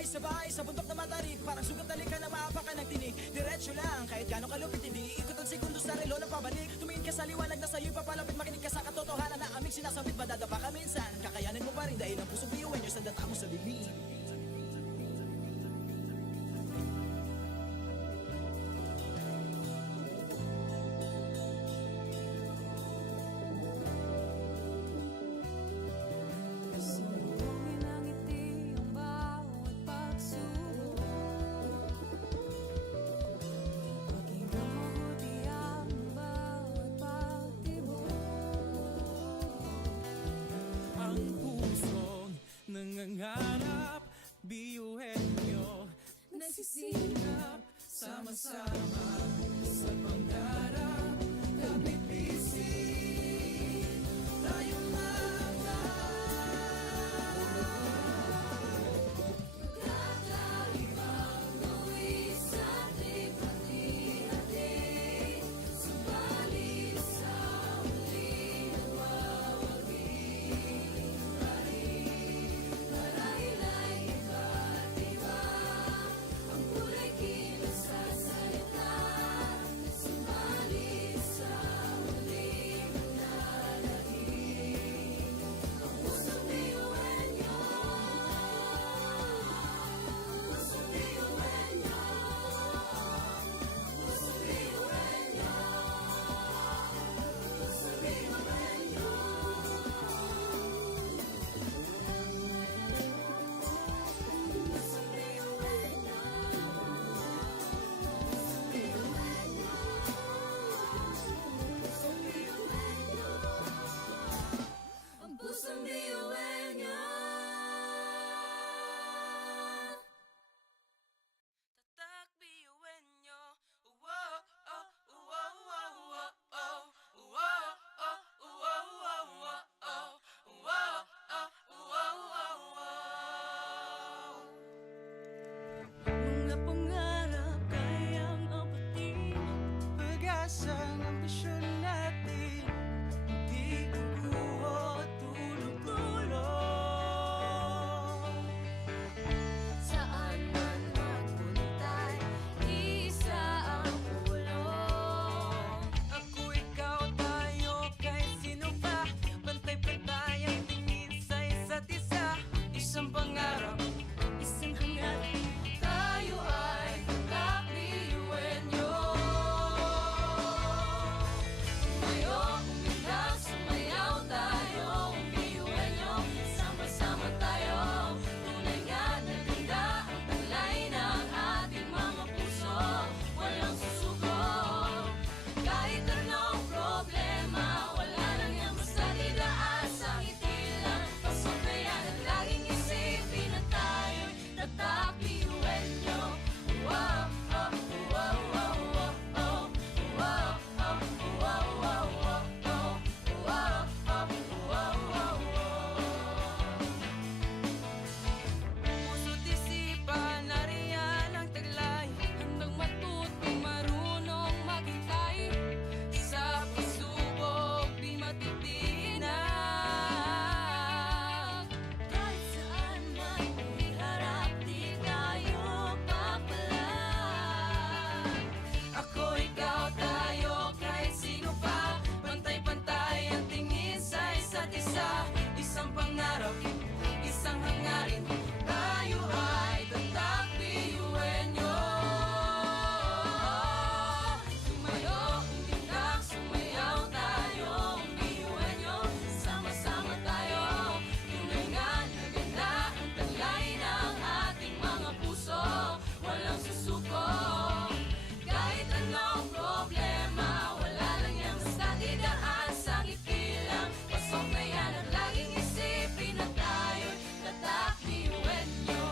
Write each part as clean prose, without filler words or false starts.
sabay-sabay sa bundok na matarik. Parang sugat na lika na maapa ka ng tinig. Diretso lang, kahit gano'ng kalupit, hindi ikot ang segundo sa relo na pabalik. Tumingin ka sa liwanag na sa'yo'y papalapit. Makinig ka sa katotohanan na aming sinasabit. Madadapa ka minsan, kakayanin mo pa rin dahil ang pusong biyuin nyo sa data mo sa dilim. Nangangarap, biyuhin nyo, nagsisikap, sama-sama sa pangarap, nabibisin tayong mga kakaibang luwis sa ating pati-hati, subalit sa huli nagwawagi. Isang pangarap, isang hangarin, tayo ay tatak biyuhin nyo. Tumayo, umindak, sumayaw tayo, biyuhin nyo, sama-sama tayo. Tunay nga na ganda ang taglay ng ating mga puso, walang susuko. Kahit anong problema, wala lang yan basta didaan sa ngiti lang. Pasok na yan at laging isipin na tayo'y tatak biyuhin nyo.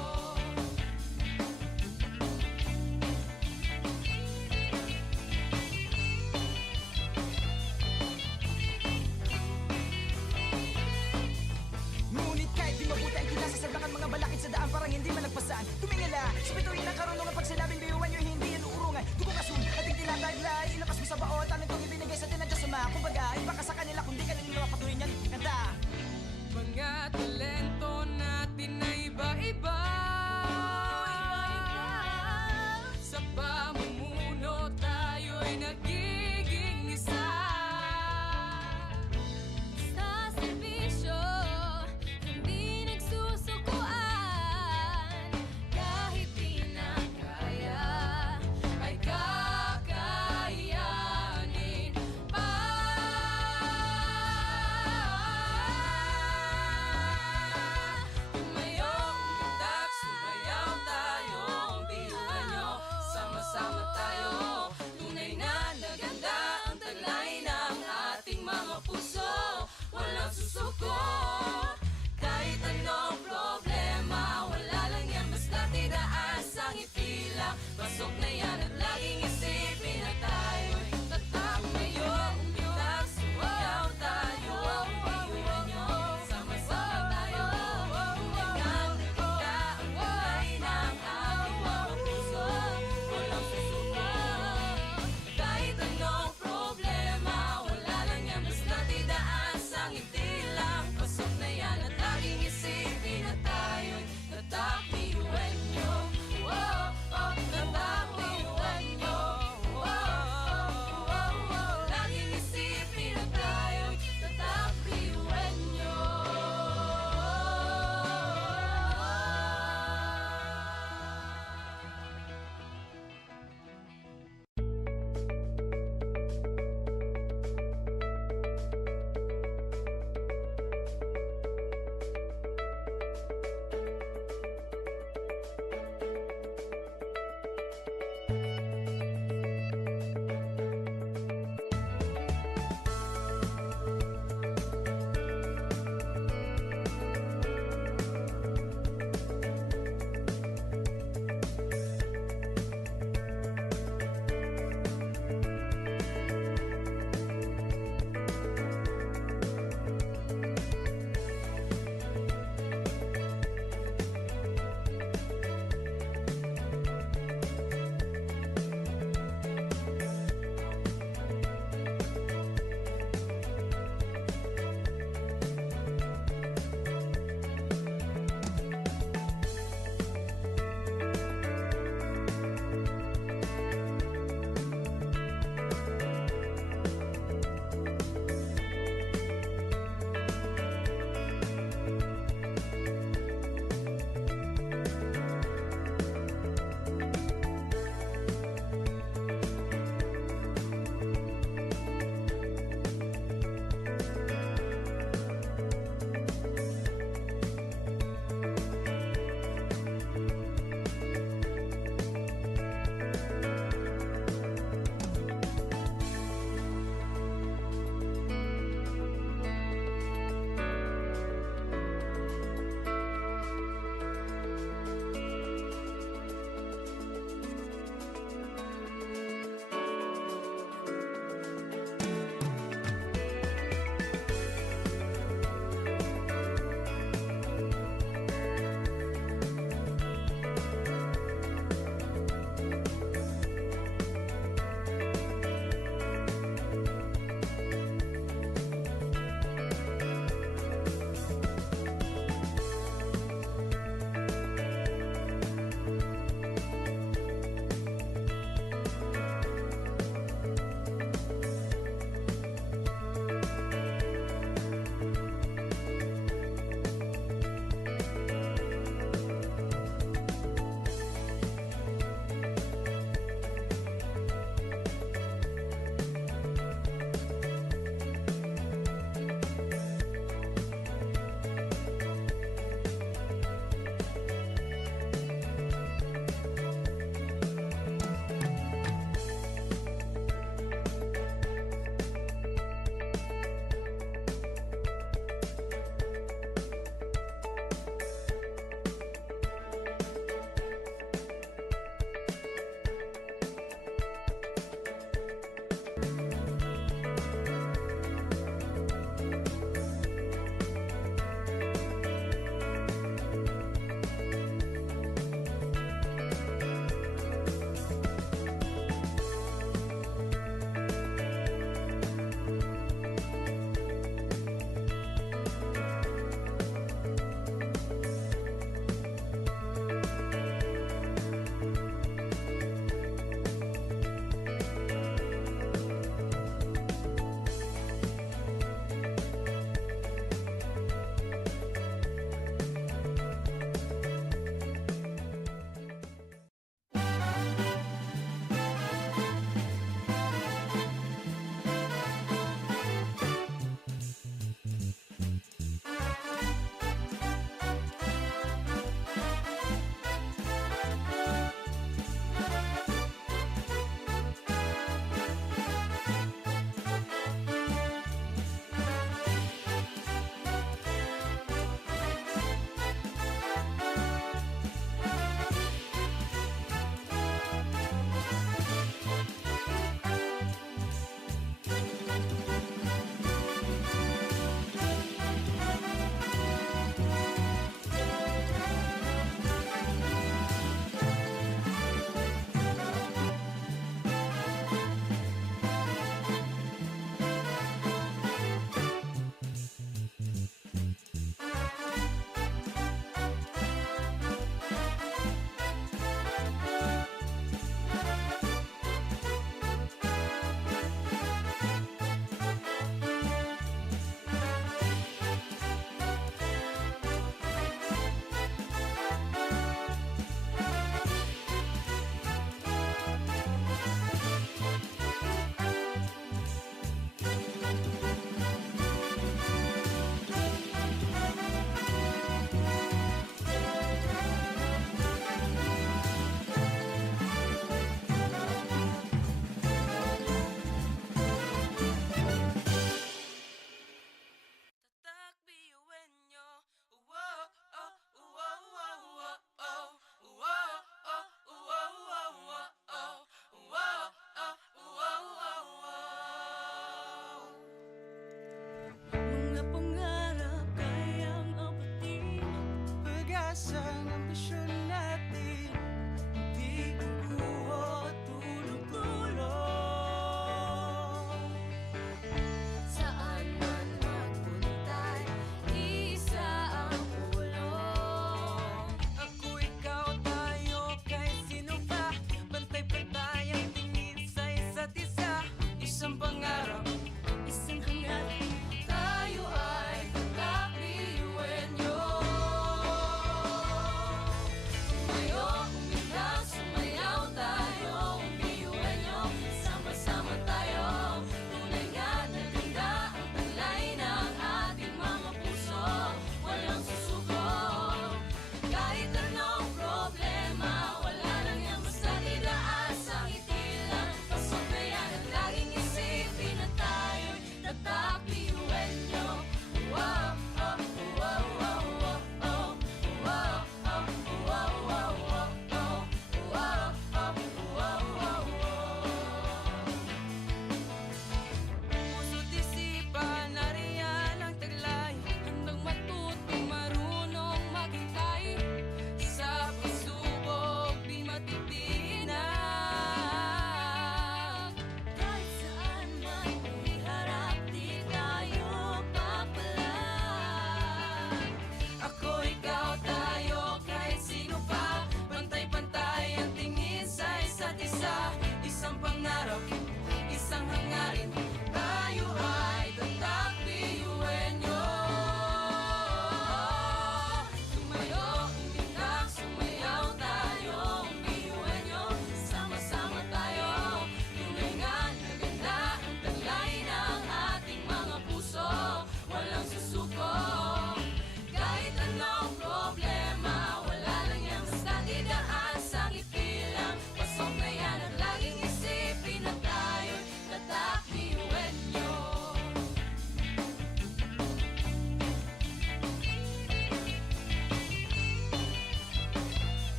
Ngunit kahit di mabuti ang kinasasaglakan mga balakid sa daan parang hindi malagpasan. Tumingala, sa bituin ng karunungan pag sinabing biyuhan nyo hindi yan uurungan. Dugong asun, ating tinataglay, ilabas mo sa baot, ano itong ibinigay sa tinadya sama. Kumbaga, iba ka sa kanila kundi ka nila patuloy niyan kanta. Mga talento natin na iba-iba, lang. Pasok na yan at laging isipin na tayo'y tatak ngayon. Umitak, sumayaw tayo. Iwan nyo, sama-sama tayo. Tulingan na kita ang kulay ng ating mga puso. Walang susuko. Kahit anong problema, wala lang yan, basta't idaan sa ngiti lang. Pasok na yan at laging isipin na tayo'y tatak, iwan nyo. Oh, oh, tatak, iwan nyo.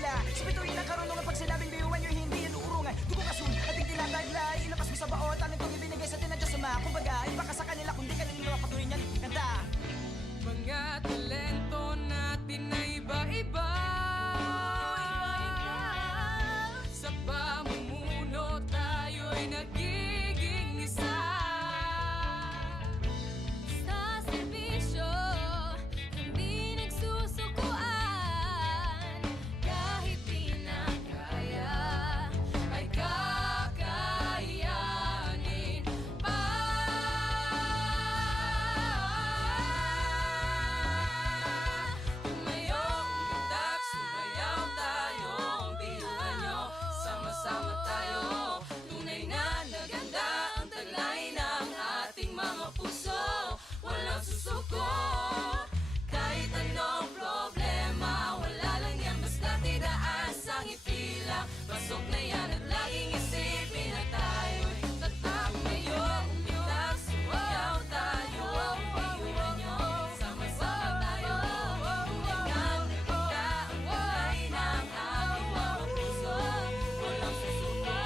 nila sa bituin ng karunungan. Pag sinabing biyuan nyo, hindi yan uurungan. Dugo kasun, ating tinataglay, ilabas mo sa baon. Talentong ibinigay sa atin ng Diyos Ama. Kumbaga, baka sa kanila kundi kanila patuloy niyan kanta. Mga talento natin na iba-iba, sa pamumuno tayo'y nagiging isa. Sa serbisyo, hindi nagsusukuan. Kahit di na kaya, ay kakayanin pa. Tumayo, umundak, sumayaw tayo. Biyuhan nyo, sama-sama tayo. Tunay na naganda ang taglay ng ating mga puso. Walang susuko, kahit anong problema. Wala lang yan, basta tidaan sa ngiti lang. Pasok na yan at laging isipin na tayo'y tatak. Tumayo, umundak, sumayaw tayo. Biyuhan nyo, sama-sama tayo. Tunay na naganda ang taglay ng ating mga puso. Walang susuko,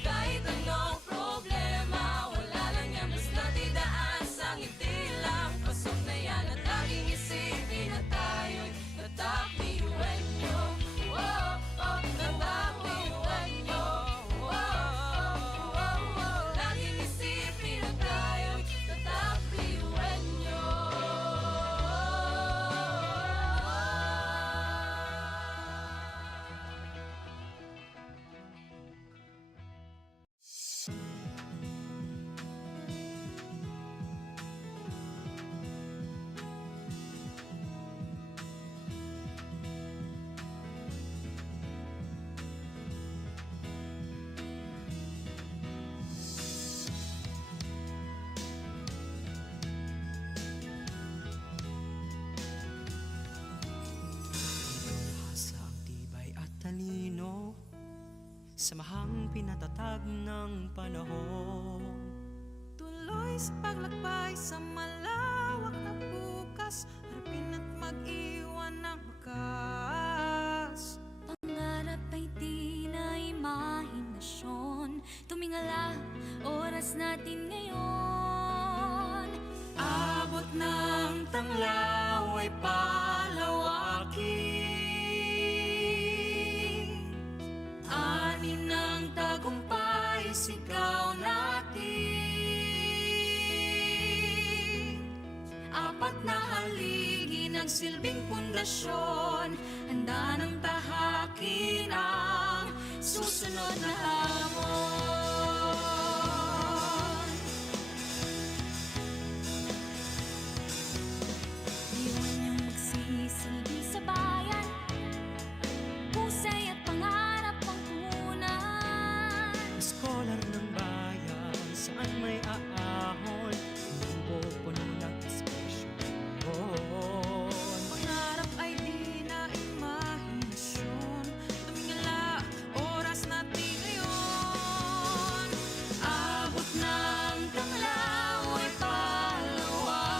kahit anong problema. Wala lang yan, basta tidaan sa ngiti lang. Pasok na yan at laging isipin na tayo'y tatak. Biyuhan nyo, tatak. Biyuhan nyo, laging isipin na tayo'y tatak. Biyuhan nyo. Sa ang tibay at talino, samahang pinatatag ng panahon. Tuloy sa paglakbay sa malawak na bukas. Harapin at mag-iwan ng bakas. Pangarap ay di na imahinasyon. Tumingala, oras natin ngayon. Abot ng tanglaw ay palawakin. Ani ng tagumpay, sigaw natin. Apat na haligi ng silbing pundasyon. Handa ng tahakin ang susunod na hamon. Iwan niyang magsisilbi sa bayan. Husay at pangarap ang punan. Scholar ng bayan, saan may aahon, hindi puno ng espresyon. Pangarap ay di na imahinasyon. Tumingala, oras natin ngayon. Abot ng tanglaw ay palawakin.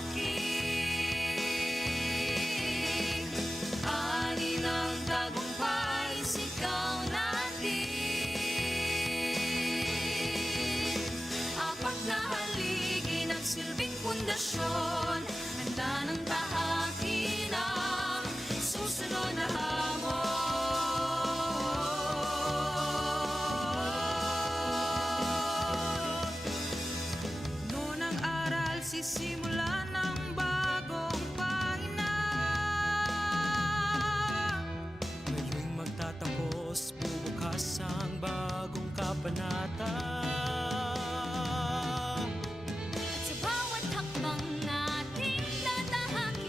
Ani ng tagumpay, sigaw natin. Apat na haligi ng silbing pundasyon. Handa ng tahakin ang susunod na hamon. Noon ang aral, sisimulan ng bagong pahina. Ngayon'y magtatapos, bubukas ang bagong kabanata. At sa bawat hakbang nating tatahakin,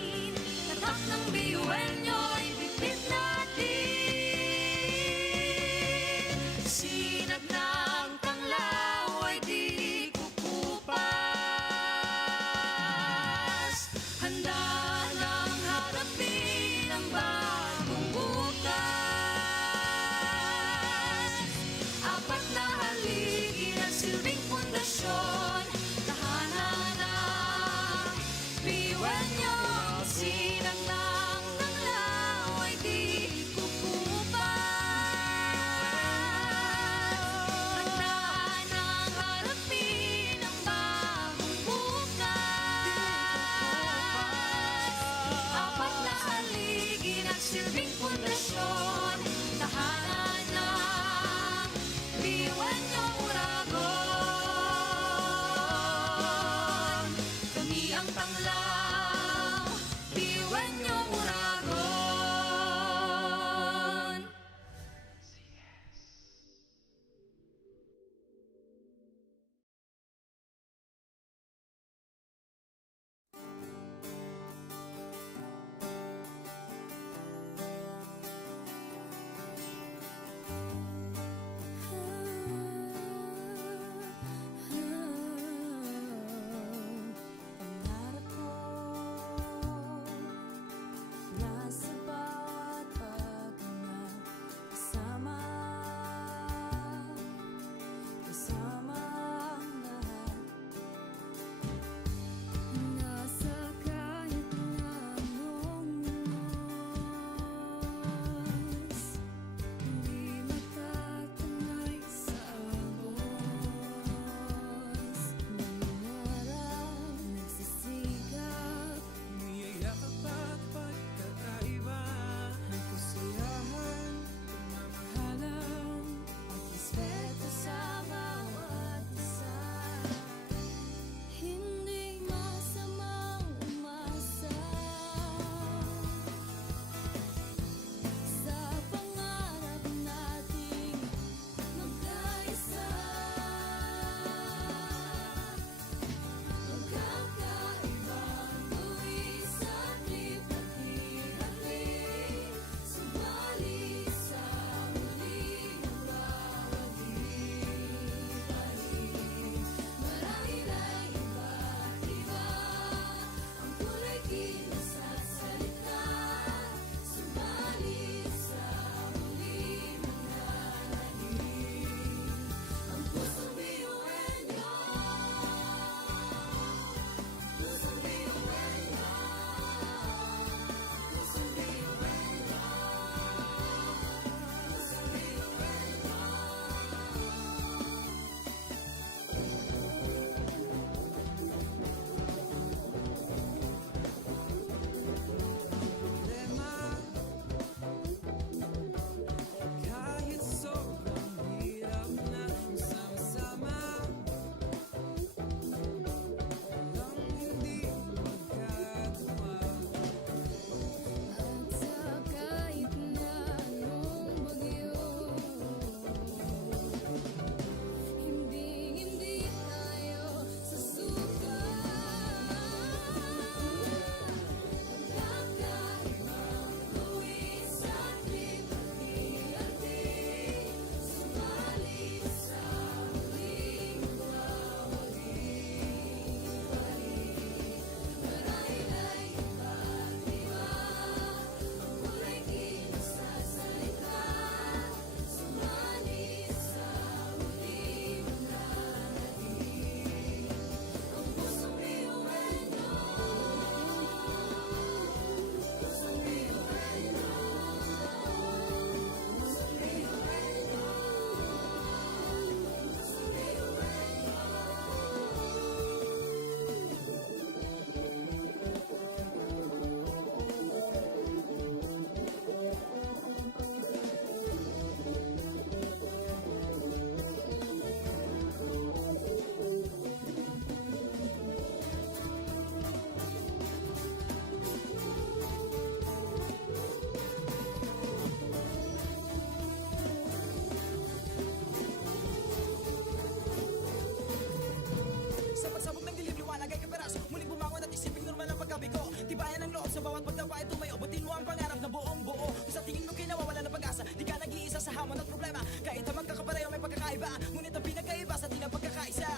bawat pagdapa ay tumayo. Abutin mo ang pangarap na buong buo. Kung sa tingin mo kinawawala ng pag-asa, di ka nag-iisa sa hamon at problema. Kahit na magkakapareho may pagkakaiba, ngunit ang pinagkaiba sa di na pagkakaisa.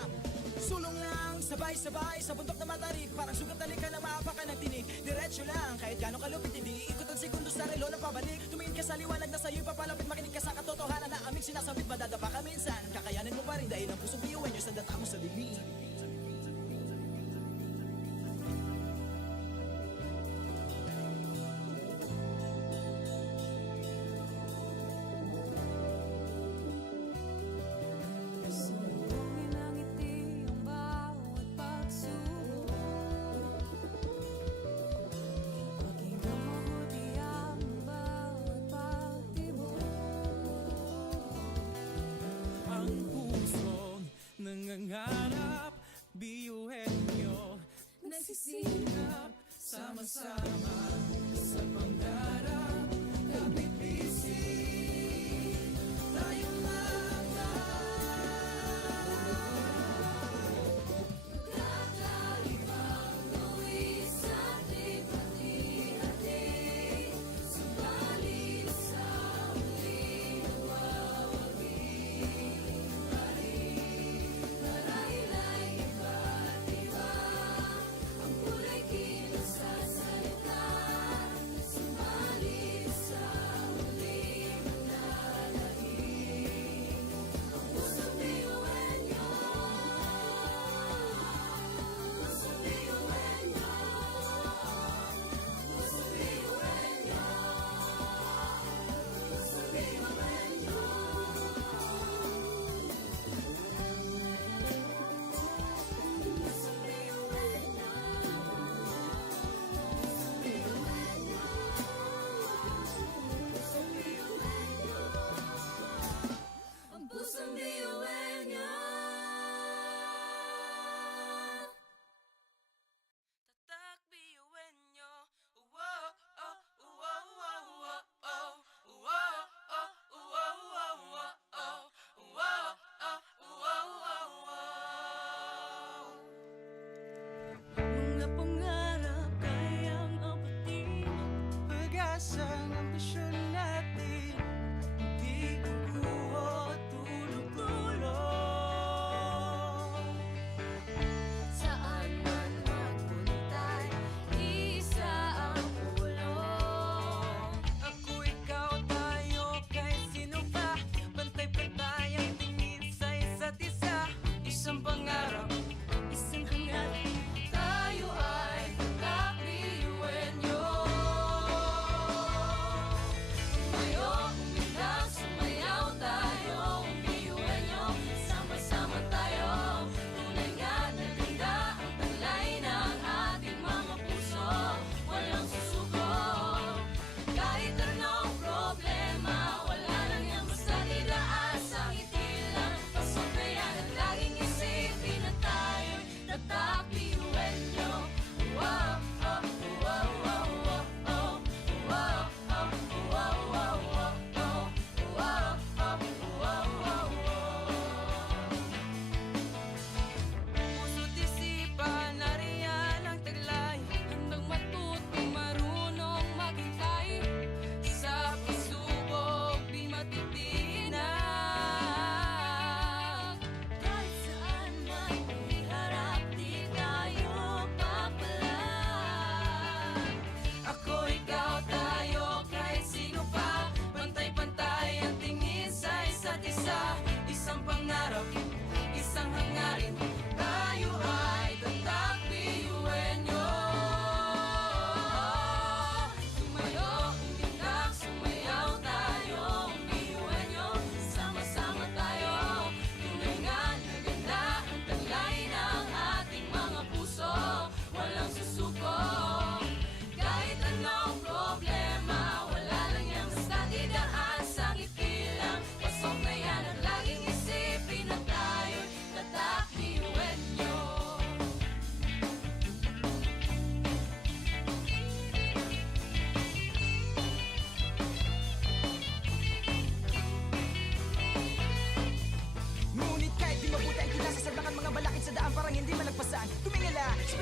Sulong lang, sabay-sabay sa bundok na matarik. Parang sugat na lika na maapakan ng tinig. Diretso lang, kahit gano'ng kalupit, hindi ikot ang segundo sa relo na pabalik. Tumingin ka sa liwanag na sa'yo'y papalapit. Makinig ka sa katotohanan na aming sinasabit. Madadapa ka minsan, kakayanin mo pa rin dahil ang pusong iuwan nyo sa data mo sa limit. Sumbungin ang ngiti ang bawat pagsubok. Pakinggan mabuti ang bawat pagtibok. Ang pusong nangangarap, biyuhin nyo, Nagsisikap sama-sama sa pangarap. Kapit bisig, tayong kakaibang luwis sa ating hati-hati. Subalit sa huling mawawagi. Marahil ay iba't iba ang kulay kilos sa salita. Subalit sa huling manlalahit.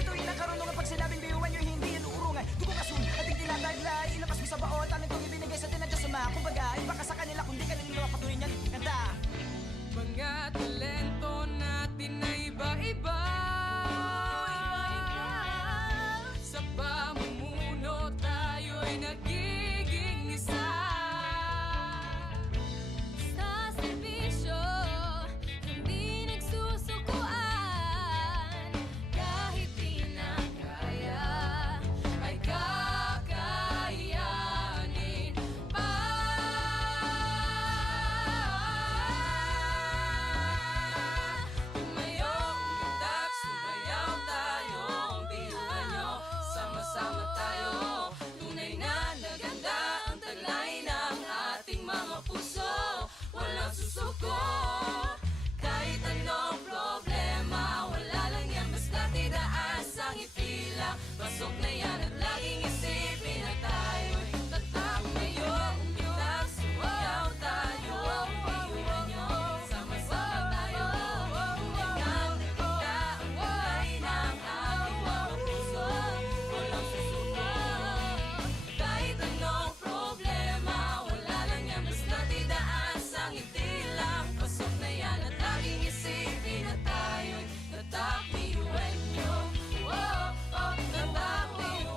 Bituin ang karunungan pag sinabing biyuan nyo, hindi yan uurungan. Dugo kasun, ating tinataglay, ilabas mo sa baon. Talent kong ibinigay sa tinadya sa mga. Kumbaga, iba ka sa kanila, kundi kanila patuloy niyan kanta. Mga talento natin na iba-iba. Sa pamumuno tayo'y nagiging isa. Sa serbisyo, hindi nagsusukuan. Kahit di na kaya, ay kakayanin pa. Tumayo, umundak, sumayaw tayo. Biyuhan nyo, sama-sama tayo. Tunay na naganda ang taglay ng ating mga puso. Walang susuko, kahit anong problema. Wala lang yan, basta tinaas ang ngiti lang. Pasok na yan at laging isipin na tayo'y tatak. Tumayo, umundak, sumayaw tayo. Biyuhan nyo, sama-sama tayo. Tunay na naganda ang taglay ng ating mga puso. Walang susuko, kahit anong problema. Wala lang yan, basta tinaas ang ngiti lang. Pasok na yan at laging isipin na tayo'y tatak. Biyuhan nyo, tatak. Biyuhan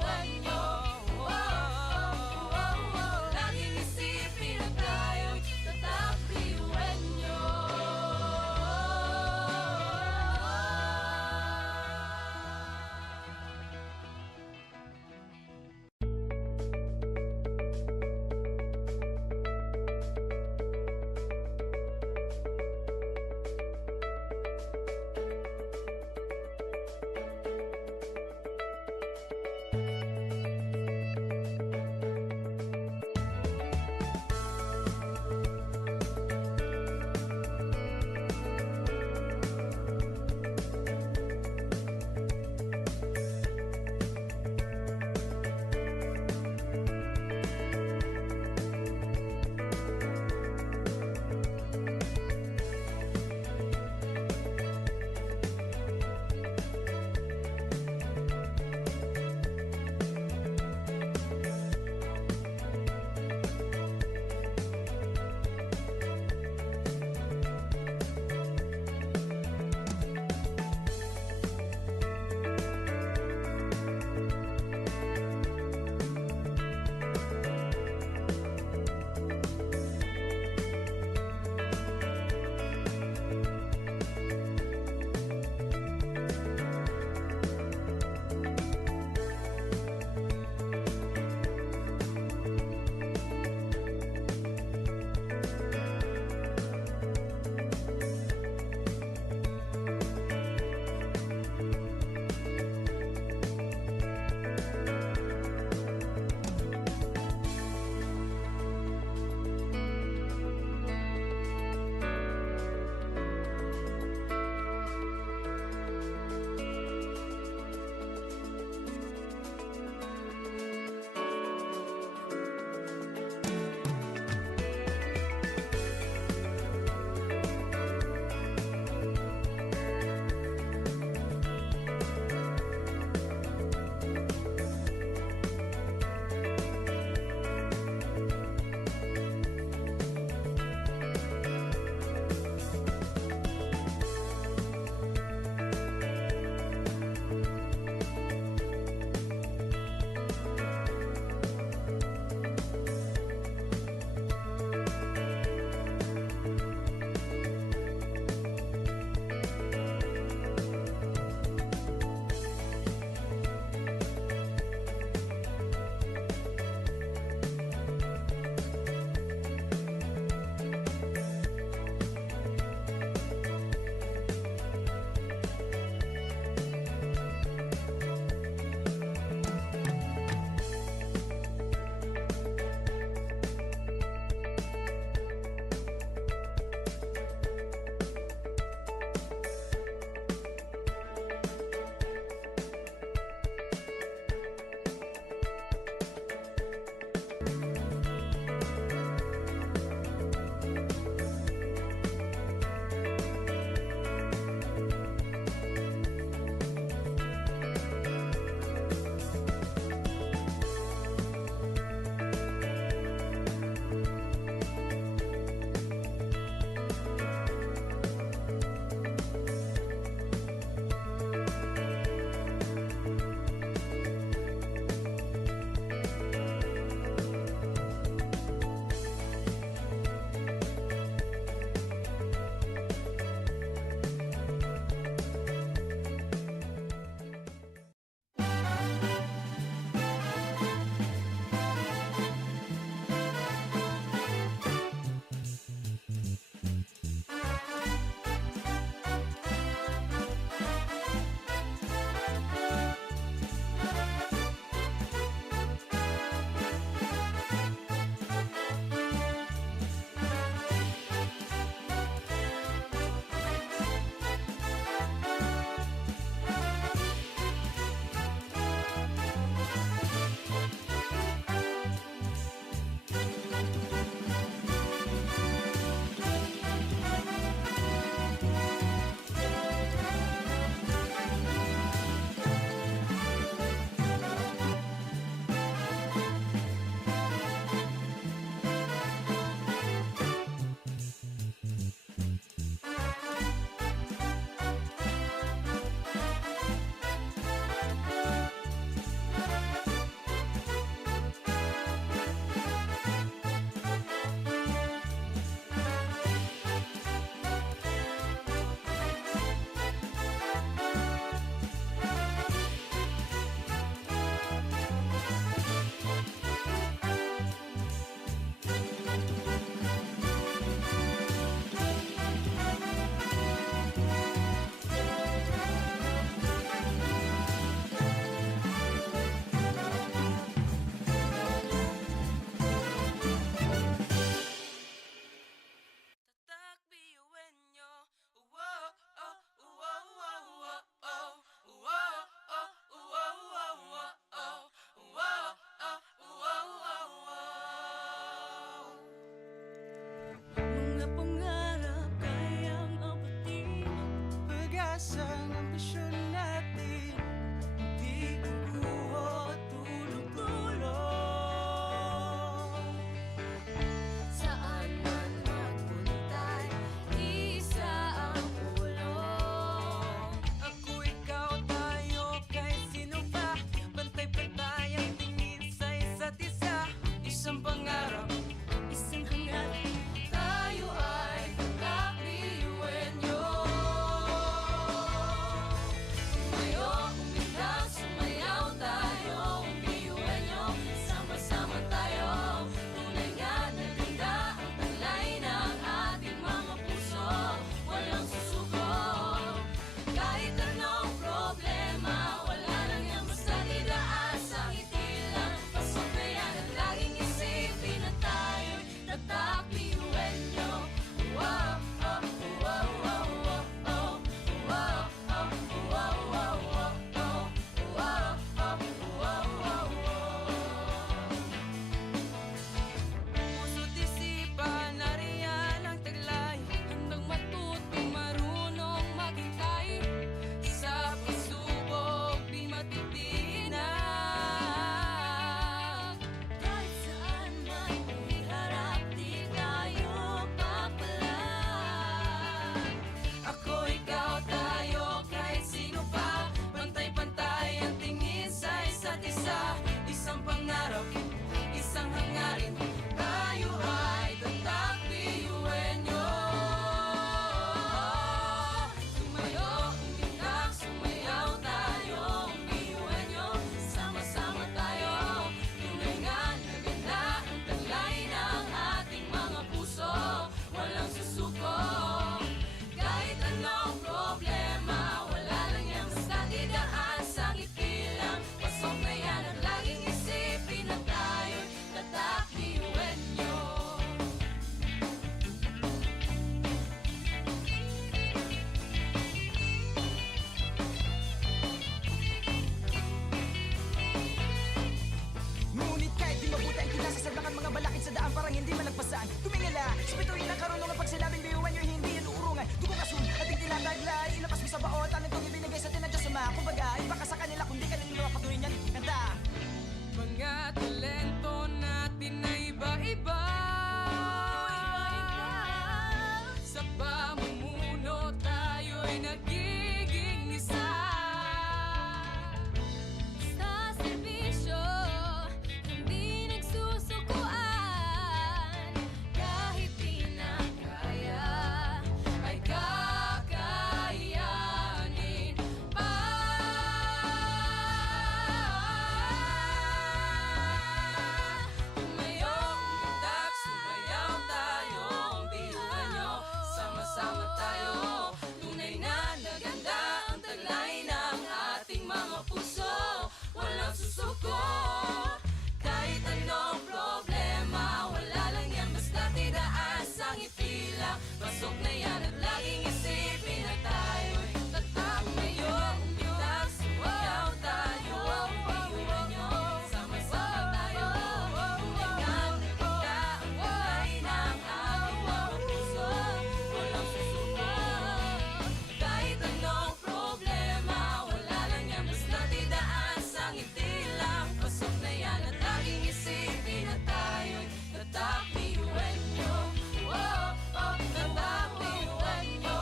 isang ngiti lang, pasok na yan at laging isipin na tayo'y tatak liwenyo. Oh, oh, tatak liwenyo.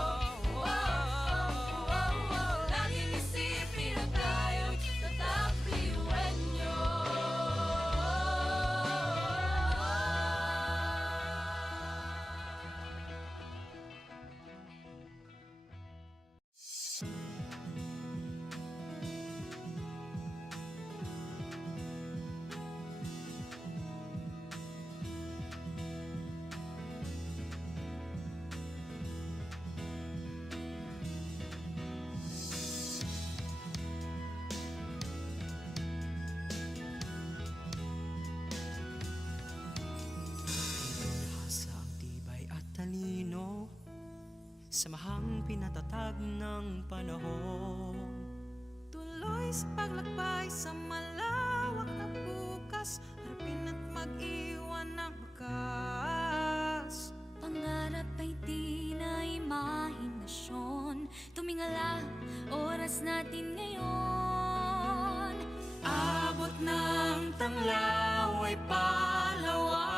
Oh, oh, oh, oh, laging isipin na tayo'y tatak liwenyo. Sa ang tibay at talino, samahang pinatatag ng panahon. Tuloy sa paglakbay sa malawak na bukas, harapin at mag-iwan ng wakas. Pangarap ay di na imahinasyon, tumingala, oras natin ngayon. Abot ng tanglaw ay palawakin,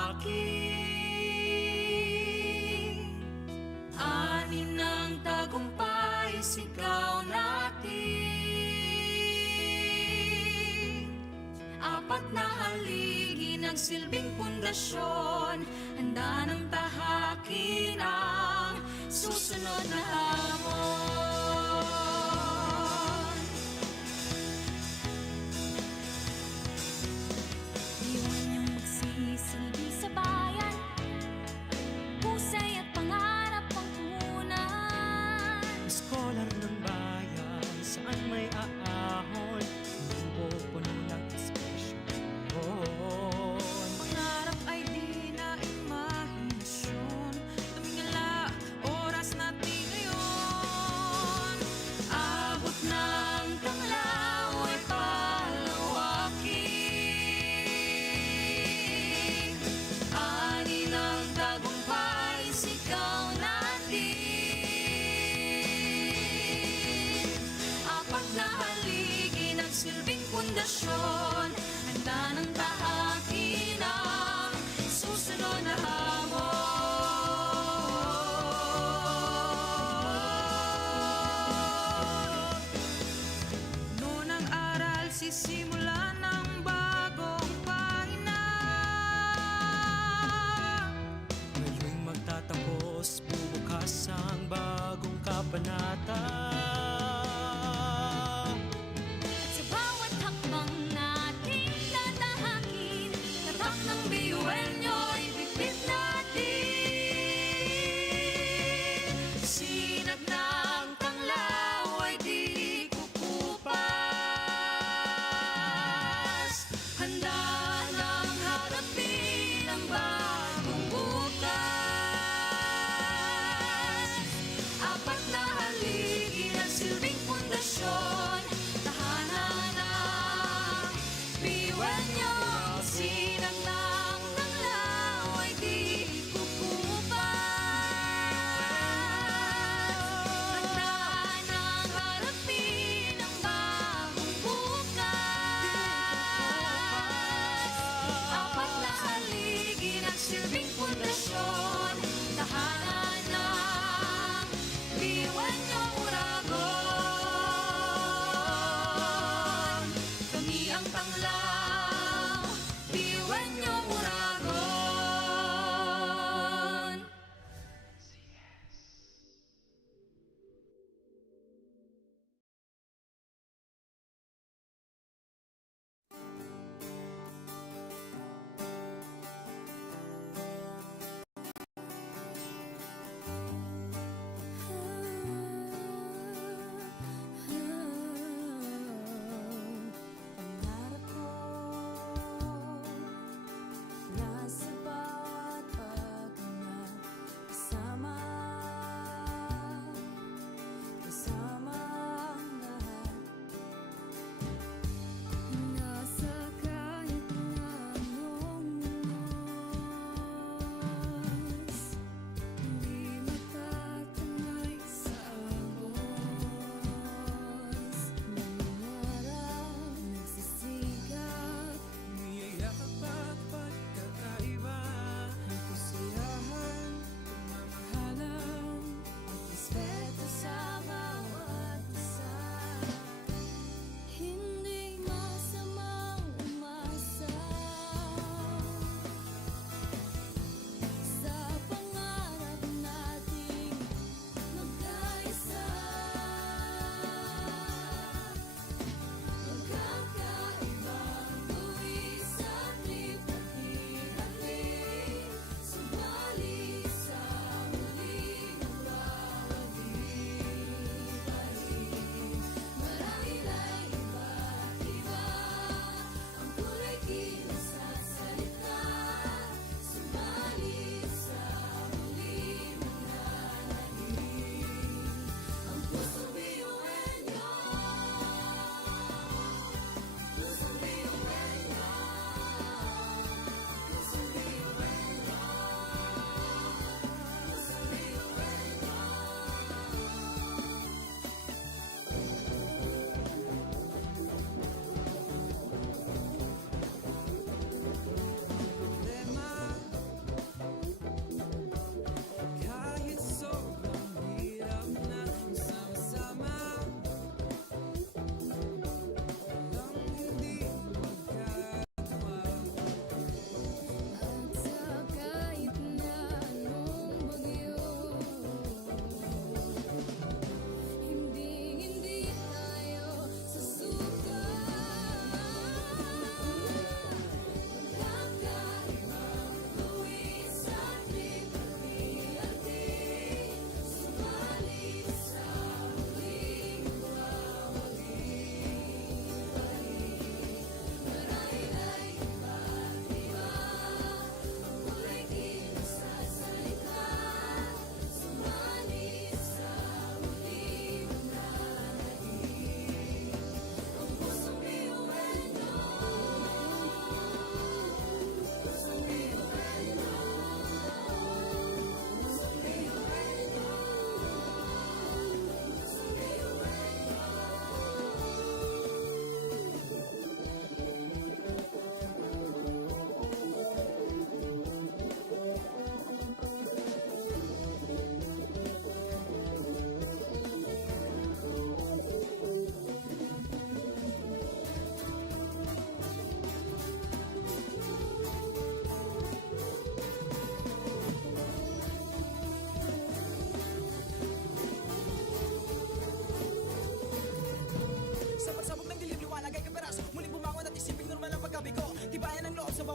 ani ng tagumpay sigaw natin. Apat na haligi nagsilbing pundasyon, handa ng tahakin ang susunod na hamon. Iwan niyong magsisilbi sa bayan, husay at pangarap ang punan. Scholar ng bayan, saan may aahon, pupuno ng inspirasyon. Pangarap ay di na imahinasyon, tumingala, oras natin ngayon. Abot ng tanglaw ay palawakin, ani ng tagumpay sigaw natin. Apat na haligi nagsilbing pundasyon, handa ng tahakin ang susunod na hamon. Noon ang aral, sisimula ng bagong pahina. Ngayong magtatapos, bubukas ang bagong kabanata. Sa bawat hakbang nating tatahakin,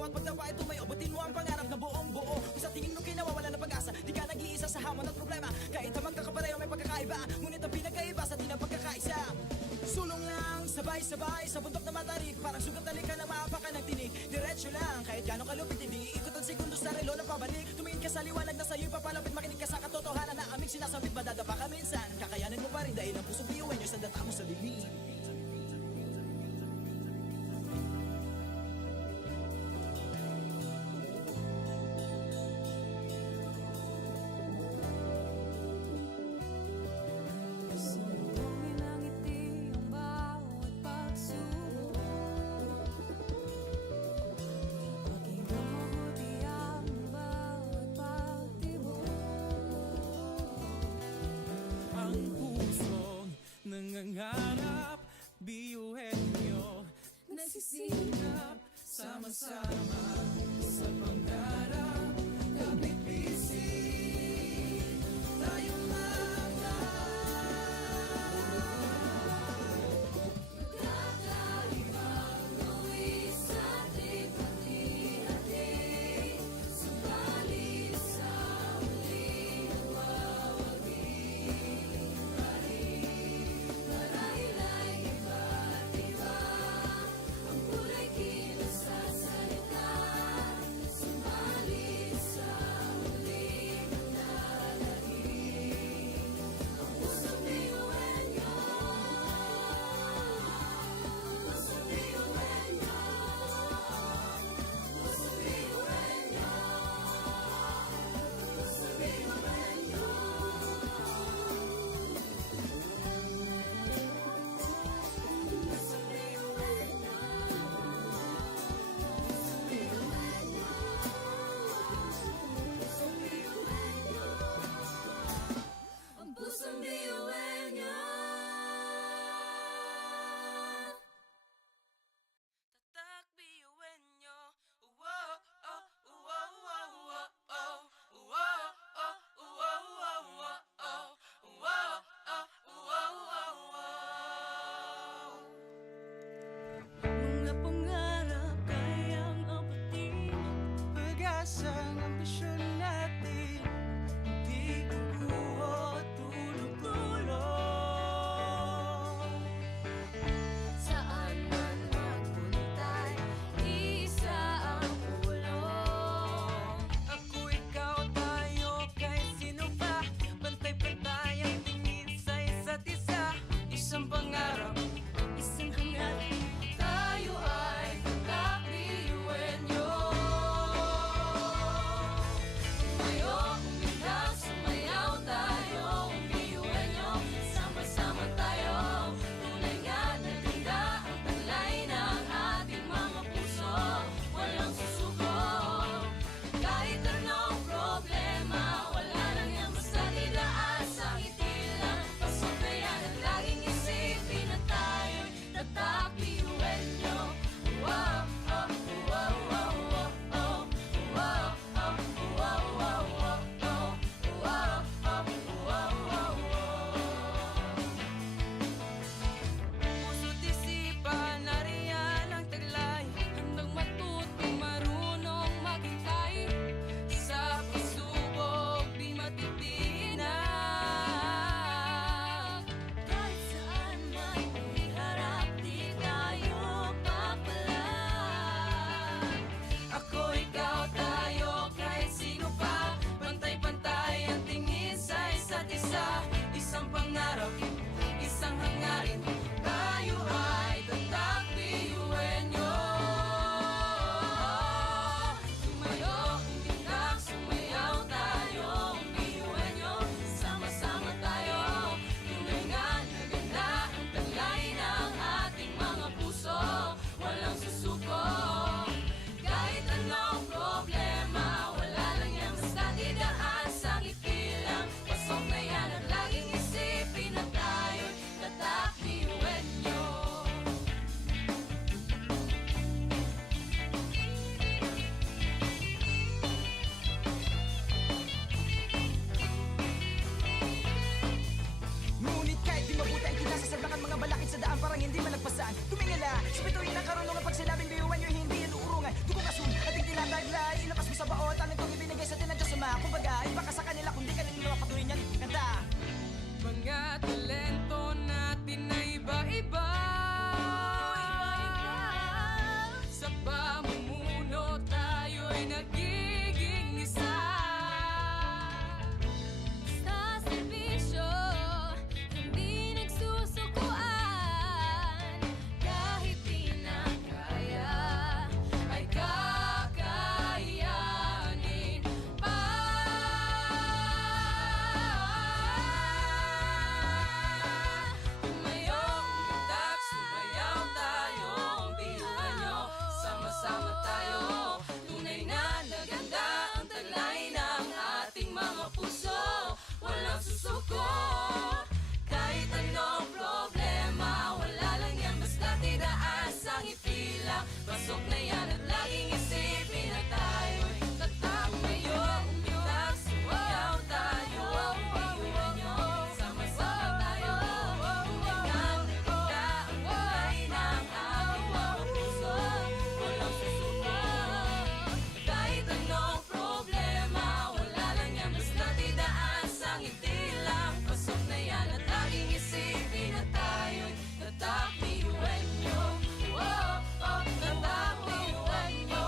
bawat pagdapa ay tumayo. Abutin mo ang pangarap na buong buo. Kung sa tingin mo kinawawala ng pag-asa, di ka nag-iisa sa hamon at problema. Kahit na magkakapareho may pagkakaiba, ngunit ang pinagkaiba sa di na pagkakaisa. Sulong lang, sabay-sabay sa bundok na matarik. Parang sugat na lika na maapakan ng tinig. Diretso lang, kahit gano'ng kalupit, hindi ikot ang segundo sa relo na pabalik. Tumingin ka sa liwanag na sa'yo'y papalapit. Makinig ka sa katotohanan na aming sinasabit. Madadapa ka minsan, kakayanin mo pa rin dahil ang pusong biyuhin nyo sa data mo sa dilim. Sumugin ang ngiti ang bawat pagsubok. Pakinggan mabuti ang bawat pagtibok. Ang pusong nangangarap, biyuhin nyo nagsisikap, sama-sama sa pangarap. Kapit bisig, tayong mga Kakaibang luwis sa ating hati-hati. Subalit sa huling mawawagi pa rin. Marahil ay iba't iba ang kulay kilos sa salita. Subalit sa huling manlalangin. lang. Pasok na yan at laging isipin na tayo'y tatak ngayon. Umitak, sumayaw tayo. Iwan nyo, sama-sama tayo. Tulingan, naganda ang kulay ng ating mga puso. Walang susuko. Kahit anong problema, wala lang yan basta didaan sa ngiti lang. Pasok na yan at laging isipin na tayo'y tatak, iwan nyo. Tatak, iwan nyo.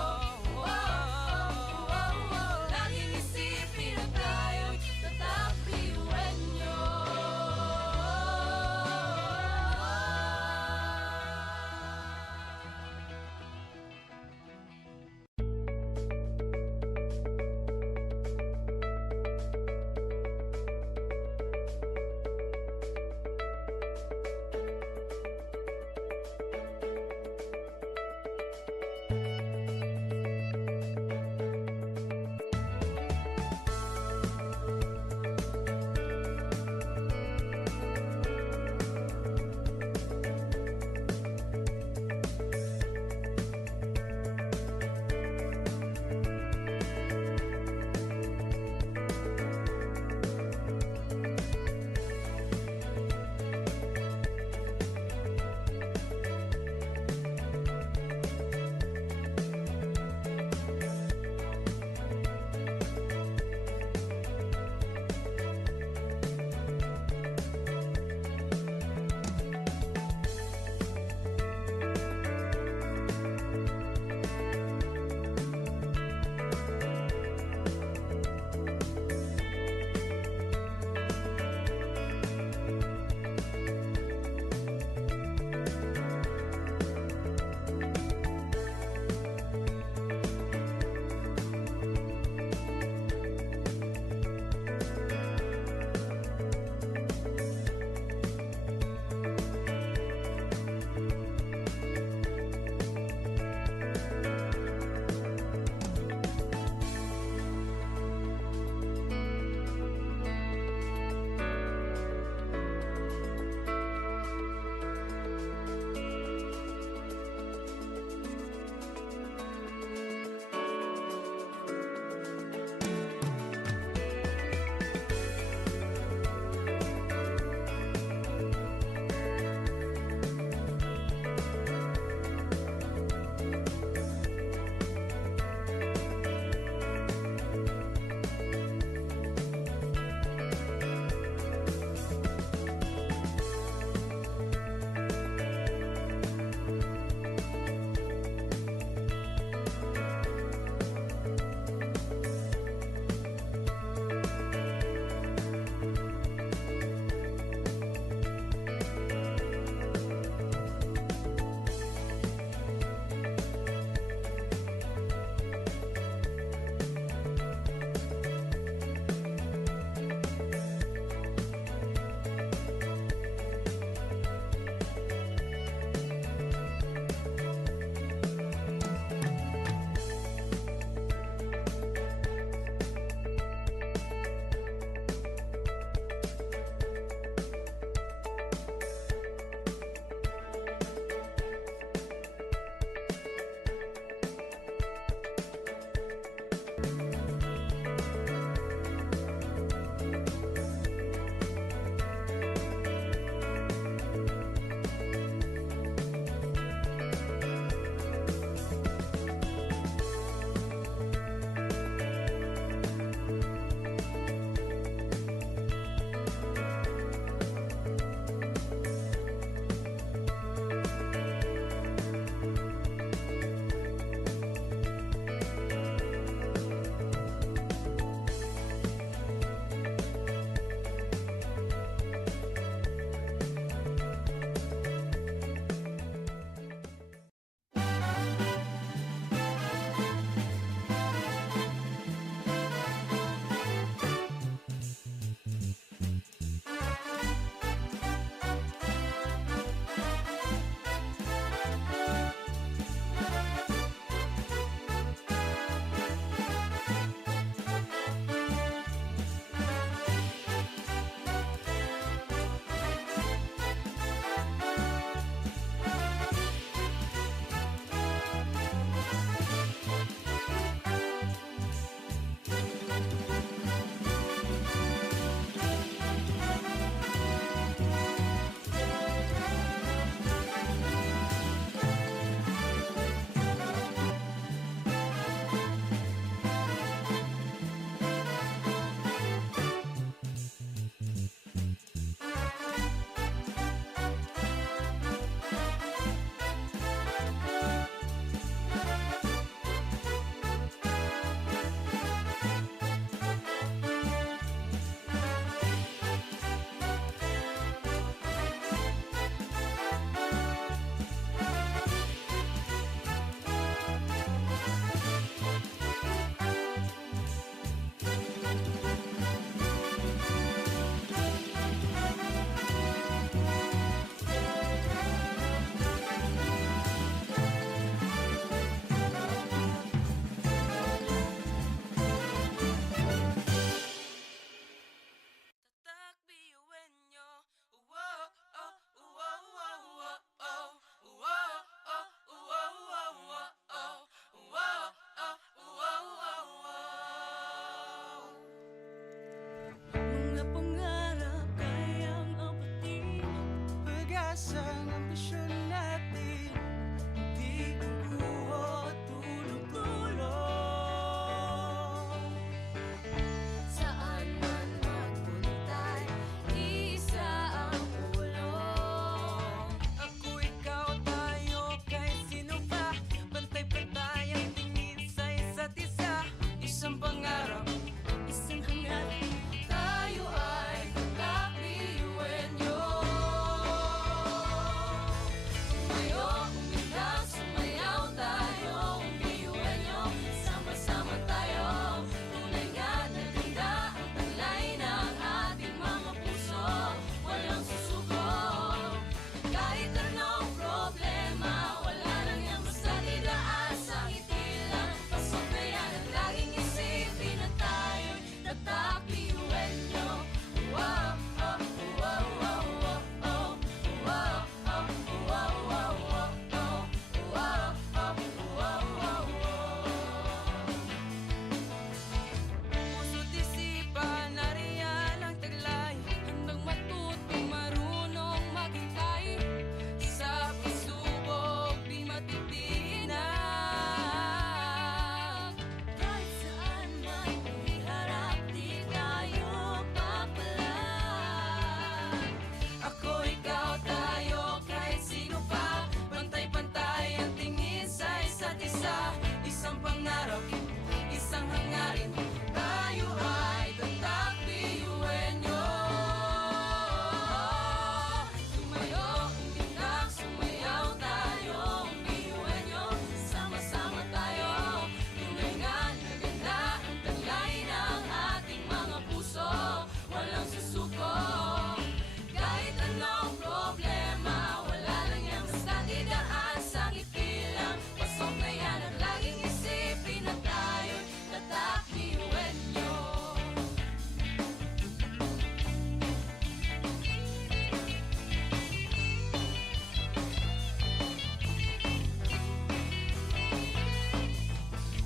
isang pangarap, isang hangarin. Tayo ay tatak biyuenyo. Tumayo, umitak, sumayaw tayo, biyuenyo. Sama-sama tayo. Tunay nga na ganda ang taglay ng ating mga puso. Walang susuko. Kahit anong problema, wala lang yan basta didaan sa ngiti lang. Pasok na yan at laging isipin na tayo'y tatak biyuenyo.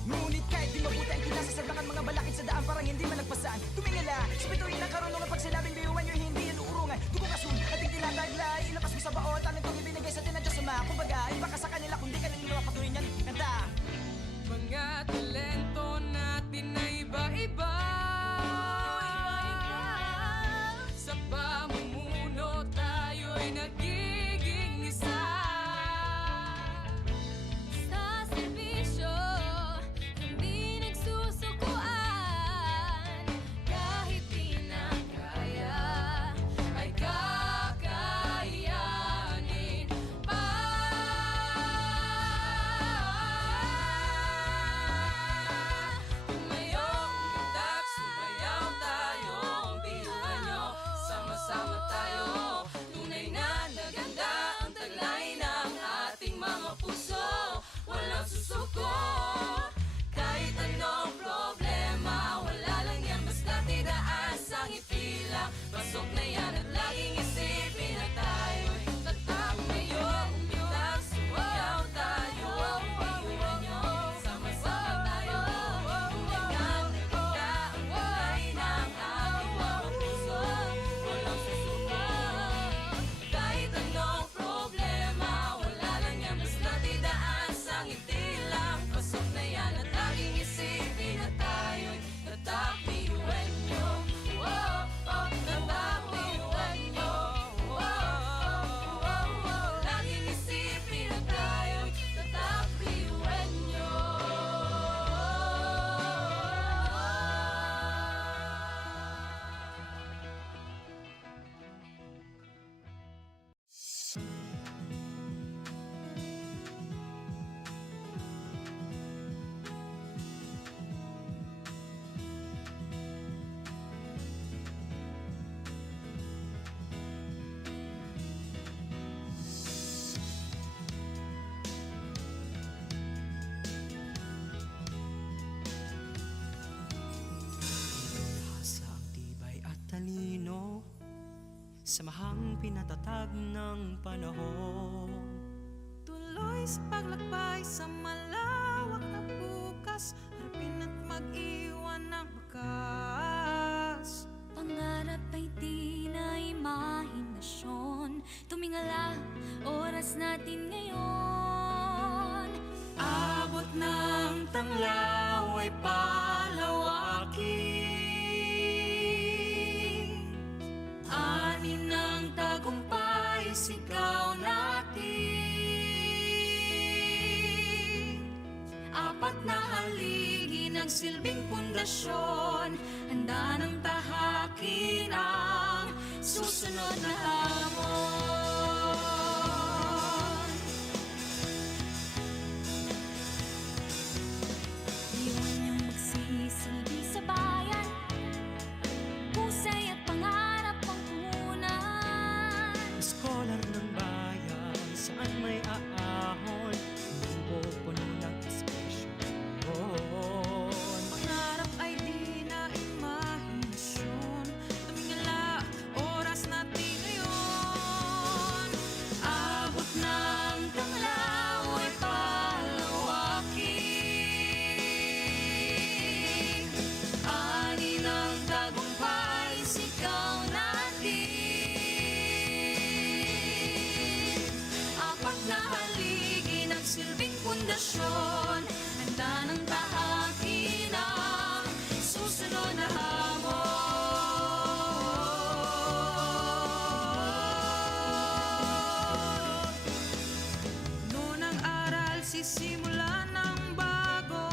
Ngunit kahit di mabuti ang kinasasalangan, mga balakid sa daan parang hindi malagpasan. Tumingala, sa bituin ng karunungan, pag sinabing biyuan nyo, hindi yan uurungan. Dugong asun, ating tinataglay, ilabas mo sa baon, talent kong ibinigay sa tinadya sama. Kumbaga, iba ka sa kanila, kundi kanila mapatuloy niyan. Kanta! Mga talento natin na iba-iba. Sa pamumuno tayo'y nagiging isa. Sa serbisyo, hindi nagsusukuan. Kahit di na kaya, Ay kakayanin pa. Tumayo, umitak, sumayaw tayo, biyuhan nyo. Sama-sama tayo. Tunay na naganda ang taglay ng ating mga puso. Walang susuko. Kahit anong problema, wala lang yan basta tidaan sa ngiti lang. Pasok na yan at laging isipin na tayo'y tatak. Tumayo, umitak, sumayaw tayo, biyuhan nyo. Sama-sama tayo. Tunay na naganda ang taglay ng ating mga puso. Walang susuko. Kahit anong problema, wala lang yan basta tidaan sa ngiti lang. Pasok na yan at laging isipin na tayo'y tatak biyuenyo. Oh, oh, tatak biyuenyo. Oh, oh, oh, oh. Laging isipin na tayo'y tatak biyuenyo. Sa ang tibay at talino, samahang pinatatag ng panahon. tuloy sa paglakbay sa malawak na bukas. Harapin at mag-iwan ng bakas. Pangarap ay di na imahinasyon. Tumingala, oras natin ngayon. Abot ng tanglaw ay palawakin. Ani ng tagumpay, sigaw natin. Apat na haligi ng silbing pundasyon, handa ng tahakin ang susunod na hamon. Iwan niyong magsisilbi sa bayan. Husay at pangarap ang punan. Scholar ng bayan, saan may aahon, lubo puno ng inspirasyon. Pangarap ay di na imahinasyon. Tumingala, oras natin ngayon. Abot ng tanglaw ay palawakin. Ani ng tagumpay, sigaw natin. Apat na haligi ng silbing pundasyon, handa ng tahakin ang susunod na hamon. Noon ang aral, sisimula ng bago.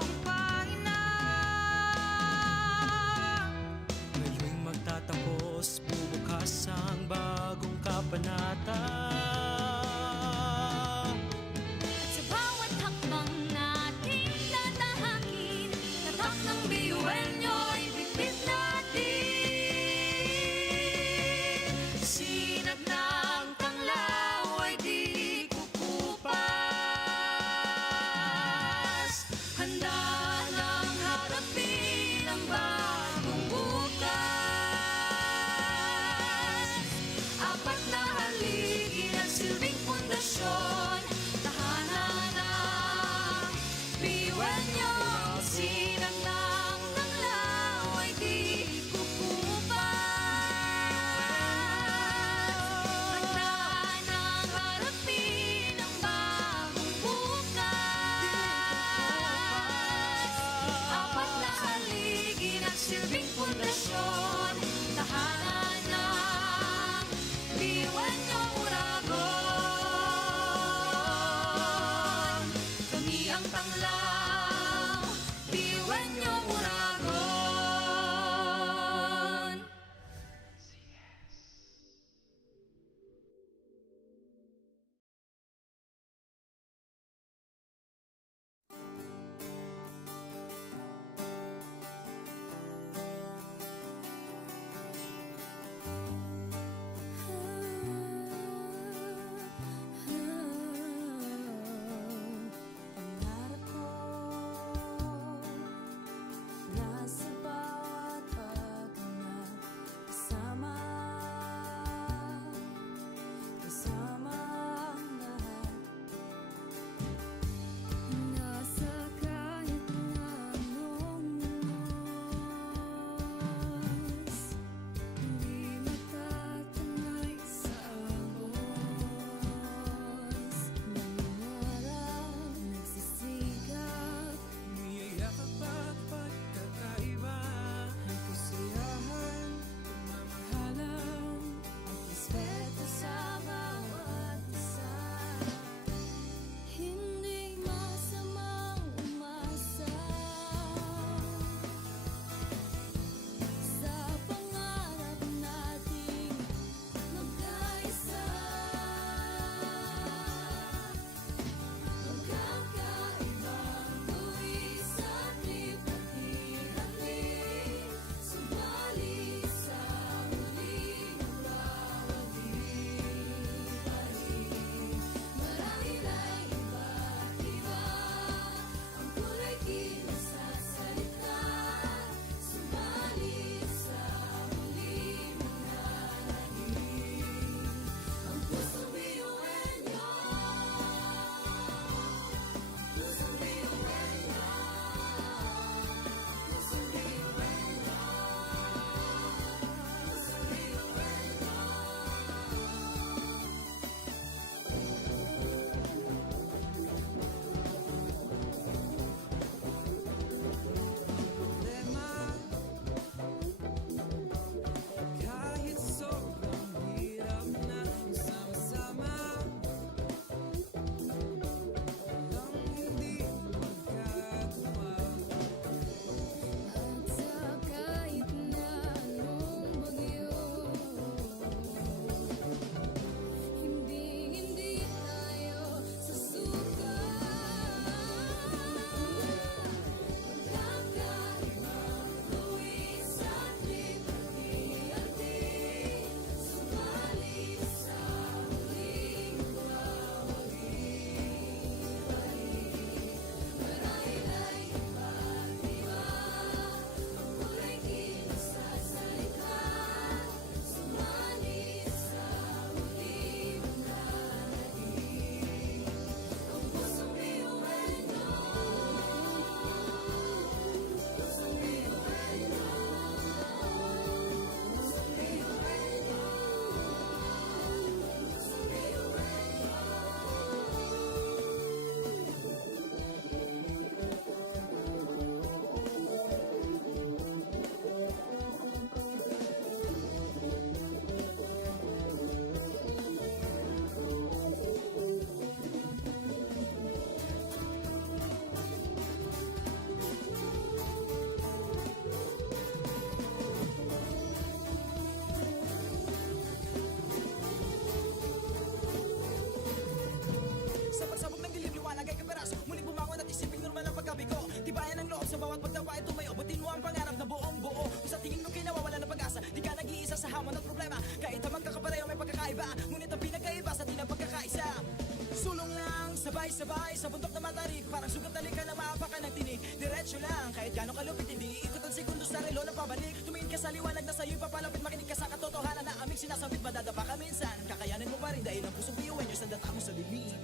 Sabay sa bundok na matarik, parang sugat na lika na maapakan ng tinig. Diretso lang, kahit gano'ng kalupit hindi ikot ang segundo sa relo na pabalik. Tumingin ka sa liwanag na sa'yo'y papalapit, makinig ka sa katotohanan na aming sinasabit. Madadapa ka minsan, kakayanin mo pa rin dahil ang pusong biyuan nyo sa data mo sa bibig.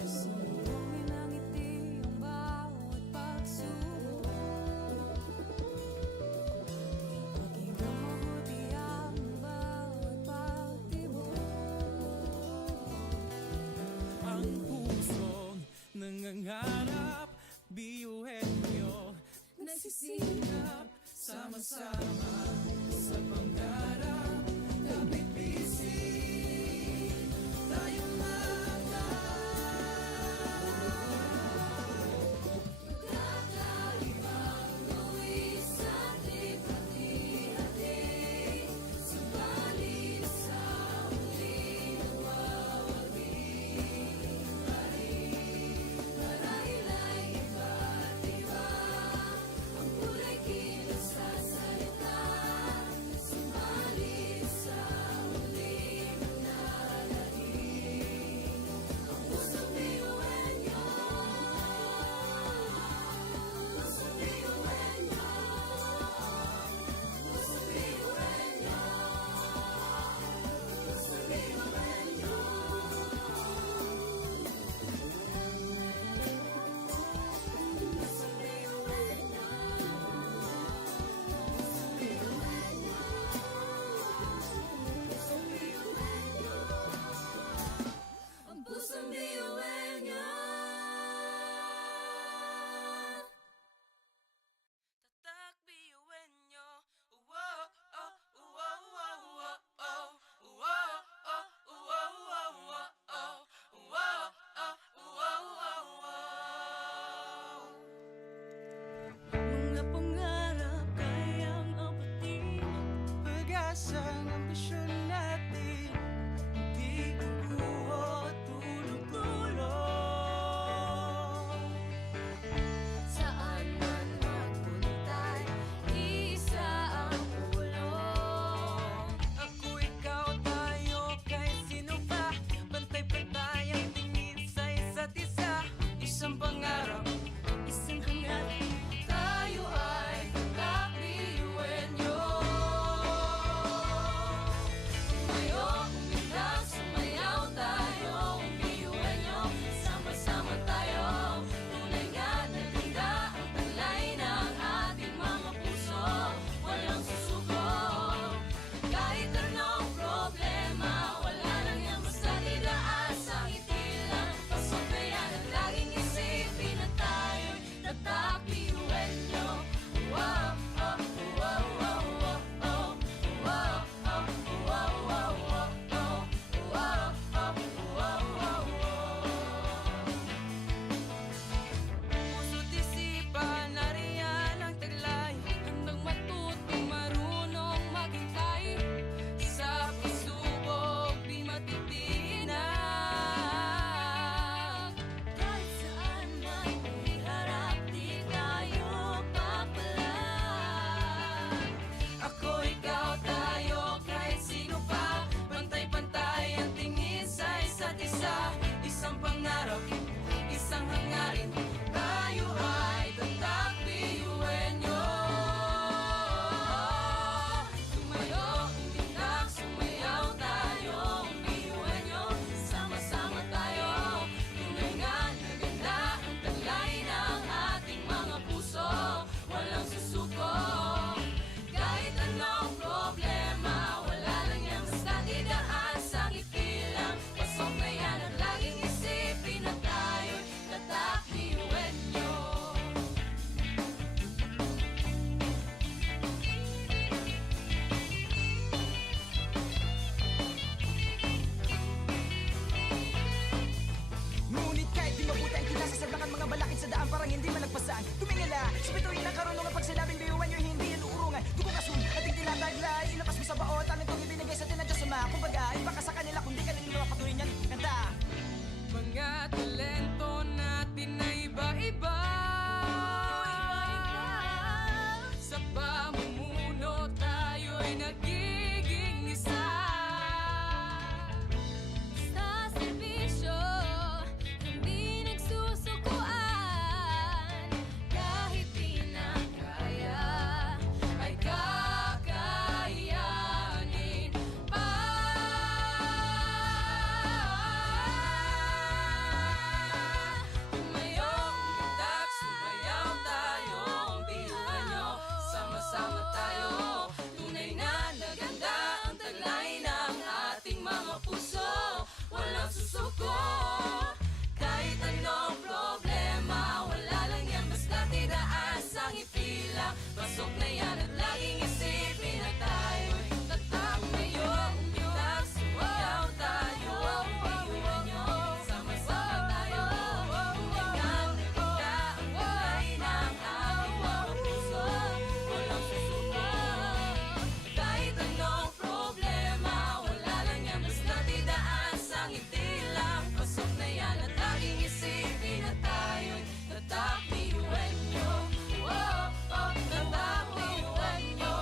Sumbongin ang ngiti ang bawat pagsubok. Pakinggan mabuti ang bawat pagtibok. Ang pusong nangangarap, biyuhin nyo, Nagsisikap sama-sama sa pangarap. Kapit bisig, tayong kakaibang luwi sa likha-likha-li. Subalit sa huli nawawagi. Marahil ay iba't iba ang kulay kilos sa salita. Subalit sa huli manlalahim ang pusong biyuhan niyo. Pusong biyuhan niyo. Pusong biyuhan niyo. Pusong biyuhan niyo. Pusong biyuhan niyo. Pusong biyuhan niyo. Ang pusong biyuhan niyo. Tatak biyuin nyo. Wow, oh, wow, wow, wow, oh. Wow, oh, wow, wow, wow, oh. Wow, oh, wow, wow, wow. Mga pangarap kayang abutin. pag-asa ng ambisyon natin, di kukuha at tulong-tulong. Saan man magpuntay, isa ang pulong. Ako, ikaw, tayo, kahit sino pa, pantay-pantay ang tingin sa isa't isa. Isang pangarap, Isang hangarin, tayo ay tatak biyuhin niyo. lang. Pasok na yan at laging isipin na tayo'y tatak ngayon. Umitak, sumayaw tayo, iwan nyo, sama-sama tayo. Tulingan na kita ang kulay ng aking mga puso. Walang susuko. Kahit anong problema, wala lang yan, basta't idaan sa ngiti lang. Pasok na yan at laging isipin na tayo'y tatak iwan nyo. Tatak iwan nyo.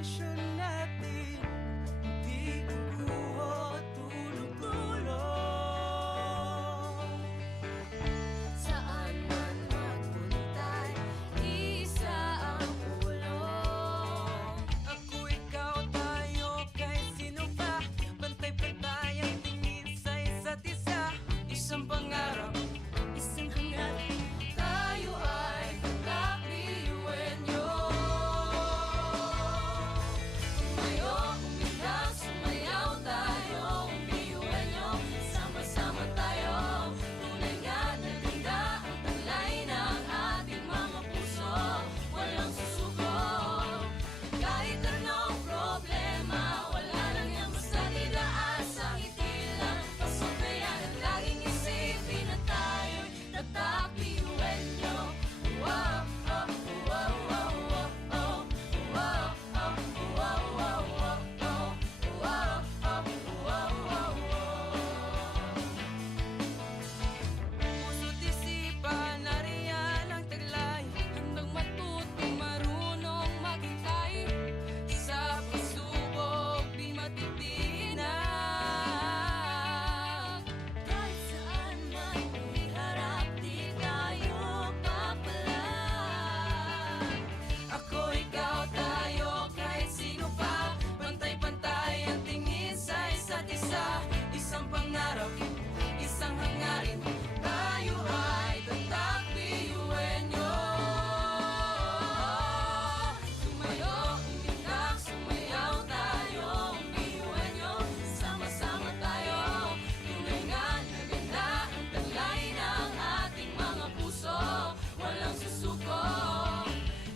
misyon natin hindi kukuho tulong-tulong. Saan man magpunta'y isa ang ulong. Ako, ikaw, tayo, kahit sino pa, pantay-pantay ang tingin sa isa't isa. Isang pangarap, Isang hangarin, tayo ay magkakiyuwenyo. Tumayo, umilag, sumayaw tayo, umiyuwenyo. Sama-sama tayo, tunay nga na ganda ang taglay ng ating mga puso. Walang susuko, kahit anong problema, wala lang yan basta didaan sa ngiti lang. Pasok na yan at laging isipin na tayo'y nagkakiyuwenyo. Wow, oh, wow, wow, wow, oh. Wow, oh, wow, wow, wow, oh. Wow, oh, wow, wow, wow. puso't isipan, nariyan ang taglay. Handang matuto, marunong maghintay. Sa pagsubok, di matitinag. Kahit saan man iharap, di tayo papalag. Ako, ikaw, tayo, kahit sino pa, pantay-pantay ang tingin sa isa't isa. Isang pangarap, isang hangarin, tayo ay tatakbiyuwenyo. Tumayo, umilag, sumayaw tayo, umiyuwenyo. Sama-sama tayo, tunay nga na ganda ang taglay ng ating mga puso. Walang susuko,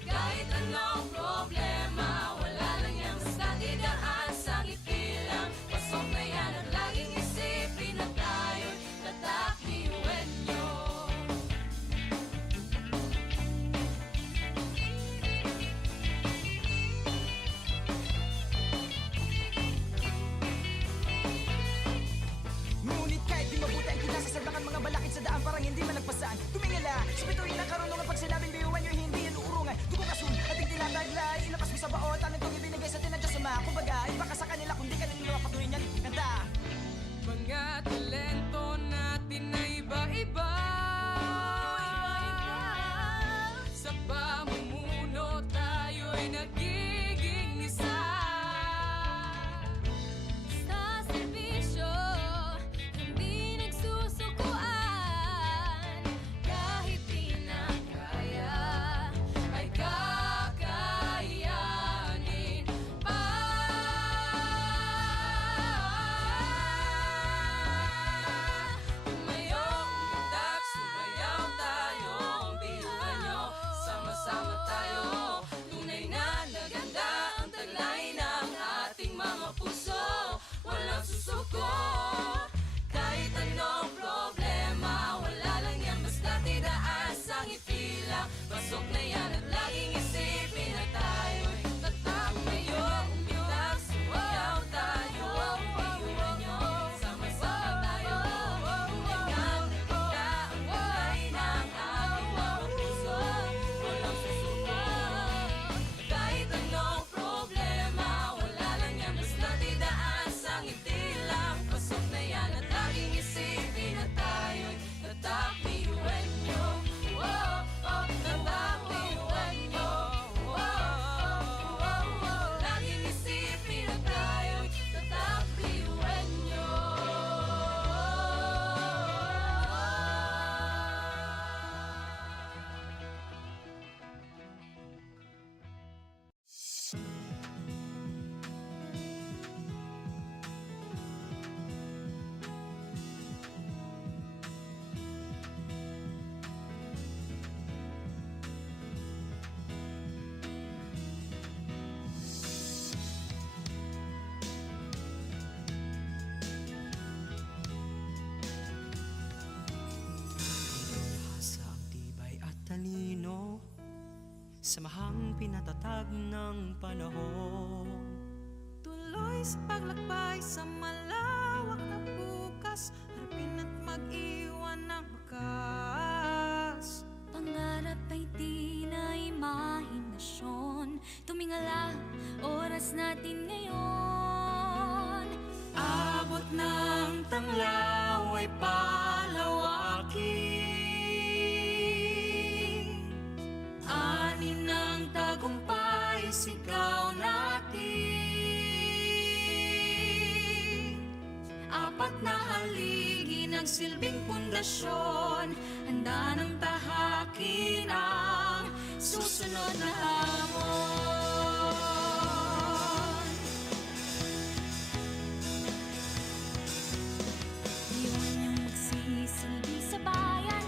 kahit anong problema, wala lang yan basta didaan sa ngiti lang. Pasok na yan at laging isipin na tayo'y tatakbiyuwenyo. Ngunit kahit di mabuti ang kinasasadlakan mga balakid sa daan parang hindi malagpasan. Tumingala, sa bituin ng karunungan pag sinabing biyuhan nyo hindi yan uurungan. Dugong asun, ating tinataglay, ilapas mo sa baot, anong kong ibinigay sa tinadya sa mga. Kumbaga, iba ka sa kanila kung di ka nila patuloy niyan kanta. Mga talento natin na iba-iba. Sa pamumuno tayo'y nagiging isa. Sa serbisyo, hindi nagsusukuan. Kahit di na kaya, ay kakayanin pa. Tumayo, umilag, sumayaw tayo, biyuhan nyo. Sama-sama tayo, tunay na naganda ang taglay ng ating mga puso. Walang susuko, kahit anong problema, wala lang yan basta tidaan sa ngiti lang. Pasok na yan at laging isipin na tayo'y tatakbayo. Umilag, sumayaw tayo, biyuhan nyo. Sama-sama tayo, tunay nga naganda ang taglay ng ating mga puso. Walang susuko, kahit anong problema, wala lang yan basta tidaan sa ngiti lang. Pasok na yan at laging isipin na tayo'y tatakbiyuwenyo. Wow, oh, tatakbiyuwenyo. Wow, oh, wow, wow. Laging isipin na tayo'y tatakbiyuwenyo. Sa ang tibay at talino, samahang pinatatag ng panahon. Tuloy sa paglakbay sa malawak na bukas, harapin at mag-iwan ng bakas. Pangarap ay di na imahinasyon. Tumingala, oras oras natin ngayon. Abot ng tanglaw ay palawakin, ani ng tagumpay sigaw natin. Apat na haligi nagsilbing pundasyon, handa ng tahakin ang susunod na hamon. Yun yung magsisilbi sa bayan,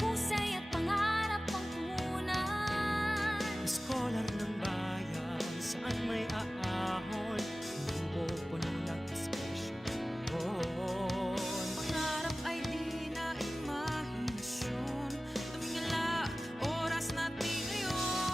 husay at pangarap ang punan. Scholar ng bayan, saan may aahon, lubo puno ng inspirasyon. Pangarap ay di na imahinasyon. Tumingala, oras natin ngayon.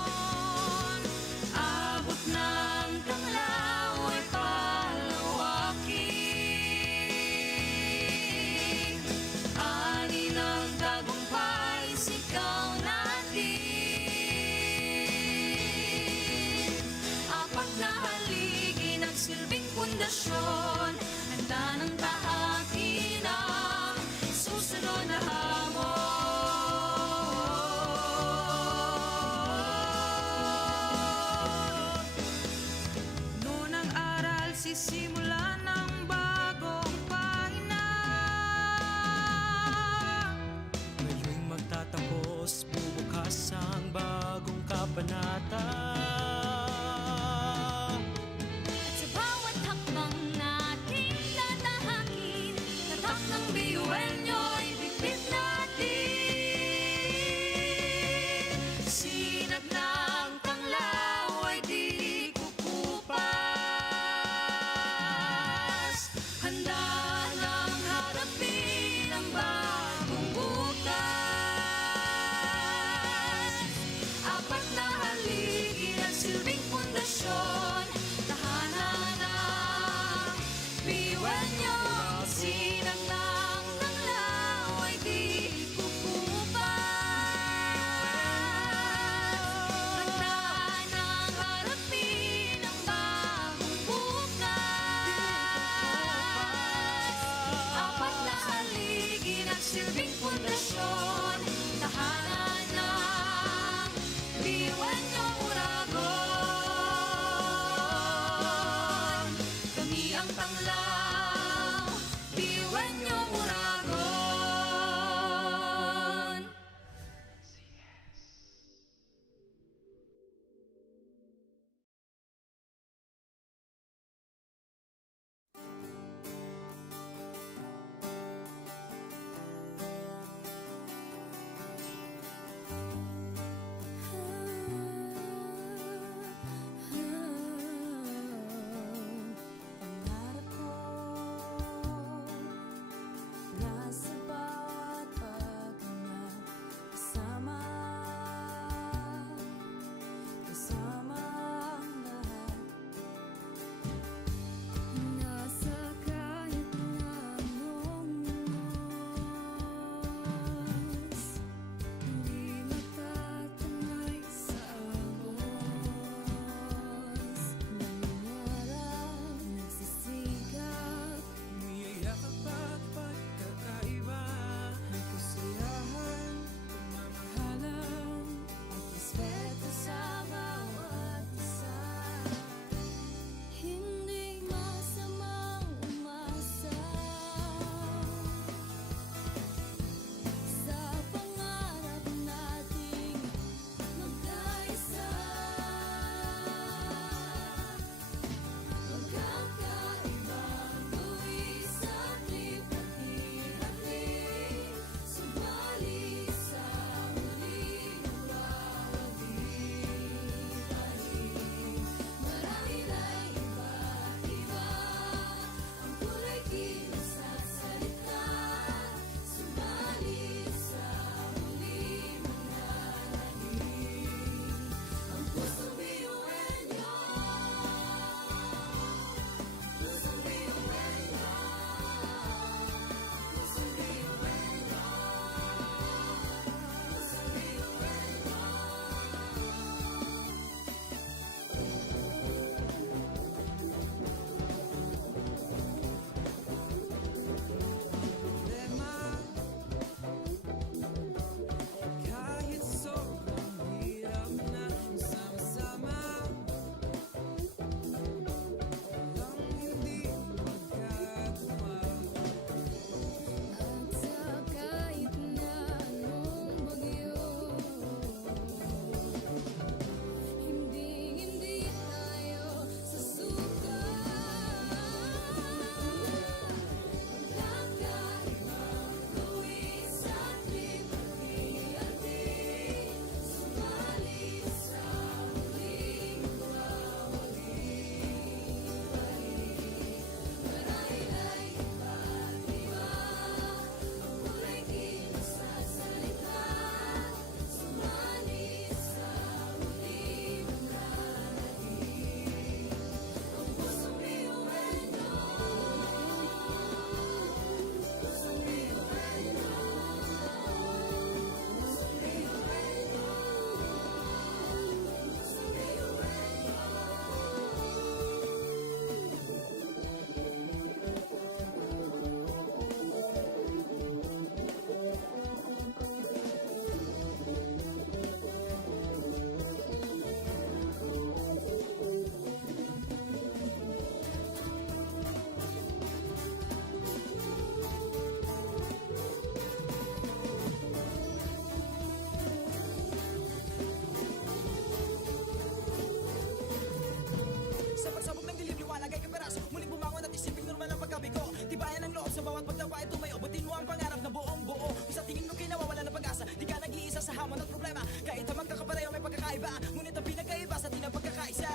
Sa pagsabog ng dilim, liwanag ay kaperaso. Muling bumangon at isipin normal ang pagkabigo. Tibayan ang loob sa bawat pagdapa ay tumayo. Butin mo ang pangarap na buong buo. Kung sa tingin mo kinawawala ng pag-asa, di ka nag-iisa sa hamon at problema. Kahit ang magkakapareho may pagkakaiba, ngunit ang pinagkaiba sa di na pagkakaisa.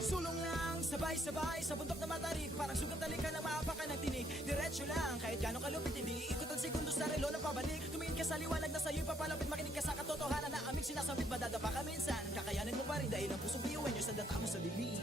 Sulong lang, sabay-sabay sa bundok na matarik. Parang sugat na lika na maapakan ng tinig. Diretso lang, kahit gano'ng kalupit, hindi ikot ang segundo sa relo na pabalik. Tumingin ka sa liwanag na sa'yo'y papalapit. Makinig ka sa katotohanan na aming sinasabit. Madadapa ka minsan, kakayanin mo pa rin dahil ang pusong biyuan nyo sa data mo sa dilim.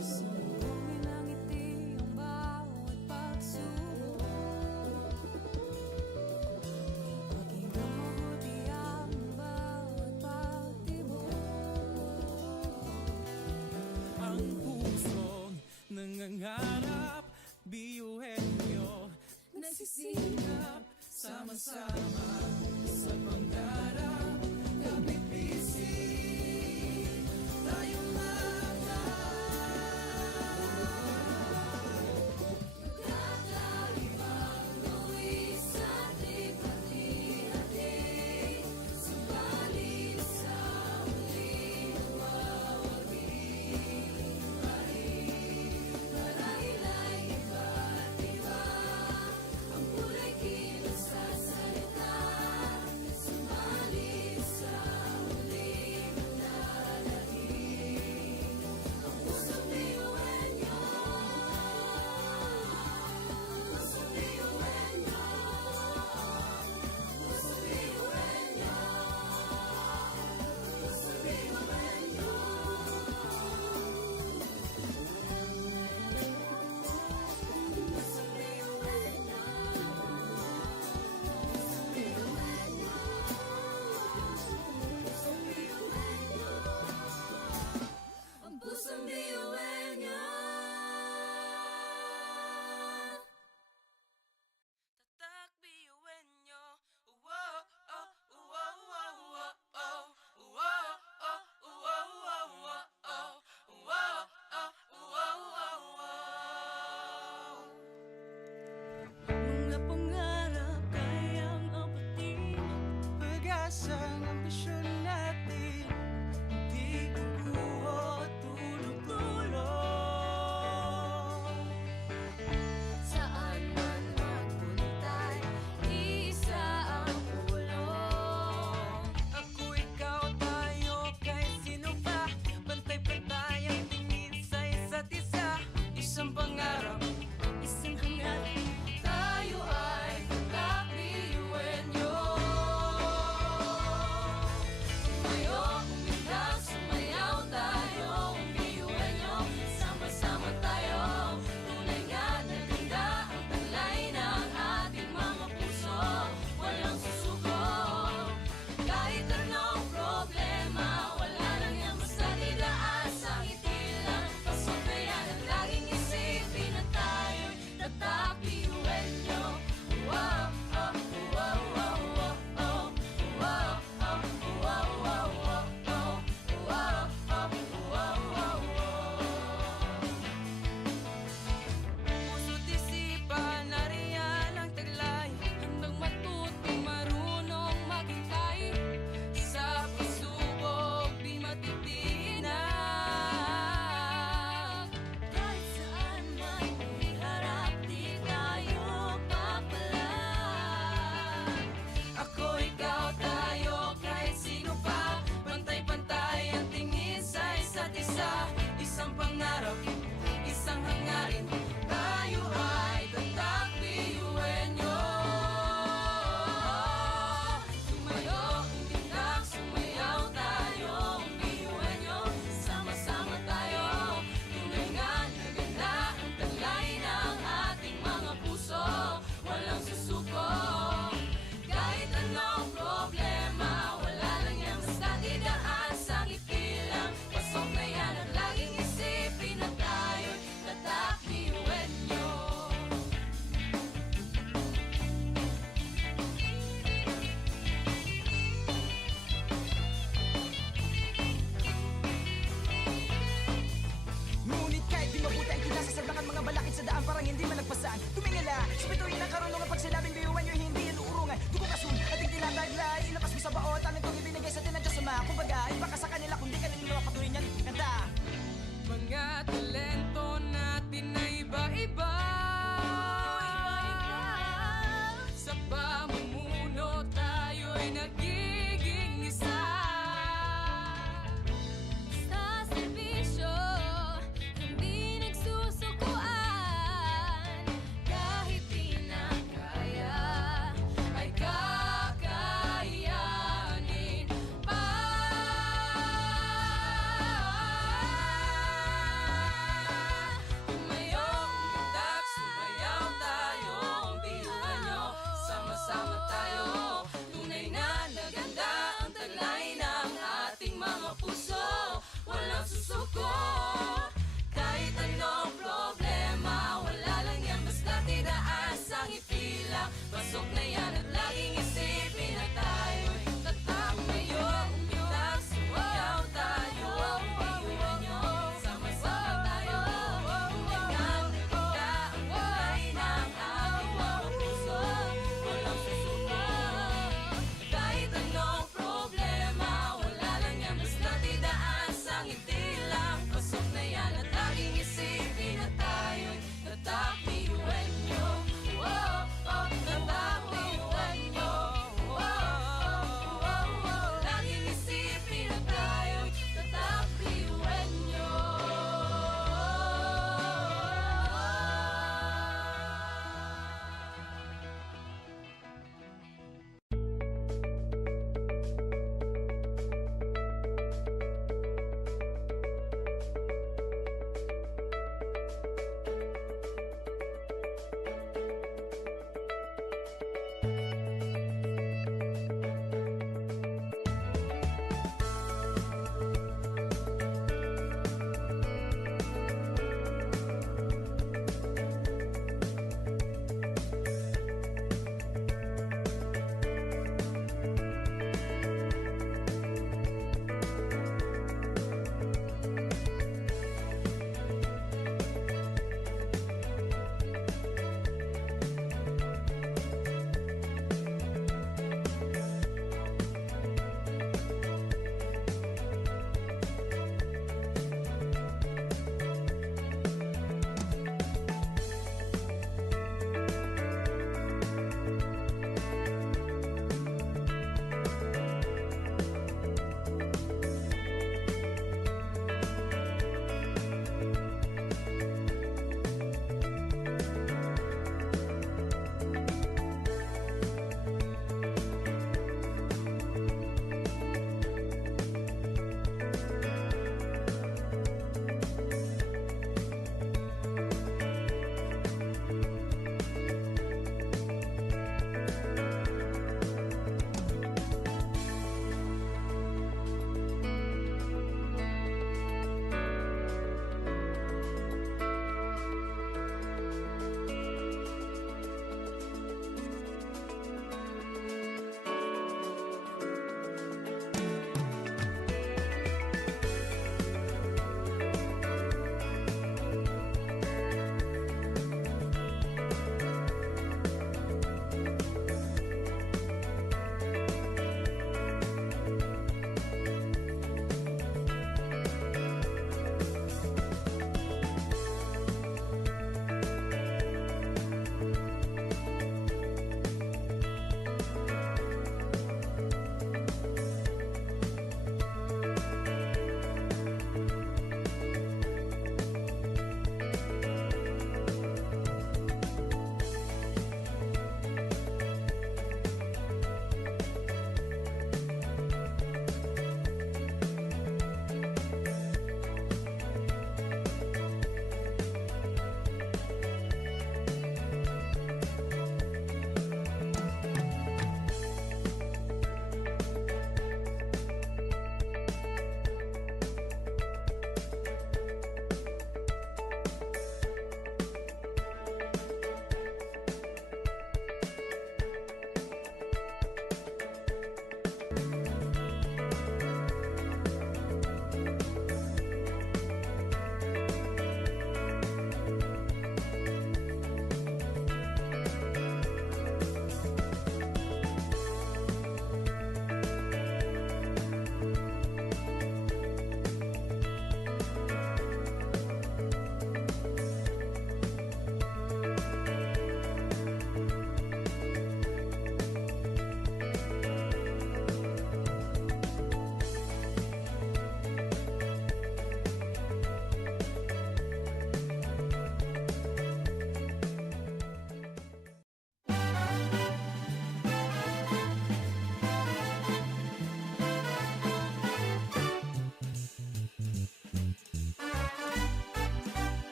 Sumugin ang ngiti ang bawat pagsubok. Pakinggan mabuti ang bawat pagtibok. Ang pusong nangangarap, biyuhin nyo, nagsisikap, sama-sama sa pangarap. Kapit bisig, tayong Kakaibang luwis at ikati-hati. Subalit sa huli mawawagi. Marahil ay iba't iba ang kulay kilos sa salita. Subalit parang hindi malagpasan. Tumingala, sa bituin ng karunungan. Pag sinabing biyuan nyo, hindi yan uurungan. Dugo kasun, ating tinataglay, ilapas mo sa baon. Talent kong ibinigay sa tinadya sa mga. Kumbaga, iba ka sa kanila, kundi ka nila patuloy niyan kanta. Mga talento natin na iba-iba. Sa pamumuno tayo'y nagiging isa. Sa serbisyo, hindi nagsusukuan. Kahit di na kaya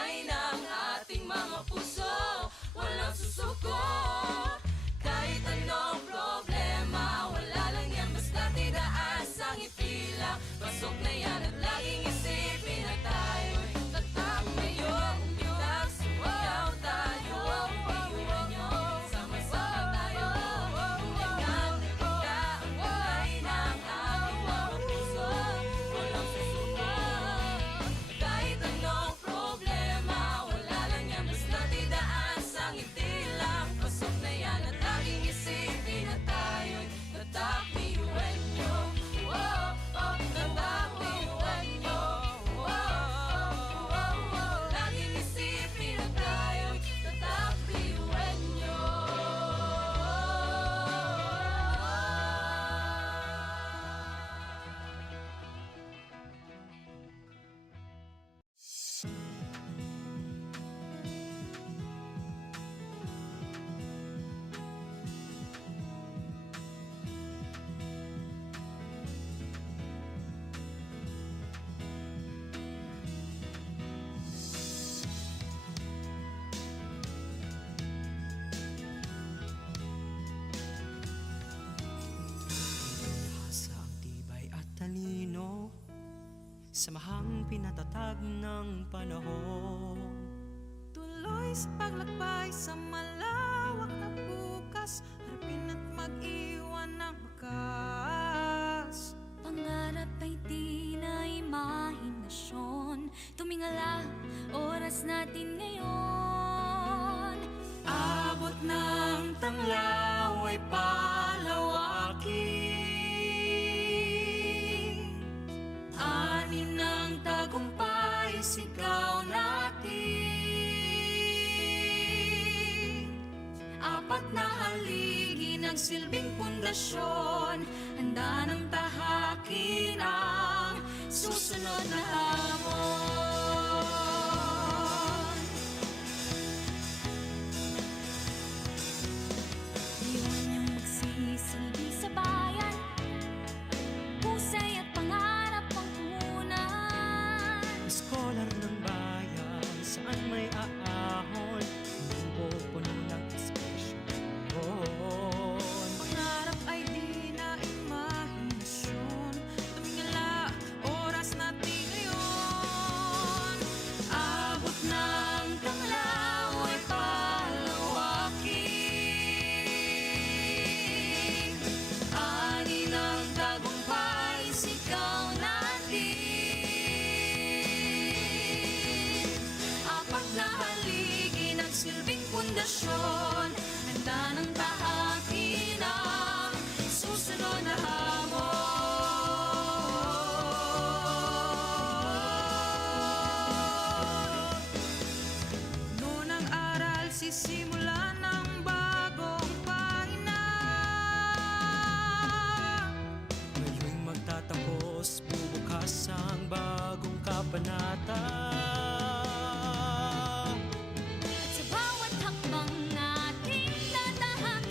talay ng ating mga puso. Walang susuko, kahit anong problema. Wala lang yan, basta tidaas ang ngiti lang. Pasok na yan at laging isipin na tayo'y tatak ngayon. Umitak, sumayaw tayo, biyuhan nyo, sama-sama tayo. Tunay nga naganda ang talay ng ating mga puso. Walang susuko, kahit anong problema. Wala lang yan, basta tidaas ang ngiti lang. Pasok na yan at laging isipin na tayo'y tatak biyuhan nyo. Oh, oh, tatak biyuhan nyo. Oh, oh, oh, oh, laging isipin na tayo'y tatak biyuhan nyo. Sa ang tibay at talino, samahang pinatatag ng panahon. Tuloy sa paglakbay sa malawak na bukas, harapin at mag-iwan ng wakas. Pangarap ay di na imahinasyon. Tumingala, oras natin ngayon. Abot ng tanglaw ay palawakin. Ani ng tagumpay, sigaw natin. Apat na haligi nagsilbing pundasyon, handa ng tahakin ang susunod na hamon. Iwan niyong magsisilbi sa bayan. Pusay at pangarap ang punan. Scholar ng bayan, saan may aahon, hindi puno ng inspirasyon. Pangarap ay di na imahinasyon. Tumingala, oras natin ngayon. Abot ng tanglaw ay palawakin. Ani ng tagumpay, sigaw natin. Apat na haligi nagsilbing pundasyon, handa ng tahakin ang susunod na hamon. Noon ang aral, sisimulan ng bagong pahina. Ngayon'y magtatapos, bubukas ang bagong kabanata. At sa bawat hakbang nating dadahan,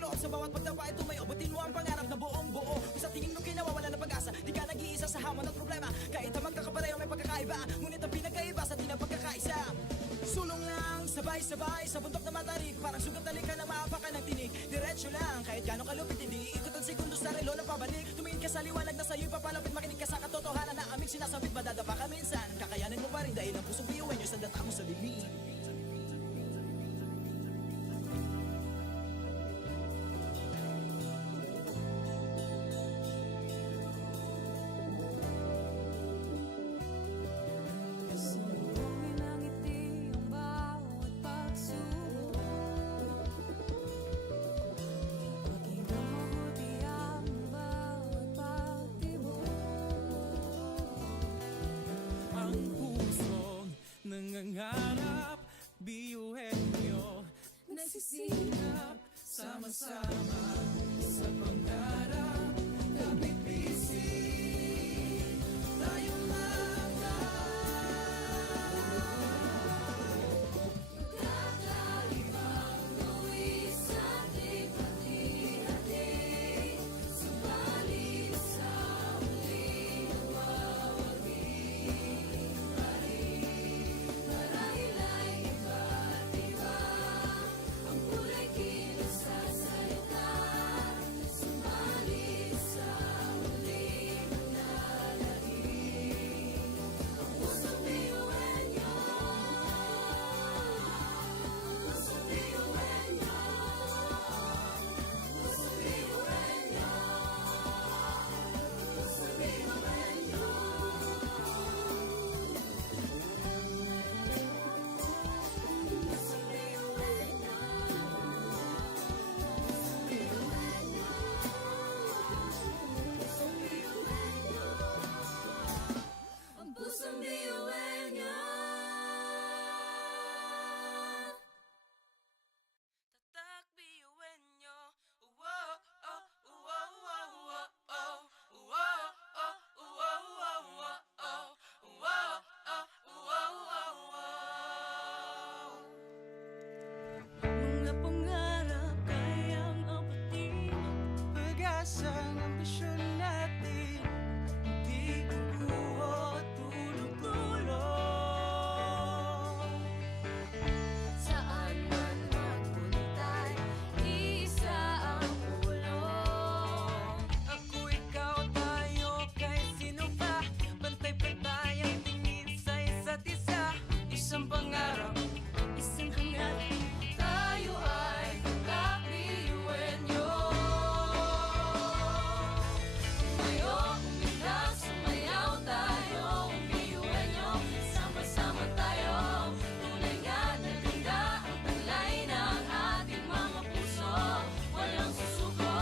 loob sa bawat pagtawa ay tumayo. Butin mo ang pangarap na buong buo. Kung sa tingin mo kinawawala ng pag-asa, di ka nag-iisa sa hamon at problema. Kahit ang magkakapareho may pagkakaiba, ngunit ang pinagkaiba sa di na pagkakaisa. Sulong lang, sabay-sabay sa bundok na matarik. Parang sugat na lika na maapakan ng tinig. Diretso lang, kahit gano'ng kalupit, hindi ikot ang segundo sa relo na pabalik. Tumingin ka sa liwanag na sa'yo'y papalapit. Makinig ka sa katotohanan na aming sinasabit. Madadapa ka minsan, kakayanin mo pa rin dahil ang pusong biyuan nyo sa data mo sa bibig. Sumbongin ang ngiti ang bawat pagsubok. Maging mabuti ang bawat pagtibok. Ang pusong nangangarap, biyuhin nyo, Nagsisikap sama-sama sa pangarap. Kapit bisig, tayong Kakaibang luwi sa ating pati-hati. Subalit sa huling mawagi pa rin. Marahil ay iba't iba ang kulay kilos sa salita. Subalit sa huling manlalangin. Ang pusong biyuhan niyo. Pusong biyuhan niyo. Pusong biyuhan niyo. Pusong biyuhan niyo. Pusong biyuhan niyo. Pusong biyuhan niyo. Ang pusong biyuhan niyo. Tatak biyuhin nyo. Wow, oh, wow, wow, wow, oh. Wow, oh, wow, wow, wow, oh. Wow, oh, wow, wow, wow. Mga pangarap kayang apatin, pag-asa ng ambisyon natin. Di kukuha tulong-tulong. Saan man magpuntay, isa ang pulong. Ako, ikaw, tayo, kahit sino pa. Pantay-pantay ang tingin sa isa't isa. Isang pangarap, Isang hangat, tayo ay kakbiyuhin niyo. Tumayo, umilag, sumayaw tayo, biyuhin niyo. Sama-sama tayo, tunay nga na ganda ang taglay ng ating mga puso. Walang susuko,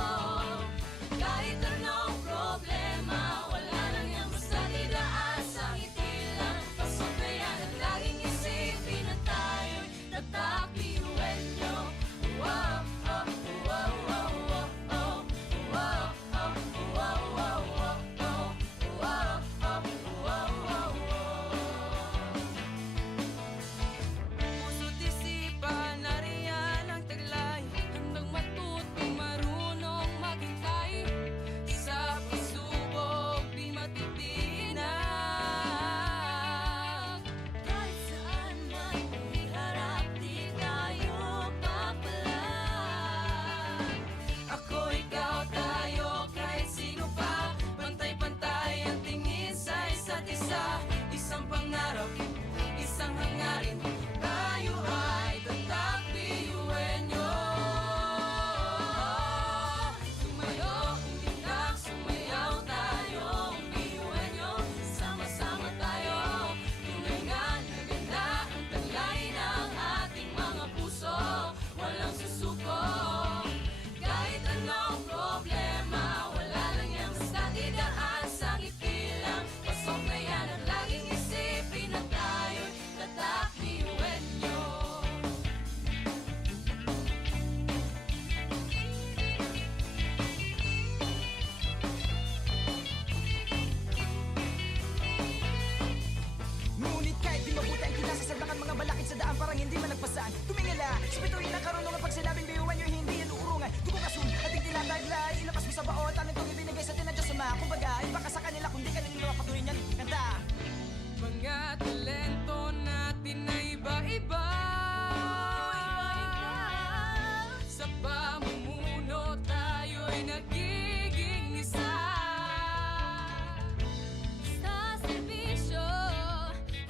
kahit anong problema, wala lang yan basta didaan sa ngiti lang. Pasok na yan at laging isipin na tayo'y tatak biyuhin niyo. Wow, oh, wow, wow, wow, oh. Wow, oh, wow, wow, wow, oh. Wow, oh, wow, wow, wow. puso't isipan, nariyan ang taglay. Handang matuto, marunong maghintay. Sa pagsubok, di matitinag. Kahit saan man iharap, di tayo papalag. Ako, ikaw, tayo, kahit sino pa. Pantay-pantay ang tingin sa isa't isa. Isang pangarap, isang hangarin. Tayo ay tatak biyuhin nyo. Tumayo, umilag, sumayaw tayo, biyuhin niyo. Sama-sama tayo, tunay nga na ganda ang taglay ng ating mga puso. Walang susuko, kahit anong problema, wala lang yan basta didaan sa ngiti lang. Pasok na yan at laging isipin na tayo'y tatak biyuhin niyo. Ngunit kahit di mabuti ang kinasasabakan mga balakid sa daan parang hindi man nagpasaan. Tumingala, sa bituin ng karunungan pag sinabing biyuhan nyo hindi yan uurungan. Tugo ka taglay, ilabas mo sa baon. Tanong kong ibinigay sa atin ng Diyos Ama. Kumbaga, iba ka sa kanila kung di ka nila patuloy niyan. Kanta. Mga talento natin na iba-iba. Sa pamumuno tayo'y nagiging isa. Sa serbisyo,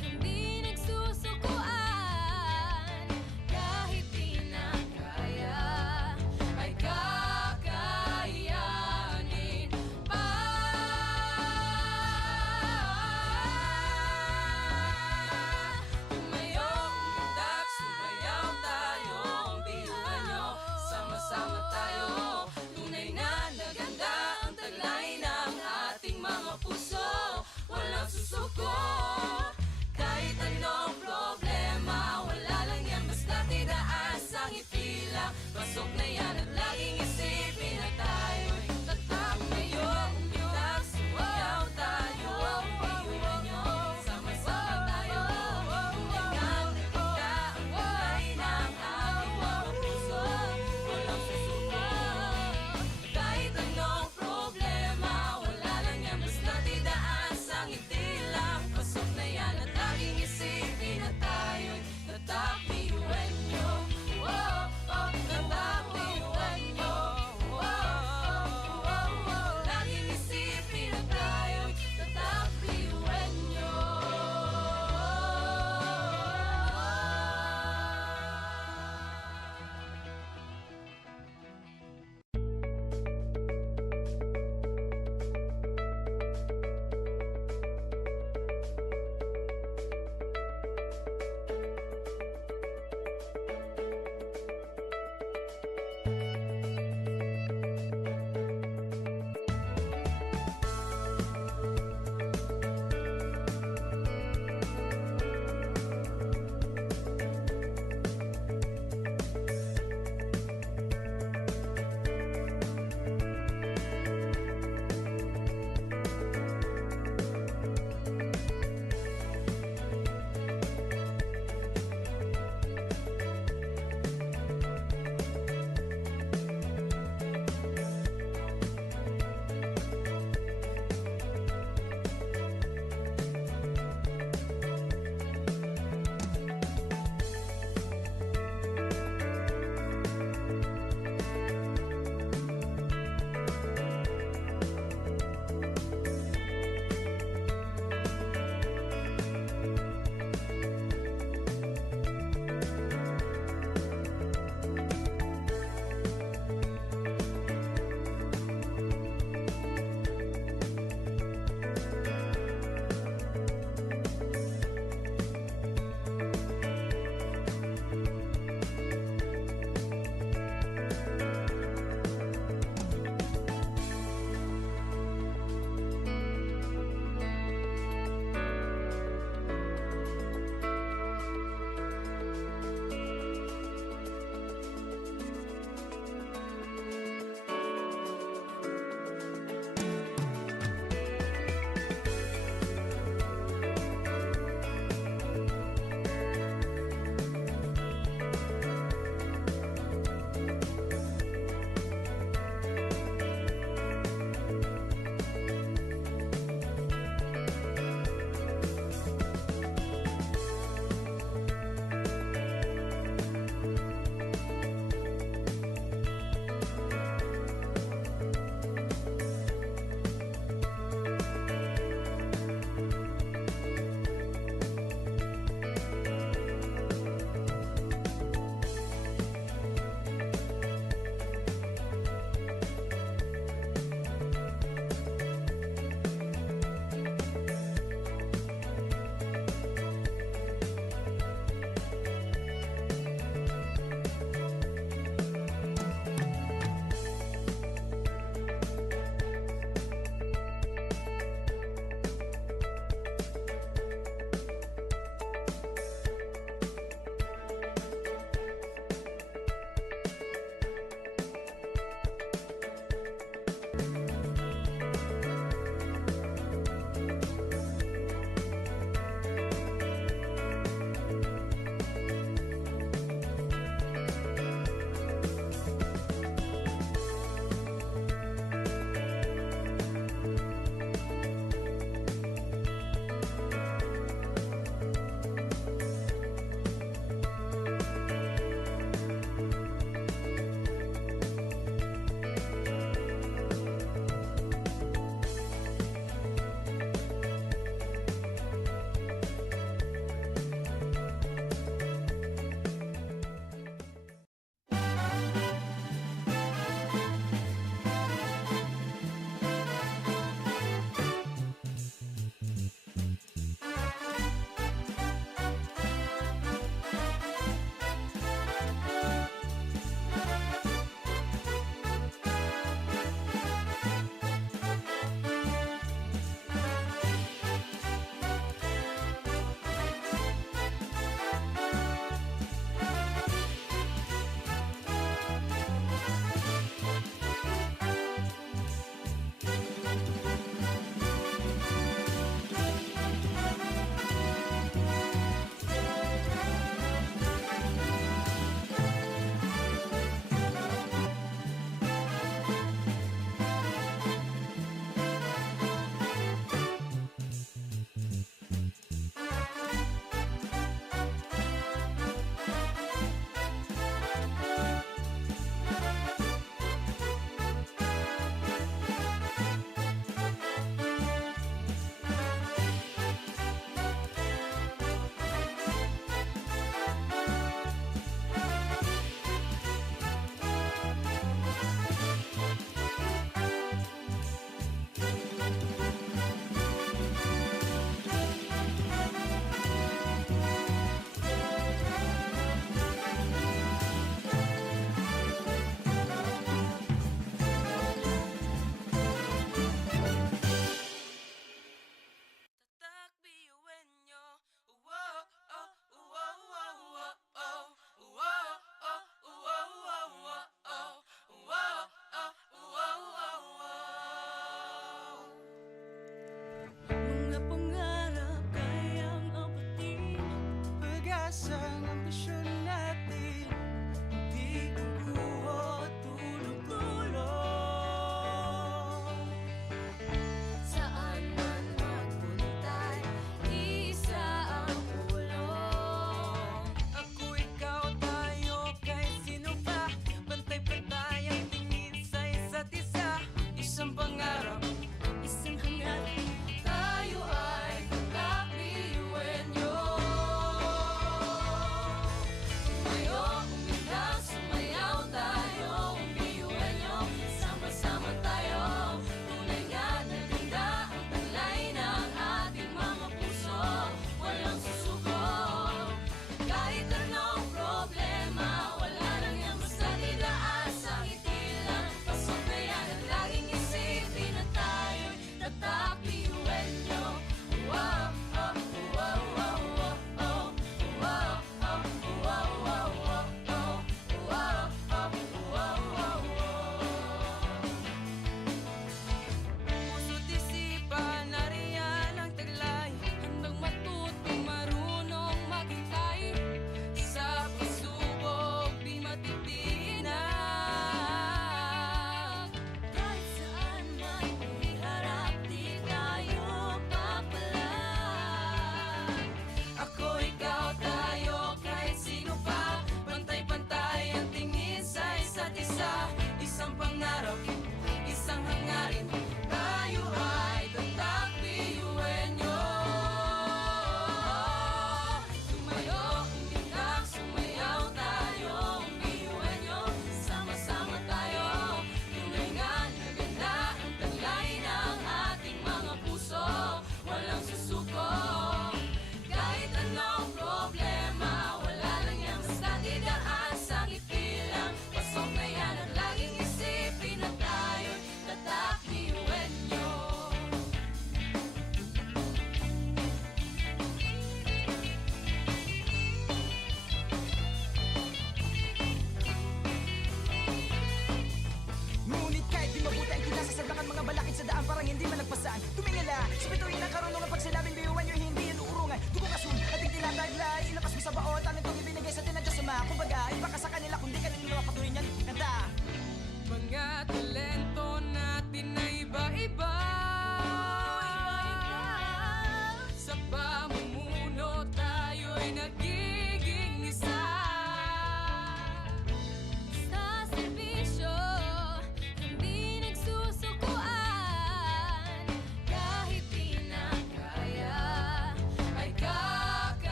hindi nagsusukuan. Kahit di na kaya, Ay kakayanin pa. Tumayo, umundak, sumayaw tayo. Ang biyuhan nyo, sama-sama tayo. Tunay na naganda ang taglay ng ating mga puso. Walang susuko, kahit anong problema. Wala lang yan, basta tinaas ang ipila. Pasok na yan at laging isipin na tayo'y tatak. Tumayo, umundak, sumayaw tayo. Ang biyuhan nyo, sama-sama tayo. Tunay na naganda ang taglay ng ating mga puso. Walang susuko, kahit anong problema. Wala lang yan, basta tinaas ang itilang. Pasok na yan at laging isipin na tayo'y tatak. Biyuhan nyo, oh, oh, tatak. Biyuhan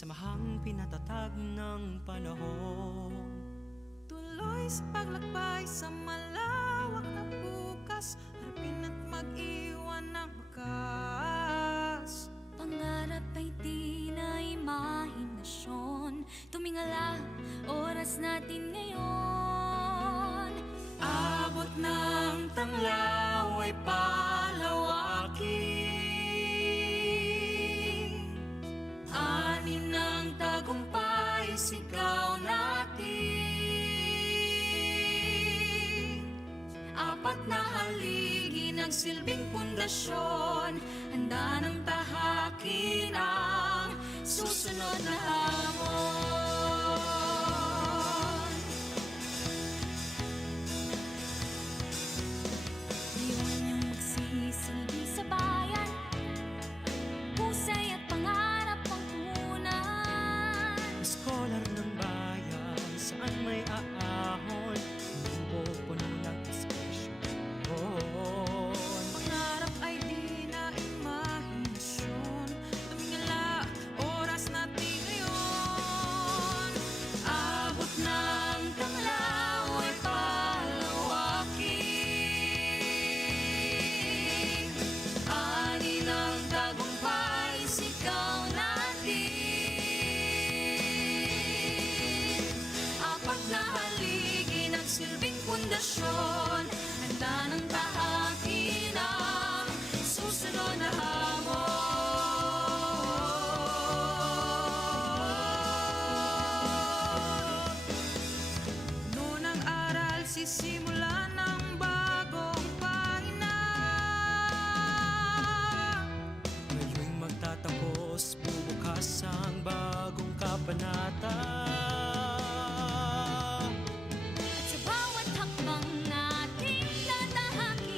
samahang pinatatag ng panahon. Tuloy sa paglakbay sa malawak na bukas, harapin at mag-iwan ng bakas. Pangarap ay di na imahinasyon, tumingala, oras natin ngayon. Abot ng tanglaw ay palawakin, ani ng tagumpay sigaw natin. Apat na haligi ng silbing pundasyon, handa ng tahakin ang susunod na hamon. Iwan yung magsisilbi sa bayan, husay at pangarap ang punan. Scholar ng bayan, saan may aahon, mundo puno ng inspirasyon. Pangarap ay di na imahinasyon, tumingala, oras natin ngayon. Abot ng tanglaw ay palawakin, ani ng tagumpay sigaw natin. Apat na haligi ng silbing pundasyon, handa ng tahakin ang susunod na hamon. Noon ang aral, sisimula ng bagong pahina. Ngayon'y magtatapos, bubukas ang bagong kabanata. At sa bawat hakbang nating tatahakin,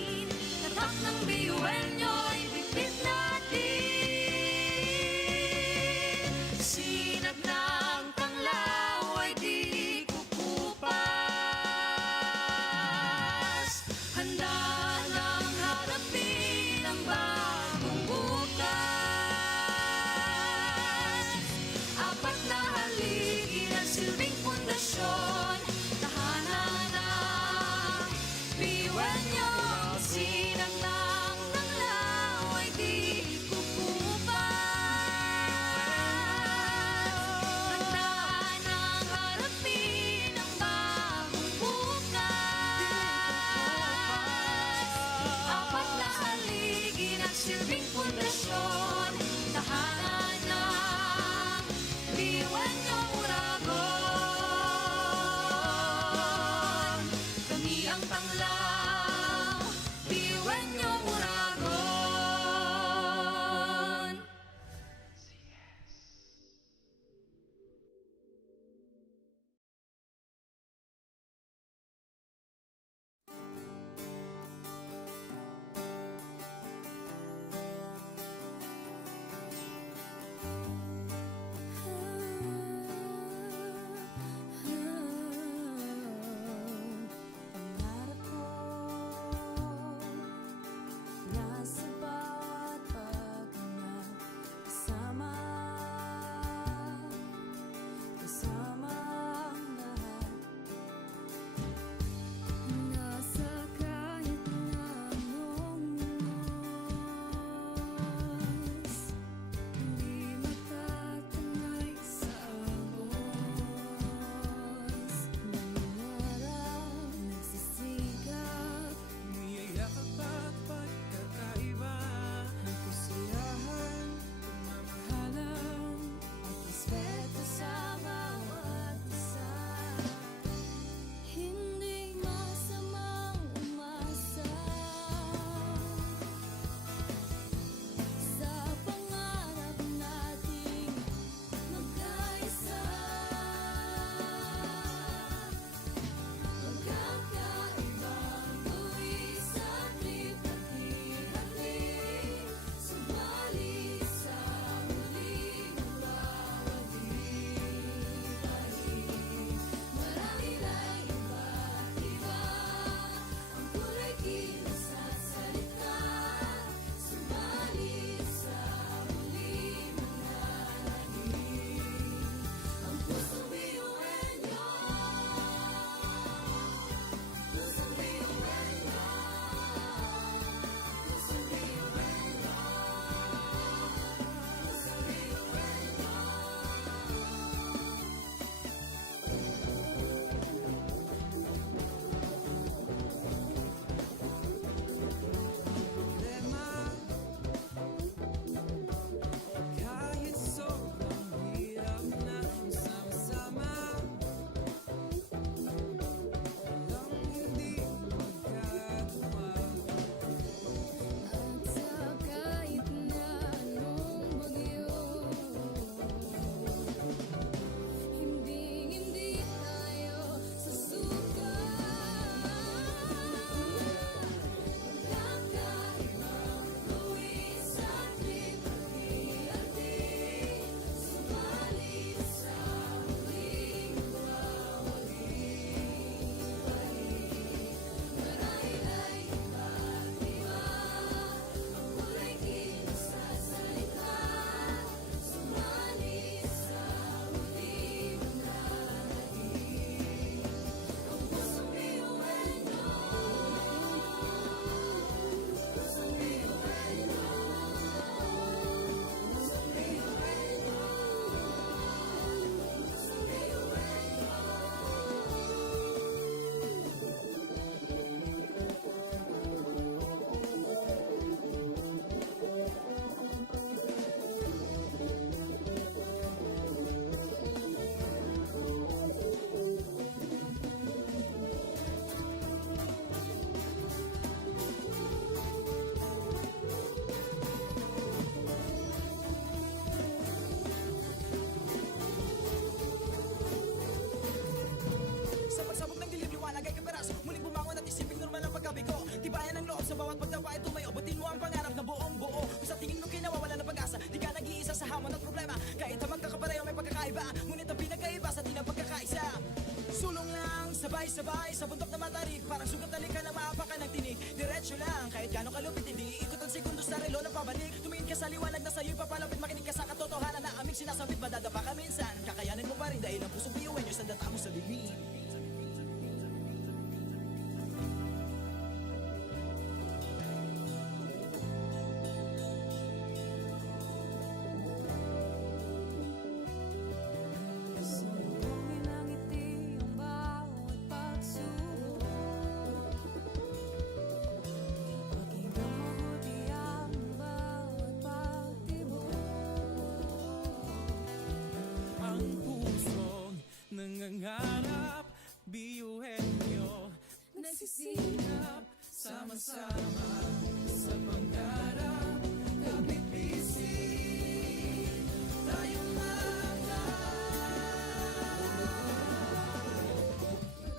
Sabay-sabay sa bundok na matarik, parang sugat na lika na maapak ka ng tinig. Diretso lang, kahit gano'ng kalupit, hindi ikot ang segundo sa relo na pabalik. Tumingin ka sa liwanag na sa'yo'y papalapit, makinig ka sa katotohanan na aming sinasabit. Madadapa ka minsan, kakayanin mo pa rin dahil ang pusong biyuin nyo sa data mo sa bibig. Sumugin ang ngiti ang bawat pagsubok. Pakinggang mabuti ang bawat pagtibok. Ang pusong nangangarap, biyuhin nyo Nagsisikap sama-sama sa pangarap. Kapit bisig, tayong mga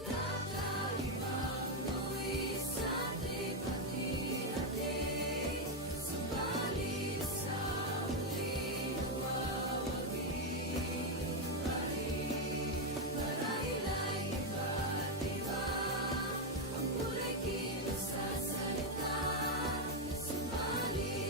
kakaibang buwis sa ating hati-hati. Subalit sa muling mawawagi. Marahil ay iba't iba ang kulay kilos sa salita. Subalit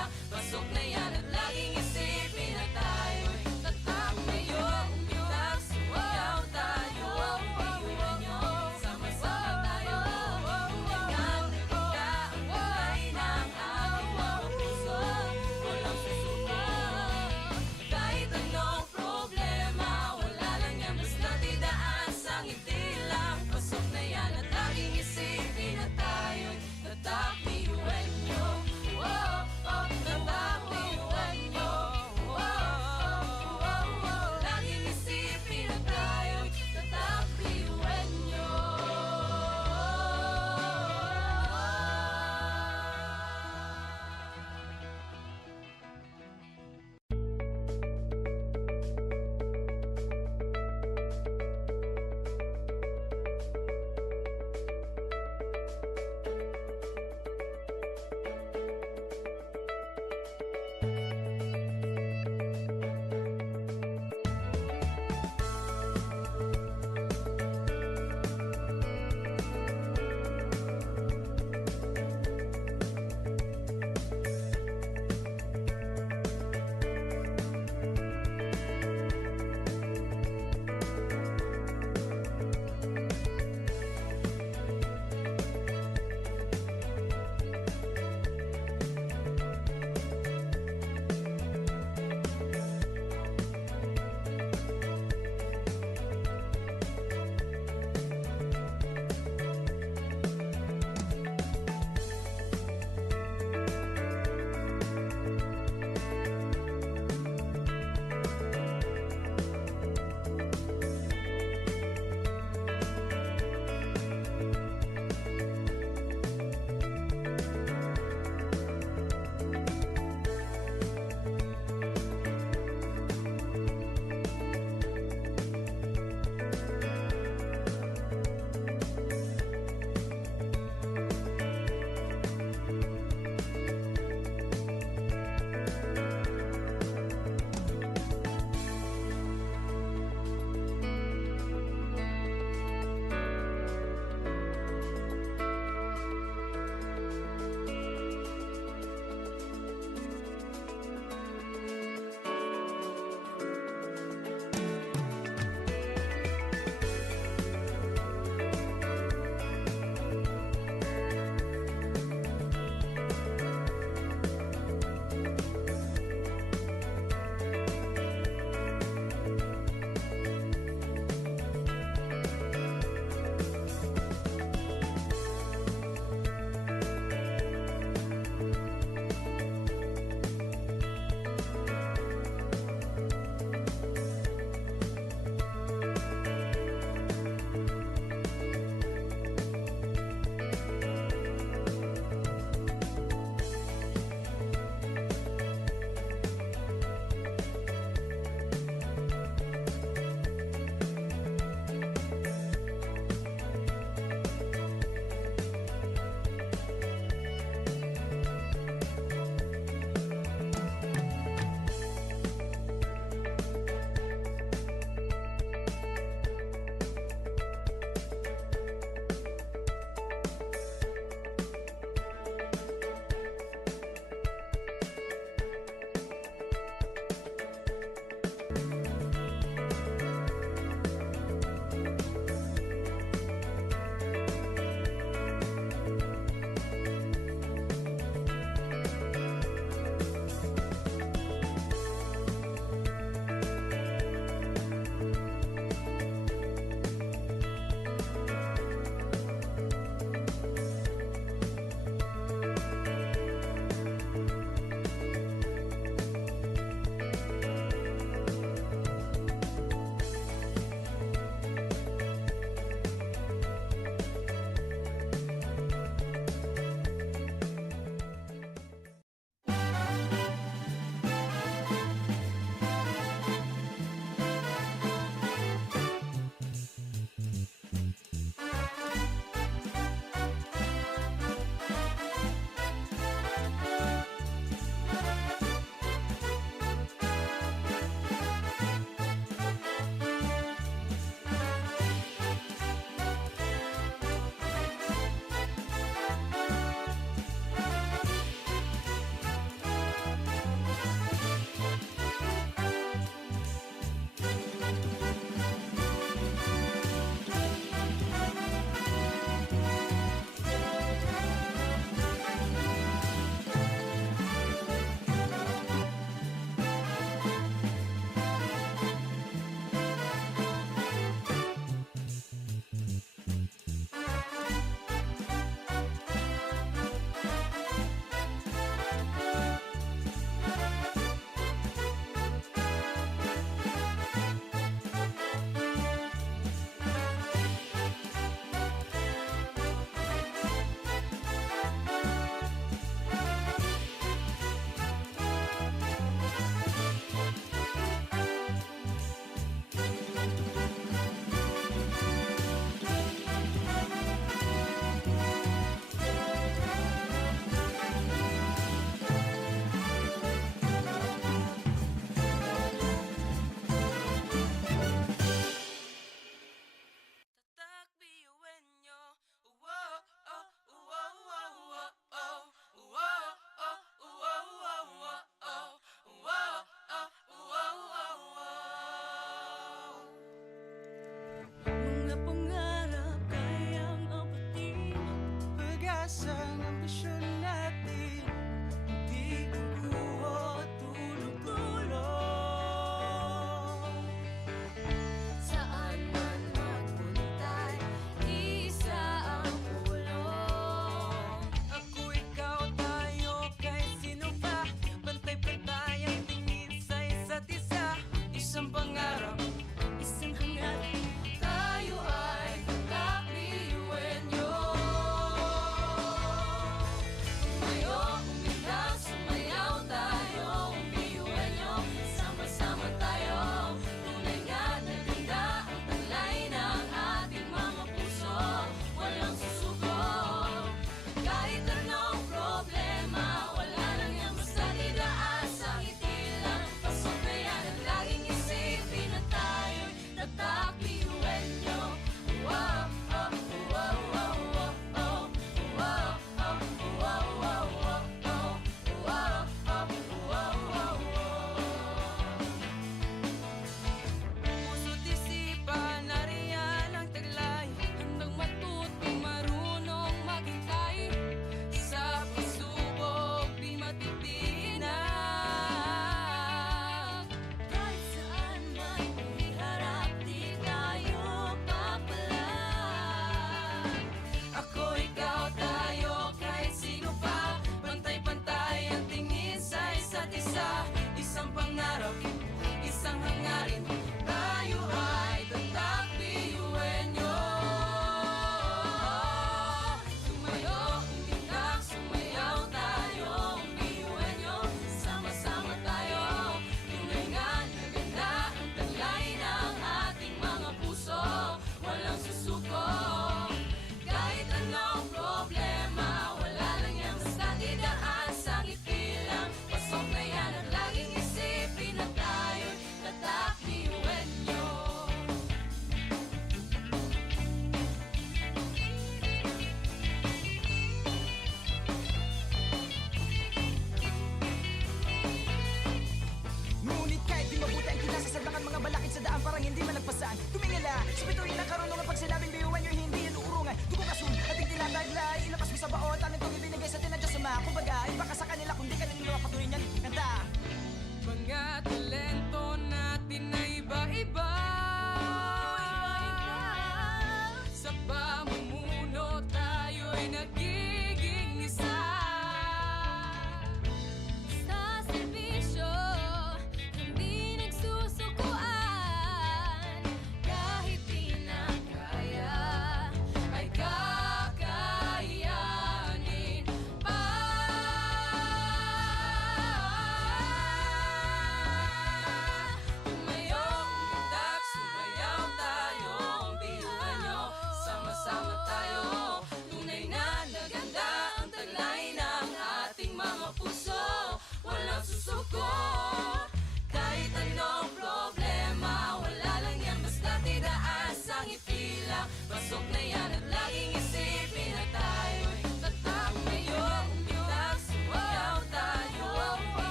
lang. Pasok na yan at laging isipin na tayo'y tatak ngayon. Umitak, sumayaw tayo. Biyuhan nyo, sama-sama tayo. Tunay nga naganda ang kulay ng ating mga puso. Walang susuko. Kahit anong problema, wala lang yan basta didaan sa ngiti lang. Pasok na yan at laging isipin na tayo'y tatak biyuhan nyo. Tatak biyuhan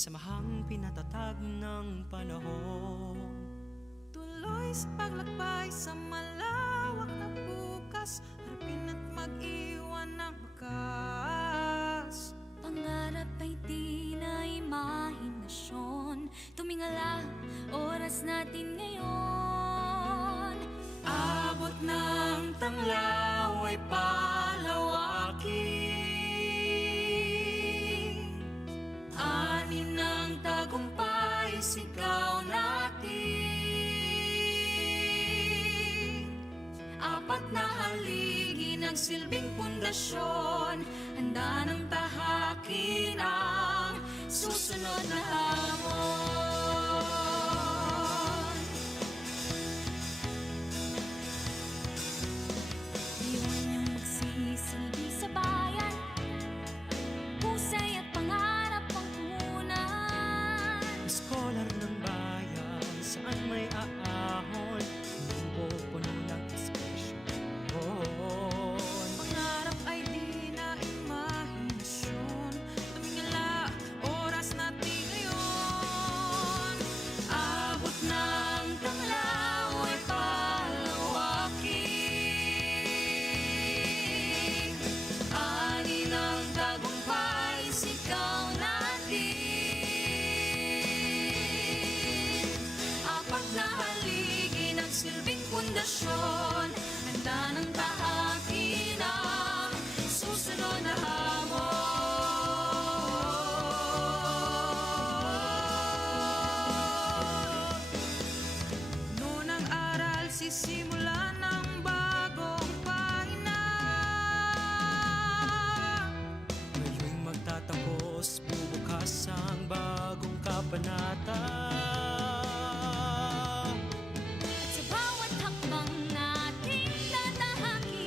samahang pinatatag ng panahon. Tuloy sa paglakbay sa malawak na bukas, harapin at mag-iwan ng bakas. Pangarap ay di na imahinasyon, tumingala, oras natin ngayon. Abot ng tanglaw ay palawakin, ani ng tagumpay sigaw natin. Apat na haligi nagsilbing pundasyon, handa ng tahakin ang susunod na hamon. Iwan niyong magsisilbi sa bayan, husay at pangarap ang punan. Scholar ng bayan, saan may aahon, hindi po puno ng inspirasyon. Pangarap ay di na imahinasyon, tumingala, oras natin ngayon. Abot ng tanglaw ay palawakin, ani ng tagumpay sigaw natin. Apat na haligi nagsilbing pundasyon, handa ng tahakin ang susunod na hamon. Noon ang aral, sisimula ng bagong pahina. Ngayong magtatapos, bubukas ang bagong kabanata. Sa bawat hakbang nating tatahakin,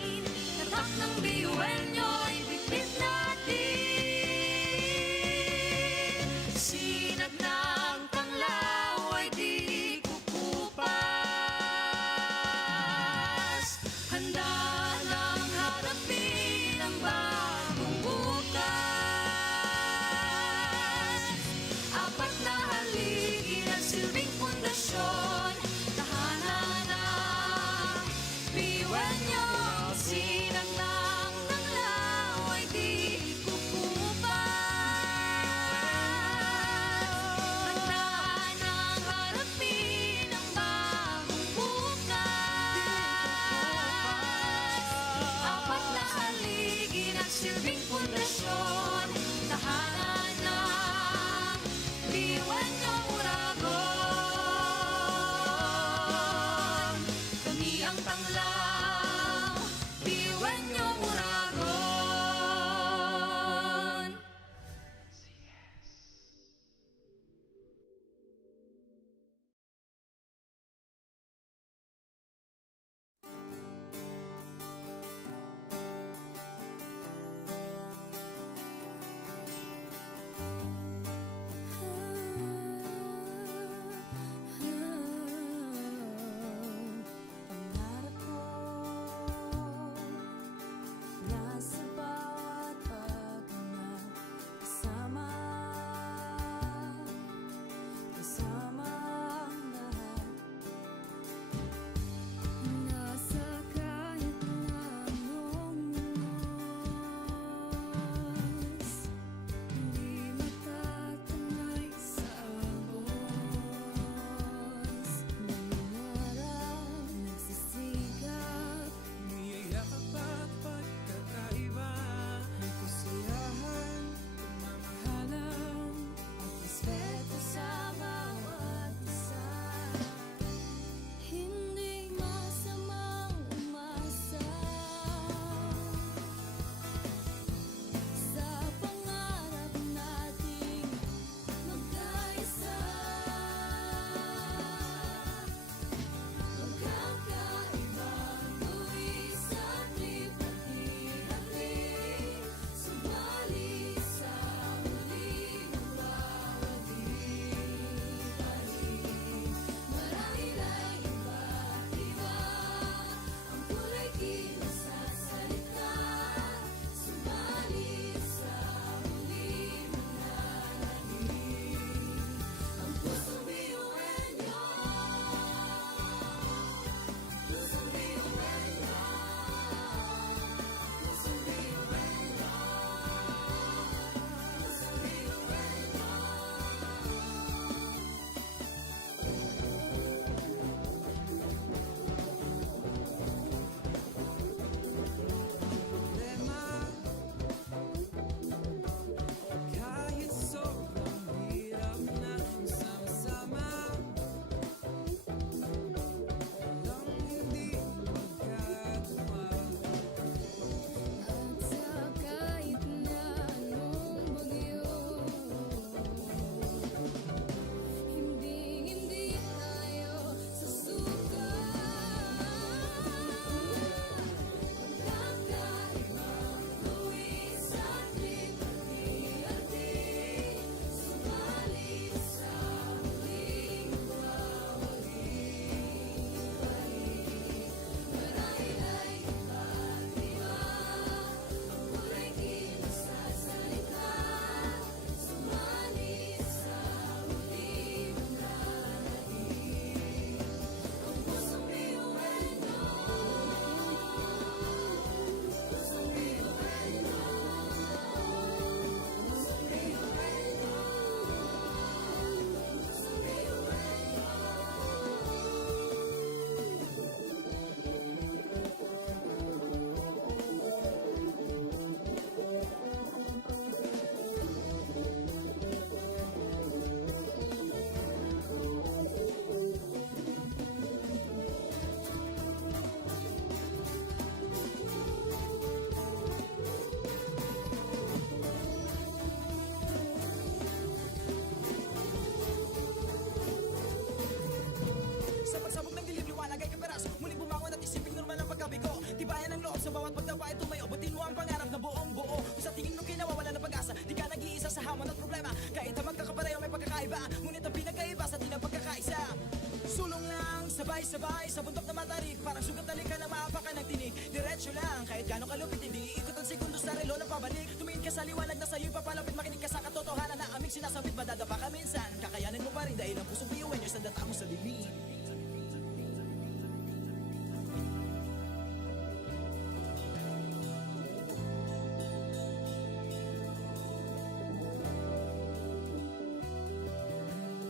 Sabay-sabay sa bundok na matarik, parang sugat na lika na maapakan ng tinig. Diretso lang, kahit gano'ng kalupit, hindi ikot ang segundo sa relo na pabalik. Tumingin ka sa liwanag na sa'yo'y papalapit, makinig ka sa katotohanan na aming sinasabit. Madadapa ka minsan, kakayanin mo pa rin dahil ang pusong biyuan nyo'y sandata mo sa dilim.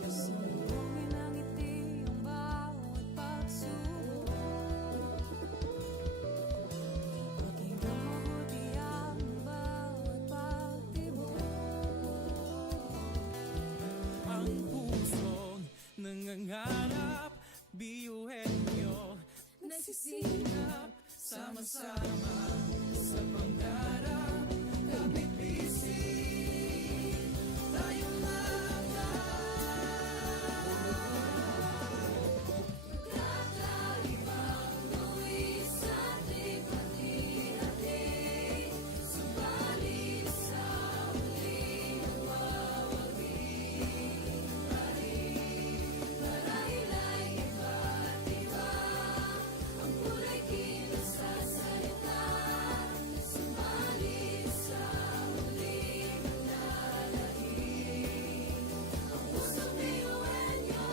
Sumbungin ng ngiti ang bawat pagsubok. Pakinggan mabuti ang bawat pagtibok. Ang pusong nangangarap, biyuhin nyo, Nagsisilap, sama-sama sa pangarap. Kapit bisig, tayo kakaibang luwi sa ating pati-hati. Subalit sa huling nawawagi pa rin. Marahila'y iba't iba ang kulay kinasasalita. Subalit sa huling nanlalahim ang pusong biyuan niyo.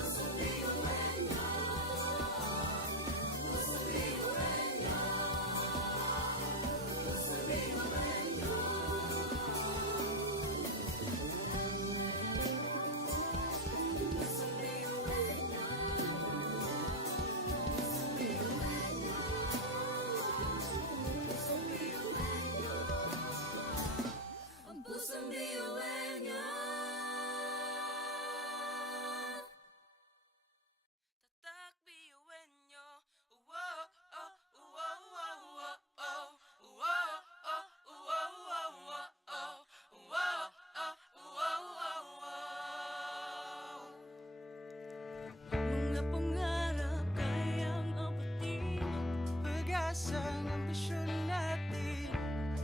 Pusong biyuan niyo. Pusong biyuan niyo. Pusong biyuan niyo. Pusong biyuan niyo. Pusong biyuan niyo. Ang pusong biyuan niyo. Tatak biyuin nyo. Wow, oh, wow, wow, wow, oh. Wow, oh, wow, wow, wow, oh. Wow, oh, wow, wow, wow. Mga pangarap kayang abutin. pag-asa ng ambisyon natin,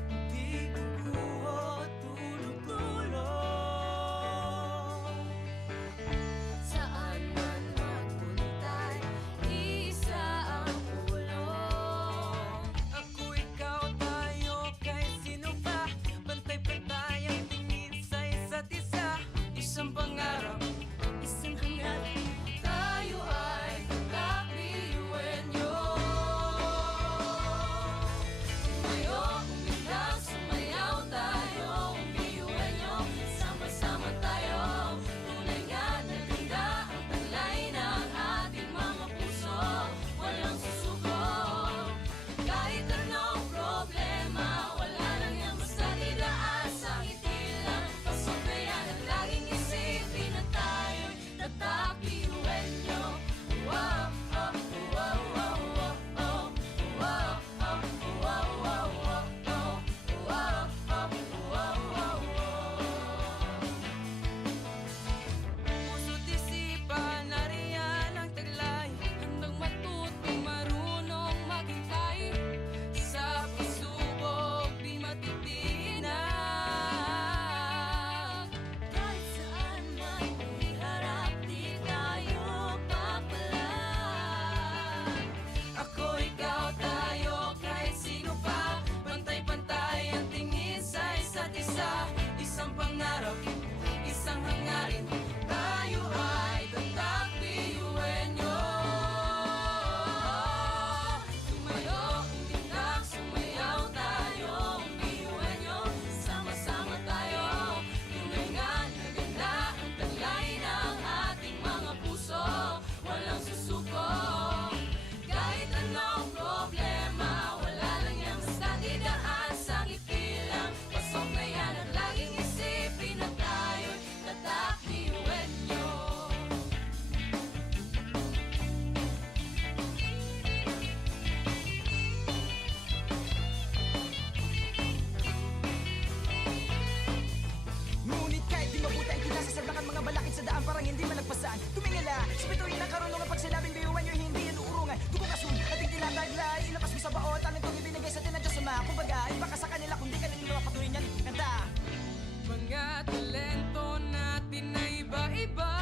hindi kukuha tulog-tulog. Saan man magpuntay, isa ang pulong. Ako, ikaw, tayo, kahit sino pa. Pantay-pantay ang tingin sa isa't isa. Isang pangarap, Isang hangarin, tayo ay kakabiyuin niyo. Sumayo, umiyak, sumayaw tayo, biyuin niyo. Sama-sama tayo, tunay nga na ganda ang taglay ng ating mga puso. Walang susuko, kahit anong problema, wala lang yan basta didaan sa ngiti lang. Pasok na yan at laging isipin na tayo'y tatak biyuin niyo. Wow, oh, wow, wow, wow, oh. Wow, oh, wow, wow, wow, oh. Wow, oh, wow, wow, wow. puso't isipan, nariyan ang taglay. Handang matuto, marunong maghintay. Sa pagsubok, di matitinag. Kahit saan man iharap, di tayo papalag. Ako, ikaw, tayo, kahit sino pa. Pantay-pantay ang tingin sa isa't isa. Isang pangarap, isang hangarin. Tayo ay tatak biyuin nyo. Sumayo, umiyak, sumayaw tayo, biyuin niyo. Sama-sama tayo, tunay nga na ganda ang taglay ng ating mga puso. Walang susuko, kahit anong problema, wala lang yan basta didaan sa ngiti lang. Pasok na yan at laging isipin na tayo'y tatak biyuin niyo. Ngunit kahit di mabuti ang kinasasabakan mga balakid sa daan parang hindi malagpasan. Tumingala, sa bituin ng karunungan pag sinabing biyuan nyo hindi yan uurungan. Dugong asul, ating tinataglay, ilapas mo sa baon, talent kong ibinigay sa tinadya sa mga. Kumbaga, iba ka sa kanila kung di ka nila patuloy niyan. Kanta! Mga talento natin na iba-iba.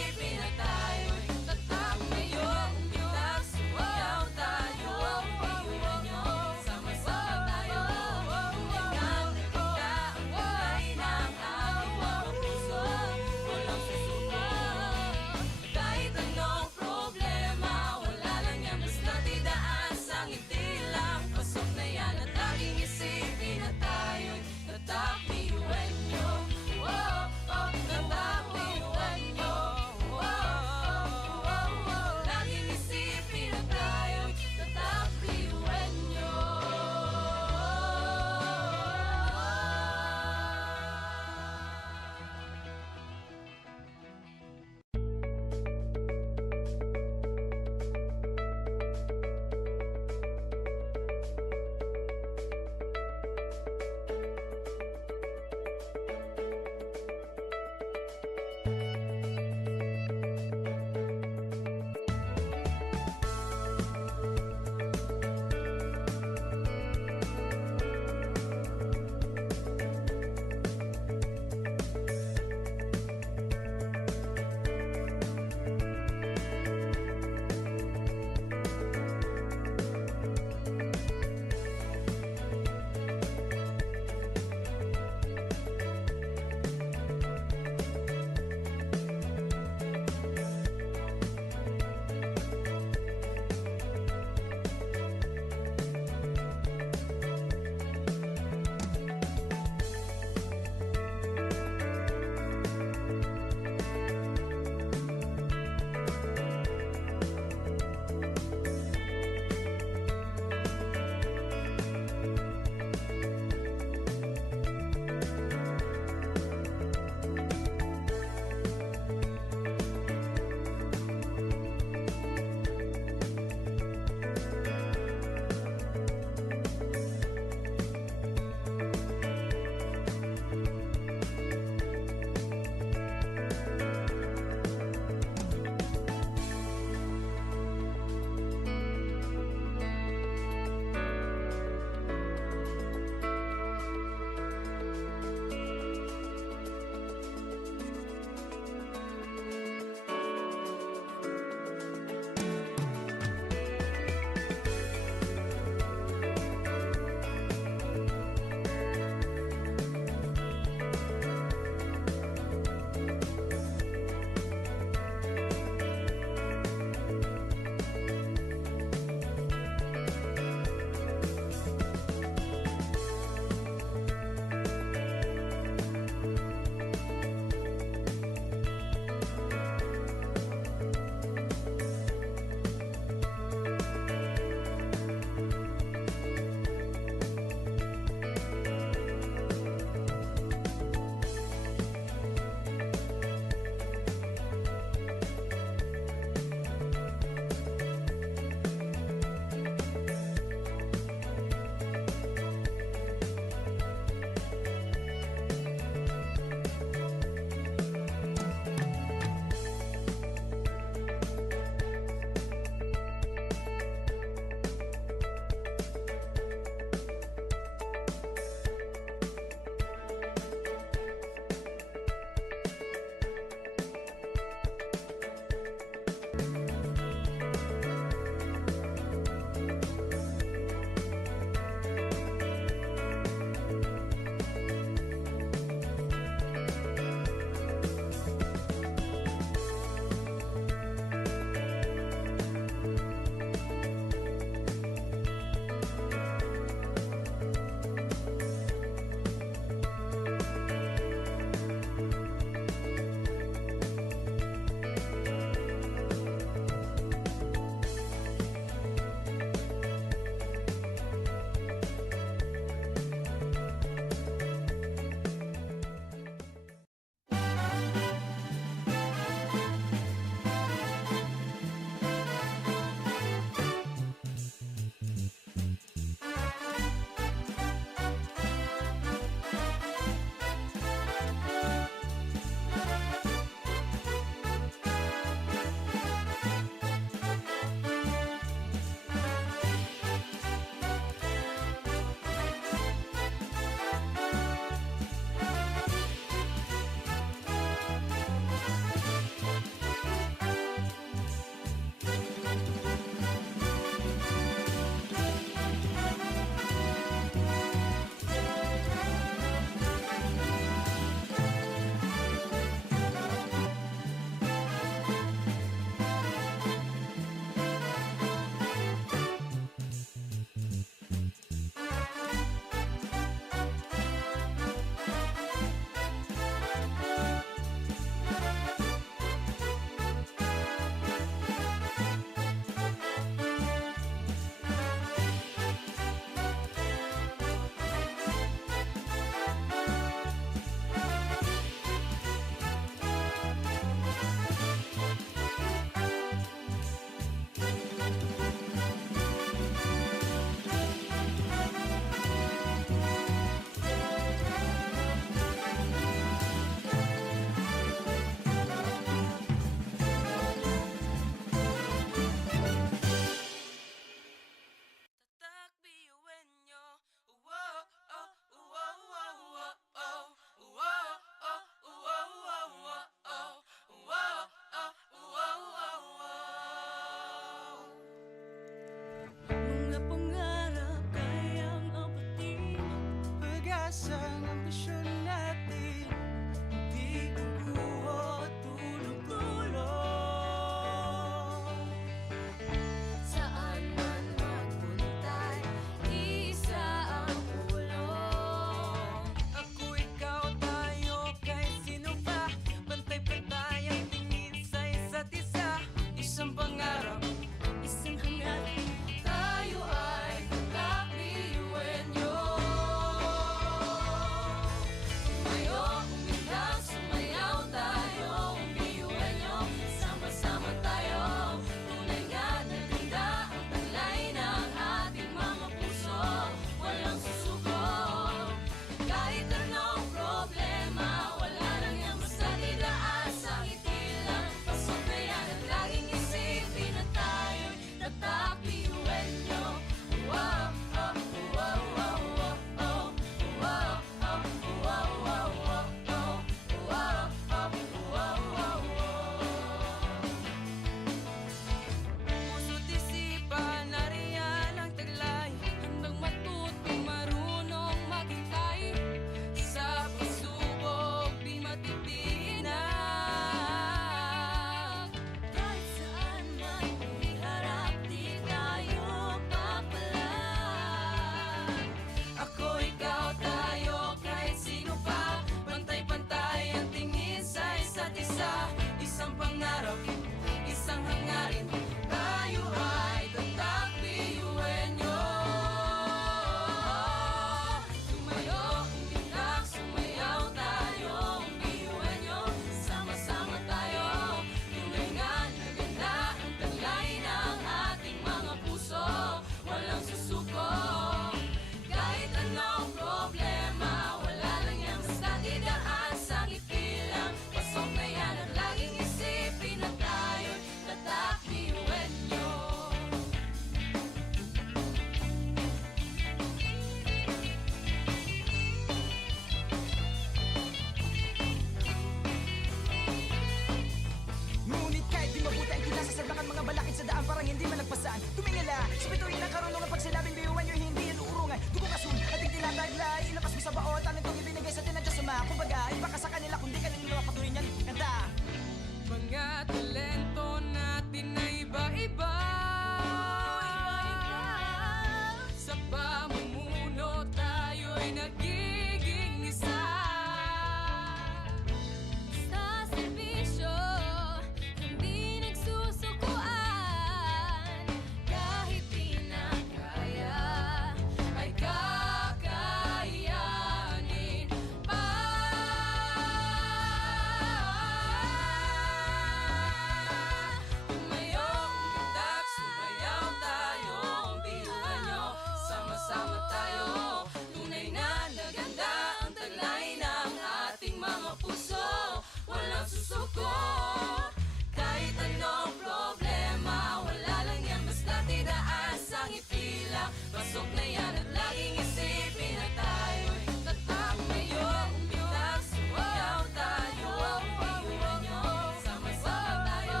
Pasok na yan at laging isipin na tayo'y tatak ngayon. Umitak, sumayaw tayo, biyuhan nyo, sama-sama tayo.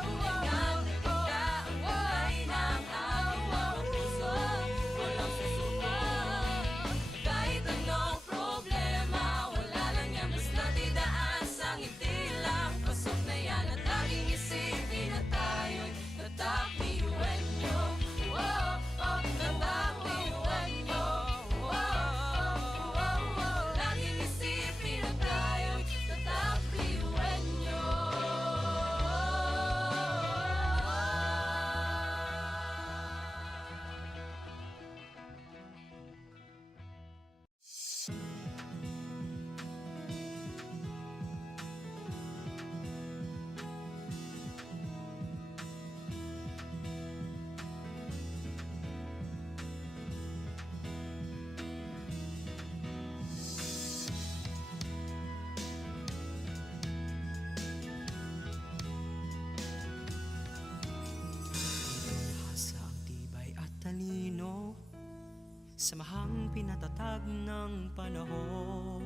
Tulingan, naganda ang kulay ng ating mga puso. Walang susuko, kahit anong problema, wala lang yan, basta tidaan sa ngiti lang. Pasok na yan at laging isipin na tayo'y tatak, biyuhan nyo. Tatak, biyuhan nyo. Laging isipin na tayo'y tatak, biyuhan nyo. Hasa ang tibay at talino, samahang pinatatag ng panahon.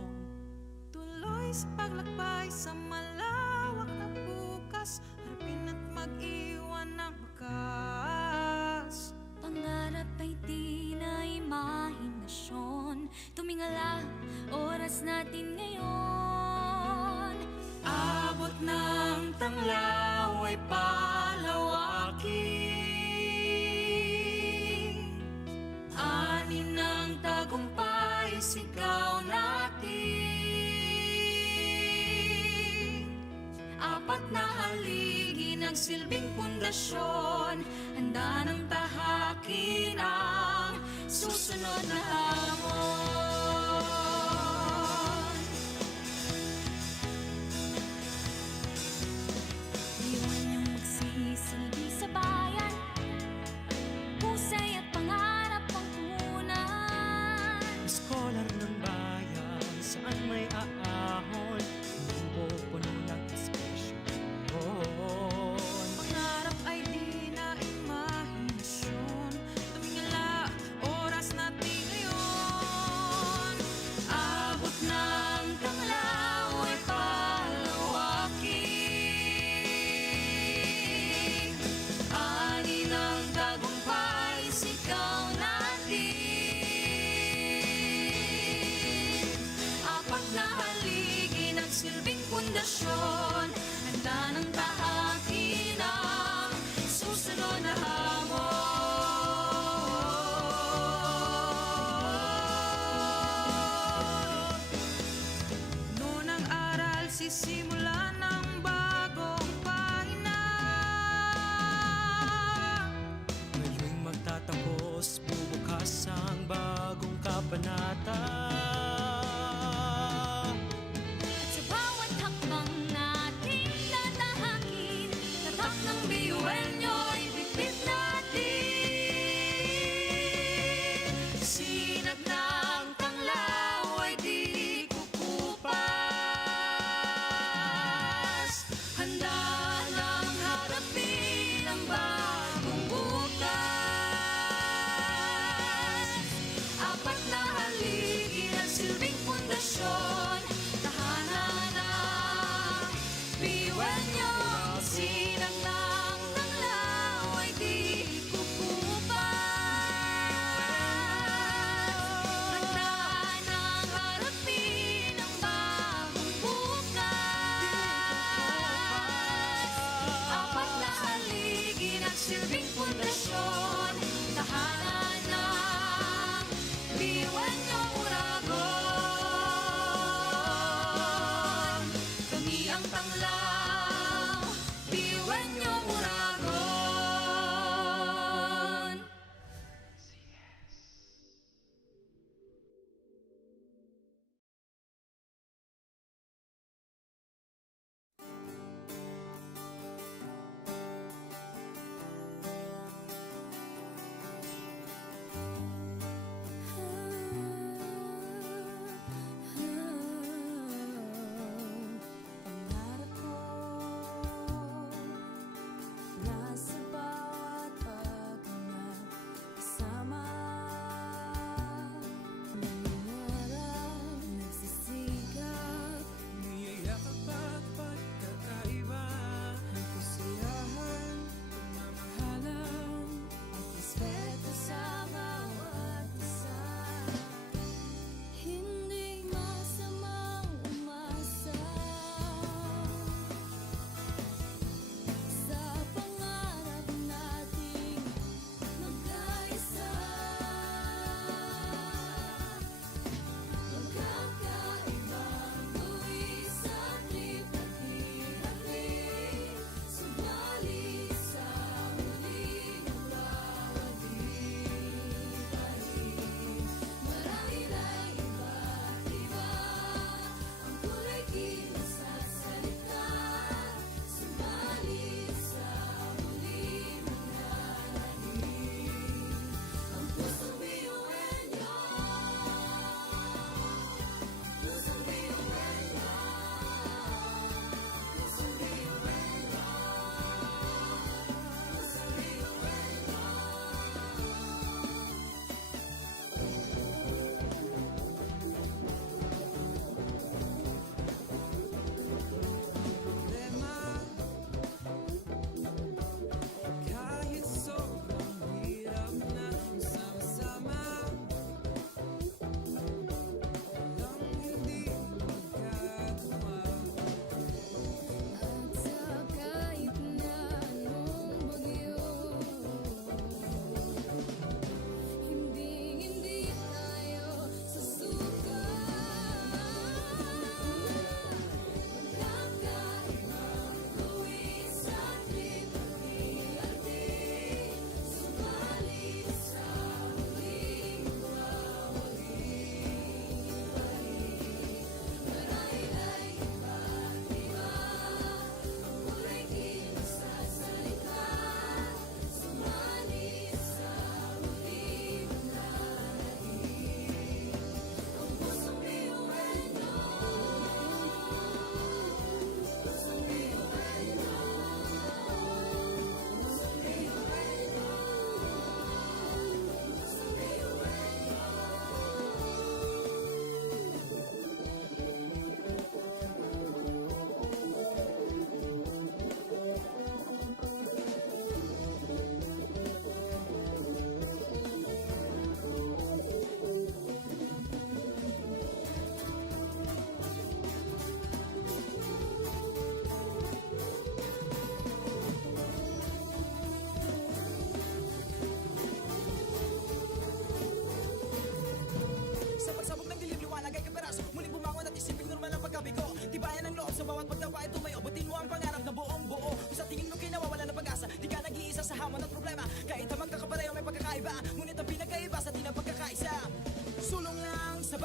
Tuloy sa paglakbay sa malawak na bukas, harapin at mag-iwan ng bakas. Pangarap ay di na imahinasyon. Tumingala, oras natin ngayon. Abot ng tanglaw ay palawakin. Ani ng tagumpay, sigaw natin. Apat na haligi ng silbing pundasyon, handa ng tahakin ang susunod na hamon. Iwan niyong magsisilbi sa bayan. Husay at pangarap ang punan. Scholar ng bayan, saan may aahon, lubo puno ng inspirasyon. Pangarap ay di na imahinasyon. Tumingala, oras natin ngayon.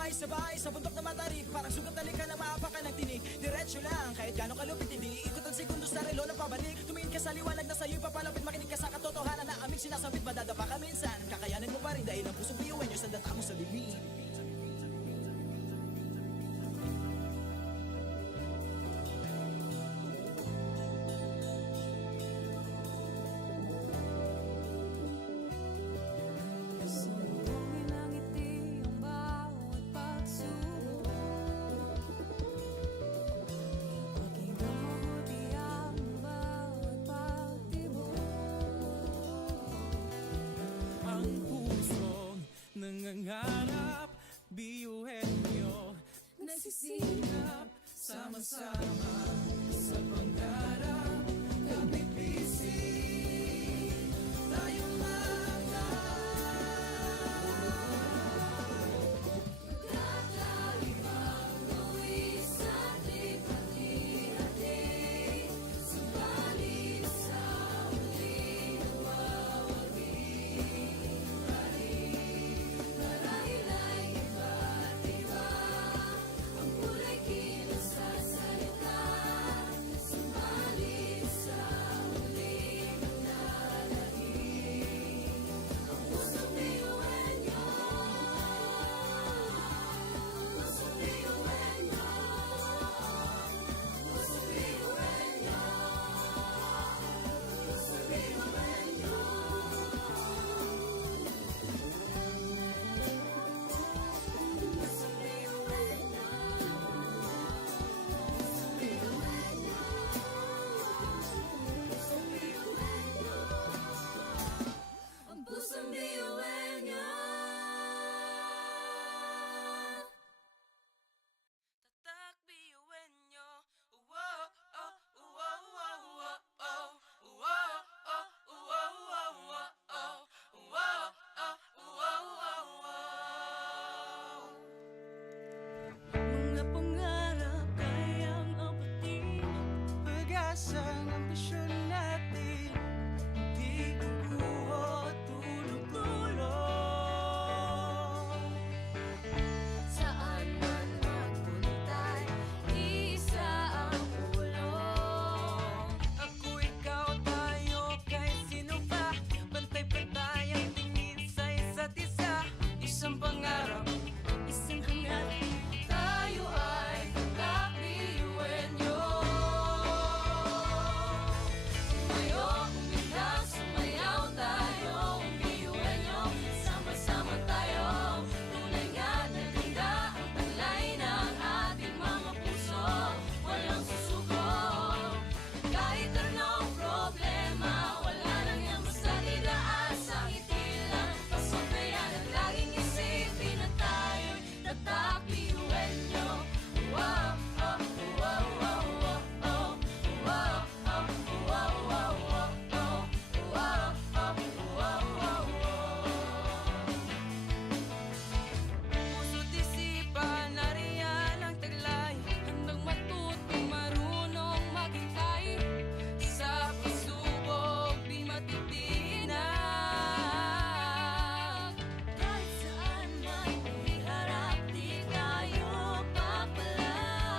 Sabay-sabay sa bundok na matarik, parang sugat na likha na maapakan ng tinig. Diretso lang, kahit gano'ng kalupit, hindi ikot ang segundo sa relo na pabalik. Tumingin ka sa liwanag na sa'yo'y papalapit, makinig ka sa katotohanan na aming sinasabit. Madadapa ka minsan, kakayanin mo pa rin dahil ang pusong biyuin nyo sa data mo sa bibig. Sumugin ang ngiti ang bawat pagsubok. Pakinggan mabuti ang bawat pagtibok. Ang pusong nangangarap, biyuhin nyo, Nagsisikap sama-sama sa pangarap. Kapipising tayong mga Kakaibang luwis at lipat-lihatid. Subalit sa huli nawawagi. Marahil ay iba't iba ang kulay kilos sa salita. Subalit sa huli manlalangin. Ang pusong biyuin niyo. Pusong biyuin niyo. Pusong biyuin niyo. Pusong biyuin niyo. Pusong biyuin niyo. Pusong biyuin niyo. Ang pusong biyuin niyo. Tatak biyuin nyo. Wow, oh, wow, wow, wow, oh. Wow, oh, wow, wow, wow, oh. Wow, oh, wow, wow, wow. mga pangarap kayang abutin. Pag-asa ng ambisyon natin, di kukuha tulog-tulog. Saan man magpuntay, isa ang ulo. Ako, ikaw, tayo, kahit sino pa. Pantay-pantay ang tingin sa isa't isa. Isang pangarap, Isang hangat, tayo ay kakabiyuin niyo. Tumayo, umilang, sumayaw tayo, biyuin niyo. Sama-sama tayo, tunay nga na ganda ang talay ng ating mga puso. Walang susuko, kahit anong problema, wala nang yan basta didaan sa ngiti lang. Pasok na yan at laging isipin na tayo'y tatak biyuin niyo. Wow, oh, wow, wow, wow, oh. Wow, oh, wow, wow, wow, oh. Wow, oh, wow, wow, wow. puso't isipan, nariyan ang taglay. Handang matutong marunong maghintay. Sa pagsubok, di matitinag. Kahit saan man iharap, di tayo papalag.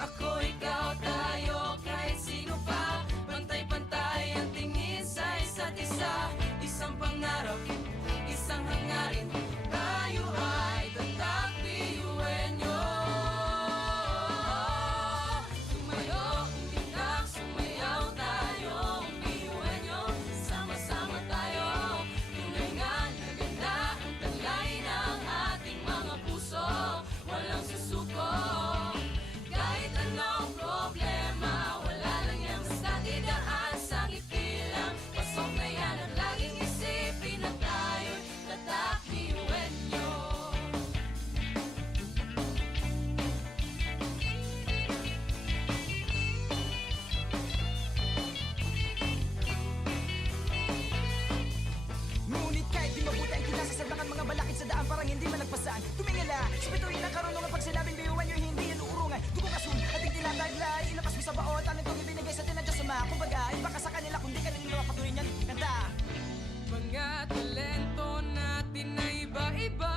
Ako, ikaw, tayo, kahit sino pa. Pantay-pantay ang tingin sa isa't isa. Isang pangarap, isang hangarin. Tayo ay tatak biyuin nyo. Tumayo, umilang, sumayaw tayo, biyuin niyo. Sama-sama tayo, tunay nga na ganda ang talay ng ating mga puso. Walang susuko, kahit anong problema, wala lang yan basta didaan sa ngiti lang. Pasok na yan at laging isipin na tayo'y tatak biyuin niyo. Ngunit kahit di mabuti ang kinasasablakan mga balakid sa daan, parang hindi malagpasan. Tumingala, sa bituin ng karunungan, pag sinabing biyuan nyo, hindi yan uurungan. Tugong asun, ating tinataglay, ilabas mo sa baot, anong itong ibinigay sa atin ng Diyos Ama. Kumbaga, iba ka sa kanila, kung di ka nila mapatuloy niyan. Kanta! Mga talento natin na iba-iba.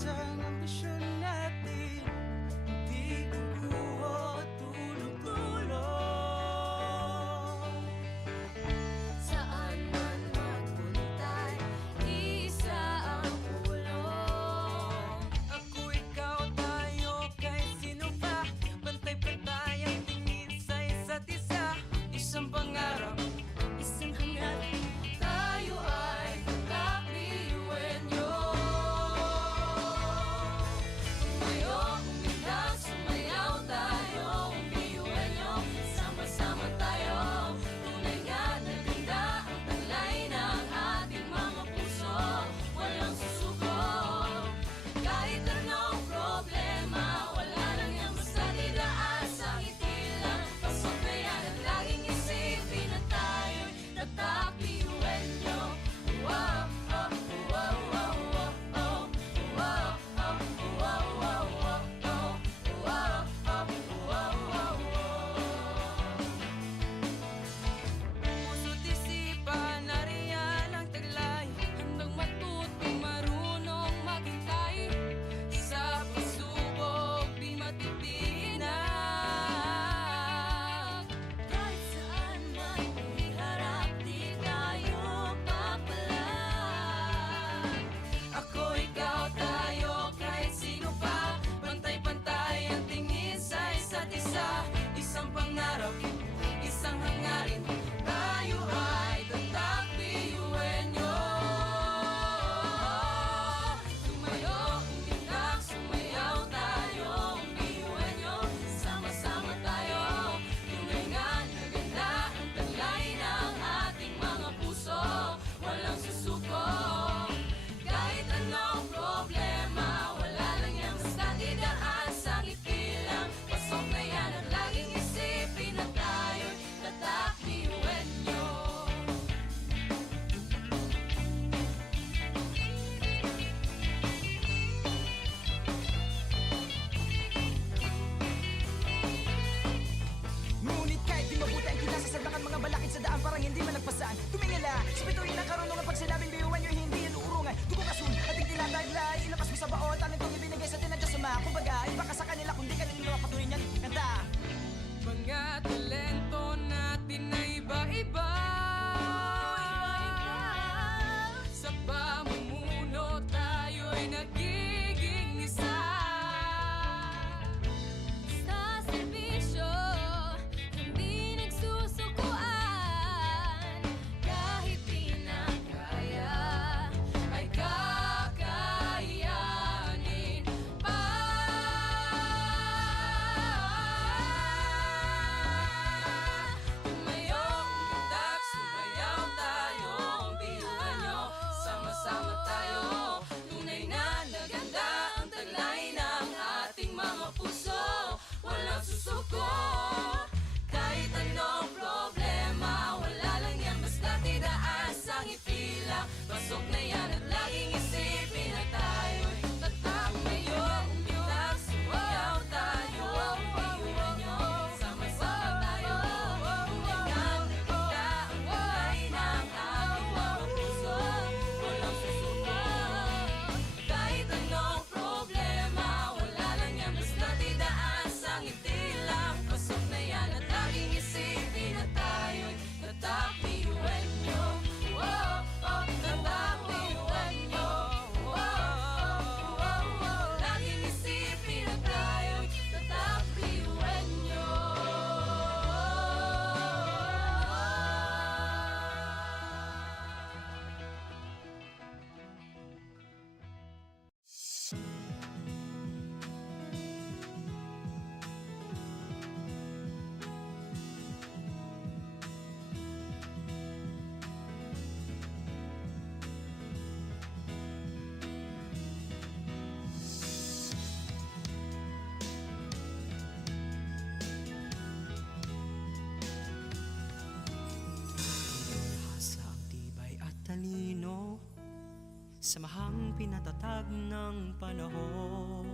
ang ambisyon natin, hindi guguho, tulong-tulong. Saan man magpuntay, isa ang pulong. Ako, ikaw, tayo, kahit sino pa, pantay-pantay ang tingin sa isa't isa. Isang pangarap, Isang hangarin, tayo ay kakliwenyo. Tumayo, umilag, sumayaw tayo, umiwenyo. Sama-sama tayo, tunay nga na ganda ang taglay ng ating mga puso. Walang susuko, kahit anong problema, wala lang yan basta didaan sa ngiti lang. Pasok na yan at laging isipin na tayo'y tatakliwenyo. Wow, oh, wow, wow, wow, oh. Wow, oh, wow, wow, wow, oh. Wow, oh, wow, wow, wow. puso't isipan, nariyan ang taglay. Handang matuto, marunong maghintay. Sa pagsubok, di matitinag. Kahit saan man iharap, di tayo papalag. Ako, ikaw, tayo, kahit sino pa, pantay-pantay ang tingin sa isa't isa. Isang pangarap, isang hangarin, tayo ay tatakliwenyo. Tumayo, umilag, sumayaw tayo, umiwenyo. Sama-sama tayo, tunay nga na ganda ang taglay ng ating mga puso. Walang susuko, kahit anong problema, wala lang yan basta didaan sa ngiti lang. Pasok na yan at laging isipin na tayo'y tatakliwenyo. Ngunit kahit di mabuti ang kinasasadlakan mga balakid sa daan parang hindi man nagpasaan. Tumingala, sa bituin ng karunungan pag sinabing biyuhan nyo hindi yan uurungan. Dugo kasun, ating tinataglay, ilapas mo sa baon, talent kong ibinigay sa tinadya suma. Kumbaga, iba ka sa kanila kung di ka nila mapatuloy niyan. Kanta! Mga talento natin na iba-iba. Sa pamumuno tayo'y nagiging isa. Sa serbisyo, hindi nagsusukuan. Kahit di na kaya, ay kakayanin pa. Tumayo, umilag, sumayaw tayo, biyuhan nyo, sama-sama tayo. Tunay na naganda ang taglay ng ating mga puso. Walang susuko, kahit anong problema, wala lang yan basta tidaan sa ngiti lang. Pasok na yan at laging isipin na tayo'y tatakmayo. Umilag, sumayaw tayo, biyuhan nyo, sama-sama tayo. Tunay na naganda ang taglay ng ating mga puso. Walang susuko, kahit anong problema, wala lang yan basta tidaan sa ngiti lang. Pasok na yan at laging isipin na tayo'y tatakliwenyo. Wow, oh, tatakliwenyo. Wow, oh, wow, laging isipin na tayo'y tatakliwenyo. Sa ang tibay at talino, samahang pinatatag ng panahon.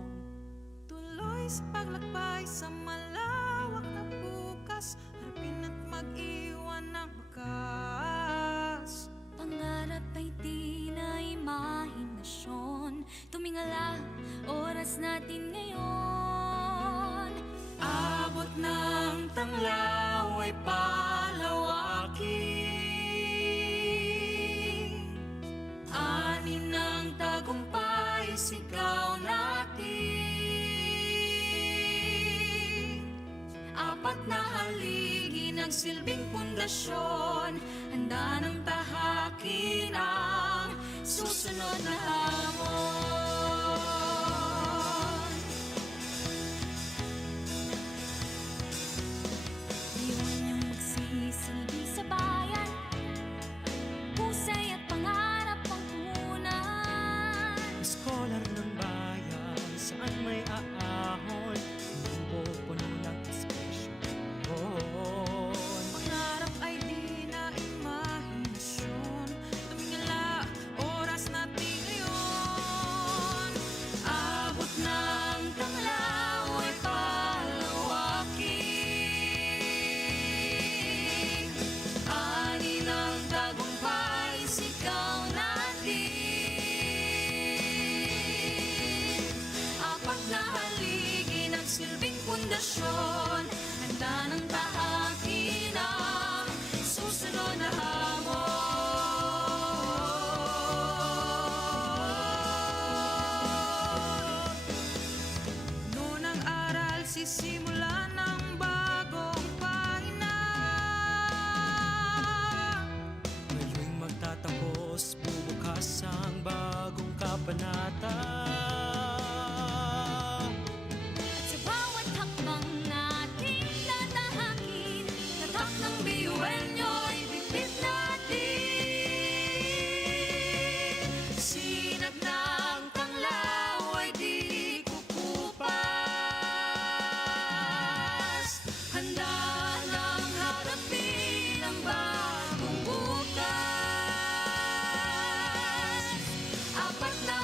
Tuloy sa paglakbay sa malawak na bukas, harapin at mag-iwan ng bakas. Pangarap ay di na imahinasyon. Tumingala, oras natin ngayon. Abot ng tanglaw ay palawakin, ani ng tagumpay sigaw natin. Apat na haligi nagsilbing pundasyon, handa ng tahakin ang susunod na hamon. Iwan niyang magsisilbi sa bayan, husay at pangarap ang punan. Scholar ng bayan, saan may aahon, pupuno ng espresyon. Pangarap ay di na imahinasyon. Tumingala, oras natin ngayon. Abot ng tanglaw ay palawakin, ani ng tagumpay sigaw natin. Apat na haligi nagsilbing pundasyon, handa ng tahakin ang susunod na hamon. Noon ang aral, sisimula ng bagong pahina. Ngayon'y magtatapos, bubukas ang bagong kabanata. At sa bawat hakbang nating tatahakin, tatak ng biyuenyo'y bitbit natin. Sinag ng tanglaw ay di kukupas, handa nang harapin ang bagong bukas. Apat na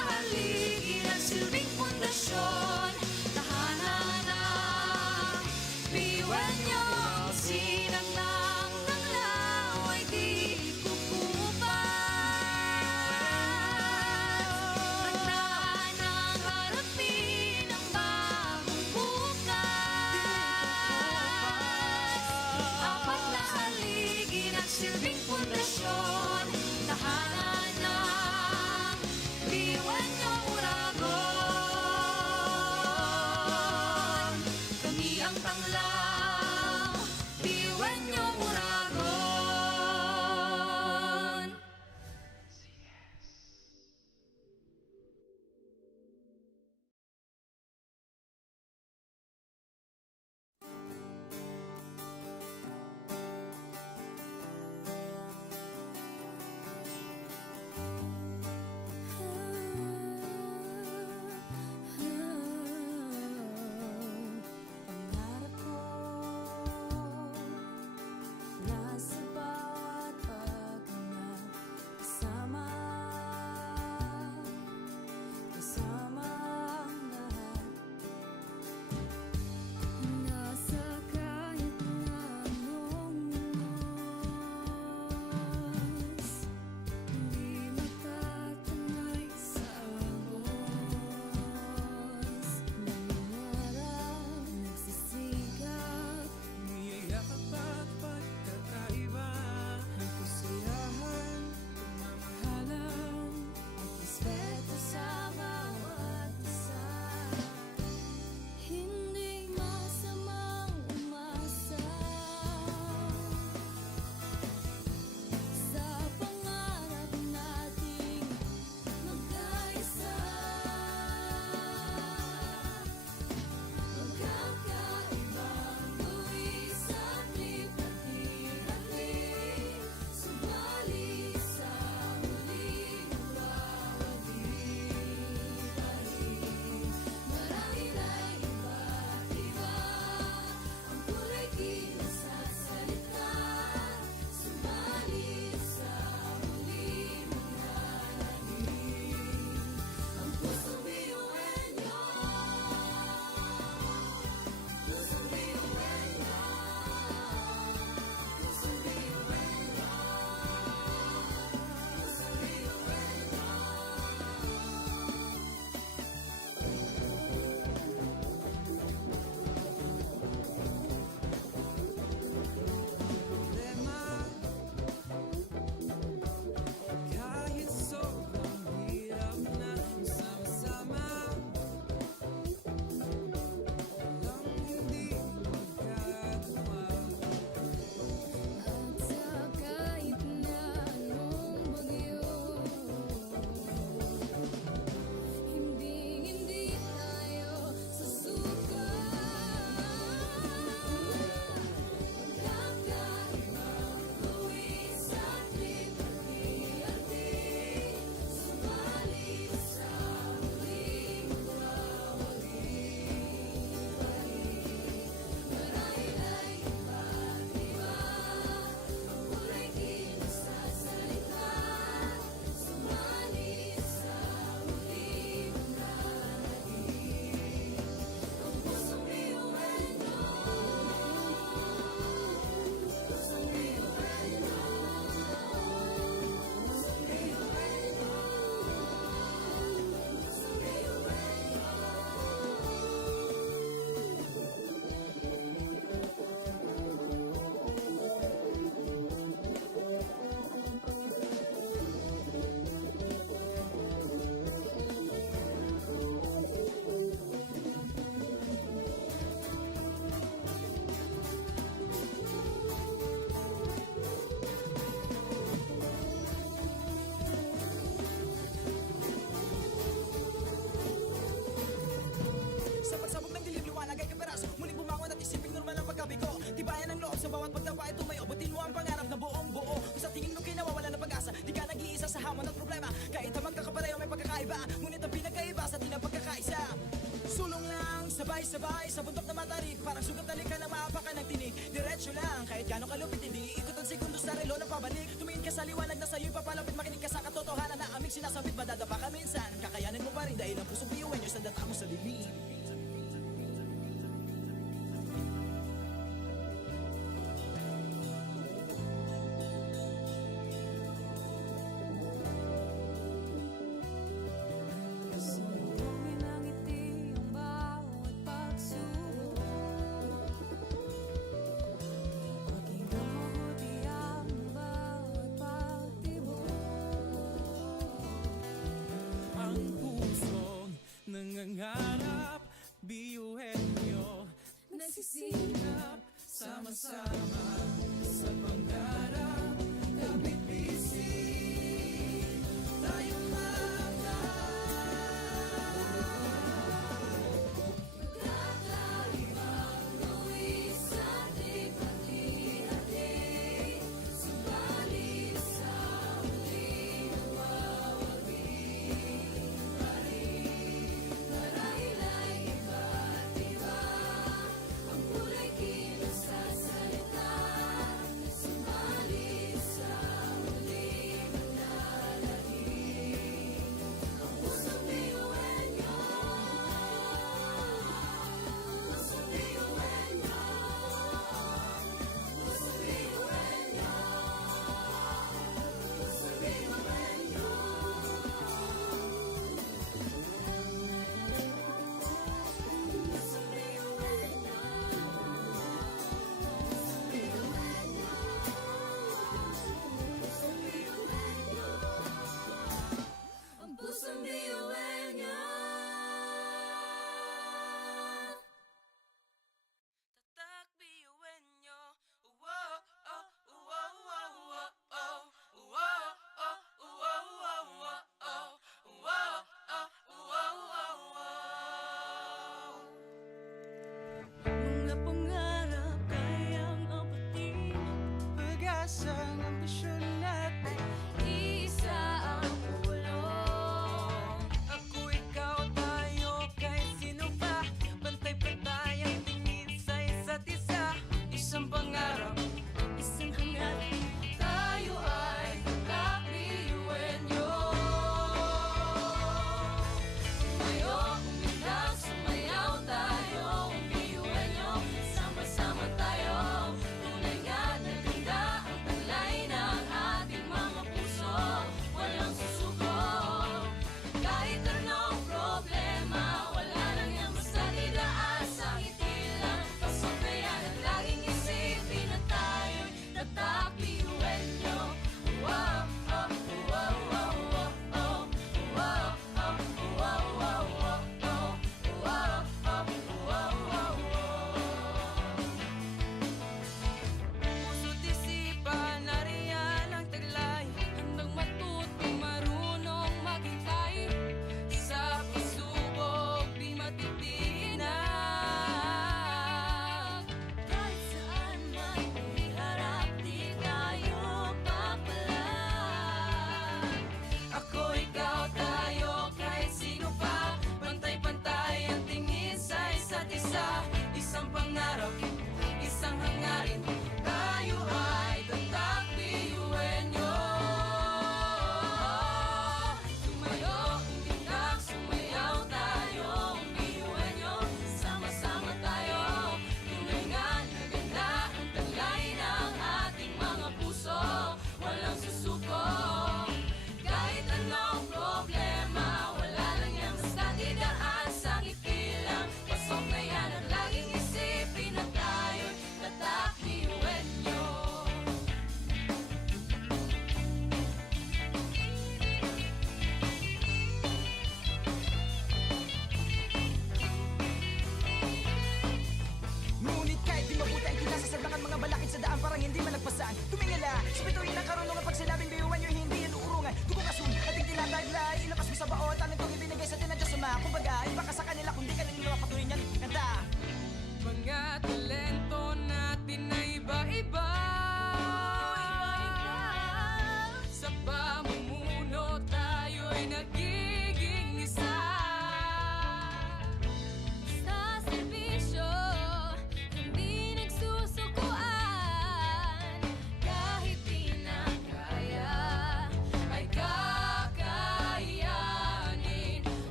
sa atin ang pagkakaisa. Sulong lang, sabay-sabay sa bundok na matarik. Parang sugat na likha na maapakan ng tinig. Diretso lang, kahit gano'ng kalupit hindi ikot ang segundo sa relo na pabalik. Tumingin ka sa liwanag na sa'yo'y papalapit. Makinig ka sa katotohanan na aming sinasabit. Madadapa ka minsan, kakayanin mo pa rin dahil ang pusong biyuin nyo sa data mo sa dilim. Sumugin ang ngiti ang bawat pagsubok. Pakinggan mabuti ang bawat pagtibok. Ang pusong nangangarap, biyuhin nyo, Nagsisikap sama-sama sa pangarap. Kapit bisig, tayong mga Kakaibang luwis sa hati-hati. Subalit sa huli nawawagi pa rin. Marahil ay iba't iba ang kulay kilos sa salita. Subalit sa huli manlalahim ang pusong biyuhin niyo. Pusong biyuhin niyo. Pusong biyuhin niyo. Pusong biyuhin niyo. Pusong biyuhin niyo. Ang pusong biyuhin niyo. Tatak biyuhin nyo. Wow, oh, wow, wow, wow, oh. Wow, oh, wow, wow, wow, oh. Wow, oh, wow, wow, wow. Mga pangarap kayang abutin. pag-asa ng ambisyon natin. Isa ang pulong. Ako, ikaw, tayo, kahit sino pa. Pantay-pantay ang tingin sa isa't isa. Isang pangarap. Isang hangat. Tayo ay kakbiyuhin niyo. Tumayo, umilag, sumayaw tayo. Biyuhin niyo, sama-sama tayo. Tunay nga na ganda ang talay ng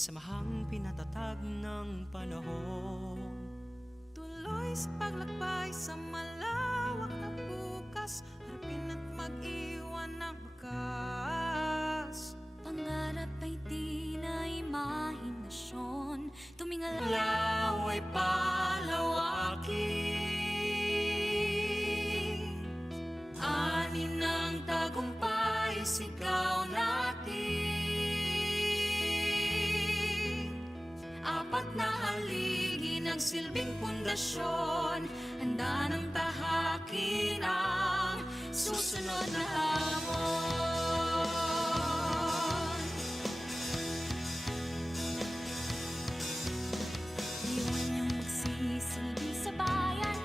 samahang pinatatag ng panahon. Tuloy sa paglakbay sa malawak na bukas, harapin at mag-iwan ng bakas. Pangarap ay di na imahinasyon, tumingal Law ay palawakin, ani ng tagumpay sigaw natin. Apat na haligi ng silbing pundasyon, handa ng tahakin ang susunod na hamon. Iwan niyong magsisilbi sa bayan,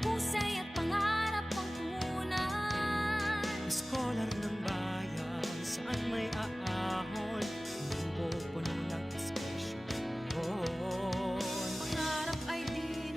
pusay at pangarap ang punan. Scholar ng bayan, saan may aahon, puno ng inspirasyon. Pangarap ay di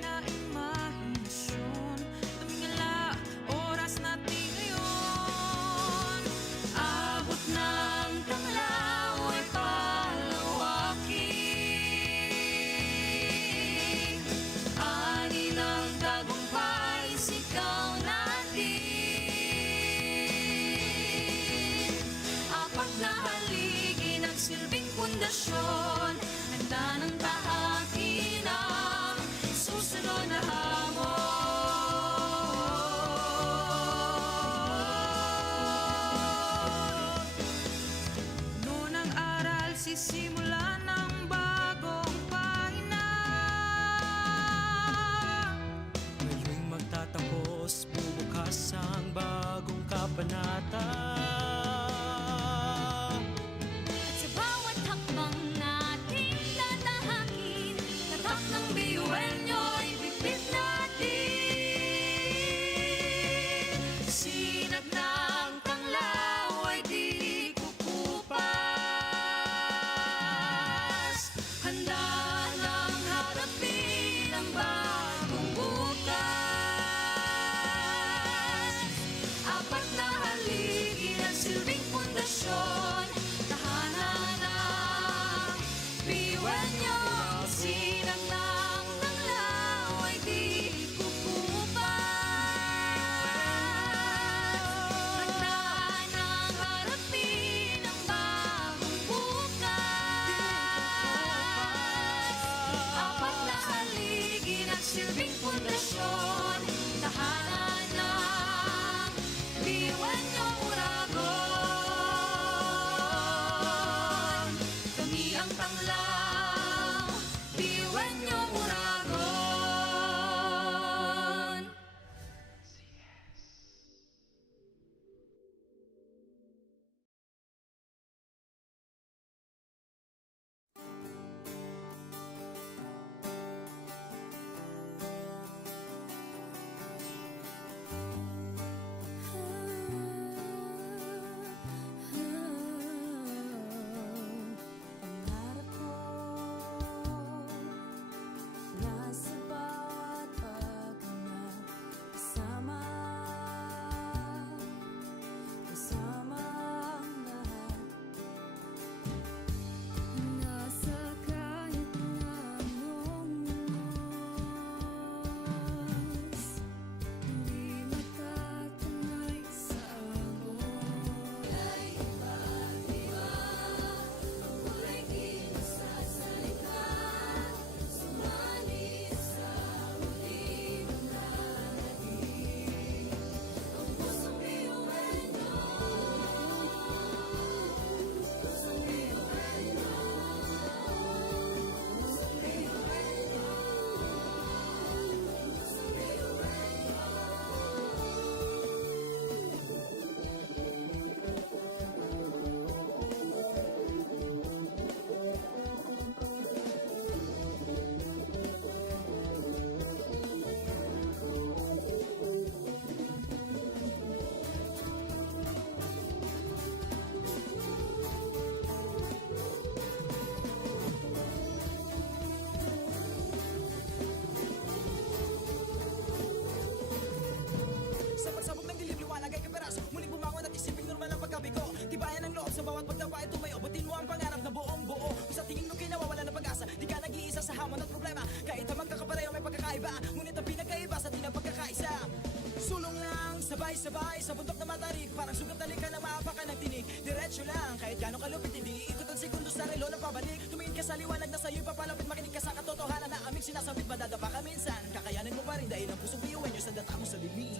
Sabay-sabay sa bundok na matarik, parang sugat na lika na maapakan ng tinig. Diretso lang, kahit gano'ng kalupit, hindi ikot ang segundo sa relo na pabalik. Tumingin ka sa liwanag na sa'yo'y papalapit, makinig ka sa katotohanan na aming sinasabit. Madadapa ka minsan, kakayanin mo pa rin dahil ang pusong biyuin nyo sa data mo sa bibig.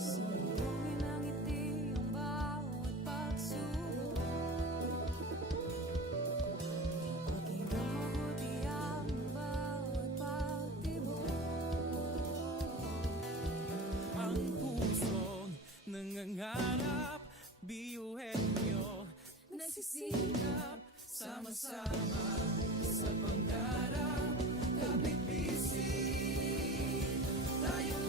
Sundungin ang ngiti ang bawat pagsubok. Pakinggan mabuti ang bawat pagtibok. Ang pusong nangangarap, biyuhin nyo, nagsisikap, sama-sama sa pangarap. Kapit bisig, tayong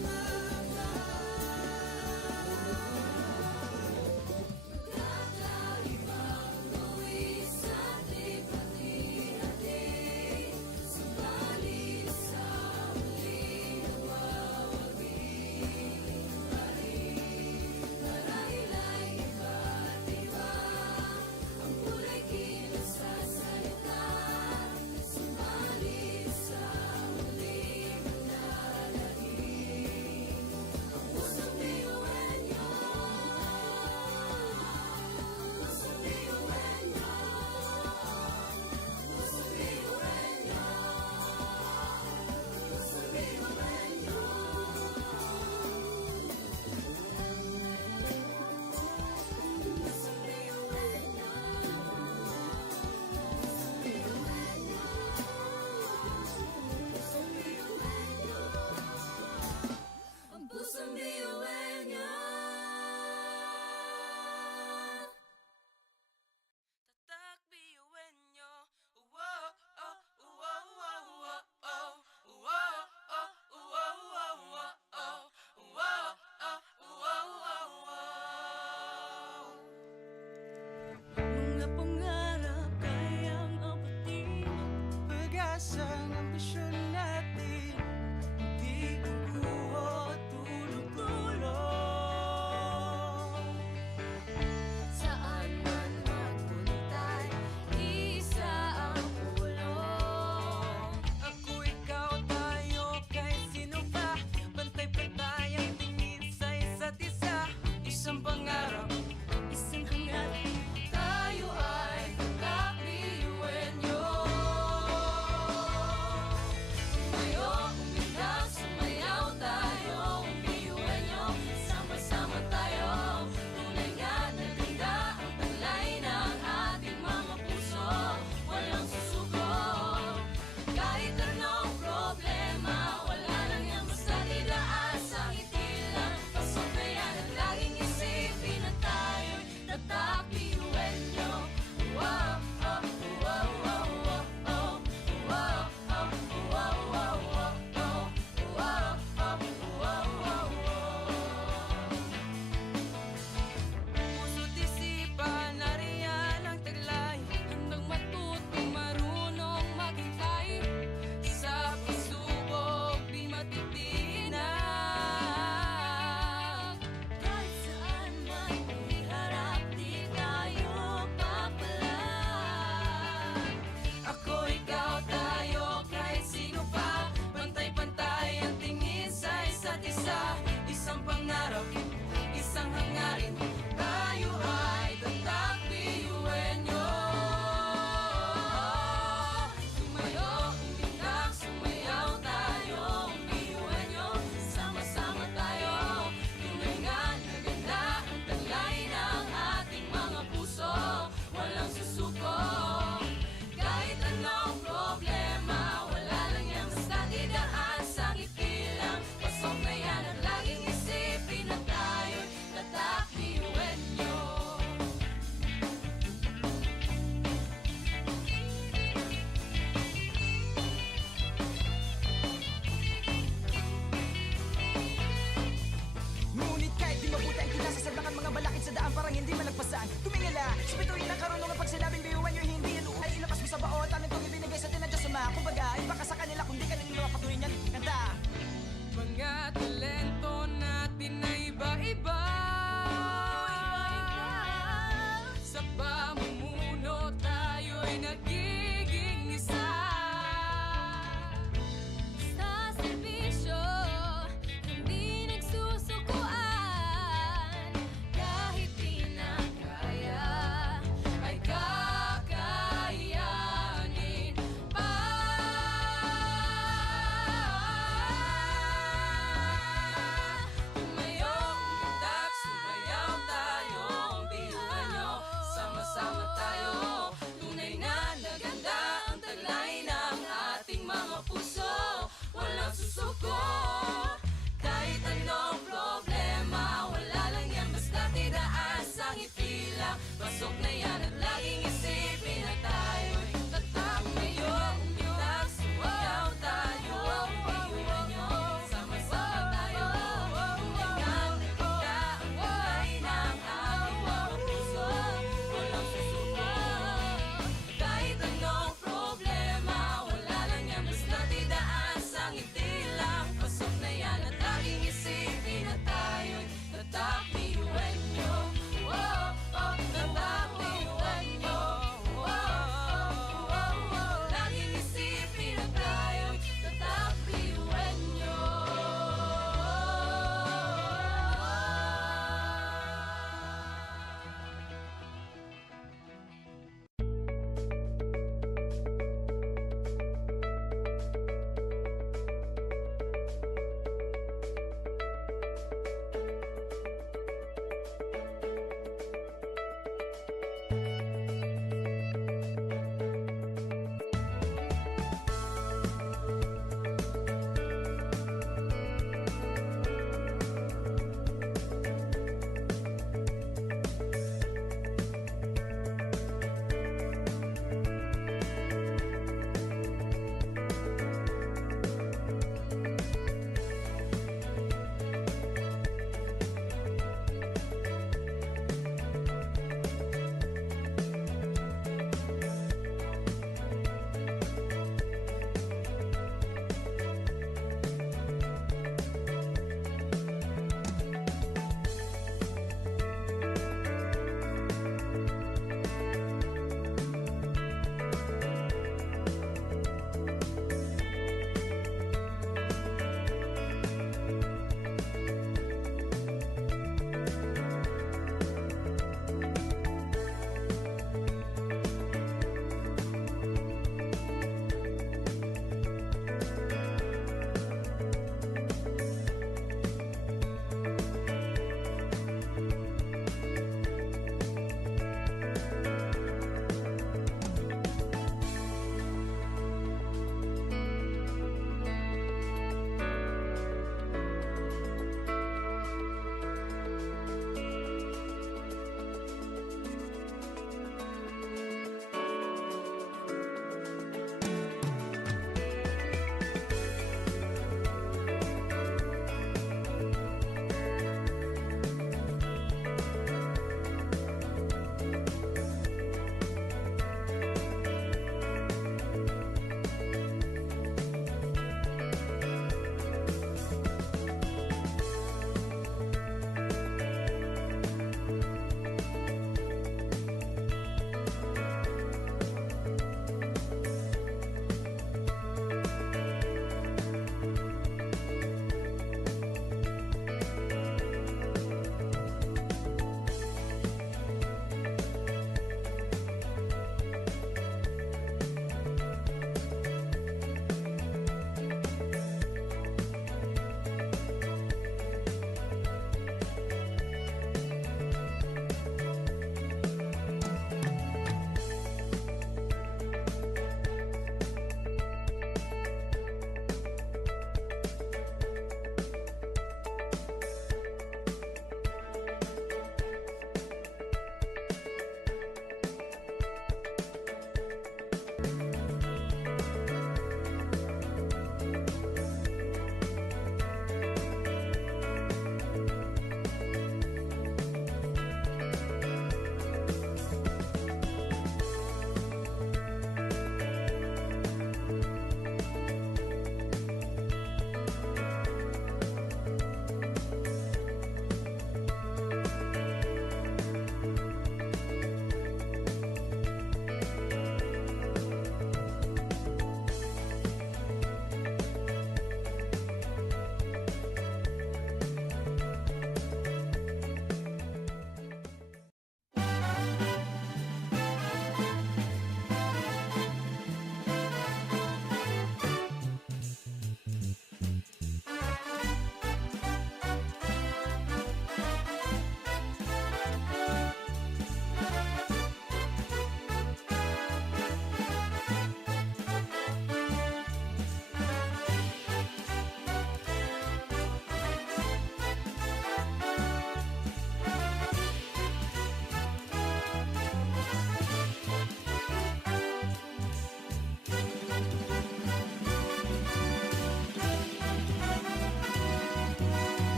Kakaibang luwis at lipat-ihati. Subalit sa muling nawawagi. Marahil ay iba't iba ang kulay kilos sa salita. Subalit sa muling nananalangin. Ang pusong biyuin nyo. Pusong biyuin nyo. Pusong biyuin nyo. Pusong biyuin nyo. Pusong biyuin nyo. Pusong biyuin nyo. Ang pusong biyuin nyo. Tatak biyuin nyo. Wow, oh, wow, wow, wow, oh. Wow, oh, wow, wow, wow, oh. Wow, oh, wow, wow, wow. mga pangarap kayang apatin. Pag-asa ng ambisyon natin, di kukuha tulog-tulog. Saan man magpuntay, isa ang ulong. Ako, ikaw, tayo, kahit sino pa. Pantay-pantay ang tingin sa isa't isa. Isang pangarap, Isang hangat, tayo ay kakabiyuin nyo. Tumayo, umilag, sumayaw tayo, biyuin nyo. Sama-sama tayo, tunay nga na ganda ang taglay ng ating mga puso. Walang susuko, kahit anong problema, wala lang yan basta didaan sa ngiti lang. Pasok na yan at laging isipin na tayo'y tatak biyuin nyo. Wow, oh, wow, wow, wow, oh. Wow, oh, wow, wow, wow, oh. Wow, oh, wow, wow, wow. puso't isipan, nariyan ang taglay. Handang matutong marunong maghintay. Sa pagsubok, di matitinag. Kahit saan man iharap, di tayo papalag. Ako, ikaw, tayo, kahit sino pa. Pantay-pantay ang tingin sa isa't isa. Isang pangarap, isang hangarin. Tayo ay tatak biyuin nyo. Tumayo, umilag, sumayaw tayo, biyuin nyo. Sama-sama tayo, tunay nga na ganda ang taglay ng ating mga puso. Walang susuko, kahit anong problema, wala lang yan basta didaan sa ngiti lang. Pasok na yan at laging isipin na tayo'y tatak biyuin nyo. Ngunit kahit di mabuti ang kinasasadlakan mga balakid sa daan parang hindi malagpasan. Tumingala, sa bituin ng karunungan pag sinabing biyuan nyo hindi yan ay ilabas mo sa baon. Tanong itong ibinigay sa tinadya sama. Kumbaga, iba ka sa kanila kung di ka nila mapatuloy niyan. Kanta! Mga talento natin na iba-iba.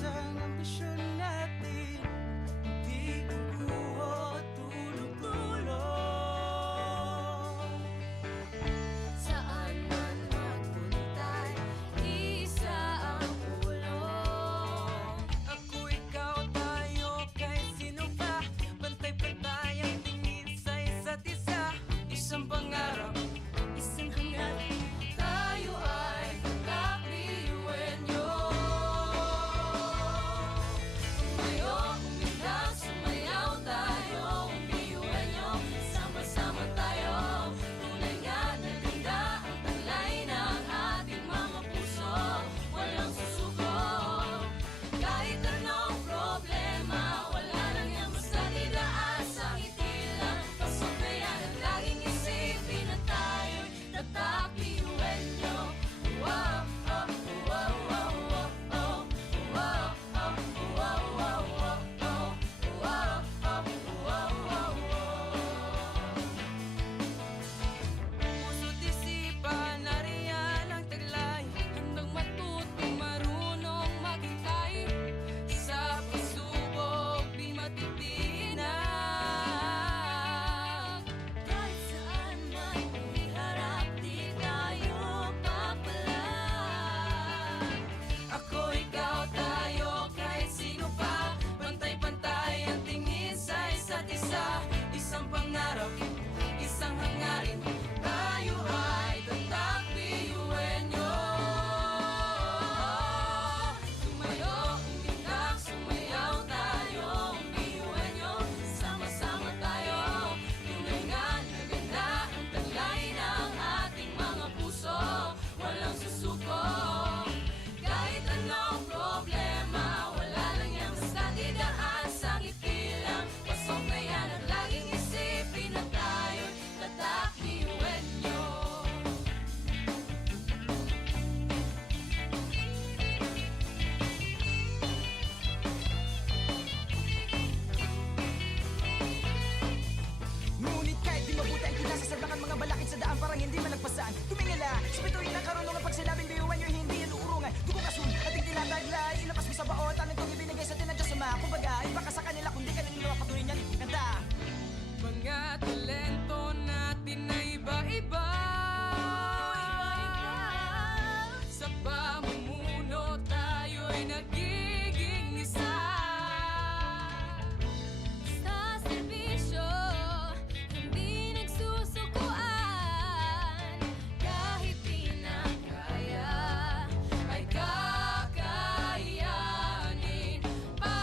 isang ambisyon natin, hindi guguho, tulong-tulong. Saan man magpuntay, isa ang pulong. Ako, ikaw, tayo, kahit sino pa. Pantay-pantay ang tingin sa isa't isa. Isang pangarap, Isang hangarin, tayo ay kakliwenyo. Tumayo, umilag, sumayaw tayo, umiwenyo. Sama-sama tayo, tunay nga na ganda ang talay ng ating mga puso. Walang susuko, kahit anong problema, wala lang yan basta didaan sa ngiti lang. Pasok na yan at laging isipin na tayo'y tatakliwenyo. Wow, oh, wow, wow, wow, oh. Wow, oh, wow, wow, wow, oh. Wow, oh, wow, wow, wow. puso't isipan, nariyan ang taglay. Handang matuto, marunong maghintay. Sa pagsubok, di matitinag. Kahit saan man iharap, di tayo papalag. Ako, ikaw, tayo, kahit sino pa. Pantay-pantay ang tingin sa isa't isa. Isang pangarap, isang hangarin. Tayo ay tatakliwenyo. Tumayo, umilag, sumayaw tayo, umiwenyo. Sama-sama tayo, tunay nga na ganda ang talay ng ating mga puso. Walang susuko, kahit anong problema, wala lang yan basta didaan sa ngiti lang. Pasok na yan at laging isipin na tayo'y tatakliwenyo. Ngunit kahit di mabuti ang kinasasadlakan mga balakid sa daan parang hindi malagpasan. Tumingala, sa bituin ng karunungan pag sinabing biyuhan nyo hindi yan uurungan. Dugo kasun, ating tinataglay, ilapas mo sa baon, tanong kong ibinigay sa tinadya sa mga. Kumbaga, iba ka sa kanila kung di ka nila patuloy niyan kanta. Mga talento natin na iba-iba. Sa pamumuno tayo'y nagiging isa. Sa serbisyo, hindi nagsusukuan. Kahit di na kaya, ay kakayanin pa.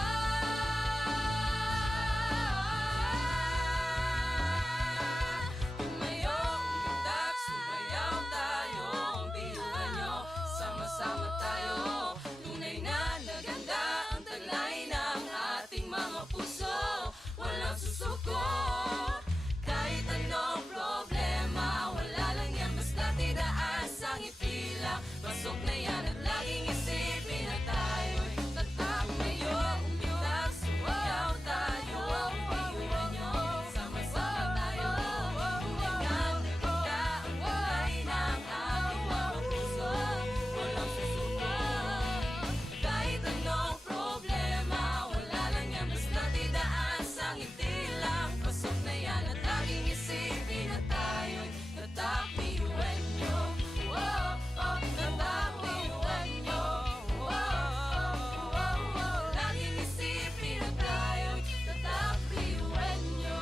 Tumayo, umilag, sumayaw tayo, biyuhan nyo. Sama-sama tayo, tunay na naganda ang taglay ng ating mga puso. Walang susuko, kahit anong problema, wala lang yan basta tidaan sa ngiti lang. Pasok na yan at laging isipin na tayo'y tatakmayo. Umilag, sumayaw tayo, biyuhan nyo. Sama-sama tayo, tunay na naganda ang taglay ng ating mga puso. Walang susuko, kahit anong problema, wala lang yan basta tidaan sa ngiti lang. Pasok na yan at laging isipin na tayo'y tatakliwenyo. Wow, oh, tatakliwenyo. Wow, oh, wow, wow. Laging isipin na tayo'y tatakliwenyo.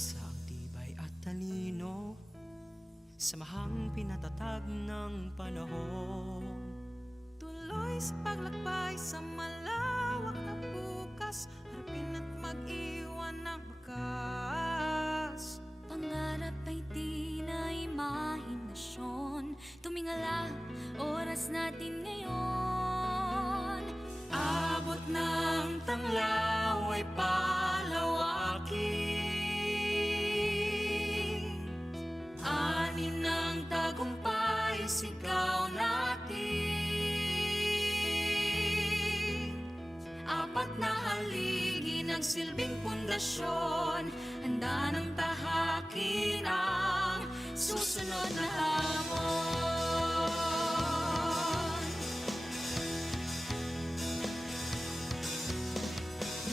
Sa ang tibay at talino, samahang pinatatag ng panahon. Tuloy sa paglakbay sa malawak na bukas, harapin at mag-iwan ng Pangarap ay di na imahinasyon. Tumingala, oras natin ngayon. Abot ng tanglaw ay palawakin, ani ng tagumpay sigaw natin. Apat na haligi nagsilbing pundasyon, handa ng tahakin ang susunod na hamon.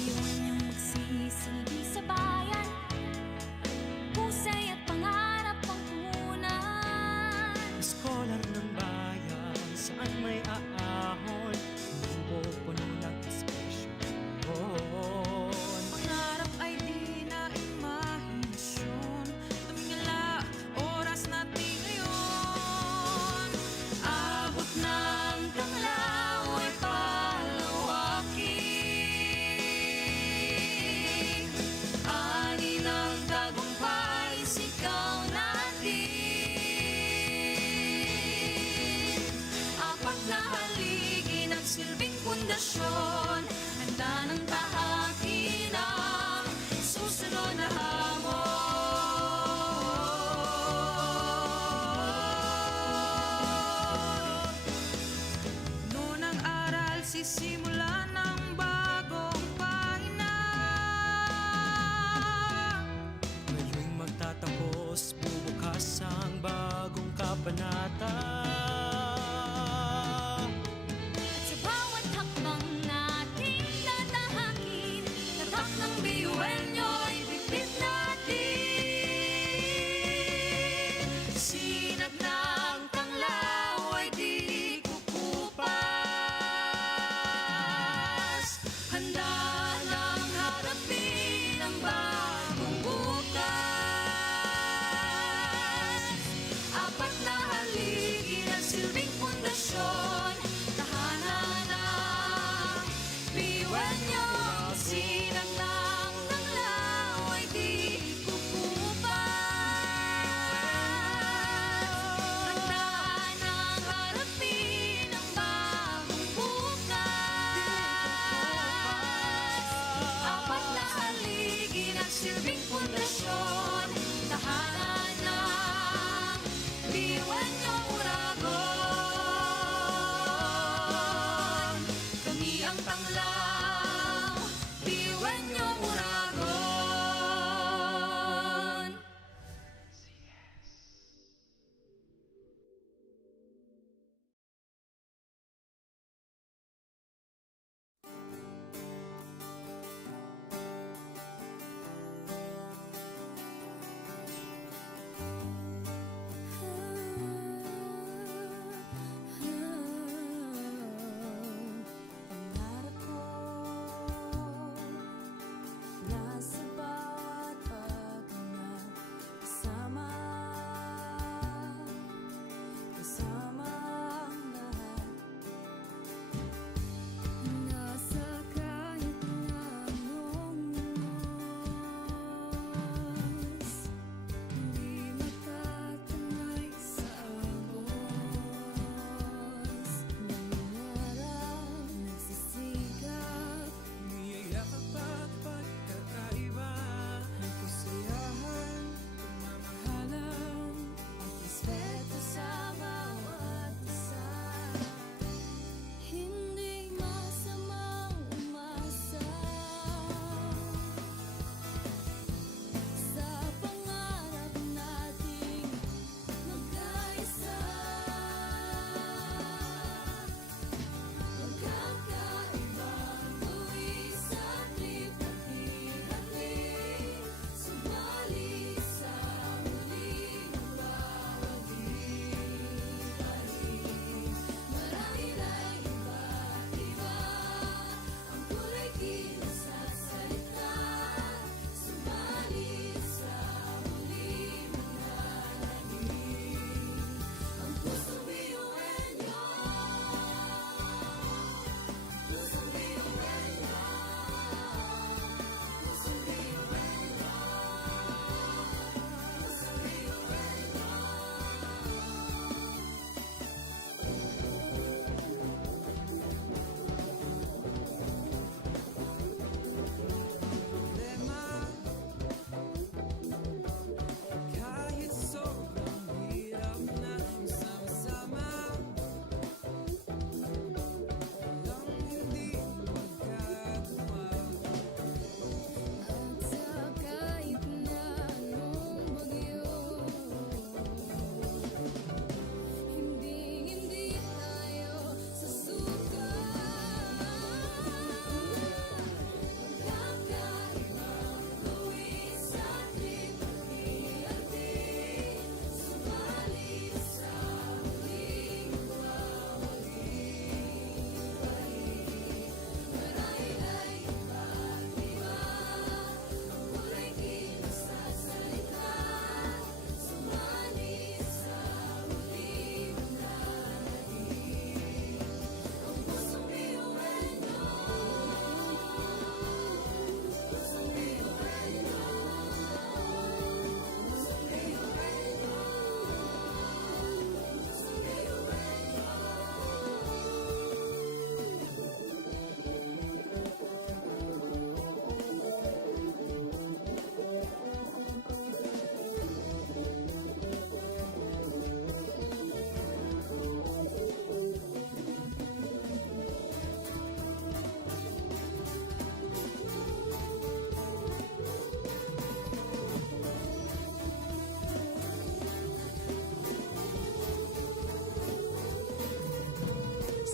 Yun yung magsisilbi sa bayan, husay at pangarap ang punan. Scholar ng bayan, saan may aahon, hindi puno ng espresyon. Pangarap ay di na imahinasyon. Tumingala, oras natin ngayon. Abot ng tanglaw ay palawakin, ani ng tagumpay sigaw natin. Apat na haligi nagsilbing pundasyon, handa ng tahakin ang susunod na hamon. Noon ang aral, sisimula ng bagong pahina. Ngayon'y magtatapos, bubukas ang bagong kabanata. At sa bawat hakbang nating tatahakin,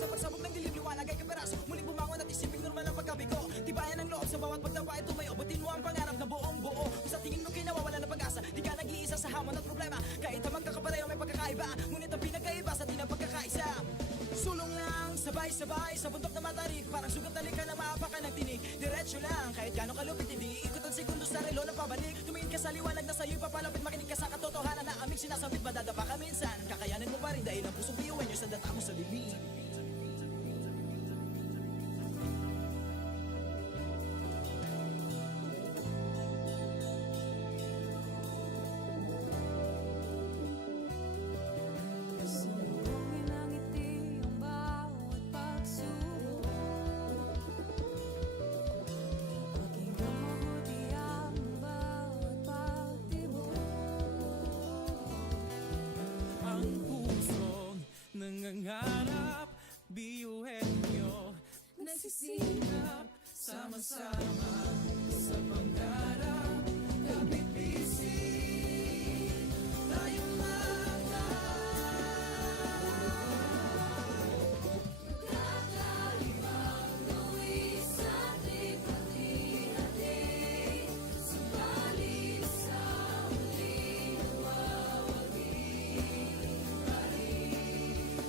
Sa pagsabog ng dilim, liwanag ay kaperaso. Muling bumangon at isipin normal ang pagkabigo. Tibayan ng loob sa bawat pagdapa ay tumayo. Butin mo ang pangarap na buong buo. Kung sa tingin mo kinawawala ng pag-asa, di ka nag-iisa sa hamon at problema. Kahit ang magkakapareho may pagkakaiba, ngunit ang pinagkaiba sa di na pagkakaisa. Sulong lang, sabay-sabay sa bundok na matarik. Parang sugat na lika na maapakan ng tinig. Diretso lang, kahit gano'ng kalupit, hindi ikot ang segundo sa relo na pabalik. Tumingin ka sa liwanag na sa'yo'y papalapit. Makinig ka sa katotohanan na aming sinasabit. Madadapa ka minsan, kakayanin mo pa rin dahil ang pusong biyuan nyo sa data mo sa lilim. Sumuhin ang ngiti ang bawat pagsubok. Pakinggan mabuti ang bawat pagtibok. Ang pusong nangangarap, biyuhin nyo, Nagsisikap sama-sama sa pangarap. Kapit bisig, tayong mga kakaibang luwi sa hati-hati. Subalit sa huli nawawagi.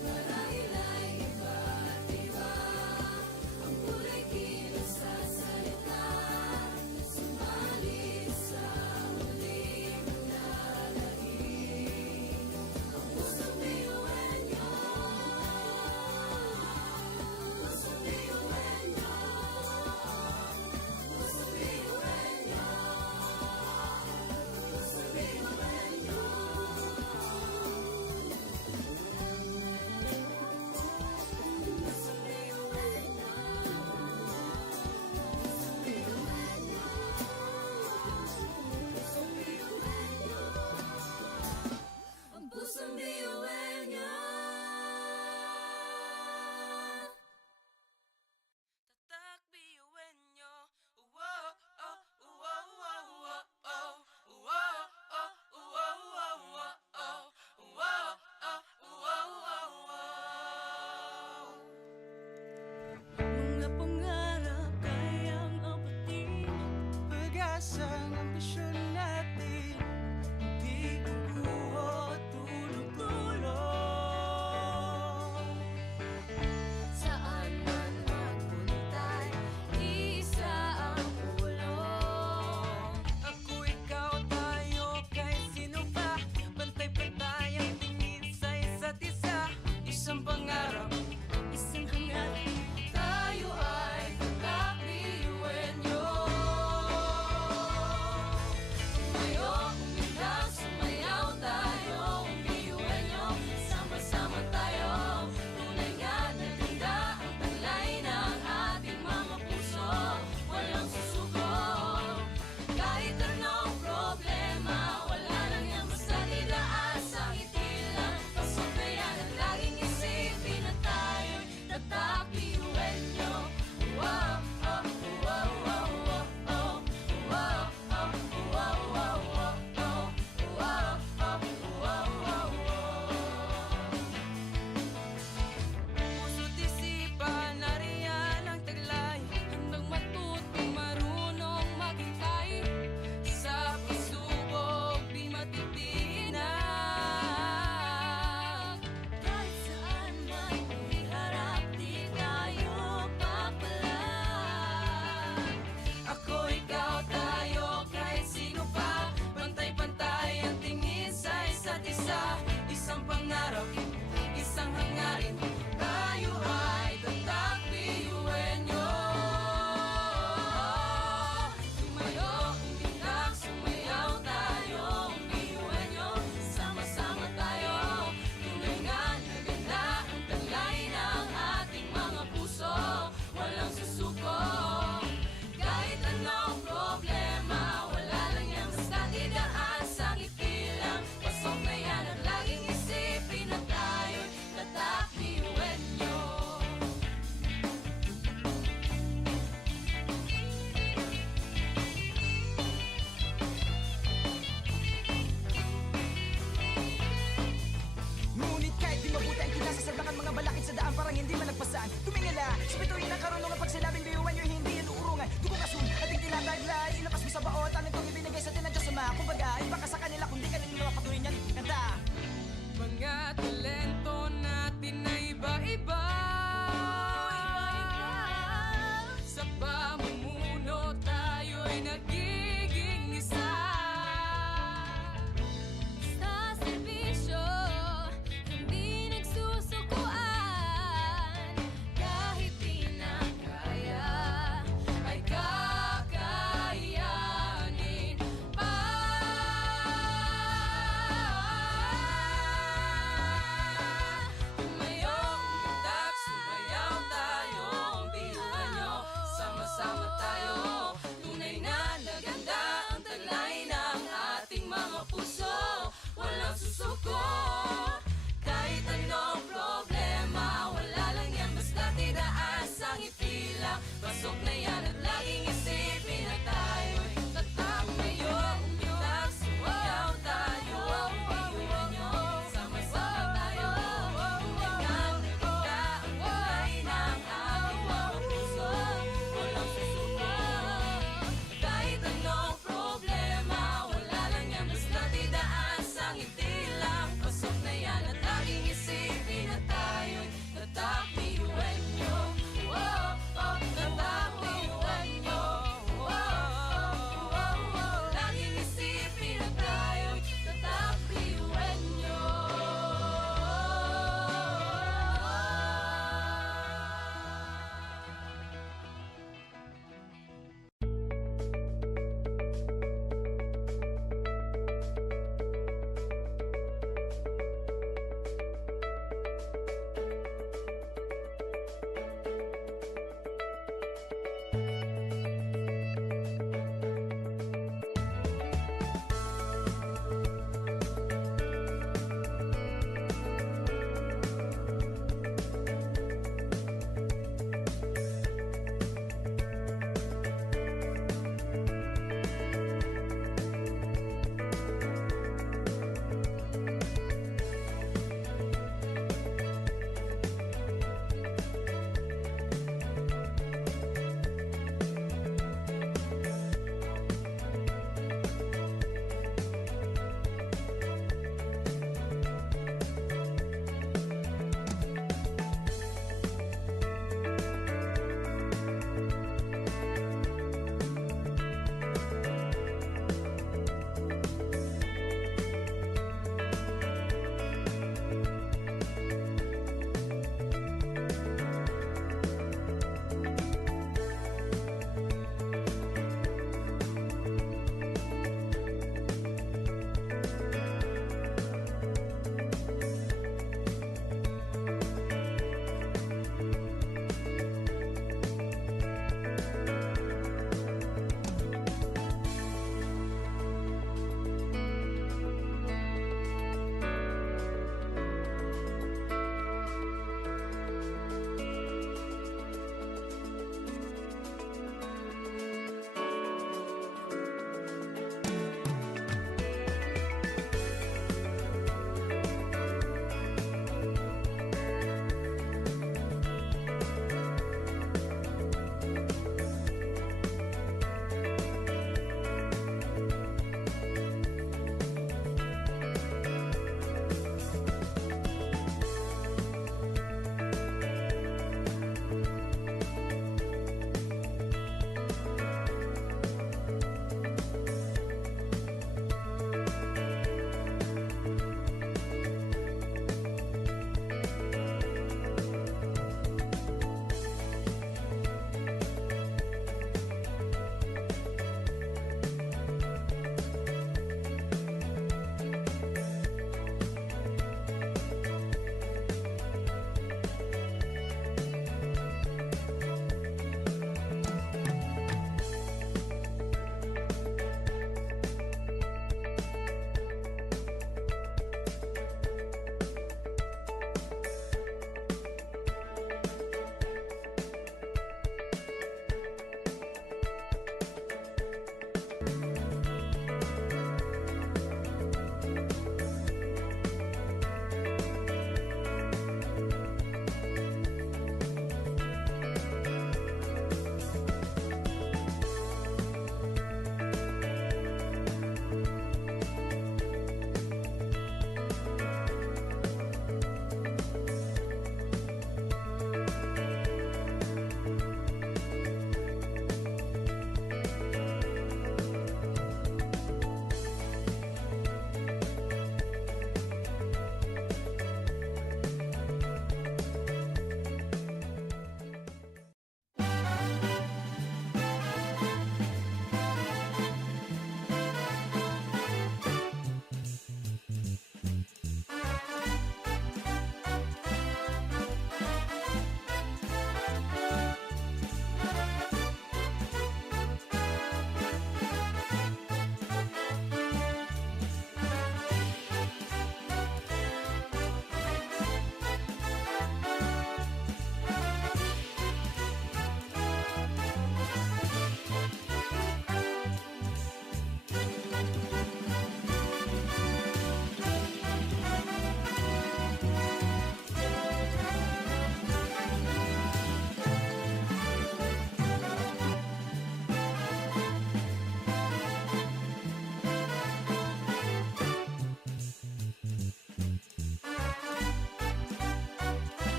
Marahil ay iba't iba ang kulay kilos sa salita. Subalit sa huli manlalagi. Ang pusong biyuan niyo, pusong biyuan niyo, pusong biyuan niyo, pusong biyuan niyo. Pusong biyuan niyo, pusong biyuan niyo, pusong biyuan niyo. Ang pusong biyuan niyo. Tatak biyuin nyo. Wow, oh, wow, wow, wow, oh. Wow, oh, wow, wow, wow, oh. Wow, oh, wow, wow, wow. mga pangarap kayang abutin. Pag-asang ambisyon natin, di kukuha tulog-tulog. Saan man magpuntay, isa ang ulo. Ako, ikaw, tayo, kahit sino pa. Pantay-pantay ang tingin sa isa't isa. Isang pangarap, Isang hangat, tayo ay tatak biyuin niyo. kabataan tumingala sa bituin ng karunungan. Pag sinabing biyuan nyo, hindi yan uurungan. Dugong asul at hindi latagla, ilabas mo sa baot ang itong ibinigay sa tinadya sa mga. Kumbaga, iba ka sa kanila kundi kanila patuloy niyan kanta. Mga talento natin na iba-iba, sa pamumuno tayo'y nagiging isa. Sa serbisyo, hindi nagsusukuan.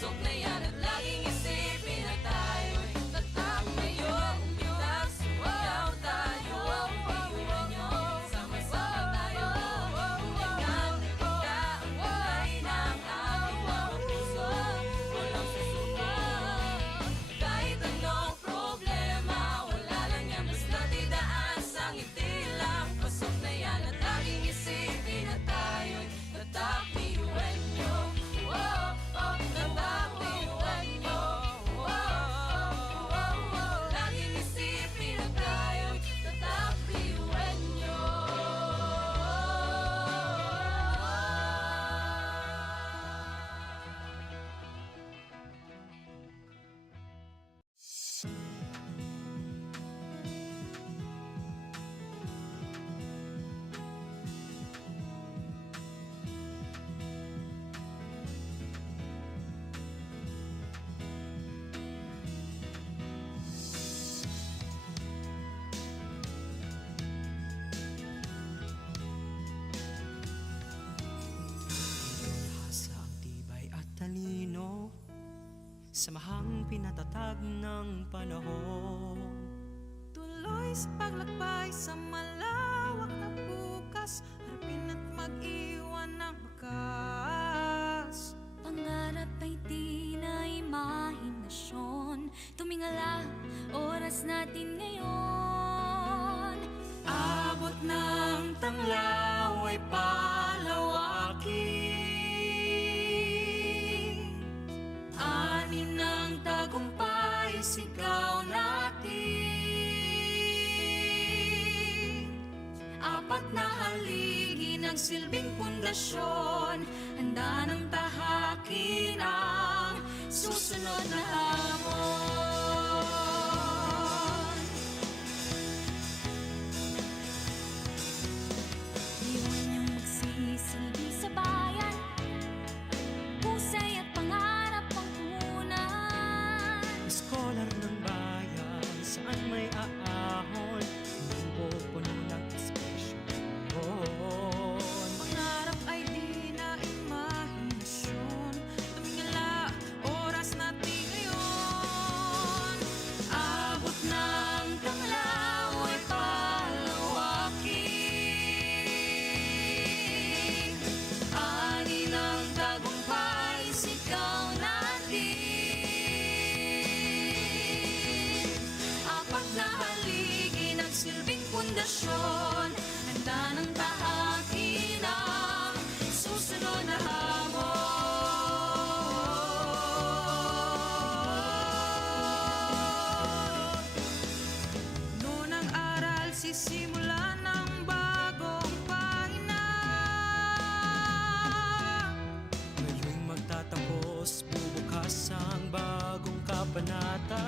pasok na yan at laging isipin na tayo'y tatak ngayon. Umitak, sumayaw tayo, biyuhan nyo, sama-sama tayo. Tunay nga naganda ang kulay ng ating mga puso, walang susuko. Kahit anong problema, wala lang yan, basta't idaan sa ngiti lang. Pasok na yan at laging isipin na tayo'y tatak biyuhan nyo. Tatak biyuhan nyo. Laging isipin na tayo'y tatak biyuhan nyo. Sa ang tibay at talino, samahang pinatatag ng panahon. Tuloy sa paglakbay sa malawak na bukas, harapin at mag-iwan ng bakas. Pangarap ay di na imahinasyon, tumingala, oras natin ngayon. Abot ng tanglaw ay palawakin, ani ng tagumpay sigaw natin. Apat na haligi nagsilbing pundasyon, handa ng tahakin ang susunod na hamon. Iwan niyong magsisilbi sa bayan, husay at pangarap ang punan. Scholar ng bayan, saan may aahon, hindi puno ng inspirasyon. Pangarap ay di na imahinasyon, tumingala, oras natin ngayon. Abot ng tanglaw ay palawakin, ani ng tagumpay sigaw natin. Apat na haligi nagsilbing pundasyon, handa ng tahakin ang susunod na hamon. Noon ang aral, sisimula ng bagong pahina. Ngayong magtatapos, bubukas ang bagong kabanata.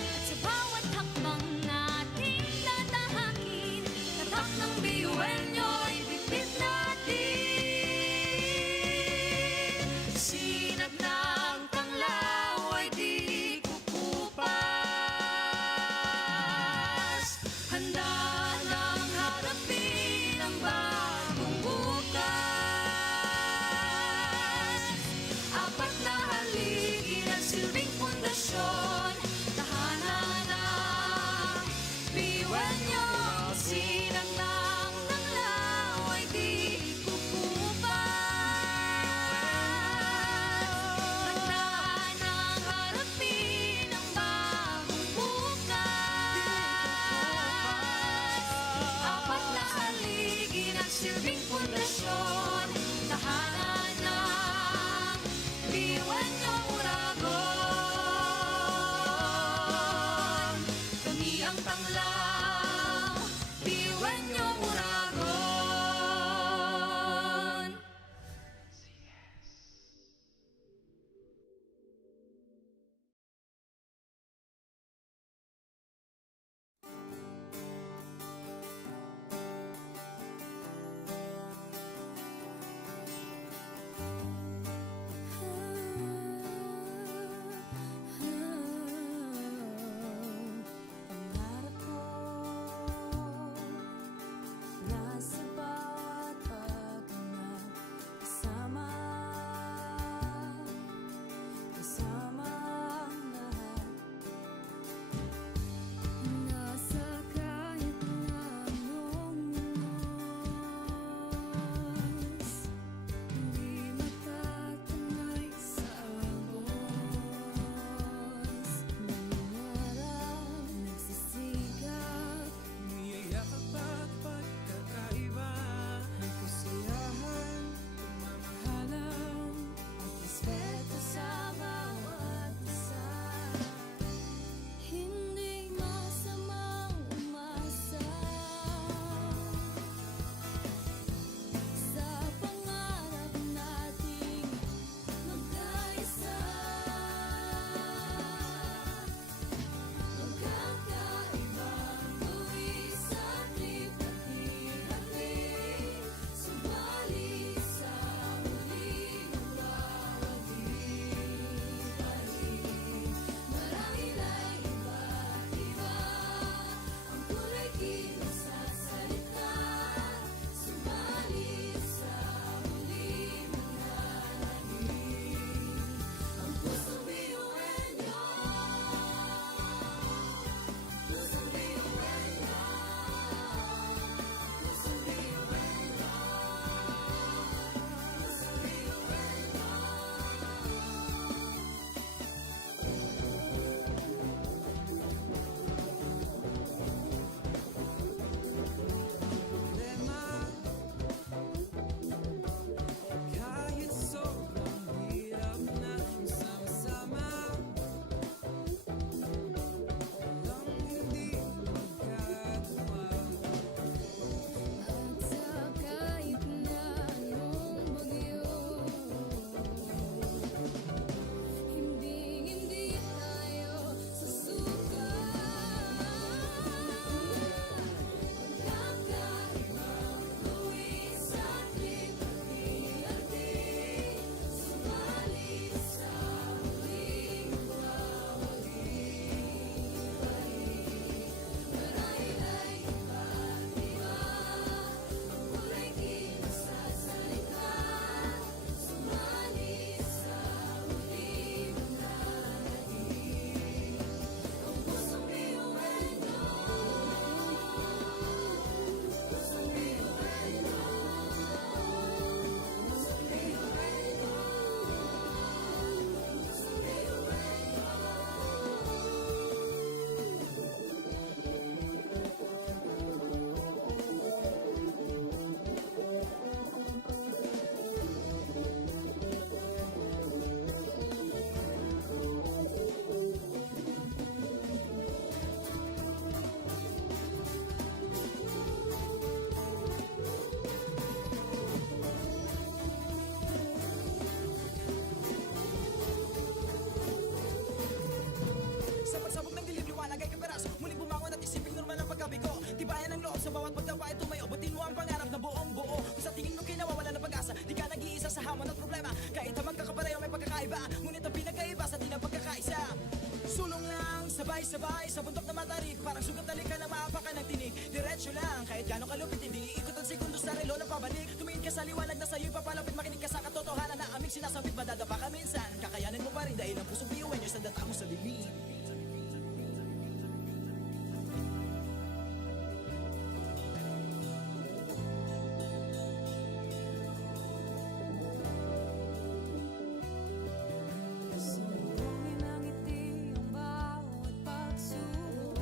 At sa bawat hakbang Ngunit ang pinagkaiba sa di na pagkakaisa. Sulong lang, sabay-sabay sa bundok na matarik. Parang sugat na lika na maapakan ng tinig. Diretso lang, kahit gano'ng kalupit hindi ikot ang segundo sa relo na pabalik. Tumingin ka sa liwanag na sa'yo'y papalapit. Makinig ka sa katotohanan na aming sinasabit. Madadapa ka minsan, kakayanin mo pa rin dahil ang pusong biyuin nyo sa data mo sa bibig. Sumbongin ang ngiti ang bawat pagsubok.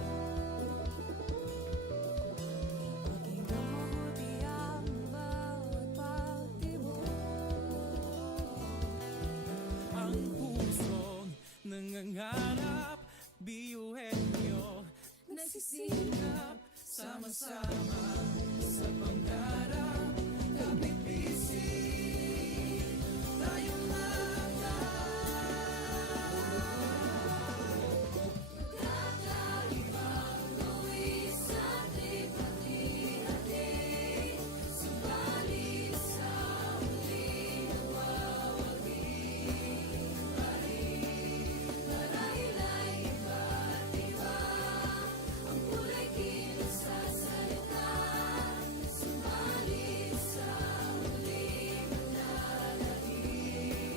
Pakinggang mabuti ang bawat pagtibok. Ang pusong nangangarap, biyuhin nyo Nagsisikap sama-sama sa pangarap. Kapit bisig, tayong Kakaibang luwis at lipat-lihatin. Subalit sa muling nawawagi pa rin. Marahil ay iba't iba ang kulay kilos sa salita. Subalit sa muling nananahimik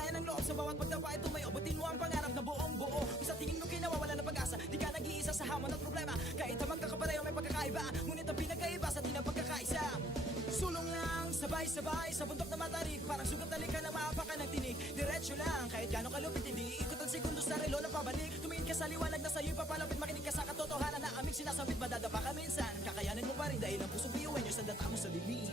Kabayan ng loob sa bawat pagdapa ay tumayo. Butin mo ang pangarap na buong buo. Kung sa tingin mo kinawawala ng pag-asa, di ka nag-iisa sa hamon at problema. Kahit ang magkakapareho may pagkakaiba, ngunit ang pinagkaiba sa di ng pagkakaisa. Sulong lang, sabay-sabay sa bundok na matarik. Parang sugat na lika na maapak ka ng tinig. Diretso lang, kahit gano'ng kalupit, hindi ikot ang segundo sa relo na pabalik. Tumingin ka sa liwanag na sa'yo'y papalapit. Makinig ka sa katotohanan na aming sinasabit. Madadapa ka minsan, kakayanin mo pa rin dahil ang pusong biyuin nyo sa data mo sa dilim.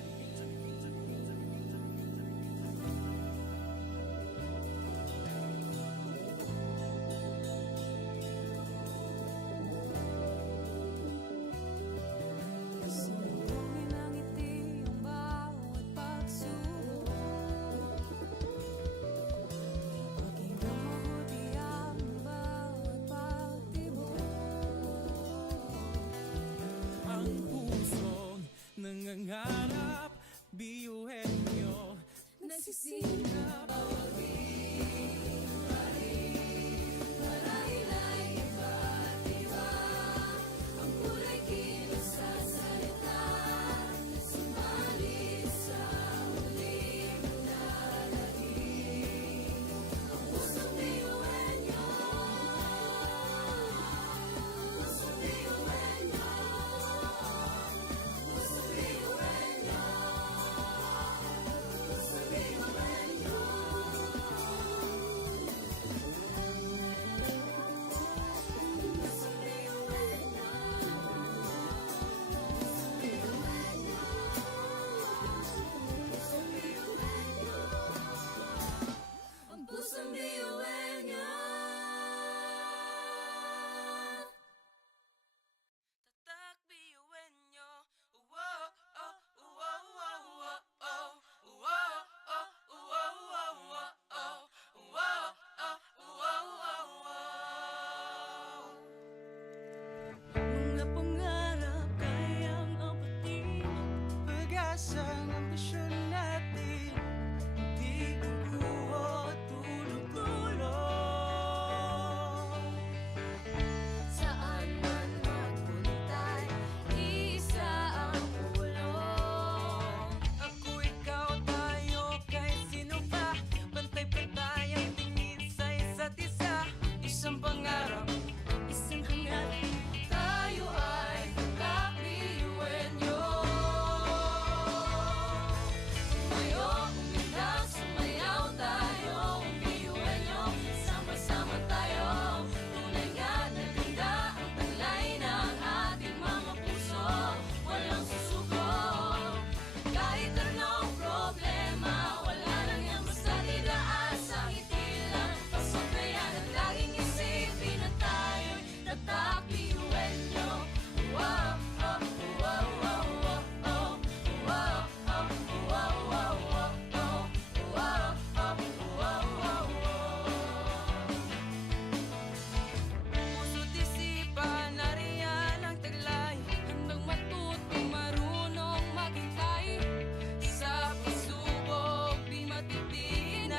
Sumugin ang ngiti ang bawat pagsubok. Pakinggan mabuti ang bawat pagtibok. Ang pusong nangangarap, biyuhin nyo. Nagsisikap marahil ay iba't iba. Ang kulay kilos sa salita, sumalit sa huling nalagim. Ang pusong biyuhin nyo, pusong biyuhin nyo, pusong biyuhin nyo, pusong biyuhin nyo. Ang pusong biyuhin niya. Tatak biyuin nyo. Wow, oh, wow, wow, wow, oh. Wow, oh, wow, wow, wow, oh. Wow, oh, wow, wow, wow. Mga pangarap kayang abutin. Pag-asang ambisyon natin, di kukuha tulog-tulog. Saan man magpuntay, isa ang ulong. Ako, ikaw, tayo, kahit sino pa. Pantay-pantay ang tingin sa isa't isa. Isang pangarap, Isang hangarin, tayo ay kakbiyuhin nyo. Tumayo, umilag, sumayaw tayo, biyuhin nyo. Sama-sama tayo, tunay nga na ganda ang taglay ng ating mga puso. Walang susuko, kahit anong problema, wala lang yan basta didaan sa ngiti lang. Pasok na yan at laging isipin na tayo'y tatakbiyuhin nyo. Wow, oh, wow, wow, wow, oh. Wow, oh, wow, wow, wow, oh. Wow, oh, wow, wow, wow. puso't isipan, nariyan ang taglay. Handang matuto, marunong maghintay. Sa pagsubok, di matitinag.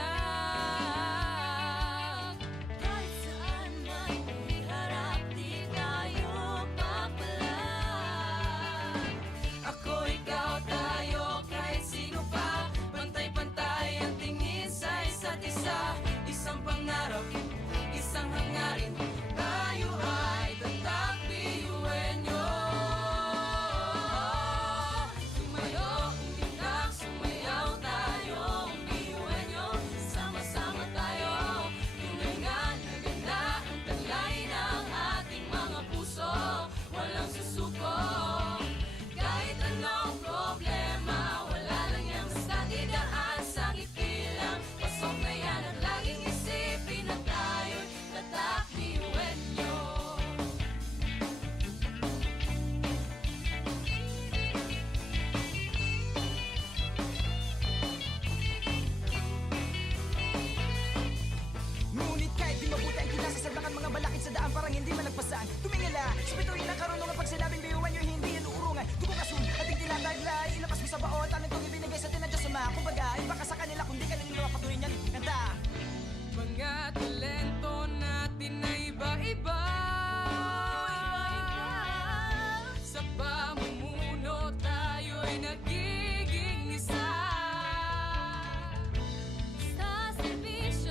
Kahit saan man iharap, di tayo papalag. Ako, ikaw, tayo, kahit sino pa. Pantay-pantay ang tingin sa isa't isa. Isang pangarap, isang hangarin. Tayo ay tatakbiyuhin nyo. Tumayo, umilag, sumayaw tayo, biyuhin nyo. Sama-sama tayo, tunay nga na ganda ang taglay ng ating mga puso. Walang susuko, kahit anong problema, wala lang yan basta didaan sa ngiti lang. Pasok na yan at laging isipin na tayo'y tatakbiyuhin nyo. Ngunit kahit di mabuti ang kinasasadlakan mga balakid sa daan parang hindi malagpasan. Tumingala, sa bituin ng karunungan pag sinabing biyuhan nyo hindi yan uurungan. Dugong asun at hindi tinataglay, ilabas mo sa baon, talent kong ibinigay sa tinadya sa mga kumbaga. Iba ka sa kanila kundi kanila patuloy niyan kanta. Mga talento natin na iba-iba. Sa pamumuno tayo'y nagiging isa. Sa serbisyo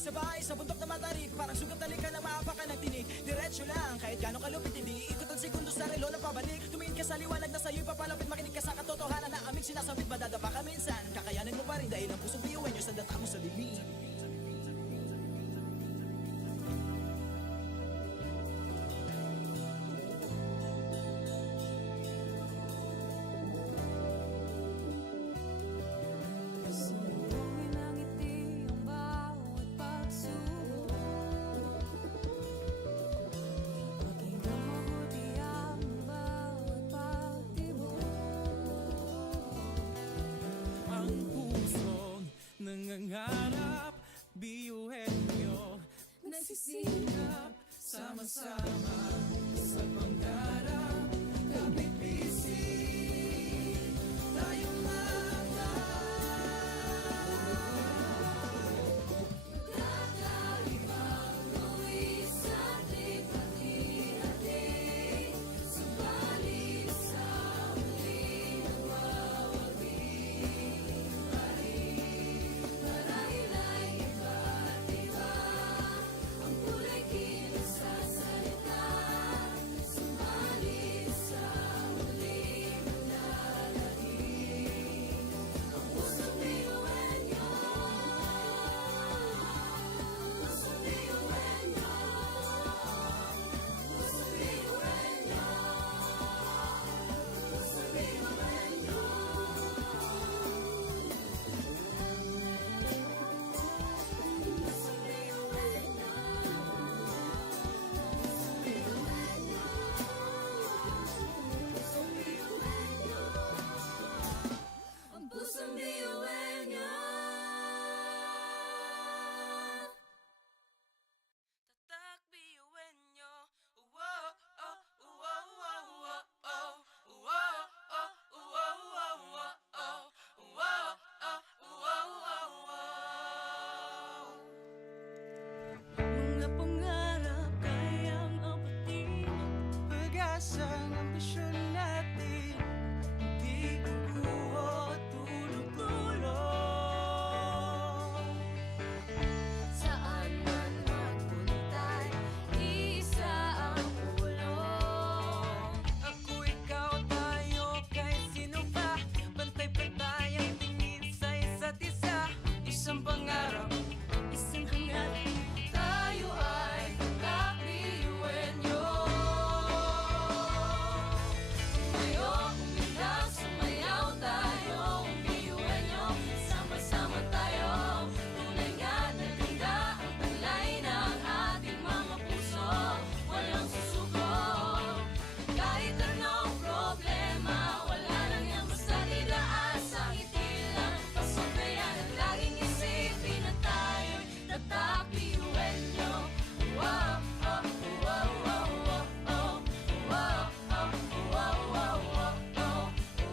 sabay sa bundok na matarik. Parang sugat na lika na maapak ka ng tinig. Diretso lang, kahit gano'ng kalupit hindi ikot ang segundo sa relo na pabalik. Tumingin ka sa liwanag na sa'yo'y papalapit. Makinig ka sa katotohanan na aming sinasabit. Madadapa ka minsan, kakayanin mo pa rin dahil ang pusong biyuin nyo sa data mo sa dilim. Sumuhin ang ngiti ang bawat pagsubok. Pakinggan mabuti ang bawat pagtibok. Ang pusong nangangarap, biyuhin nyo, Nagsisikap sama-sama sa pangarap. Kapit bisig, tayong Kakaibang luwis at likha-hati. Subalit sa huli nagwawagi. Marahil ay iba't iba ang kulay kilos sa salita. Subalit sa huli manlalahim ang pusong biyuhin niyo. Pusong biyuhin niyo. Pusong biyuhin niyo. Pusong biyuhin niyo. Pusong biyuhin niyo. Pusong biyuhin niyo. Ang pusong biyuhin niyo. Tatak biyuin nyo. Wow, oh, wow, wow, wow, oh. Wow, oh, wow, wow, wow, oh. Wow, oh, wow, wow, wow. mga pangarap kayang abutin. Pag-asang ambisyon natin, di kukuha tulog-tulog. Saan man magpuntay, isa ang ulong. Ako, ikaw, tayo, kahit sino pa. Pantay-pantay ang tingin sa isa't isa. Isang pangarap, Isang hangarin, tayo ay kakabiyuhin niyo. Tumayo, umilag, sumayaw tayo, biyuhin niyo. Sama-sama tayo, tunay nga na ganda ang taglay ng ating mga puso. Walang susuko, kahit anong problema, wala lang yan basta idaan sa ngiti lang. Pasabayan at laging isipin na tayo'y tatak biyuhin niyo. Wow, oh, wow, wow, wow, oh. Wow, oh, wow, wow, wow, oh.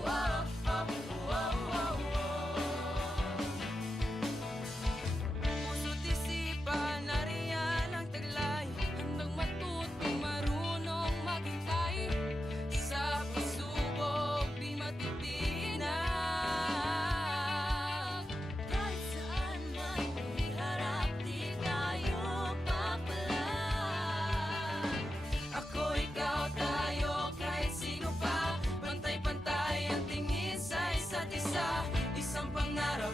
Wow, oh, wow, wow, wow. puso't isipan, nariyan ang taglay. Handang matuto, marunong maghintay. Sa pagsubok, di matitinag. Kahit saan man iharap, di tayo papalag. Ako, ikaw, tayo, kahit sino pa. Pantay-pantay ang tingin sa isa't isa. Isang pangarap,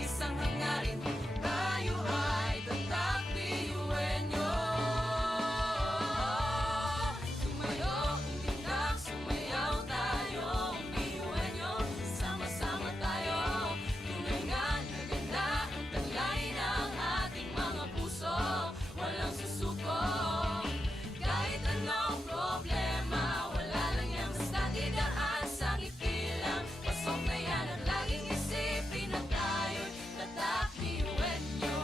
isang hangarin. Tayo ay tatak biyuhin nyo. Tumayo, umilag, sumayaw tayo, biyuhin niyo. Sama-sama tayo, tunay nga na ganda ang taglay ng ating mga puso. Walang susuko, kahit anong problema, wala lang yan basta idaan sa ngiti lang. Pasok na yan at laging isipin na tayo'y tatak biyuhin niyo.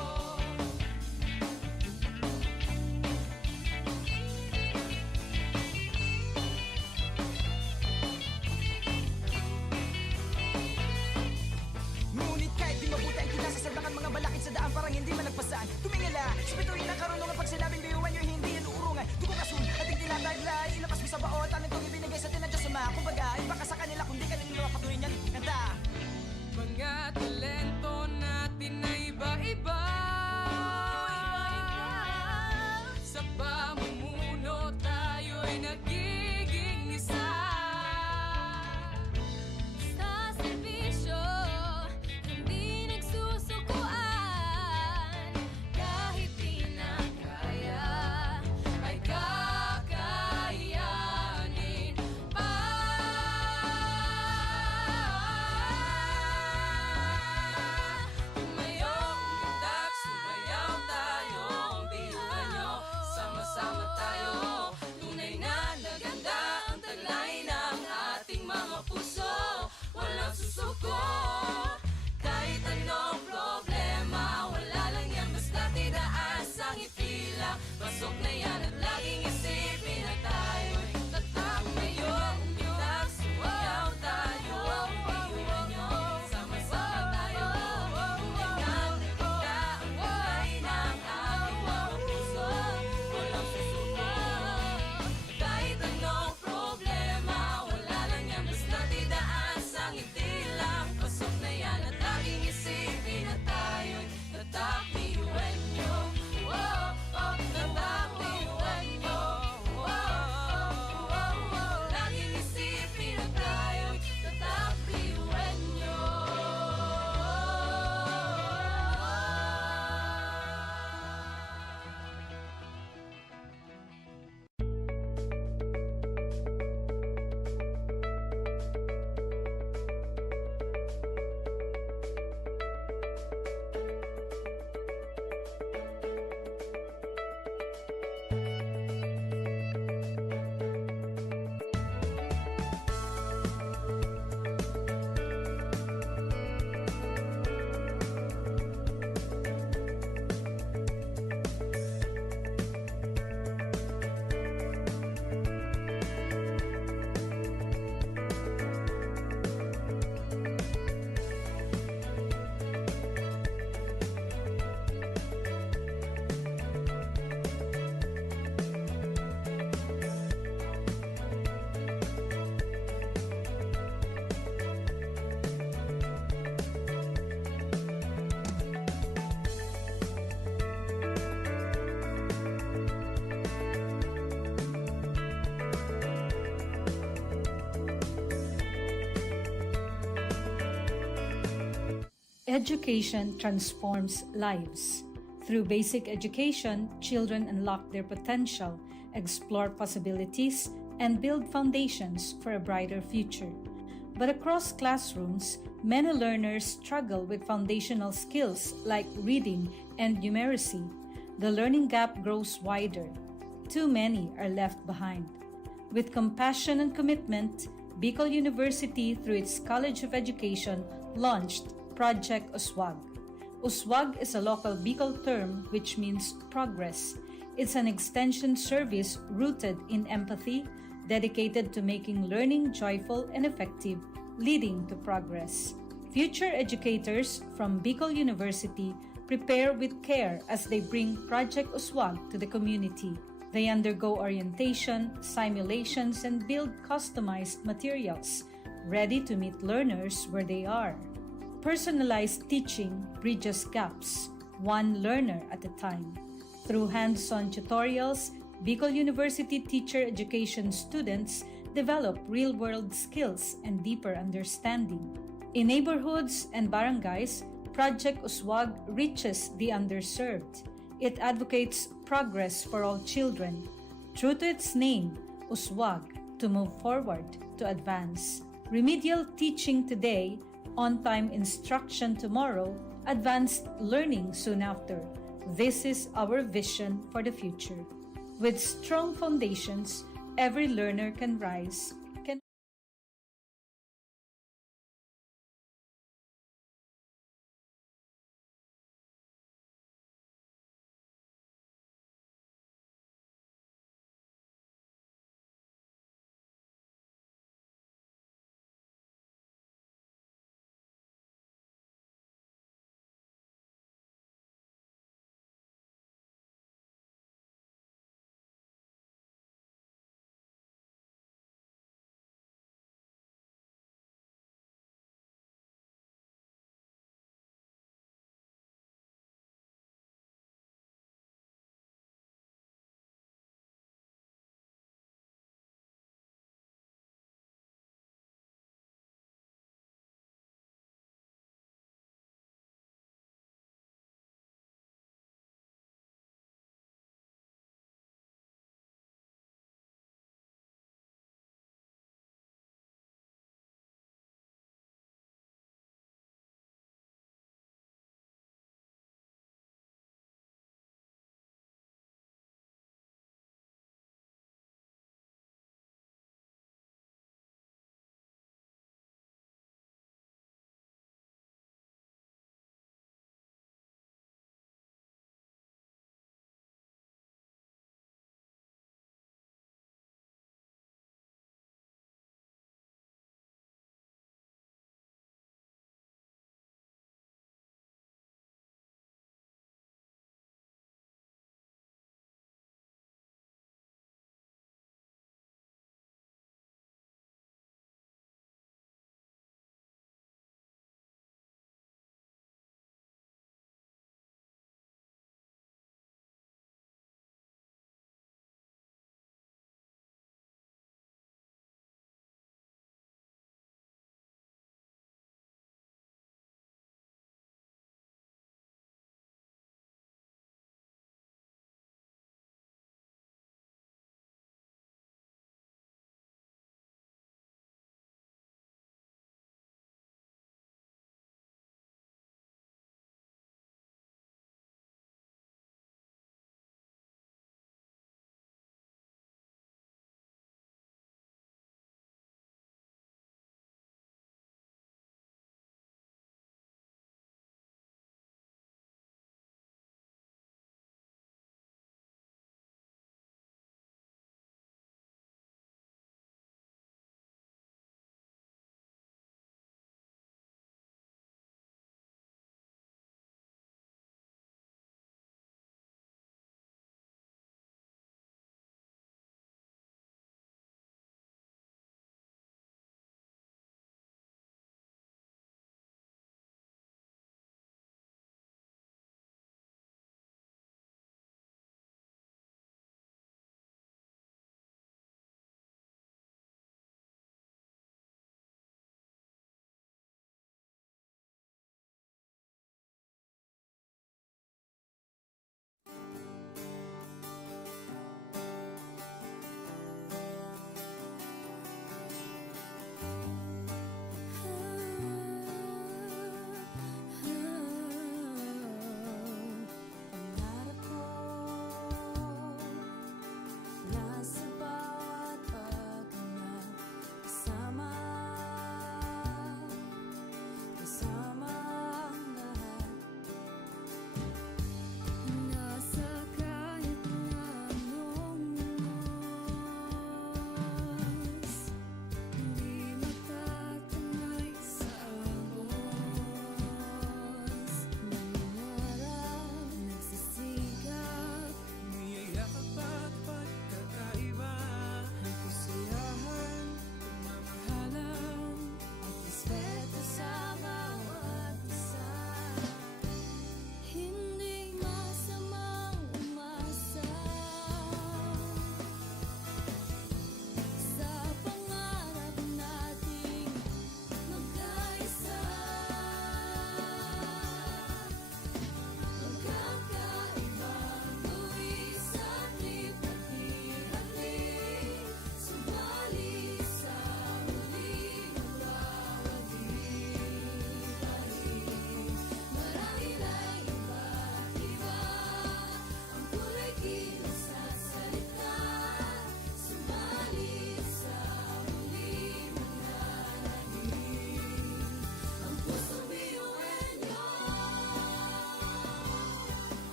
Ngunit kahit di mabuti ang kinasasarbangan mga balakid sa daan parang hindi man nagpasaan. Tumingala, sa bituin ng karunungan pag sinabing biyuhin tila. Pasok na yan at laging isipin na tayo'y tatak ngayon. Umitak, sumayaw tayo, biyuhan nyo, sama-sama tayo. Tunay na naganda ang kulay ng ating mga puso. Walang susuko, kahit anong problema, wala lang yan, basta't idaan sa ngiti lang. Pasok na yan at laging isipin na tayo'y tatak biyuhan nyo. Tatak biyuhan nyo. Laging isipin na tayo'y tatak biyuhan nyo. Education transforms lives. Through basic education, children unlock their potential, explore possibilities, and build foundations for a brighter future. But across classrooms, many learners struggle with foundational skills like reading and numeracy. The learning gap grows wider. Too many are left behind. With compassion and commitment, Bicol University, through its College of Education, launched Project Uswag. Uswag is a local Bicol term which means progress. It's an extension service rooted in empathy, dedicated to making learning joyful and effective, leading to progress. Future educators from Bicol University prepare with care as they bring Project Uswag to the community. They undergo orientation, simulations, and build customized materials, ready to meet learners where they are. Personalized teaching bridges gaps, one learner at a time. Through hands-on tutorials, Bicol University teacher education students develop real-world skills and deeper understanding. In neighborhoods and barangays, Project Uswag reaches the underserved. It advocates progress for all children. True to its name, Uswag, to move forward, to advance. Remedial teaching today, on-time instruction tomorrow, advanced learning soon after. This is our vision for the future. With strong foundations, every learner can rise,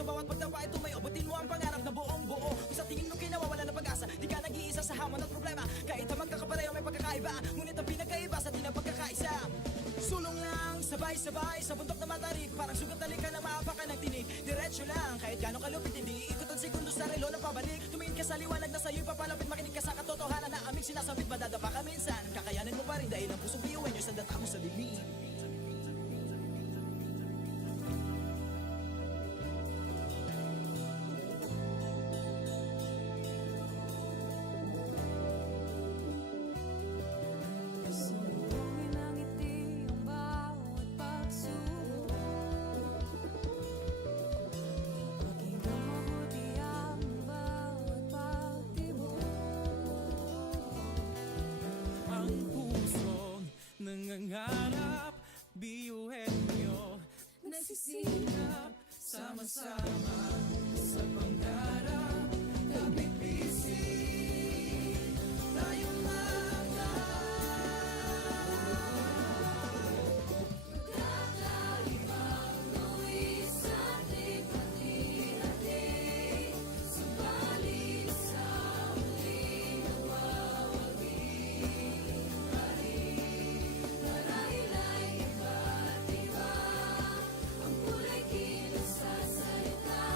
Sa bawat pagdapa ito may abutin mo ang pangarap na buong buo. Kung sa tingin mo kinawawala ng pag-asa, di ka nag-iisa sa hamon at problema. Kahit na magkakapareho may pagkakaiba, ngunit ang pinagkaiba sa di na pagkakaisa. Sulong lang, sabay-sabay sa bundok na matarik. Parang sugat na lika na maapak ka ng tinig. Diretso lang, kahit gano'ng kalupit, hindi ikot ang segundo sa relo na pabalik. Tumingin ka sa liwanag na sa'yo'y papalapit, makinig ka sa katotohanan na aming sinasabit. Madadapa ka minsan, kakayanin mo pa rin dahil ang pusong biyuin nyo sa data mo sa dilim. Sumuhin ang ngiti ang bawat pagsubok. Pakinggan mabuti ang bawat pagtibok. Ang pusong nangangarap, biyuhin nyo, Nagsisikap sama-sama sa pangarap. Kapipising tayong mga Kakaibang luwis sa ating hati-hati. Subalit sa muling nagwawagi. Marahil ay iba't iba ang kulay kilos sa salita.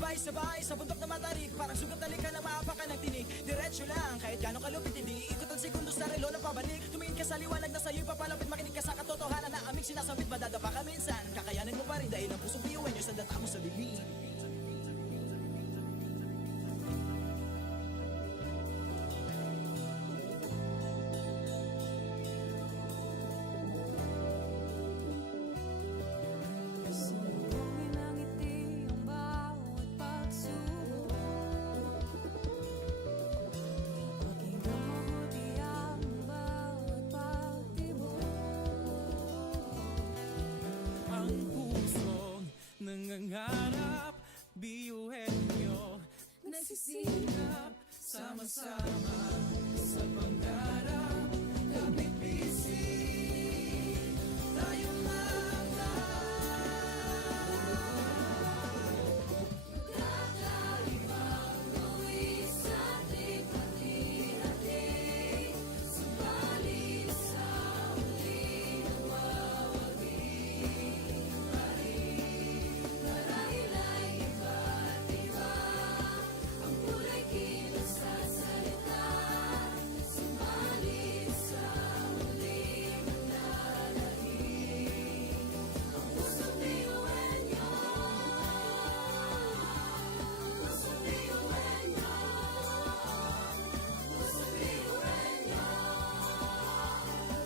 Sabay-sabay sa bundok na matarik, parang sugat na lika na maapak ka ng tinig. Diretso lang, kahit gano'ng kalupit, hindi ikot ang segundo sa relo na pabalik. Tumingin ka sa liwanag na sa'yo'y papalapit, makinig ka sa katotohanan na aming sinasabit. Madadapa ka minsan, kakayanin mo pa rin dahil ang pusong iuwi nyo sa data mo sa bibig. Sumbungin ang ngiti ang bawat pagsubok. Pakinggan mabuti ang bawat pagtibok. Ang pusong nangangarap, biyuhin nyo, Nagsisikap sama-sama sa pangarap. Kapit bisig, tayo kakaibang luwis sa hati-hati. Subalit sa huli nawawagi pa rin. Marahil ay iba't iba ang kulay kilos sa salita. Subalit sa huli manlalahim ang pusong biyuhin niyo. Pusong biyuhin niyo. Pusong biyuhin niyo.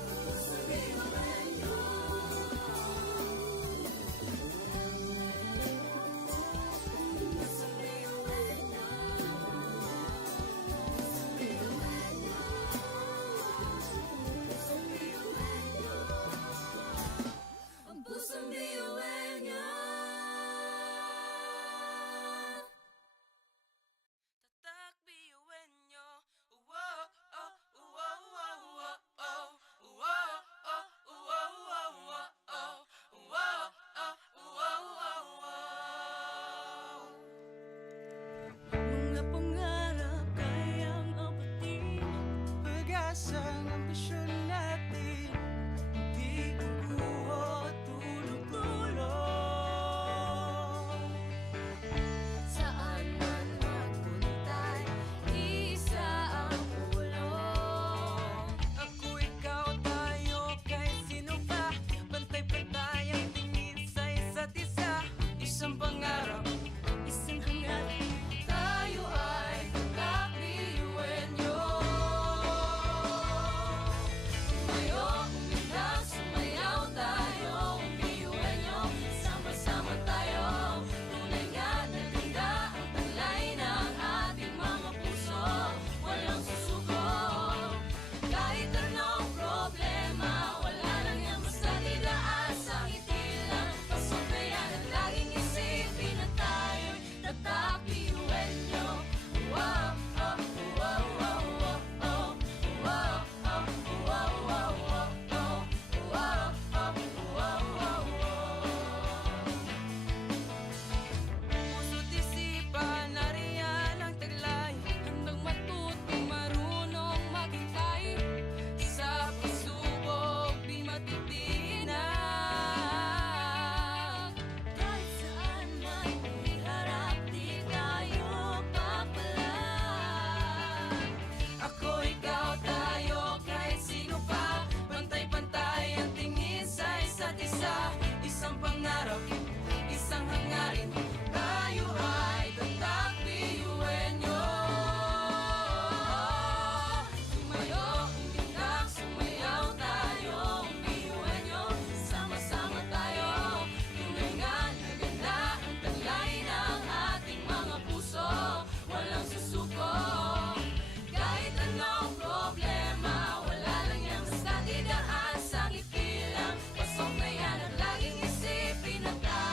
Pusong biyuhin niyo. Pusong biyuhin niyo. Ang pusong biyuhin niyo. Tatak biyuhin nyo. Uwo, oh, uwo, uwo, uwo, oh. Uwo, oh, uwo, uwo, uwo, oh. Uwo, oh, uwo, uwo, uwo. mga pangarap kayang abutin, pag-asang ambisyon natin, di kukuha tulog-tulog. Saan man magpuntay, isa ang ulo. Ako, ikaw, tayo, kahit sino pa. Pantay-pantay ang tingin sa isa't isa. Isang pangarap, isang hangarin. Tayo ay kakabiyuhin niyo. Sumayo, umilag, sumayaw tayo. Biyuhin niyo, sama-sama tayo. Tunay nga na ganda ang taglay ng ating mga puso. Walang susuko. Kahit anong problema, wala lang yan basta didaan sa ngiti lang. Pasok na yan at laging isipin na tayo'y tatakbiyuhin niyo. Wow, oh, wow, wow, wow, oh. Wow, oh, wow, wow, wow, oh. Wow, oh, wow, wow, wow. Puso't isipan, nariyan ang taglay. Handang matuto, marunong maghintay. Sa pagsubok, di matitinag. Kahit saan man iharap, di tayo papalag. Ako, ikaw, tayo, kahit sino pa. Pantay-pantay ang tingin sa isa't isa. Isang pangarap, isang hangarin. Tayo ay tatakbiyuhin nyo. Sumayo, umilag, sumayaw tayo. Biyuhin niyo, sama-sama tayo. Tunay nga na ganda ang taglay ng ating mga puso. Walang susuko. Kahit anong problema, wala lang yan basta didaan sa ngiti lang. Pasok na yan at laging isipin na tayo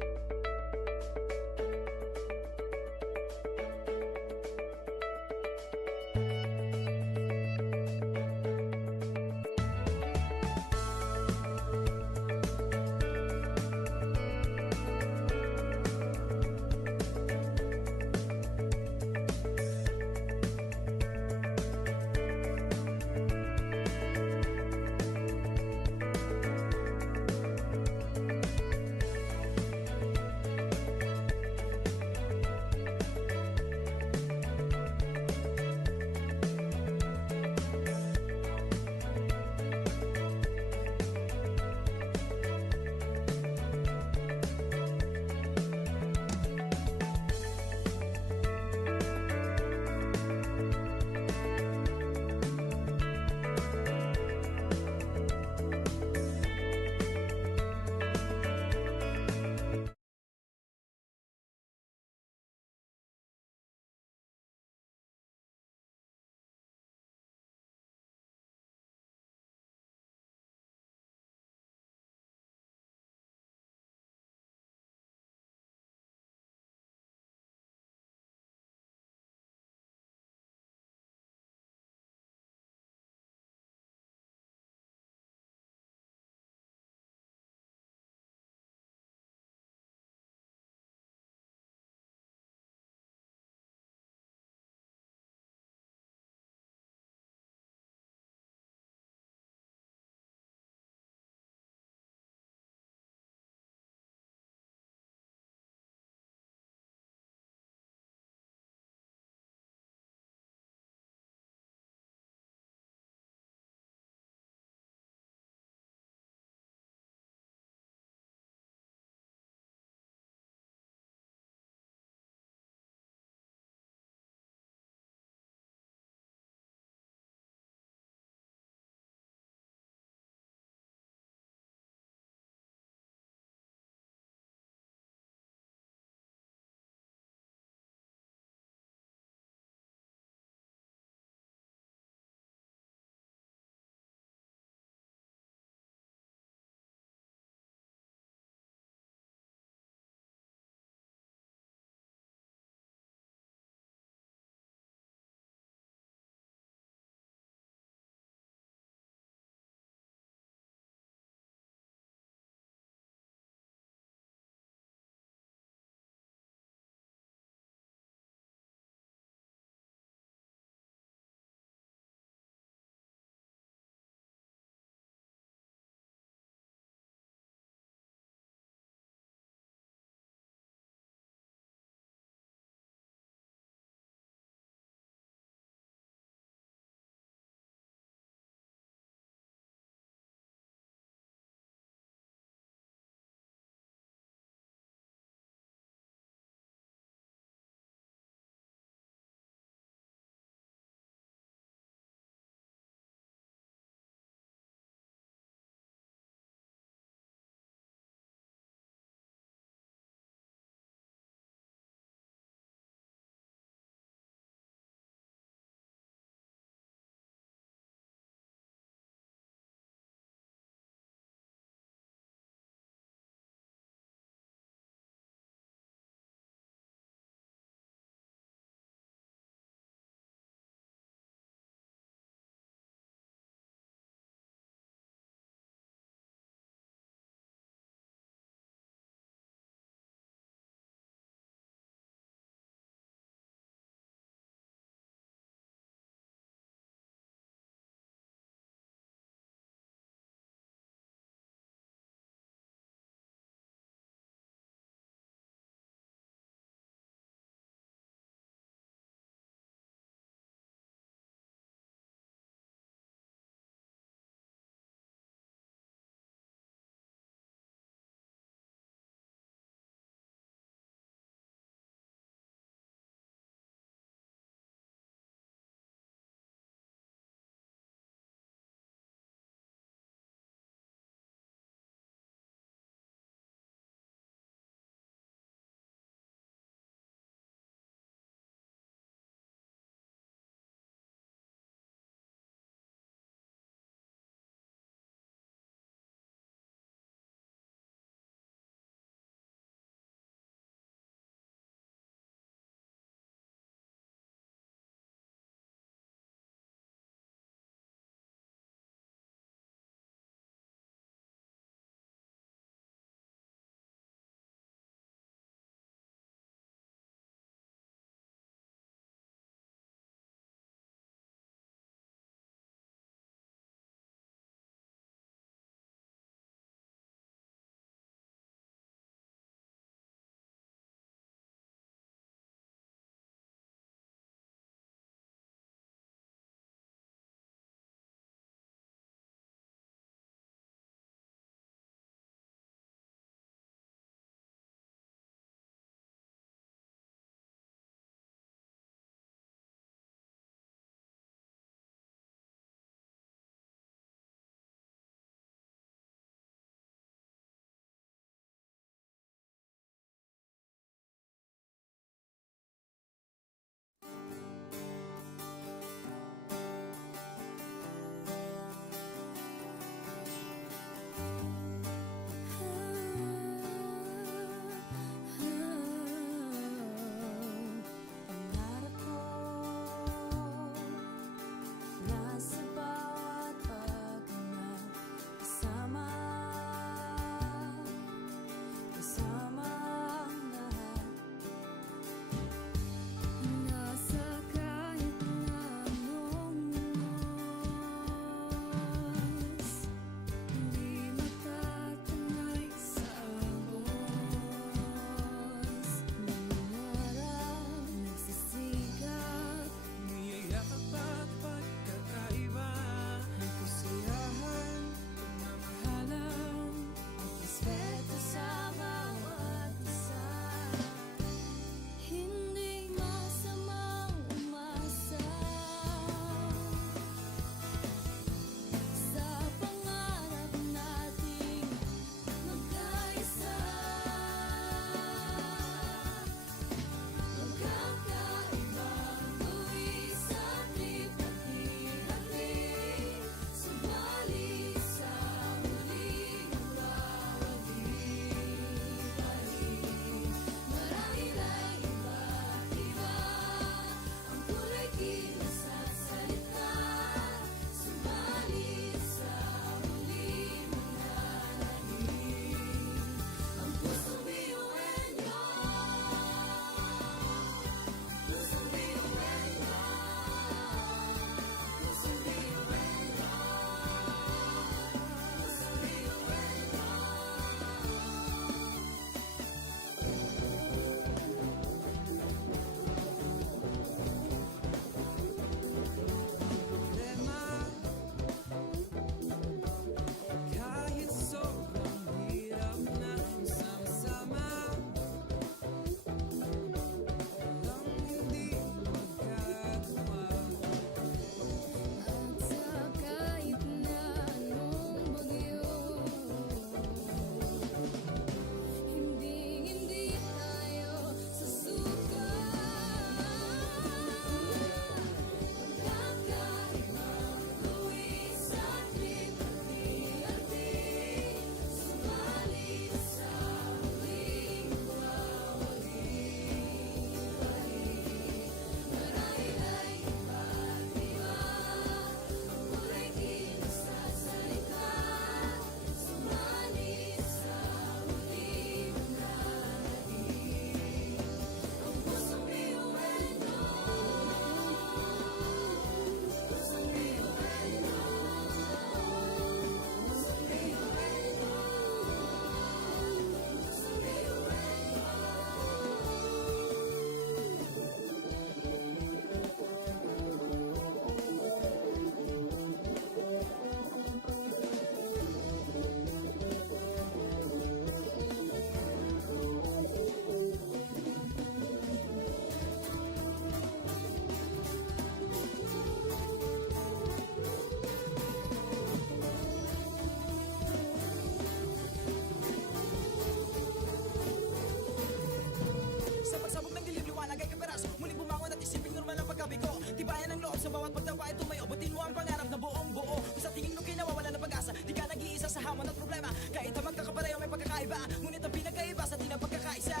problema. Kahit ang magkakapareho may pagkakaiba, ngunit ang pinagkaiba sa di na pagkakaisa.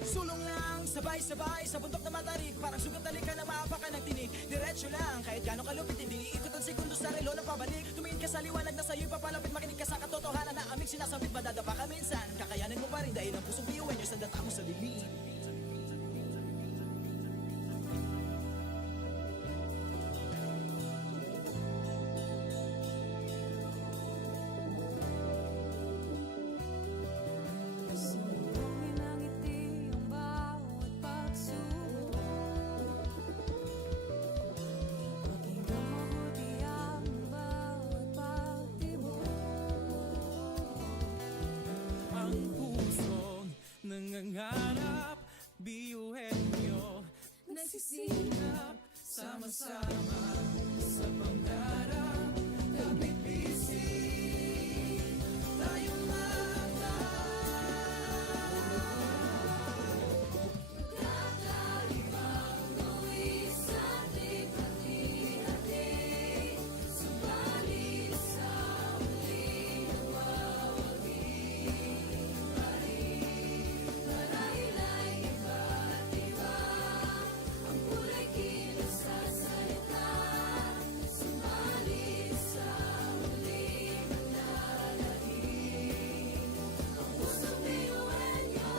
Sulong lang, sabay-sabay sa bundok na matarik, parang sugat na lika na maapakan ng tinig. Diretso lang, kahit gano'ng kalupit, hindi ikot ang segundo sa relo na pabalik. Tumingin ka sa liwanag na sa'yo'y papalapit, makinig ka sa katotohanan na aming sinasabit. Madadapa ka minsan, kakayanin mo pa rin dahil ang pusong biyuan nyo sa data mo sa dilim. Sumbongin ang ngiti ang bawat pagsubok. Pakinggan mabuti ang bawat pagtibok. Ang pusong nangangarap, biyuhin nyo, nagsisikap, sama-sama sa pangarap. Kapit bisig, tayong Kakaibang tuwis at likha-likha, subalit sa muling nawawagi pa rin. Marahila'y iba't iba ang kulay kilos sa salita, subalit sa muling manlalahim ang pusong biyuhan niyo.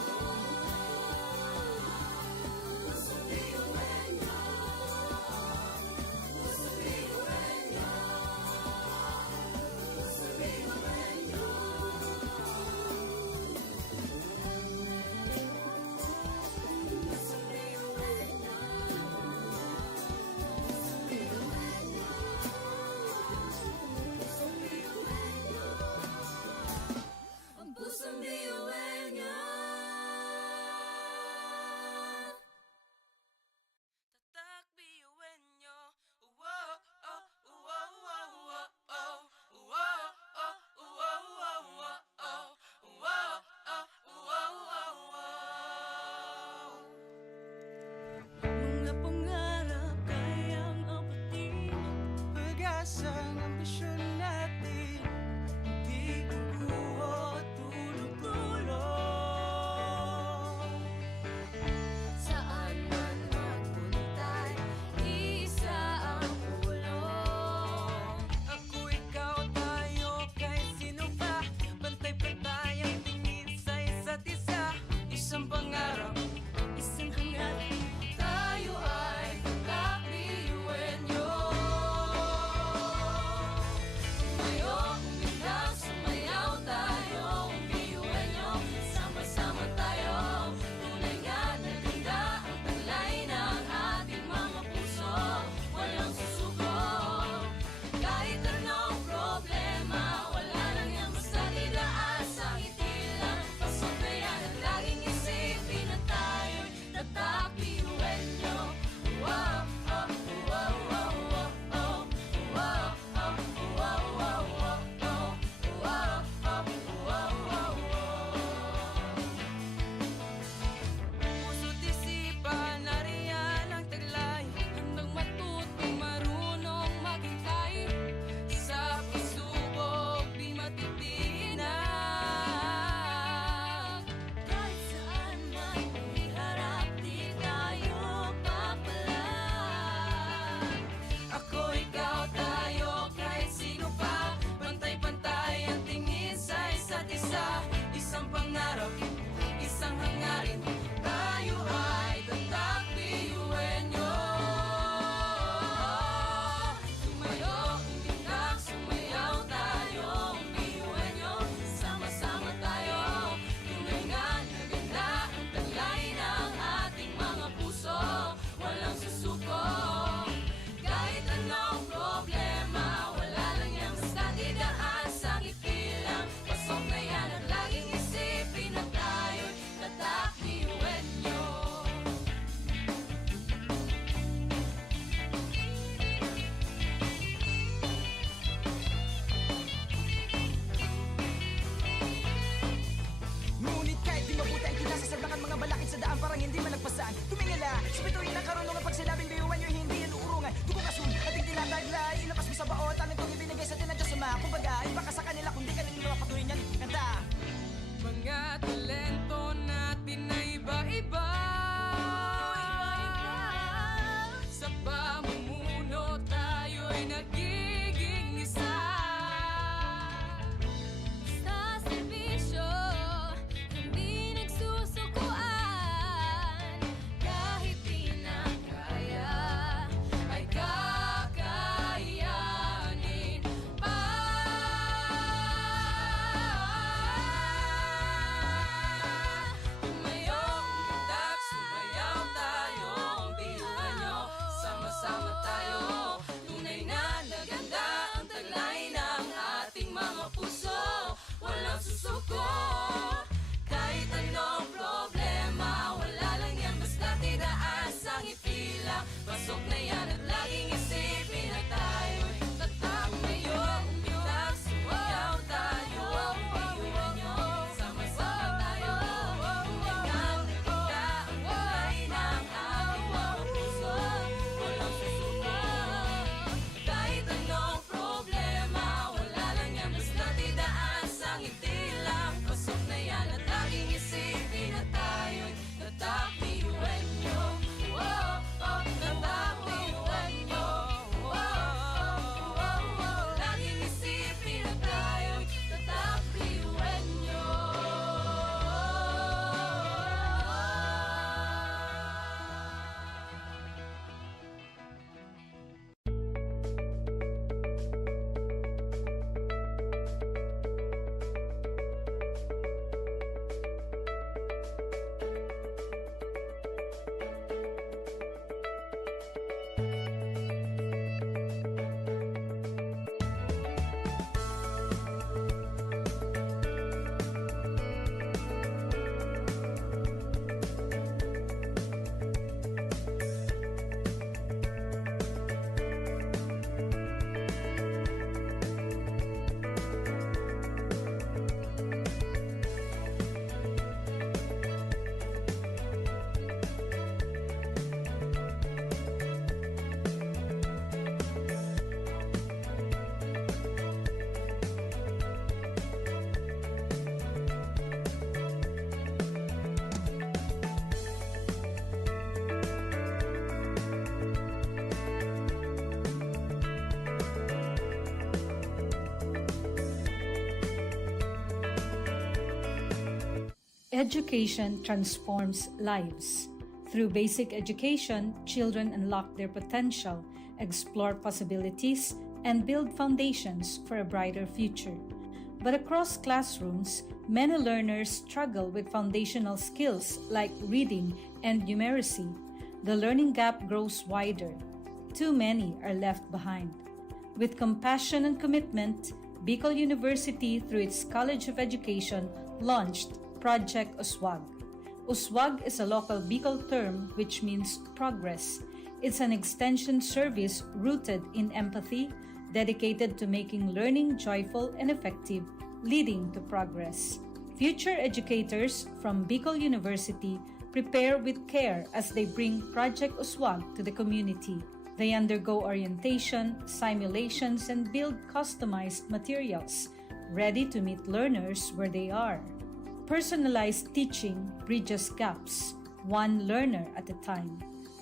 Pusong biyuhan niyo. Pusong biyuhan niyo. Pusong biyuhan niyo. Pusong biyuhan niyo. Pusong biyuhan niyo. Ang pusong biyuhan niyo. Tatak biyuhin nyo. Wow, oh, wow, wow, wow, oh. Wow, oh, wow, wow, wow, oh. Wow, oh, wow, wow, wow. mga pangarap kayang abutin, pag-asa ng ambisyon natin, hindi kukuha at tulog-tulog. Saan man magpuntay, isa ang pulong. Ako, ikaw, tayo, kahit sino pa. Pantay-pantay ang tingin sa isa't isa. Isang pangarap, isang hangarin. Tayo ay kakabiyuhin niyo. Sumayo, umilag, sumayaw tayo. Biyuhin niyo, sama-sama tayo. Tunay nga na ganda ang taglay ng ating mga puso. Walang susuko. Kahit anong problema, wala lang yan basta didaan sa ngiti lang. Pasok na yan at laging isipin na tayo'y tatak biyuhin niyo. Wow, oh, wow, wow, wow, oh. Wow, oh, wow, wow, wow, oh. Wow, oh, wow, wow, wow. Puso't isipan, nariyan ang taglay. Handang matuto, marunong maghintay. Sa pagsubok, di matitinag. Kahit saan man iharap, di tayo papalag. Ako, ikaw, tayo, kahit sino pa. Pantay-pantay ang tingin sa isa't isa. Isang pangarap, isang hangarin. Tayo ay tatak biyuhin nyo. Sumayo, umilag, sumayaw tayo. Biyuhin niyo, sama-sama tayo. Tunay nga na ganda ang taglay ng ating mga puso. Walang susuko. Kahit anong problema, wala lang yan basta didaan sa ngiti lang. Pasok na yan at laging isipin na tayo'y tatak biyuhin niyo. Ngunit kahit di mabuti ang kinasasabakan mga balakid sa daan parang hindi malagpasan. Tumingala, sa bituin ng karunungan pag sinabing biyuhan nyo hindi yan uurungan. Dugong asul, ating tinataglay, ilapas mo sa baon, tanong kong ibinigay sa tinadya sa mga. Kumbaga, iba ka sa kanila kung di ka nila mapatuloy niyan. Education transforms lives. Through basic education, children unlock their potential, explore possibilities, and build foundations for a brighter future. But across classrooms, many learners struggle with foundational skills like reading and numeracy. The learning gap grows wider. Too many are left behind. With compassion and commitment, Bicol University, through its College of Education, launched Project USWAG. USWAG is a local Bicol term which means progress. It's an extension service rooted in empathy, dedicated to making learning joyful and effective, leading to progress. Future educators from Bicol University prepare with care as they bring Project USWAG to the community. They undergo orientation, simulations, and build customized materials, ready to meet learners where they are. Personalized teaching bridges gaps, one learner at a time.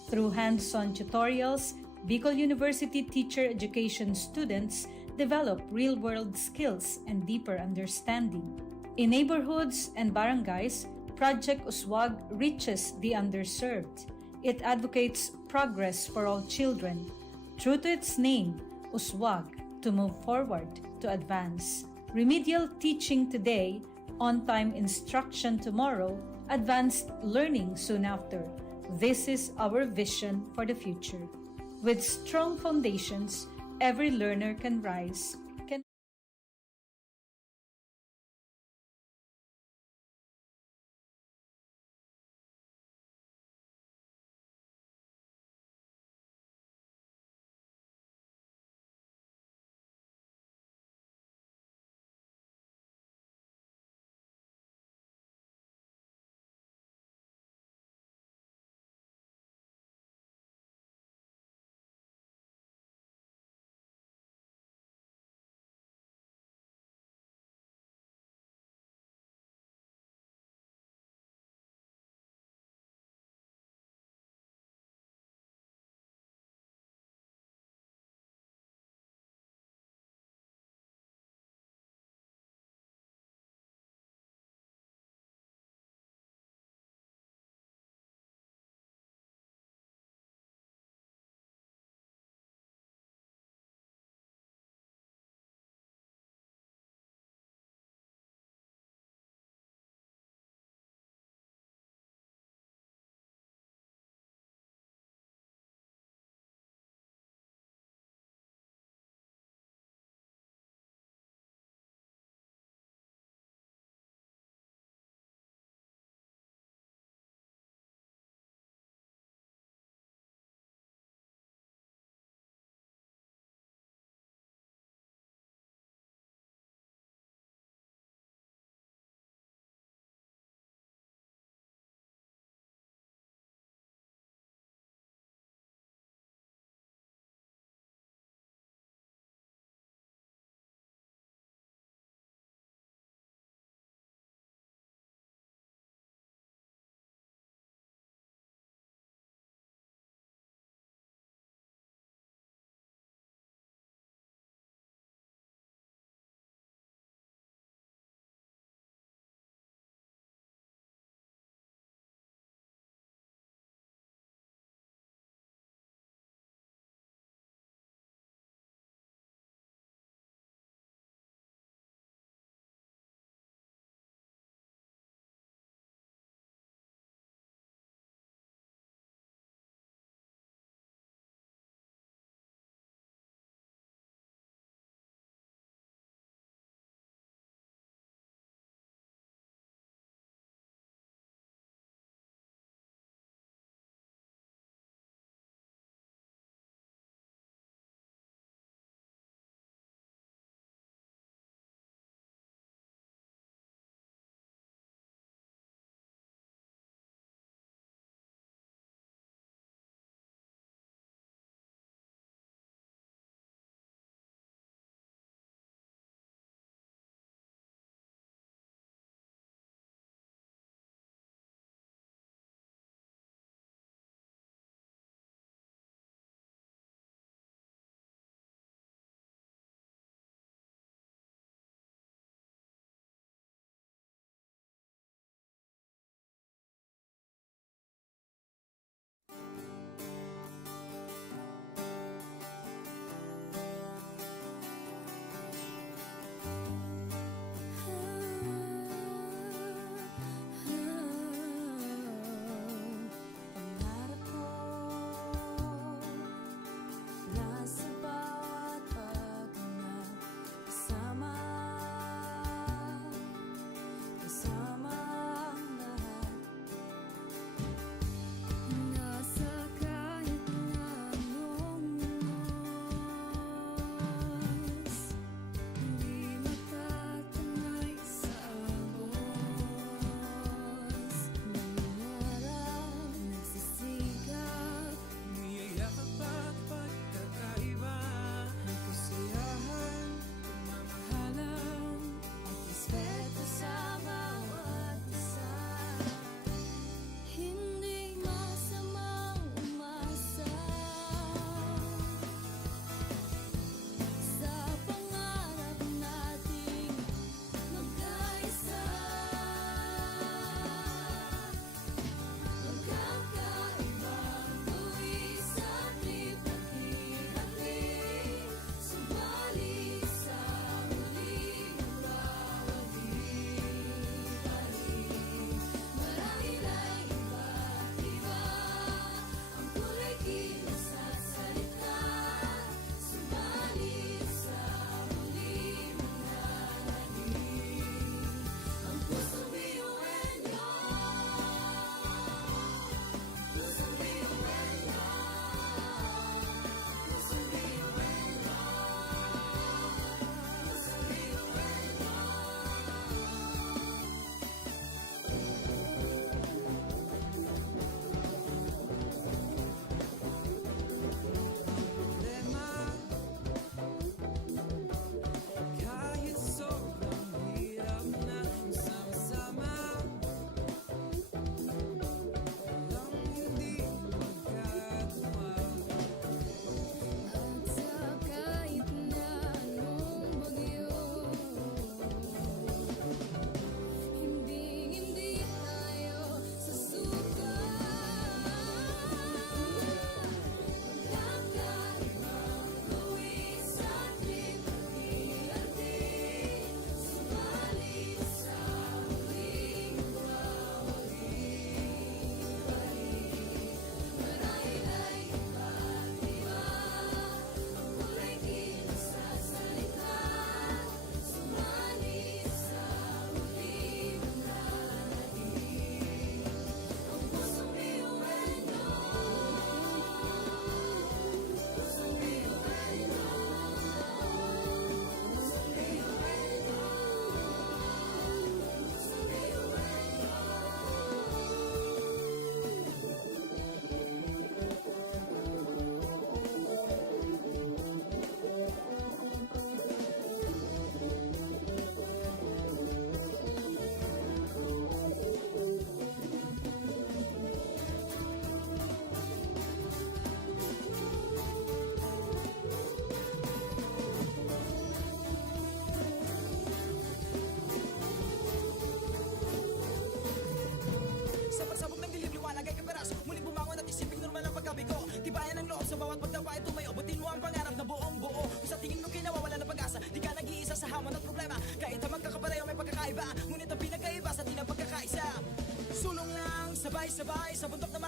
Through hands-on tutorials, Bicol University teacher education students develop real-world skills and deeper understanding. In neighborhoods and barangays, Project USWAG reaches the underserved. It advocates progress for all children. True to its name, USWAG, to move forward, to advance. Remedial teaching today, on-time instruction tomorrow, advanced learning soon after. This is our vision for the future. With strong foundations, every learner can rise,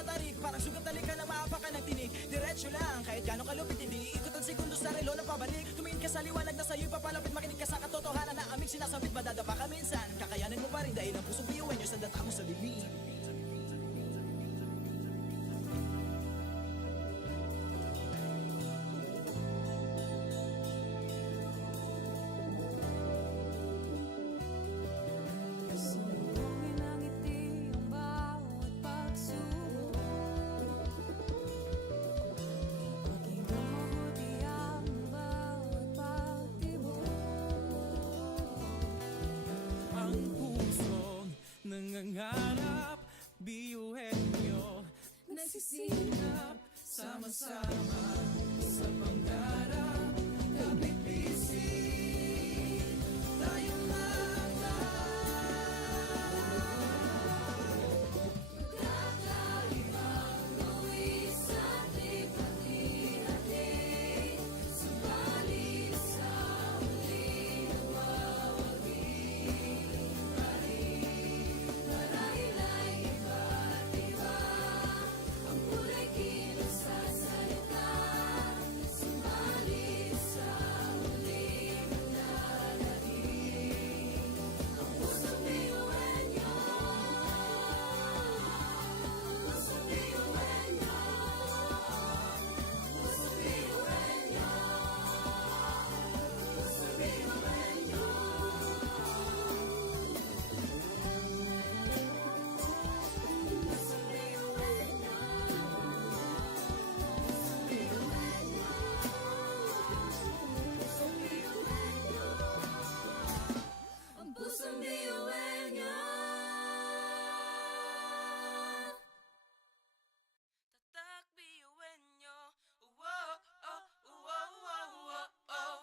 matarik, parang sugat na likha na maapakan ng tinig. Diretso lang, kahit gano'ng kalupit, hindi ikot ang segundo sa relo ng pabalik. Tumingin ka sa liwanag na sa'yo'y papalapit, makinig ka sa katotohanan na aming sinasabit. Madadapa ka minsan, kakayanin mo pa rin dahil ang pusong biyuan nyo sa data mo sa lilim. Sumbungin ang ngiti ang bawat pagsubok. Pakinggan mabuti ang bawat pagtibok. Ang pusong nangangarap, biyuhin nyo, Nagsisilap sama-sama sa pangarap. Kapit bisig, tayong Kakaibang luwi sa lipat-hati. Subalit sa huli nawawagi. Marahil ay iba't iba ang kulay kilos sa salita. Subalit sa huli manlalagim ang pusong biyuhan niyo. Pusong biyuhan niyo. Pusong biyuhan niyo. Pusong biyuhan niyo. Pusong biyuhan niyo. Pusong biyuhan niyo. Ang pusong biyuhan niyo. Tatak biyuhin nyo. Wow, oh, wow, wow, wow, oh.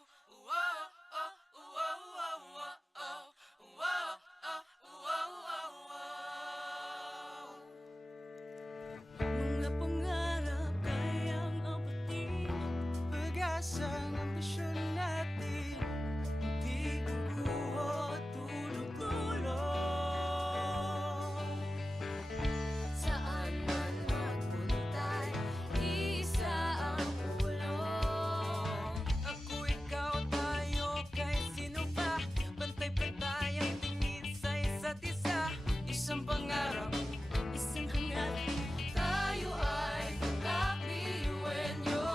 Wow, oh, wow, wow, wow, oh. Wow, oh, wow, wow, wow. Mga pangarap kayang abutin. pag-asa ng ambisyon natin, hindi kukuha tulog-tulog. Saan man magpuntay, isa ang ulong. Ako, ikaw, tayo, kahit sino pa. Pantay-pantay ang tingin sa isa't isa. Isang pangarap, Isang hangarin, tayo ay kakbiyuhin niyo.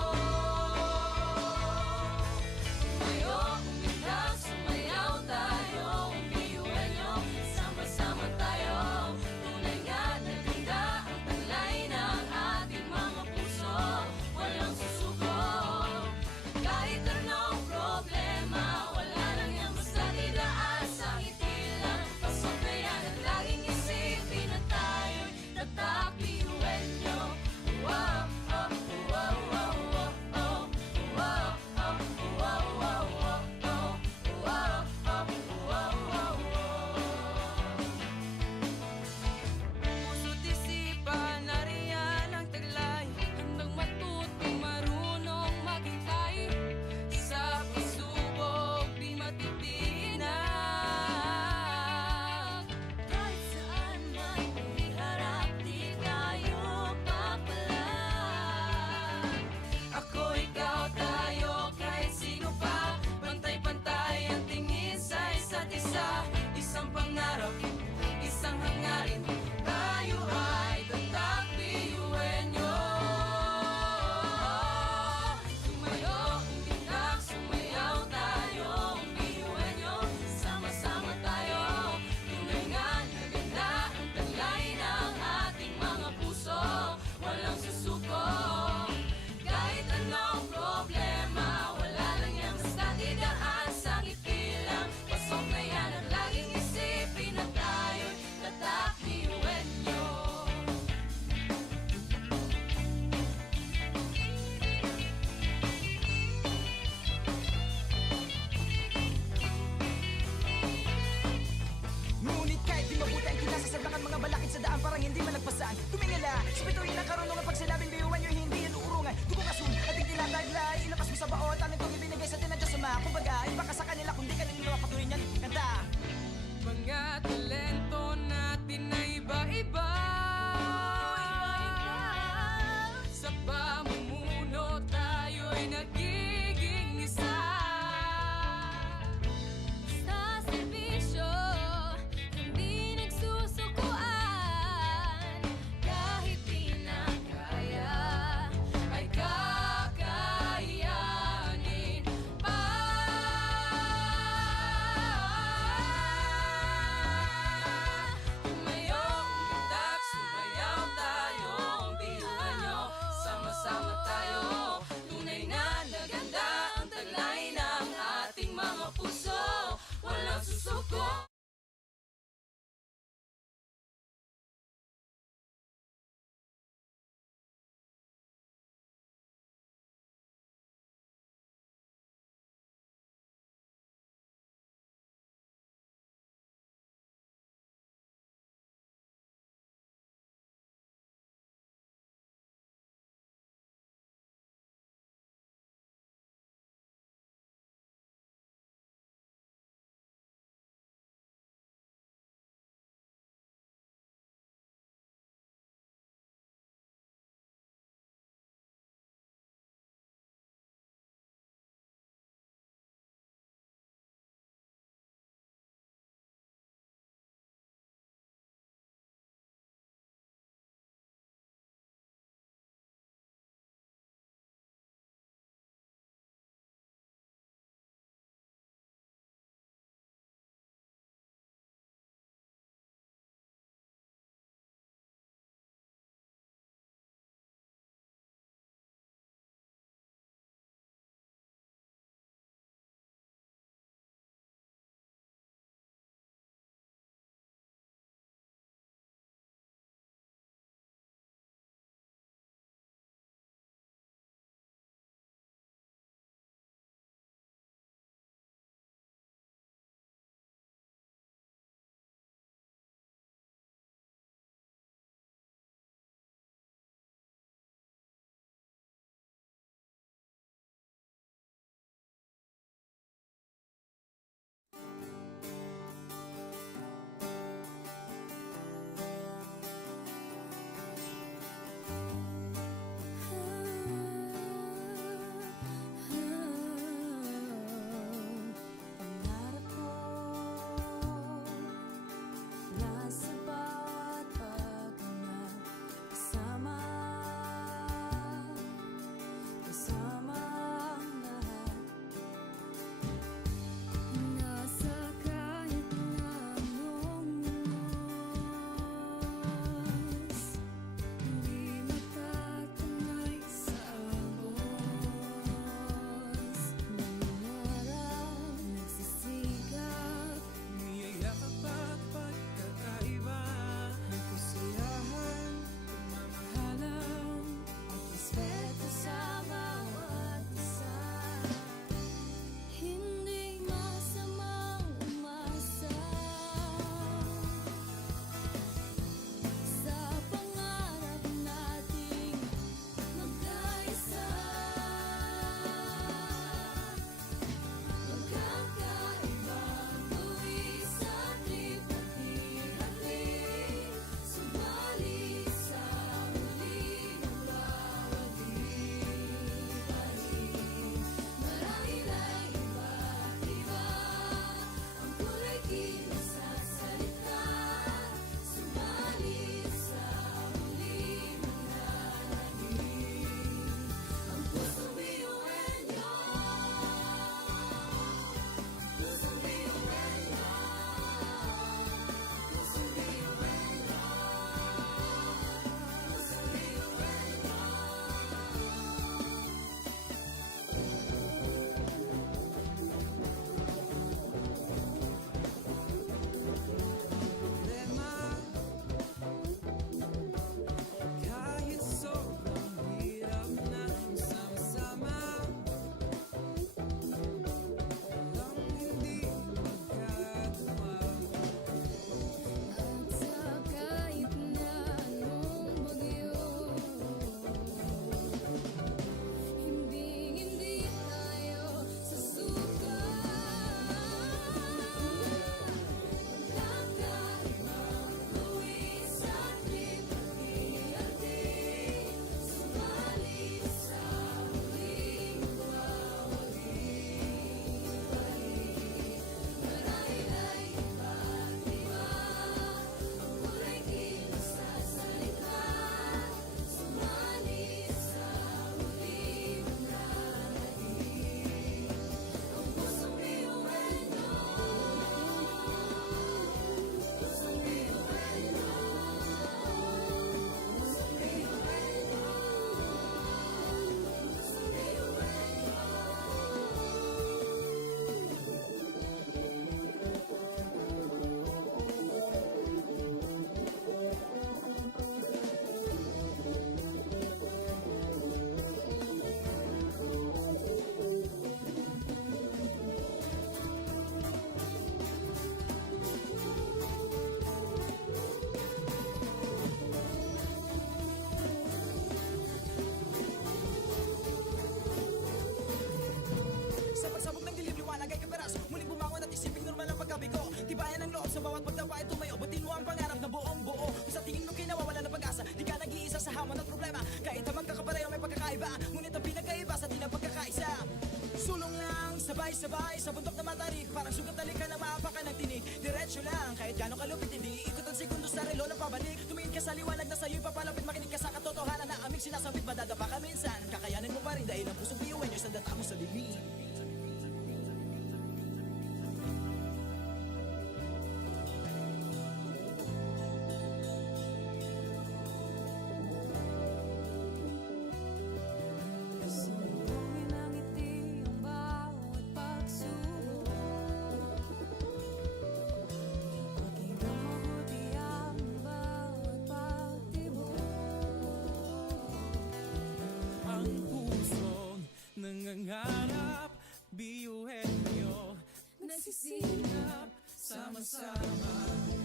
Tumayo, umiyak, sumayaw tayo, biyuhin niyo. Sama-sama tayo, tunay nga na ganda ang taglay ng ating mga puso. Walang susuko, kahit anong problema, wala lang yan basta didaan sa ngiti lang. Pasok na yan at laging isipin na tayo'y tatakbiyuhin niyo. Wow, oh, wow, wow, wow, oh. Wow, oh, wow, wow, wow, oh. Wow, oh, wow, wow, wow. puso't isipan, nariyan ang taglay. Handang matuto, marunong maghintay. Sa pagsubok, di matitinag. Kahit saan man iharap, di tayo papalag. Ako, ikaw, tayo, kahit sino pa. Pantay-pantay ang tingin sa isa't isa. Isang pangarap, isang hangarin. Tayo ay tatakbiyuhin nyo. Tumayo, umiyak, sumayaw tayo, biyuhin niyo. Sama-sama tayo, tunay nga na ganda ang taglay ng ating mga puso. Walang susuko, kahit anong problema, wala lang yan basta didaan sa ngiti lang. Pasok na yan at laging isipin na tayo'y tatakbiyuhin niyo. Ngunit kahit di mabuti ang kinasasabakan mga balakid sa daan parang hindi malagpasan. Tumingala, sa bituin ng karunungan pag sinabing biyuhan nyo hindi yan uurungan. Dugong asul, ating tinataglay, inapas mo sa baon, tanin kong ibinigay sa tinadyo sa mga. Kumbaga, iba ka sa kanila kung di ka nila patuloy niyan. Kanta! Mga talento natin na iba-iba. Sabay-sabay sa bundok na matarik, parang sugat na lika na maapakan ng tinig. Diretso lang, kahit gano'ng kalupit hindi ikot ang segundo sa relo ng pabalik. Tumingin ka sa liwanag na sa'yo'y papalapit, makinig ka sa katotohanan na aming sinasabit. Madadapa ka minsan, kakayanin mo pa rin dahil ang pusong biyuin nyo sa data mo sa dilim. Sumuhin ang ngiti ang bawat pagsubok. Pakinggan mabuti ang bawat pagtibok. Ang pusong nangangarap, biyuhin nyo, Nagsisilap sama-sama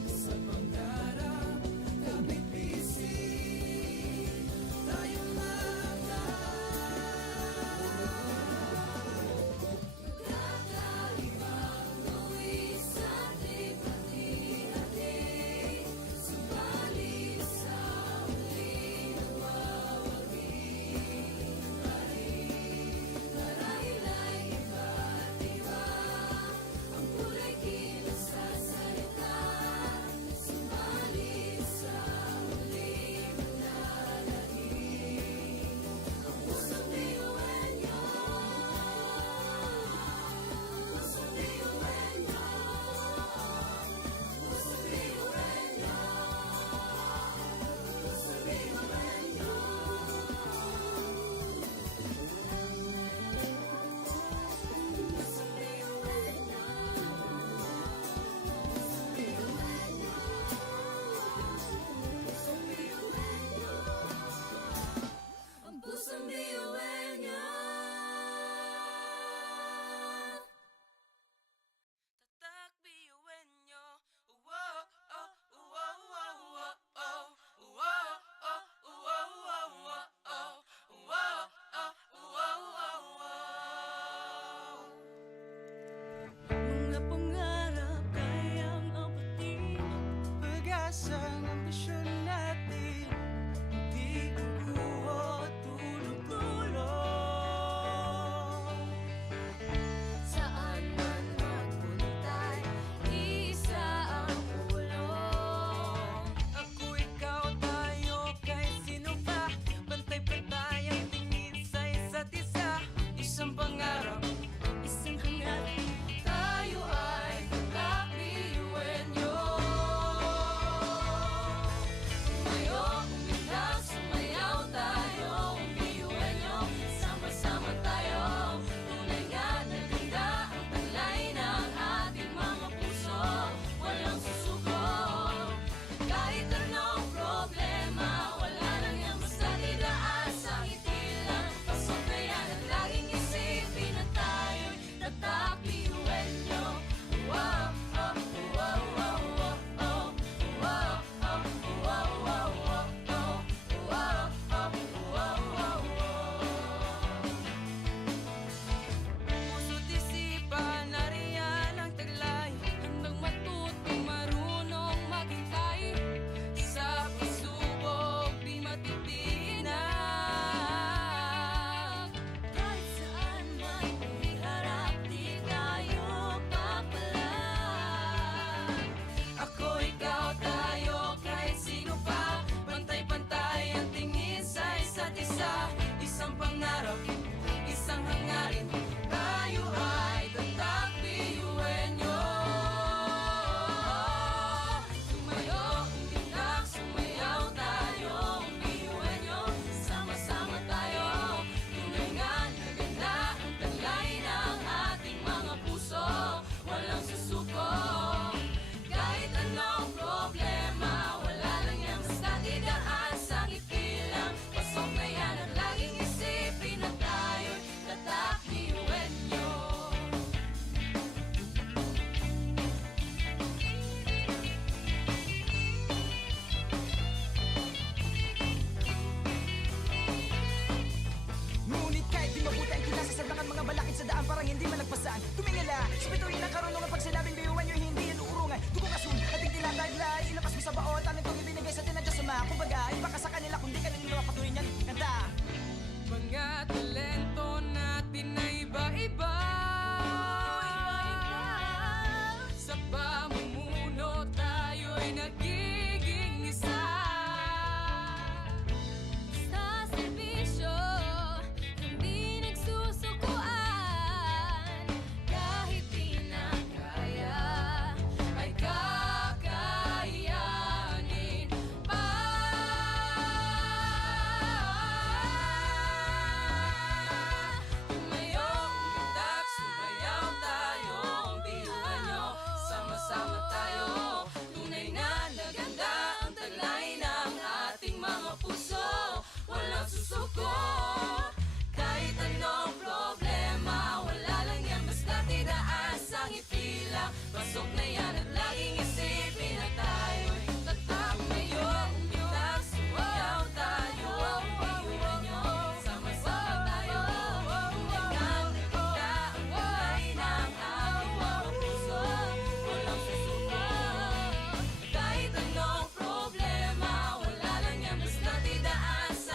sa pangarap. Kapit bisig, tayong mga kakaibang luwi sa hati-hati. Subalit sa huli nagwawagi. Marahila'y iba't iba ang kulay kinasasalita. Subalit sa huli manlalahim ang pusong biyuhan niyo. Pusong biyuhan niyo. Pusong biyuhan niyo. Pusong biyuhan niyo. Pusong biyuhan niyo. Ang pusong biyuhan niyo. Tatak biyuin nyo. Wow, oh, wow, wow, wow, oh. Wow, oh, wow, wow, wow, oh. Wow, oh, wow, wow, wow. Mga pangarap kayang abutin. pag-asa ng ambisyon natin. Hindi kukuha tulog-tulog. Saan man magpuntay, isa ang ulong. Ako, ikaw, tayo, kahit sino pa. Pantay-pantay ang tingin sa isa't isa. Isang pangarap, Isang hangarin, tayo ay kakabiyuhin niyo. Sumayo, umilag, sumayaw tayo, biyuhin niyo. Sama-sama tayo, tunay nga na ganda ang taglay ng ating mga puso. Walang susuko, kahit anong problema, wala lang yan basta didaan sa ngiti lang. Pasok na yan at laging isipin na tayo'y tatakbiyuhin niyo. Wow, oh, wow, wow, wow, oh. Wow, oh, wow, wow, wow, oh. Wow, oh, wow, wow, wow. puso't isipan, nariyan ang taglay. Handang matuto, marunong maghintay. Sa pagsubok, di matitinag. Kahit saan man iharap, di tayo papalag. Ako, ikaw, tayo, kahit sino pa. Pantay-pantay ang tingin sa isa't isa. Isang pangarap, isang hangarin. Tayo ay tatakbiyuhin nyo. Sumayo, umilag, sumayaw tayo, biyuhin niyo. Sama-sama tayo, tunay nga na ganda ang taglay ng ating mga puso. Walang susuko, kahit anong problema, wala lang yan basta didaan sa ngiti lang. Pasok na yan at laging isipin na tayo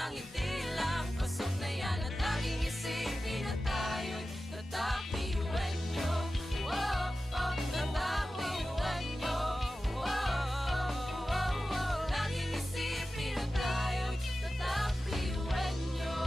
ng ngiti lang. Pasok na yan at laging isipin na tayo'y tatak BUNO. Oh, oh, tatak BUNO. Oh, oh, oh, oh, laging isipin na tayo'y tatak BUNO.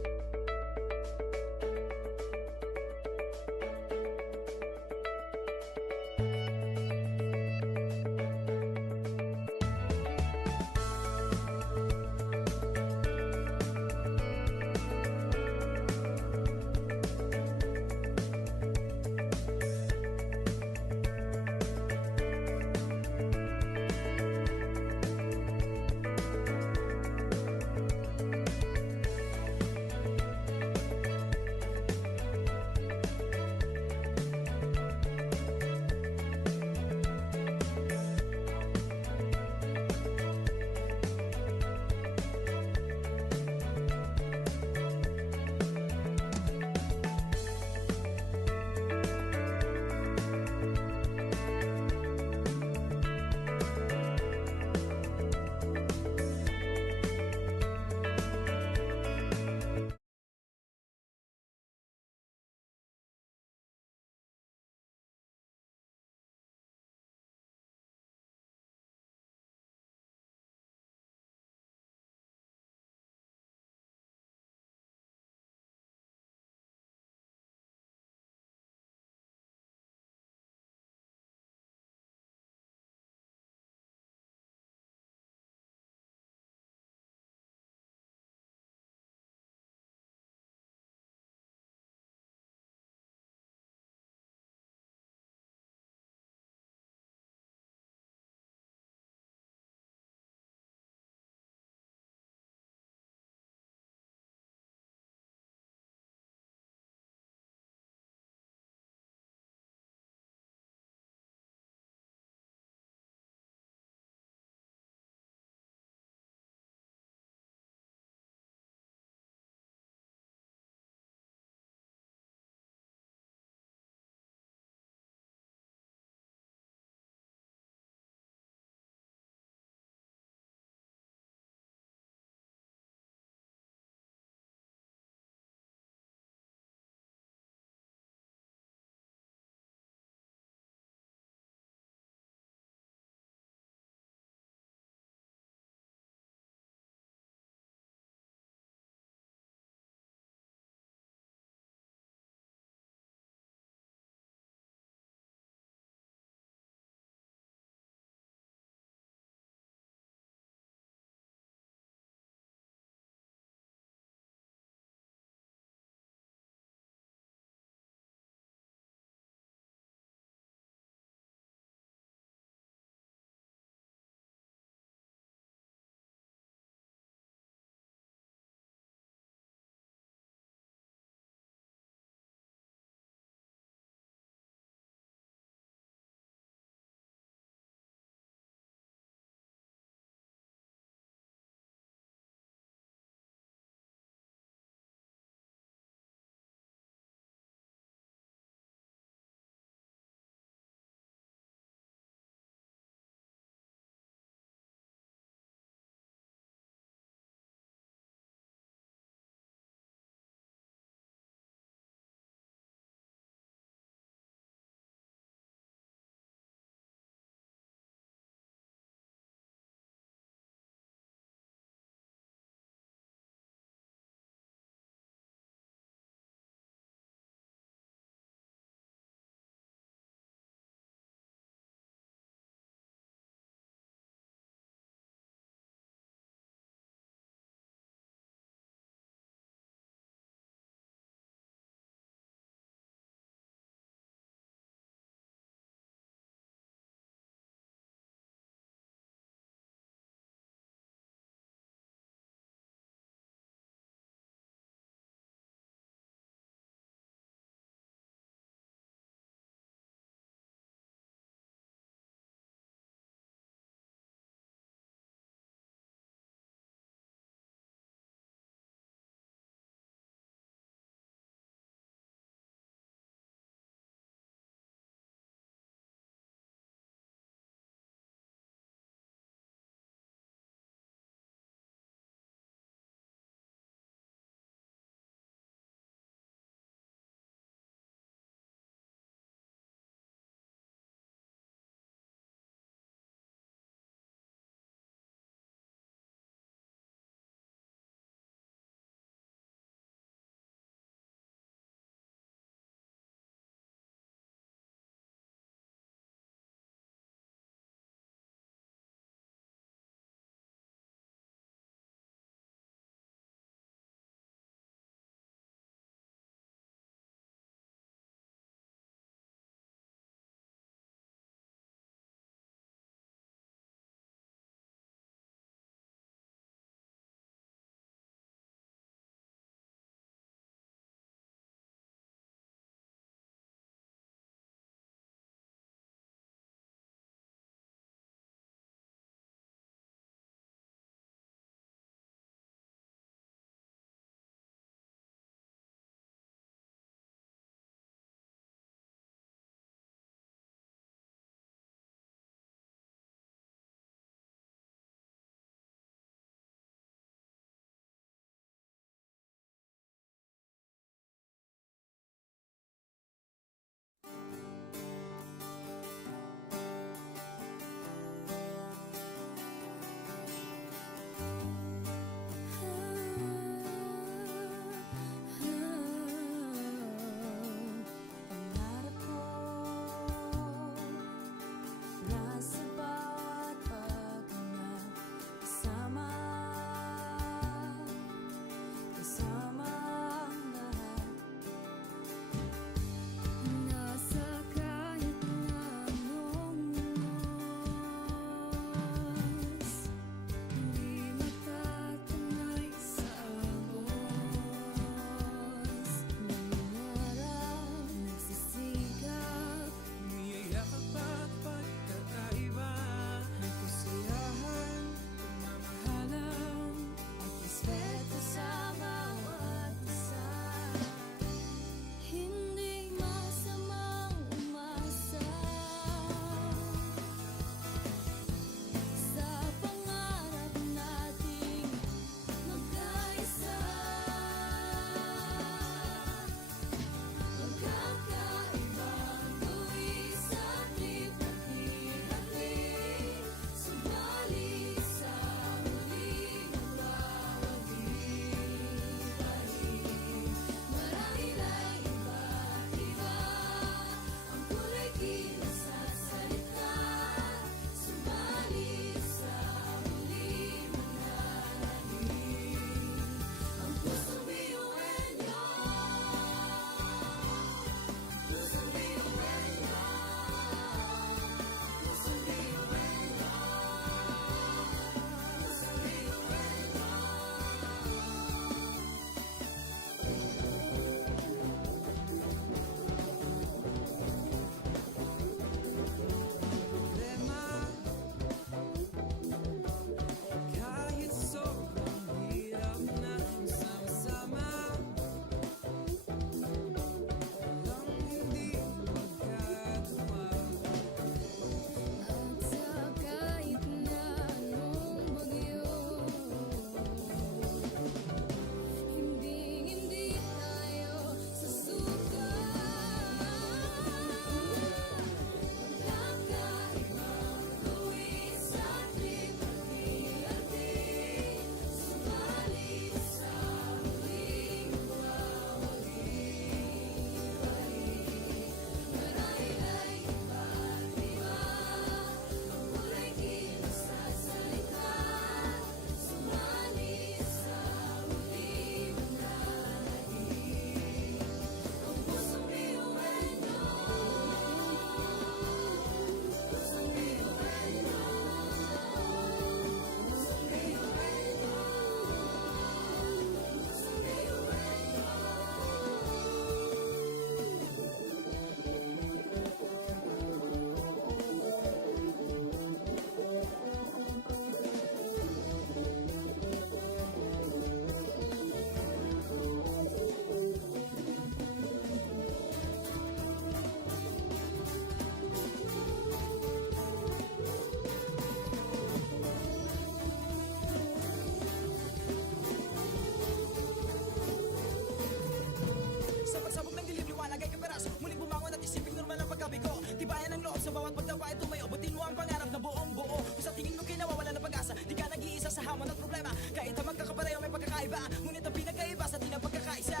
Ngunit ang pinagkaiba sa atin ang pagkakaisa.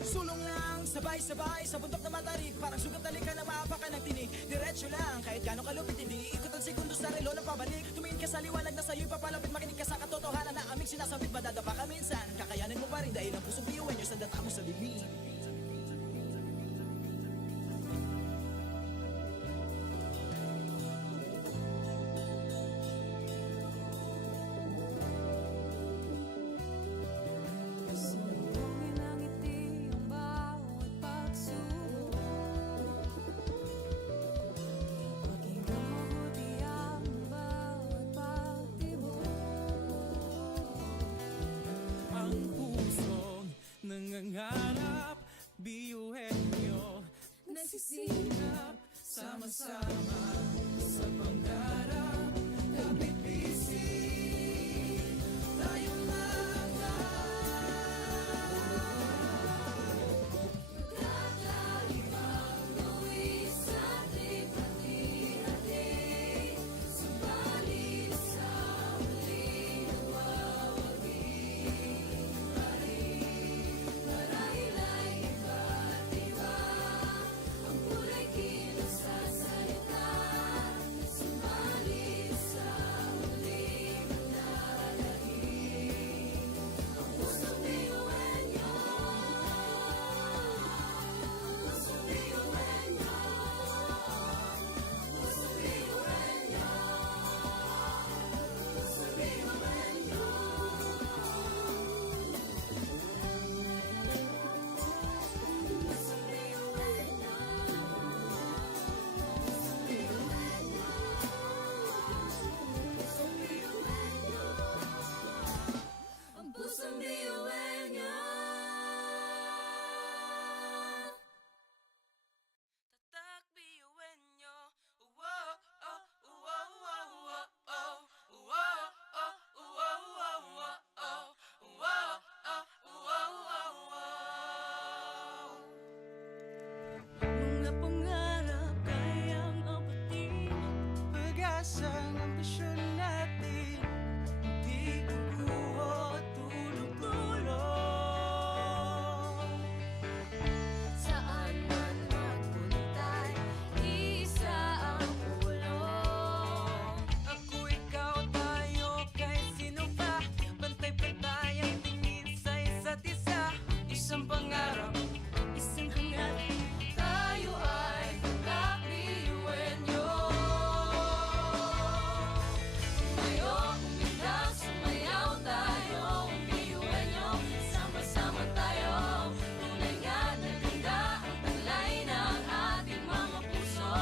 Sulong lang, sabay-sabay sa bundok na matarik. Parang sugat na lika na maapakan ng tinig. Diretso lang, kahit gano'ng kalupit hindi ikot ang segundo sa relo na pabalik. Tumingin ka sa liwanag na sa'yo'y papalapit. Makinig ka sa katotohanan na aming sinasabit. Madadapa ka minsan, kakayanin mo pa rin dahil ang pusong biyuan nyo sa data mo sa bibig. Sumbongin ang ngiti ang bawat pagsubok. Pakinggan mabuti ang bawat pagtibok. Ang pusong nangangarap, biyuhin nyo, Nagsisikap sama-sama sa pangarap. Kapit bisig, tayong Kakaibang luwi sa ating hati-hati. Subalit sa huling nagwawagi. Marahil ay iba't iba ang kulay kilos sa salita. Subalit sa huling manlalahim. Ang pusong biyuhan niyo. Pusong biyuhan niyo. Pusong biyuhan niyo. Pusong biyuhan niyo. Pusong biyuhan niyo. Pusong biyuhan niyo. Ang pusong biyuhan niyo. Tatak biyuin nyo. Wow, oh, wow, wow, wow, oh. Wow, oh, wow, wow, wow, oh. Wow, oh, wow, wow, wow. mga pangarap kayang abutin. Pag-asa ang ambisyon natin, di kukuha tulong-tulong. Saan man magpuntay, isa ang ulong. Ako, ikaw, tayo, kahit sino pa. Pantay-pantay ang tingin sa isa't isa. Isang pangarap, Isang hangarin, tayo ay kakbiyuhin niyo. Tumayo, umilag, sumayaw tayo, biyuhin niyo. Sama-sama tayo, tunay nga na ganda ang taglay ng ating mga puso.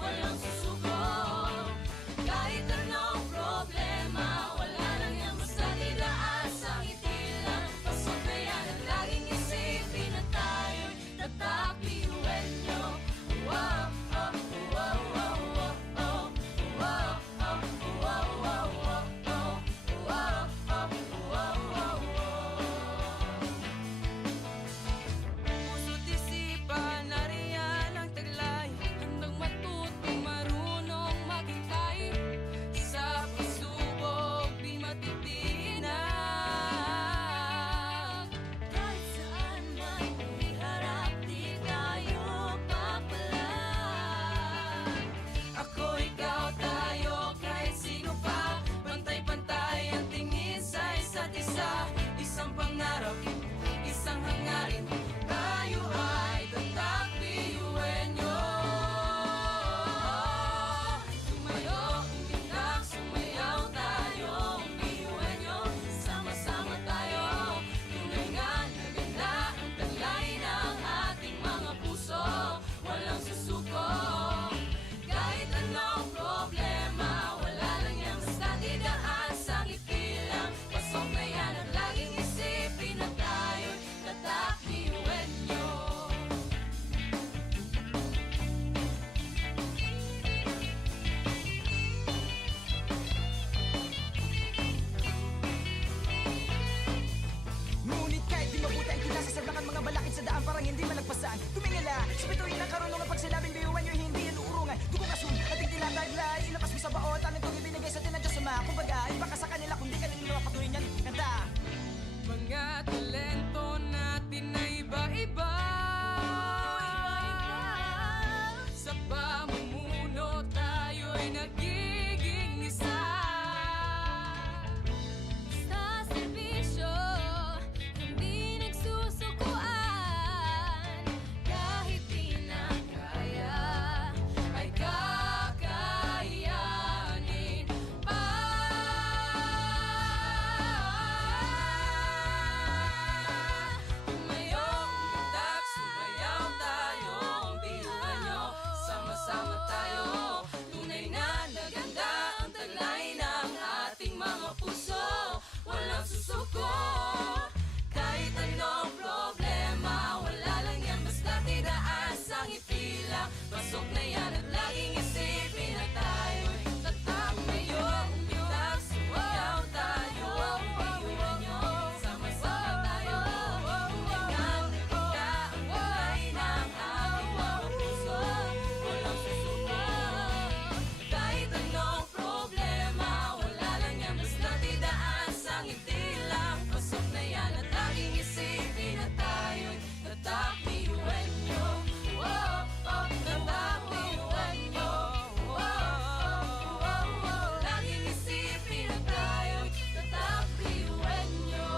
Walang susuko, kahit anong problema, wala lang yan basta didaan sa ngiti lang. Pasok na yan at laging isipin na tayo'y tatak biyuhin niyo. Wow, oh, wow, wow, wow, oh. Wow, oh, wow, wow, wow, oh. Wow, oh, wow, wow, wow. puso't isipan, nariyan ang taglay. Handang matuto, marunong maghintay. Sa pagsubok, di matitinag. Kahit saan man iharap, di tayo papalag. Ako, ikaw, tayo, kahit sino pa. Pantay-pantay ang tingin sa isa't isa. Isang pangarap, isang hangarin. Tayo ay tatak biyuhin nyo. Tumayo, umilag, sumayaw tayo, biyuhin niyo. Sama-sama tayo, tunay nga na ganda ang taglay ng ating mga puso. Walang susuko, kahit anong problema, wala lang yan basta didaan sa ngiti lang. Pasok na yan at laging isipin na tayo'y tatak biyuhin niyo. Ngunit kahit di mabuti ang kinasasaglakan mga balakid sa daan parang hindi malagpasan. Tumingala, sa bituin ng karunungan pag sinabing biyuhan nyo hindi yan uurungan. Dugo kasun, ating tinataglay, ilapas mo sa baon, tanong kong ibinigay sa atin ng Diyos Ama. Kumbaga, iba ka sa kanila kung di ka nila mapatuloy niyan. Kanta! Mga mga talento natin na iba-iba. Sa pamumuno tayo'y nagiging isa. Sa serbisyo, hindi nagsusukuan. Kahit di na kaya, Ay kakayanin pa. Tumayo, umundak, sumayaw tayo. Biyuhan nyo, sama-sama tayo. Tunay na naganda ang taglay ng ating mga puso. Walang susuko, kahit anong problema. Wala lang yan, basta tinaas ang ipila. Pasok na yan at laging isipin na tayo'y tatak. Tumayo, umundak, sumayaw tayo. Biyuhan nyo, sama-sama tayo. Tunay na naganda ang taglay ng ating mga puso. Walang susuko, kahit anong problema. Wala lang yan, basta tinaas ang itilang. Pasok na yan at laging isipin na tayo'y tatak. Biyuhan nyo, tatak. Biyuhan nyo, laging isipin na tayo'y tatak. Biyuhan nyo.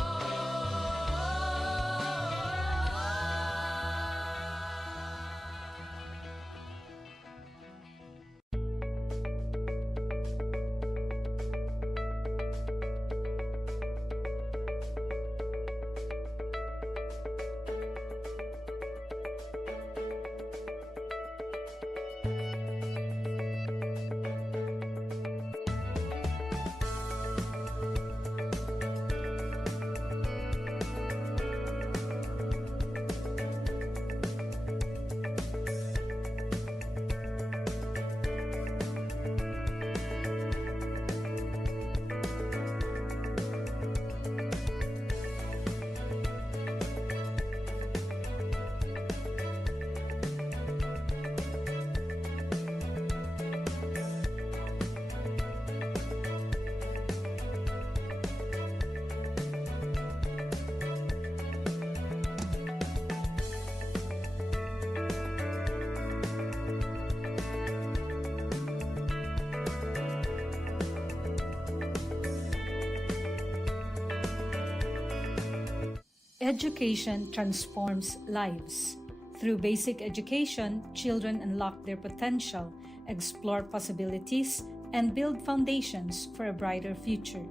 Education transforms lives. Through basic education, children unlock their potential, explore possibilities, and build foundations for a brighter future.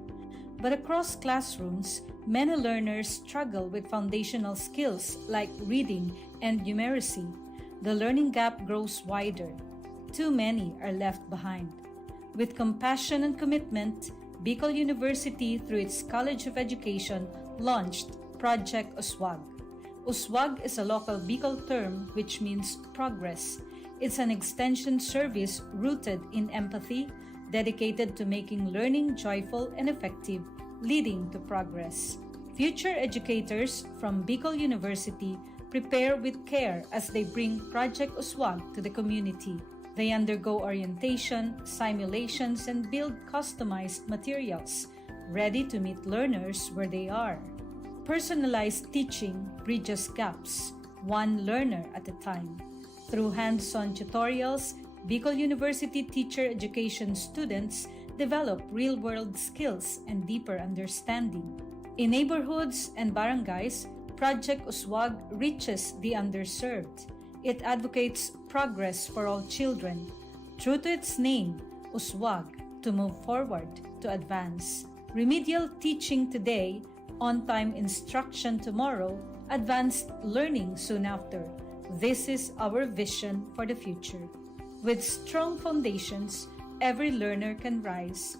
But across classrooms, many learners struggle with foundational skills like reading and numeracy. The learning gap grows wider. Too many are left behind. With compassion and commitment, Bicol University, through its College of Education, launched Project Uswag. Uswag is a local Bicol term which means progress. It's an extension service rooted in empathy, dedicated to making learning joyful and effective, leading to progress. Future educators from Bicol University prepare with care as they bring Project Uswag to the community. They undergo orientation, simulations, and build customized materials, ready to meet learners where they are. Personalized teaching bridges gaps, one learner at a time. Through hands-on tutorials, Bicol University teacher education students develop real-world skills and deeper understanding. In neighborhoods and barangays, Project Uswag reaches the underserved. It advocates progress for all children. True to its name, Uswag, to move forward, to advance. Remedial teaching today, on-time instruction tomorrow, advanced learning soon after. This is our vision for the future. With strong foundations, every learner can rise,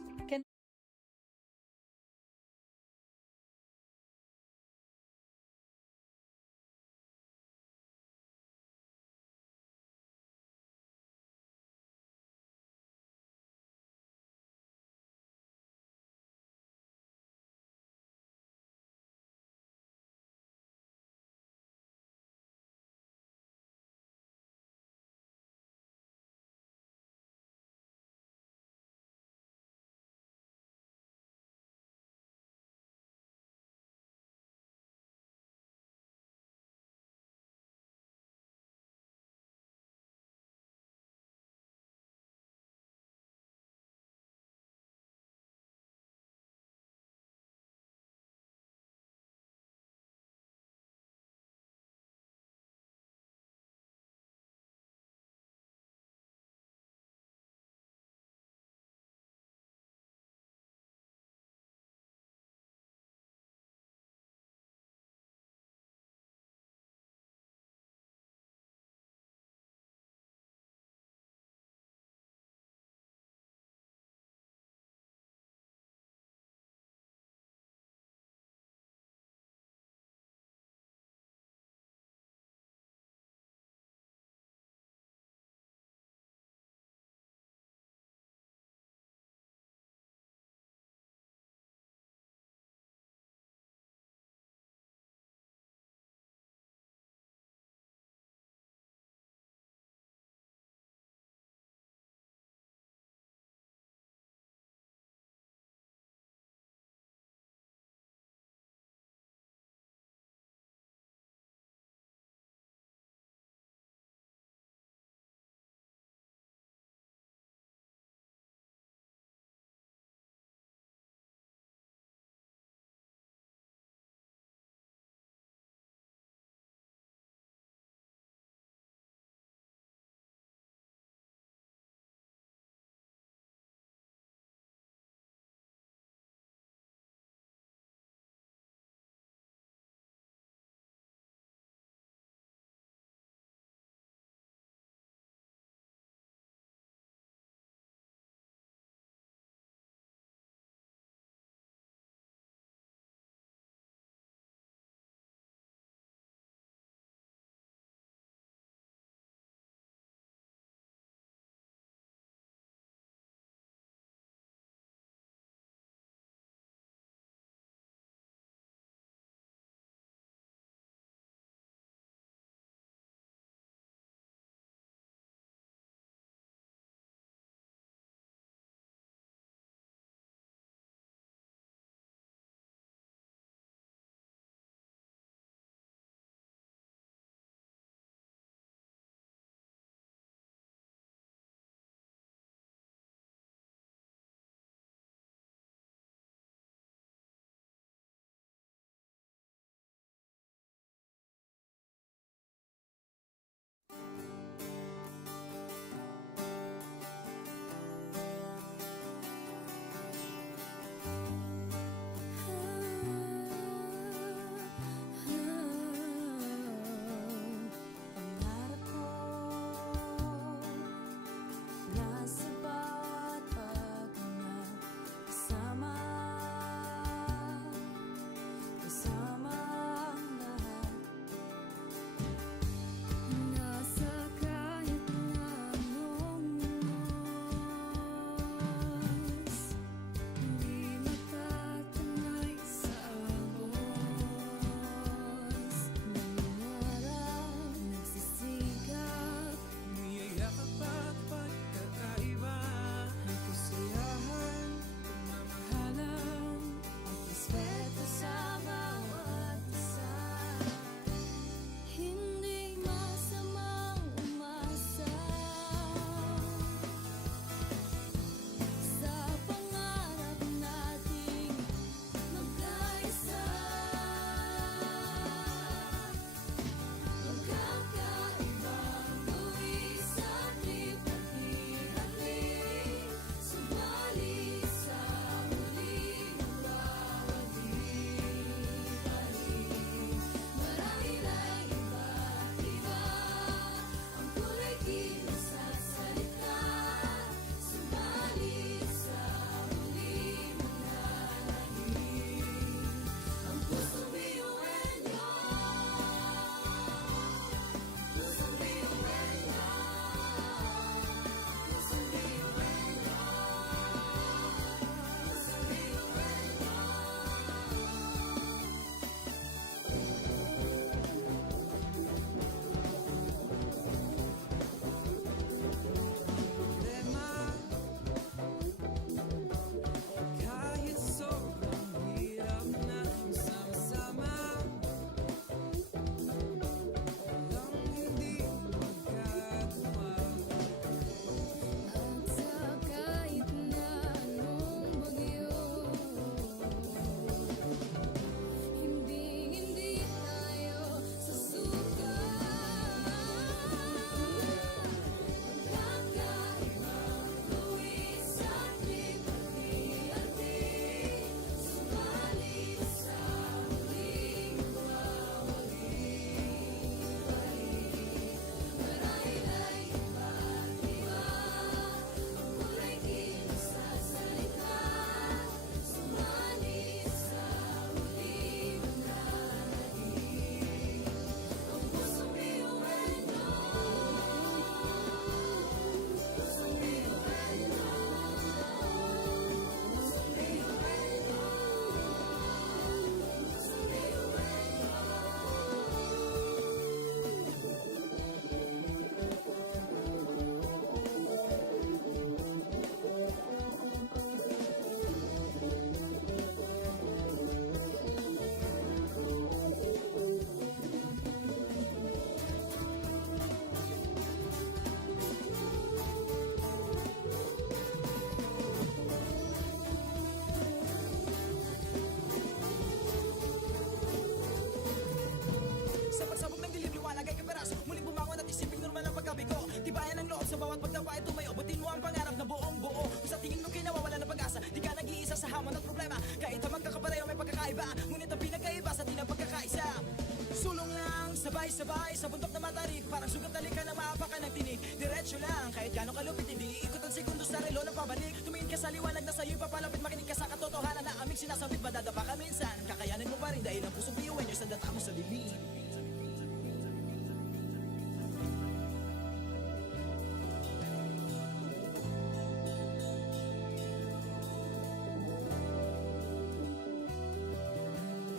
Sulong lang, sabay-sabay sa bundok na matarik. Parang sugat na lika na maapakan ng tinig. Diretso lang, kahit gano'ng kalupit, hindi ikot ang segundo sa relo ng pabalik. Tumingin ka sa liwanag na sa'yo'y papalapit. Makinig ka sa katotohanan na aming sinasabit. Madadapa ka minsan, kakayanin mo pa rin dahil ang pusong biyuin nyo sa data mo sa dilim.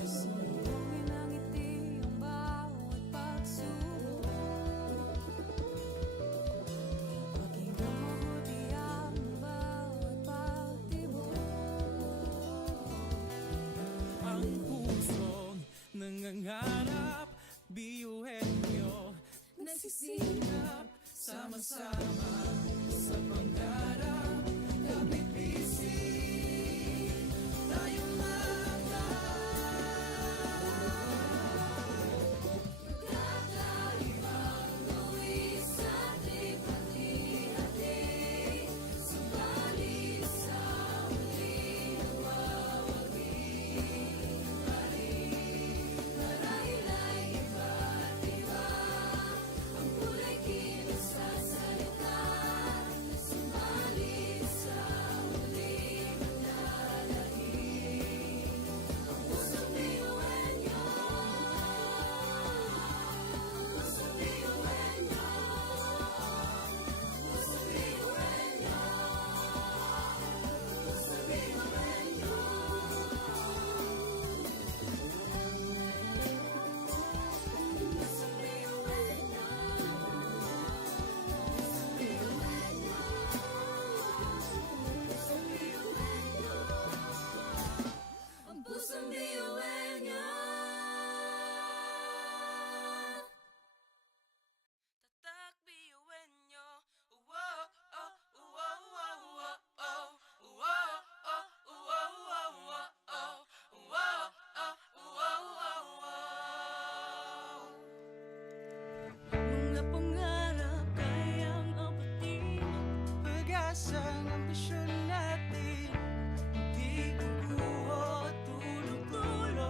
Sumulungin ang ngiti ang bawat pagsubok. Pakinggan mabuti ang bawat pagtibok. Ang pusong nangangarap, biyuhin nyo, nagsisikap, sama-sama sa pangarap. Kapit bisig, tayong mga Kakaibang luwis at lipat-hati. Subalit sa huli nawawagi pa rin. Marahil ay iba't iba ang kulay kilos sa salita. Subalit sa huli manlalahim ang pusong biyuin niyo. Pusong biyuin niyo. Pusong biyuin niyo. Pusong biyuin niyo. Pusong biyuin niyo. Pusong biyuin niyo. Ang pusong biyuin niyo. Tatak biyuin nyo. Wow, oh, wow, wow, wow, oh. Wow, oh, wow, wow, wow, oh. Wow, oh, wow, wow, wow. mga pangarap kayang abutin. Pag-asang ambisyon natin, di kukuha tulog-tulog.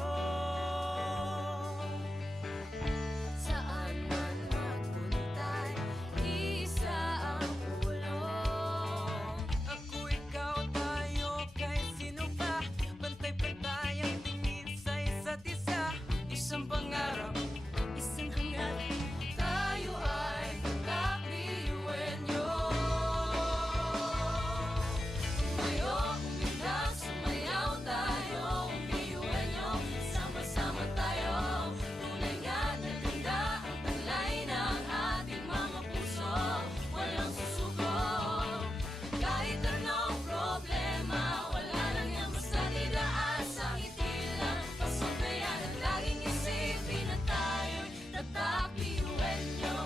Saan man magpuntay, isa ang ulong. Ako, ikaw, tayo, kahit sino pa. Pantay-pantay ang tingin sa isa't isa. Isang pangarap, Isang hangarin, tayo ay kakabiyuin niyo. Tumayo, umilag, sumayaw tayo, biyuin niyo. Sama-sama tayo, tunay nga na ganda ang taglay ng ating mga puso. Walang susuko, kahit anong problema, wala lang yan basta didaan sa ngiti lang. Pasok na yan at laging isipin na tayo'y tatak biyuin niyo.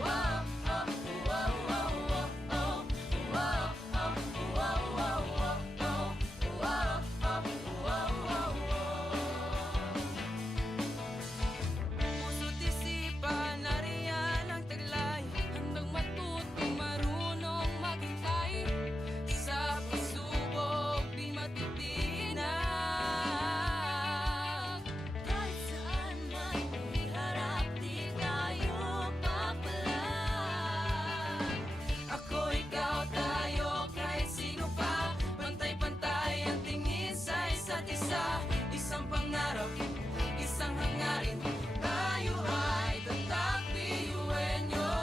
Wow, oh, wow, wow, wow, oh. Wow, oh, wow, wow, wow, oh. Wow, oh, wow, wow, wow. puso't isipan, nariyan ang taglay. Handang matutong marunong maghintay. Sa pagsubok, di matitinag. Kahit saan man iharap, di tayo papalag. Ako, ikaw, tayo, kahit sino pa. Pantay-pantay ang tingin sa isa't isa. Isang pangarap, isang hangarin. Tayo ay tatak biyuin nyo.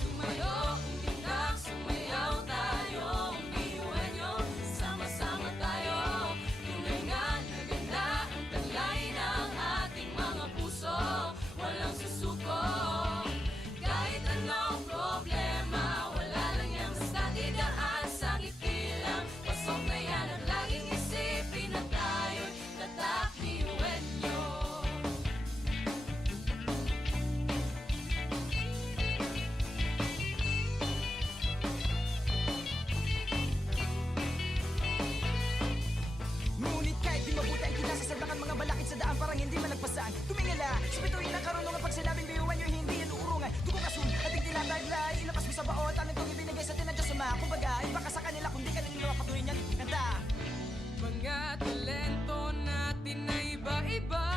Tumayo, umilag, sumayaw tayo, biyuin niyo. Sama-sama tayo, tunay nga na ganda ang taglay ng ating mga puso. Walang susuko, kahit anong problema, wala lang yan basta didaan sa ngiti lang. Pasok na yan at laging isipin na tayo'y tatak biyuin niyo. Ngunit kahit di mabuti ang kinasasagdakan mga balakid sa daan parang hindi man nagpasaan. Tumingala sa bituin ng karunungan pag sinabing biyuan nyo hindi yan uurungan. Dugo kasun at hindi tinataglay, ilabas mo sa baot. Ano itong ibinigay sa tinadya sa mga kumbaga, iba ka sa kanila kundi kanila patuloy niyan. Kanta! Mga talento natin na iba-iba.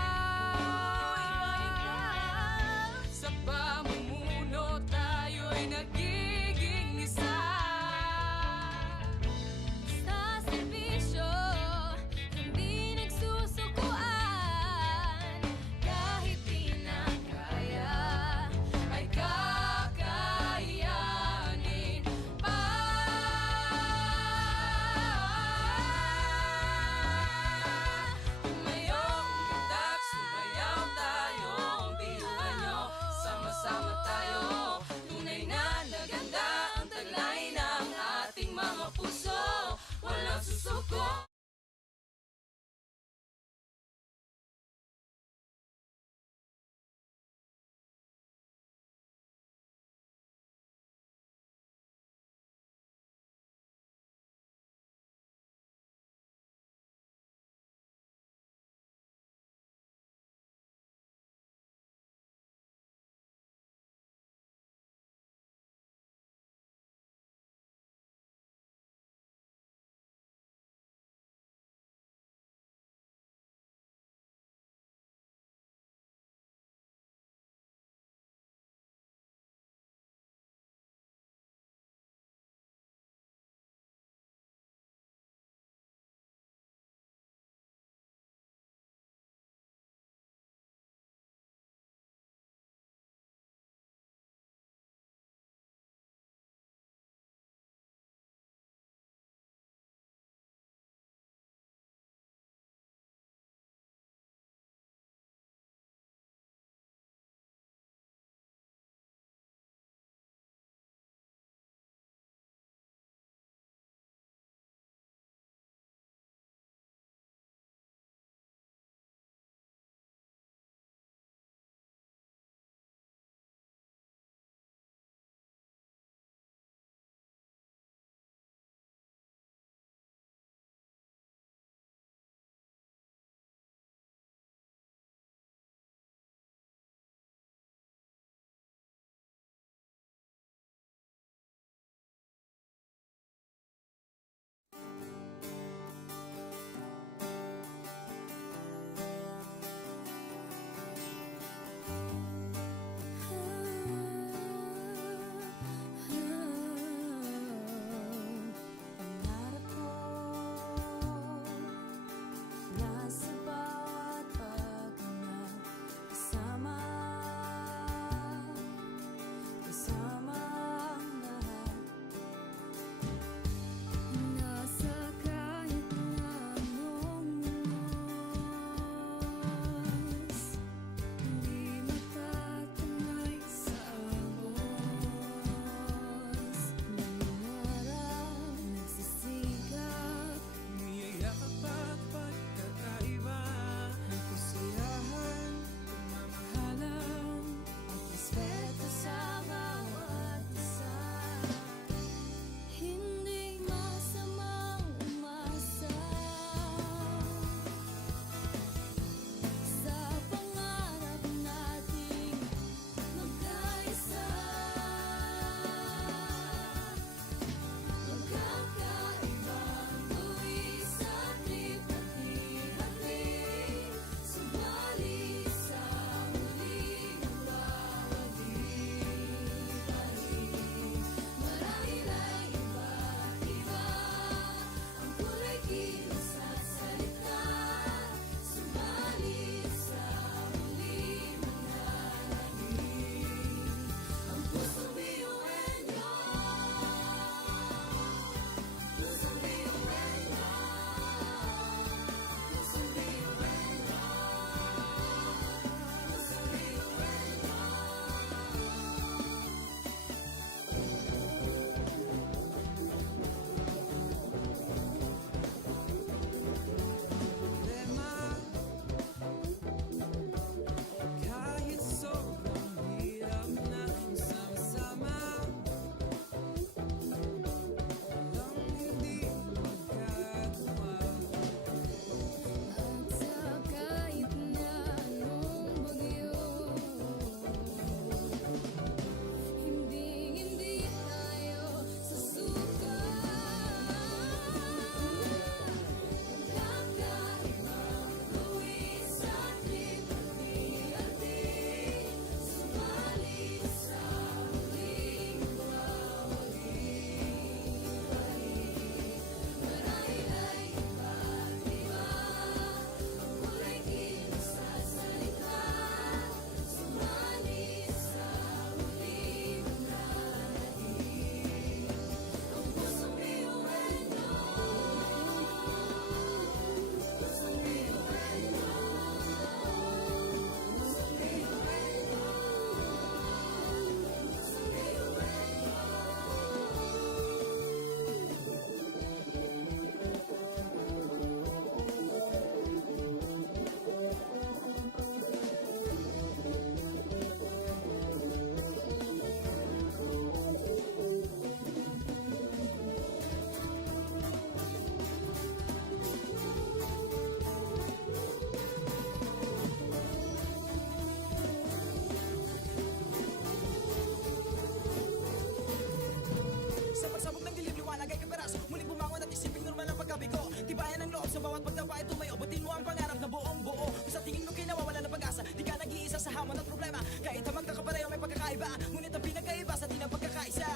kahit hamang kakapareho may pagkakaiba. Ngunit ang pinagkaiba sa di na pagkakaisa.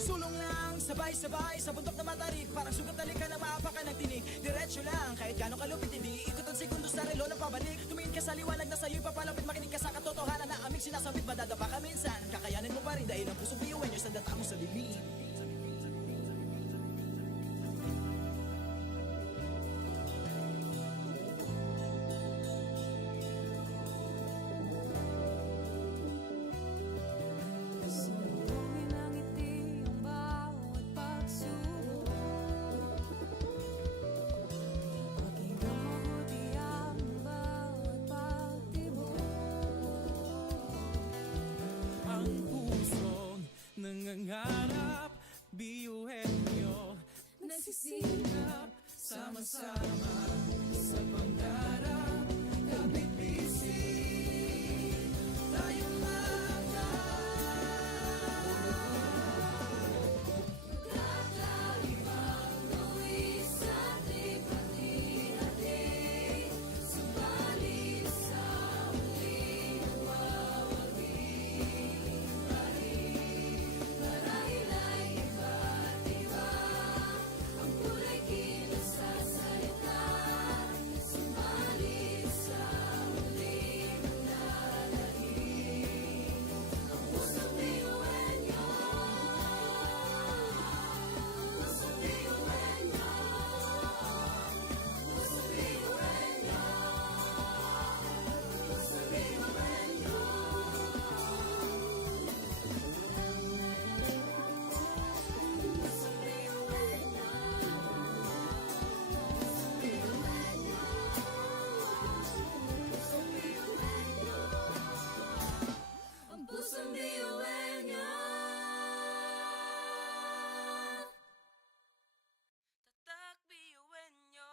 Sulong lang, sabay-sabay sa bundok na matarik. Parang sugat na lika na maapakan ng tinig. Diretso lang, kahit gano'ng kalupit hindi ikot ang segundo sa relo ng pabalik. Tumingin ka sa liwanag na sa'yo'y papalapit. Makinig ka sa katotohanan na aming sinasabit. Madadapa ka minsan, kakayanin mo pa rin dahil ang puso biyuin nyo sa data mo sa dilim. Sundungin ang ngiti ang bawat pagsubok. Pakinggan mabuti ang bawat pagtibok. Ang pusong nangangarap, biyuhin nyo, nagsisikap, sama-sama sa pangarap. Kapit bisig, tayong Kakaibang luwis at lipat-ihati. Subalit sa muling nagwawagi. Marahil ay iba't iba ang kulay kilos sa salita. Subalit sa muling nananahimik ang pusong biyuhin niyo. Pusong biyuhin niyo. Pusong biyuhin niyo. Pusong biyuhin niyo. Pusong biyuhin niyo. Pusong biyuhin niyo. Ang pusong biyuhin niyo. Tatak biyuhin nyo.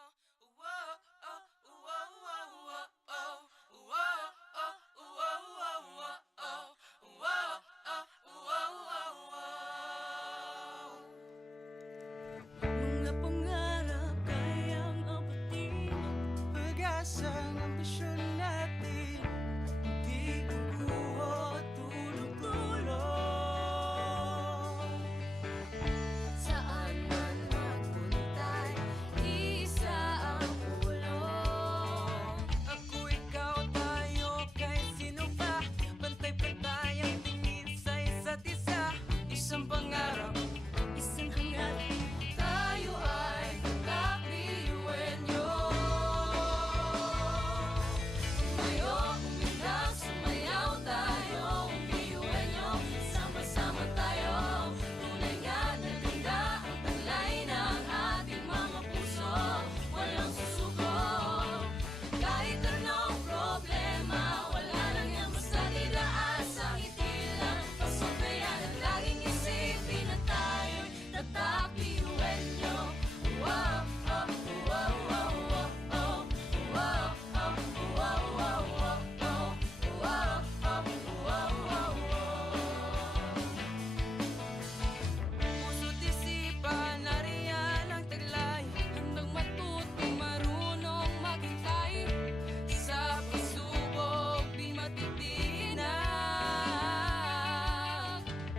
Wow, oh, wow, wow, wow, oh. Wow, oh, wow, wow, wow, oh. Wow, oh, wow, wow, wow. mga pangarap kayang apatin. Pag-asang ambisyon natin, di kukuha tulog-tulog. Saan man magpuntay, isa ang ulong. Ako, ikaw, tayo, kahit sino pa. Pantay-pantay ang tingin sa isa't isa. Isang pangarap, isang hangarin. Tayo ay kakbiyuhin niyo. Tumayo, umilag, sumayaw tayo. Biyuhin niyo, sama-sama tayo. Tunay nga na ganda ang taglay ng ating mga puso. Walang susuko. Kahit anong problema, wala lang yan basta didaan sa ngiti lang. Pasok na yan at laging isipin na tayo'y tatak biyuhin niyo. Wow, oh, wow, wow, wow, oh. Wow, oh, wow, wow, wow, oh. Wow, oh, wow, wow, wow. Puso't isipan, nariyan ang taglay. Handang matutong marunong maghintay. Sa pagsubok, di matitinag.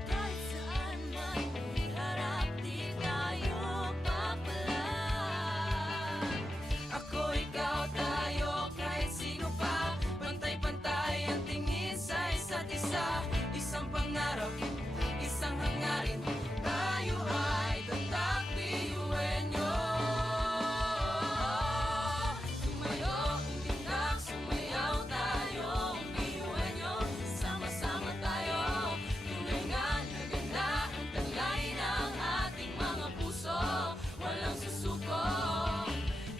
Kahit saan man iharap, di tayo papalag. Ako, ikaw, tayo, kahit sino pa. Pantay-pantay ang tingin sa isa't isa. Isang pangarap, isang hangarin. Tayo ay tatak biyuhin nyo. Tumayo, umilag, sumayaw tayo. Biyuhin niyo, sama-sama tayo. Tunay nga na ganda ang taglay ng ating mga puso. Walang susuko.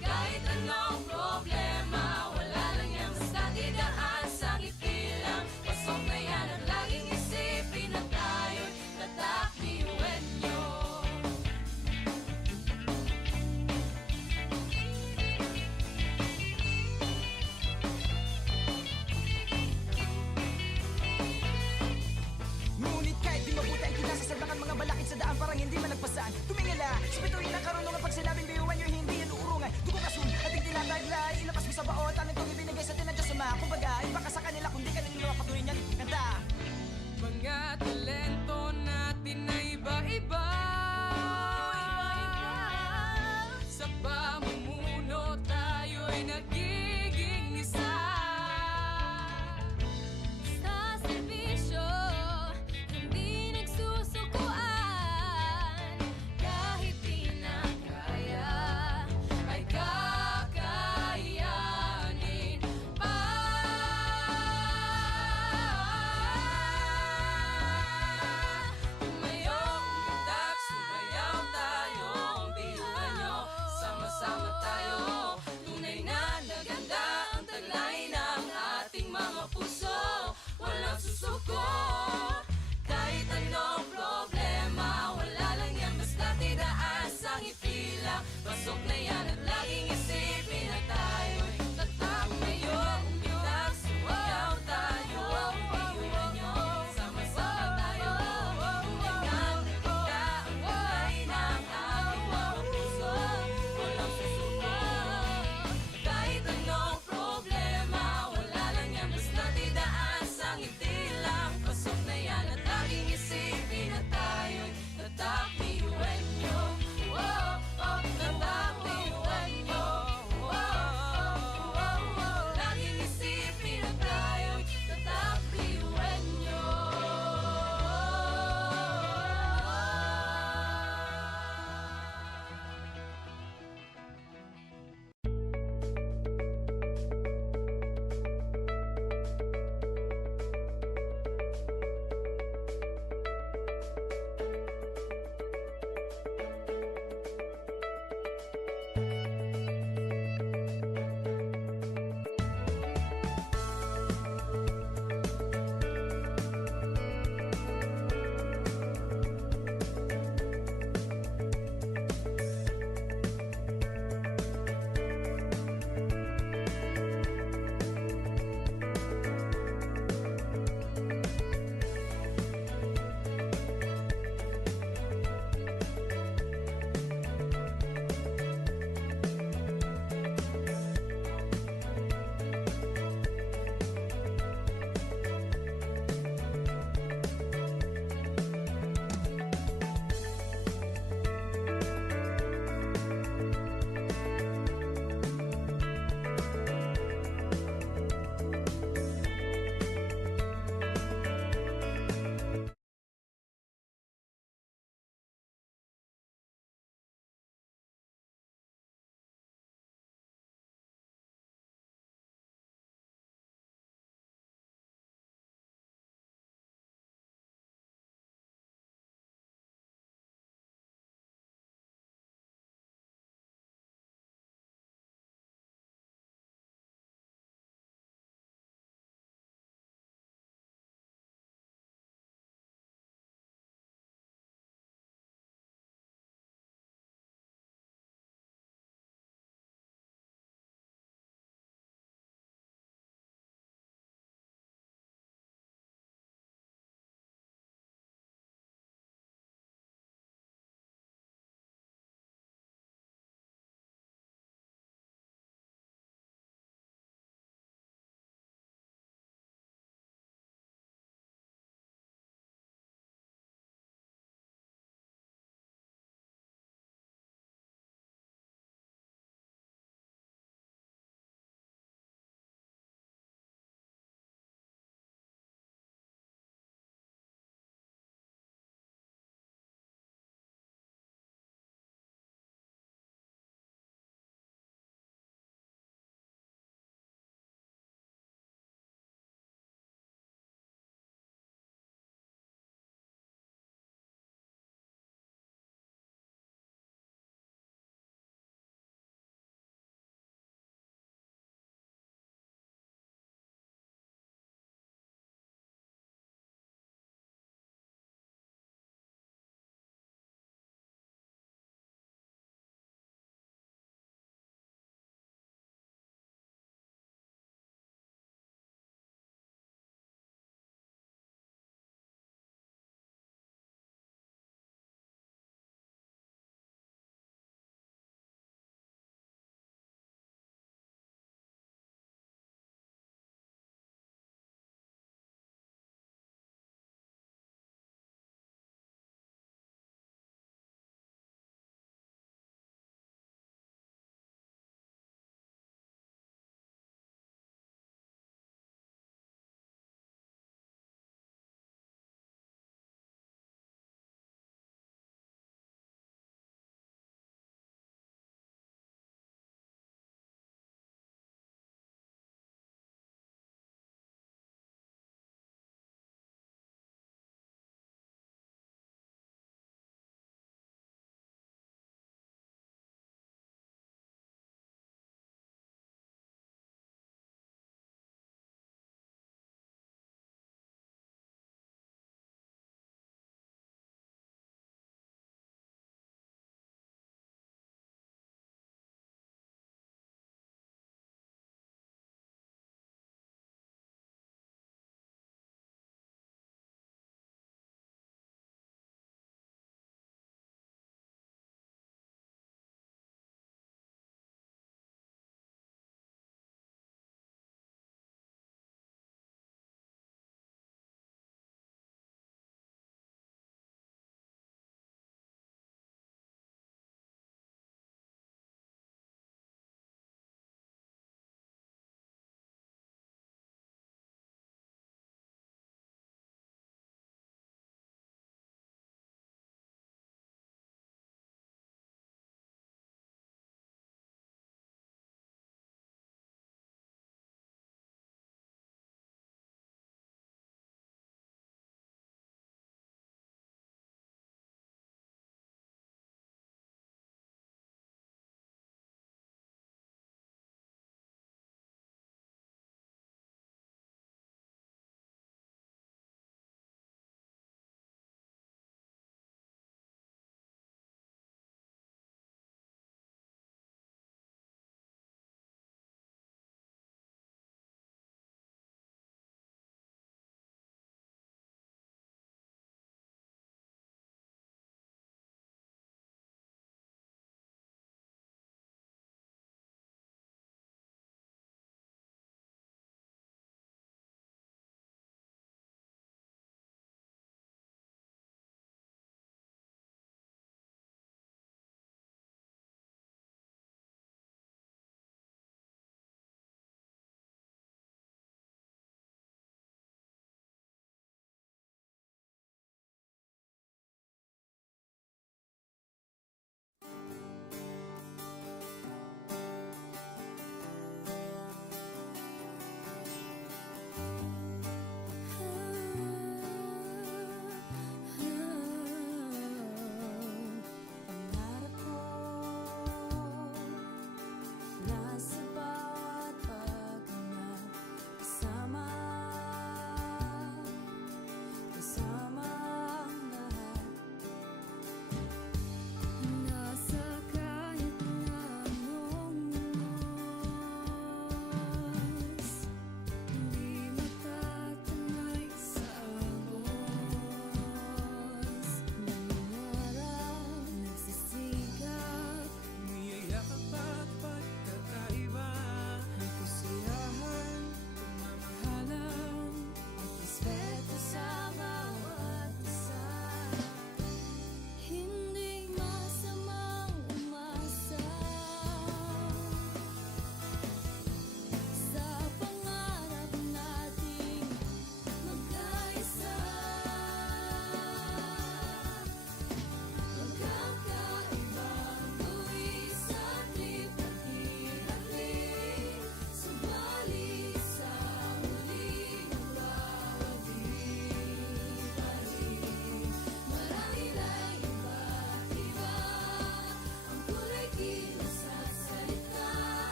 Kahit anong problema, wala lang yan basta didaan sa ngiti lang. Pasok na yan at laging isipin na tayo'y tatak biyuhin niyo. Ngunit kahit di mabuti ang kinasasagdakan mga balakid sa daan parang hindi man nagpasaan. Tumingala, sa bituin ng karunungan pag sinabing biyuhan nyo hindi yan uurungan. Dugo kasun, ating tinataglay, ilabas mo sa baot, anong itong ibinigay sa tinadya sa mga. Kumbaga, iba ka sa kanila kundi kanila patuloy niyan kanta. Mga talento natin na iba-iba. Sa pamumuno tayo'y nagiging isa. Sa serbisyo, hindi nagsusukuan. Kahit di na kaya, Ay kakayanin pa. Tumayo, umanda,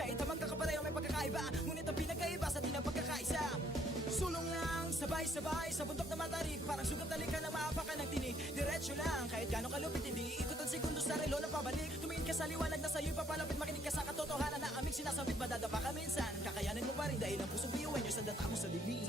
Kahit ang magkakapareho may pagkakaiba, ngunit ang pinagkaiba sa di na pagkakaisa. Sulong lang, sabay-sabay sa bundok na matarik, parang sugat na lika na maapakan ng tinig. Diretso lang, kahit gano'ng kalupit, hindi ikot ang segundo sa relo na pabalik. Tumingin ka sa liwanag na sa'yo'y papalapit, makinig ka sa katotohanan na aming sinasabit. Madadapa ka minsan, kakayanin mo pa rin dahil ang pusong biyuin nyo sa data mo sa libing.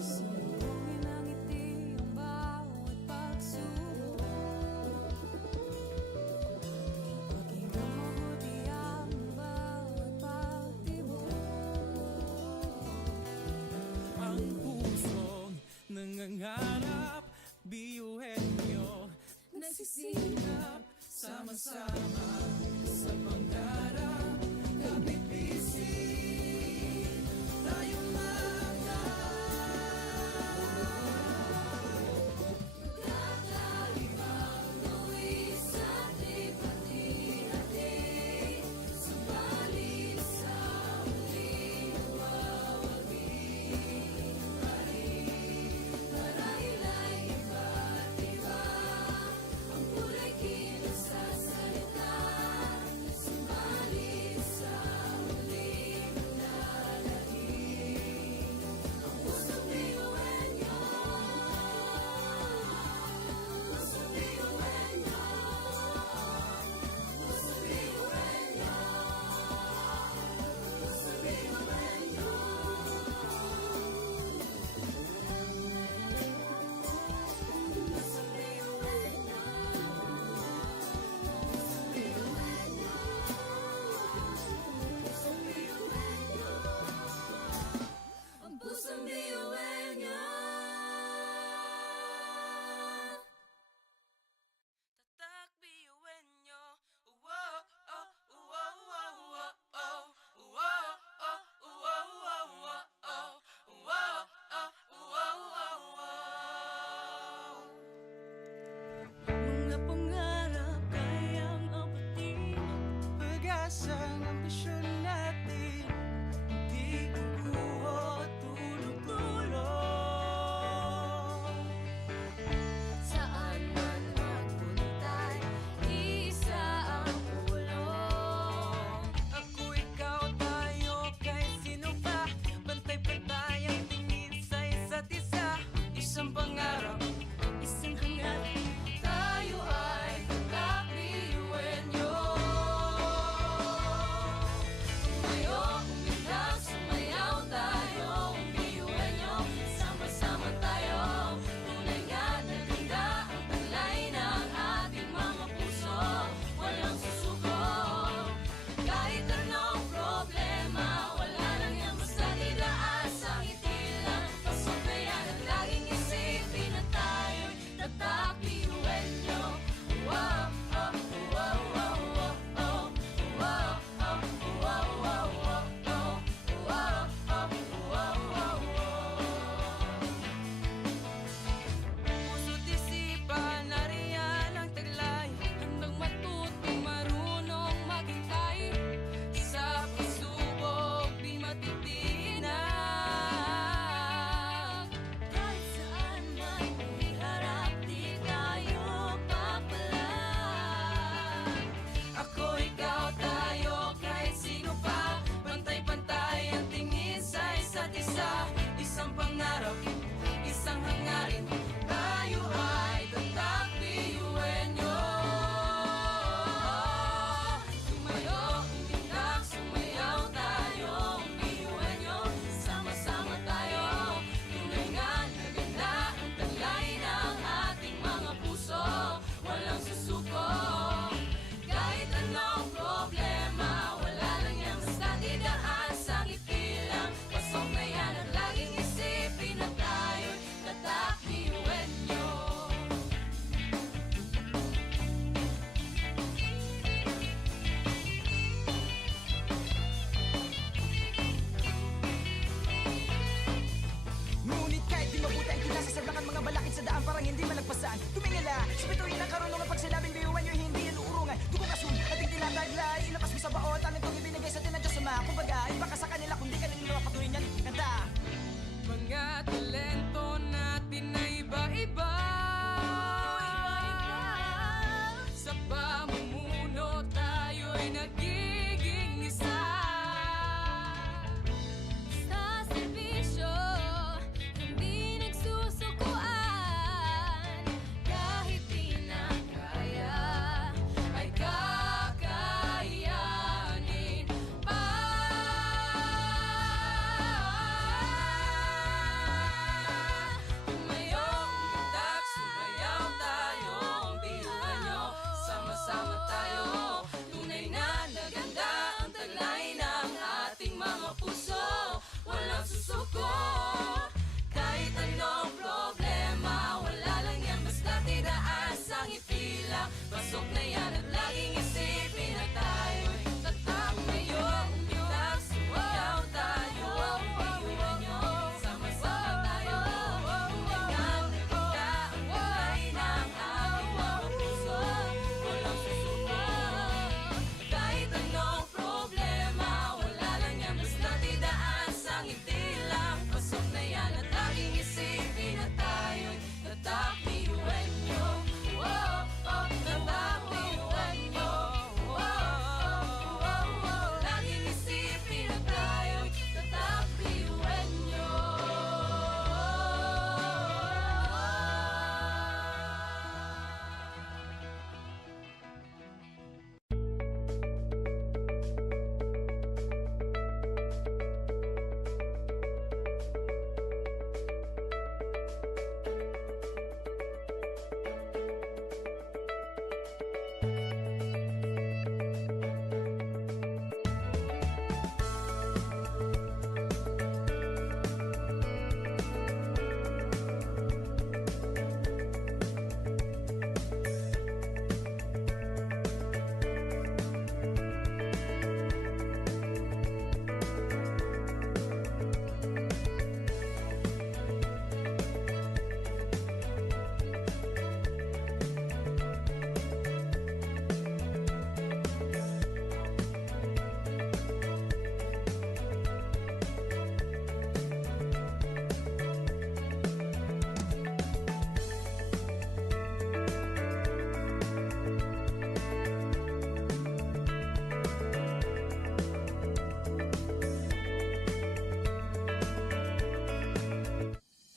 Sumuhin ang ngiti ang bawat pagsubok. Pakinggan mabuti ang bawat pagtibok. Ang pusong nangangarap, biyuhin nyo, Nagsisikap sama-sama sa pangarap. Kapit bisig, tayong Kakaibang luwis at ipati-hati. Subalit sa muling mawawagi. Marahil ay iba't iba ang kulay kilos sa salita. Subalit sa muling nalaging ang pusong biyuin niyo. Pusong biyuin niyo. Pusong biyuin niyo. Pusong biyuin niyo. Pusong biyuin niyo. Pusong biyuin niyo. Ang pusong biyuin niyo. Tatak biyuin nyo. Wow, oh, wow, wow, wow, oh. Wow, oh, wow, wow, wow, oh. Wow, oh, wow, wow, wow. mga pangarap kayang abutin. Pag-asa ng ambisyon natin, di kukuha tulog-tulog. Saan man magpunta'y isa ang ulong. Ako, ikaw, tayo, kahit sino pa. Pantay-pantay ang tingin sa isa't isa. Isang pangarap, isang hangarin. Tayo ay kakabiyuin niyo. Tumayo, umilag, sumayaw tayo. Biyuin niyo, sama-sama tayo. Tunay nga na ganda ang taglay ng ating mga puso. Walang susuko. Kahit anong problema, wala lang yan basta didaan sa ngiti lang. Pasok na yan at laging isipin na tayo'y tatakbiyuin niyo. Wow, oh, wow, wow, wow, oh. Wow, oh, wow, wow, wow, oh. Wow, oh, wow, wow, wow. Puso't isipan, nariyan ang taglay. Handang matutong marunong maghintay. Sa pagsubok, di matitinag. Kahit saan man iharap, di tayo papalag. Ako, ikaw, tayo, kahit sino pa. Pantay-pantay ang tingin sa isa't isa. Isang pangarap, isang hangarin. Tayo ay tatakbiyuin nyo. Tumayo, umilag, sumayaw tayo. Biyuin niyo, sama-sama tayo. Tunay nga na ganda ang taglay ng ating mga puso. Walang susuko. Kahit anong problema, wala lang yan basta didaan sa ngiti lang. Pasok na yan at laging isipin na tayo'y tatakbiyuin niyo. Ngunit kahit di mabuti ang kinasasaglakan mga balakid sa daan parang hindi malagpasan. Tumingala, sa bituin ng karunungan pag sinabing biyuan nyo hindi yan uurungan. Dugong asul, ating tinataglay, ilapas mo sa baot, ang itong ibinigay sa tinadyo sa mga kumbaga. Iba ka sa kanila kundi kanila mapatuloy niyan, kanta.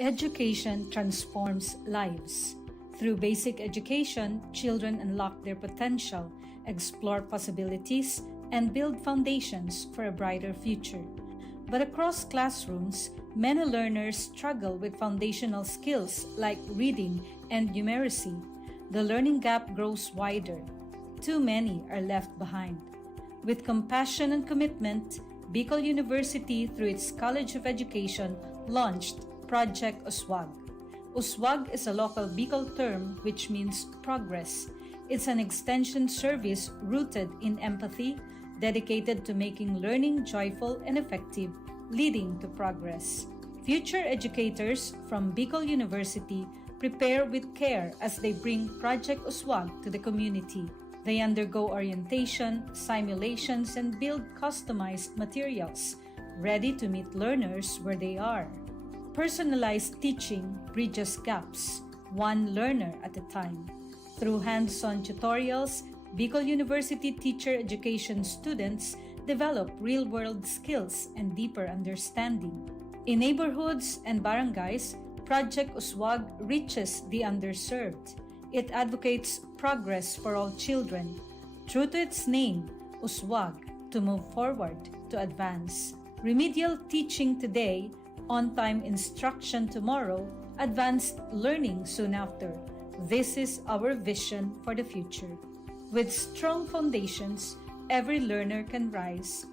Education transforms lives. Through basic education, children unlock their potential, explore possibilities, and build foundations for a brighter future. But across classrooms, many learners struggle with foundational skills like reading and numeracy. The learning gap grows wider. Too many are left behind. With compassion and commitment, Bicol University, through its College of Education, launched Project Uswag. Uswag is a local Bicol term which means progress. It's an extension service rooted in empathy, dedicated to making learning joyful and effective, leading to progress. Future educators from Bicol University prepare with care as they bring Project Uswag to the community. They undergo orientation, simulations, and build customized materials, ready to meet learners where they are. Personalized teaching bridges gaps, one learner at a time. Through hands-on tutorials, Bicol University teacher education students develop real-world skills and deeper understanding. In neighborhoods and barangays, Project Uswag reaches the underserved. It advocates progress for all children. True to its name, Uswag, to move forward, to advance. Remedial teaching today, on-time instruction tomorrow, advanced learning soon after. This is our vision for the future. With strong foundations, every learner can rise,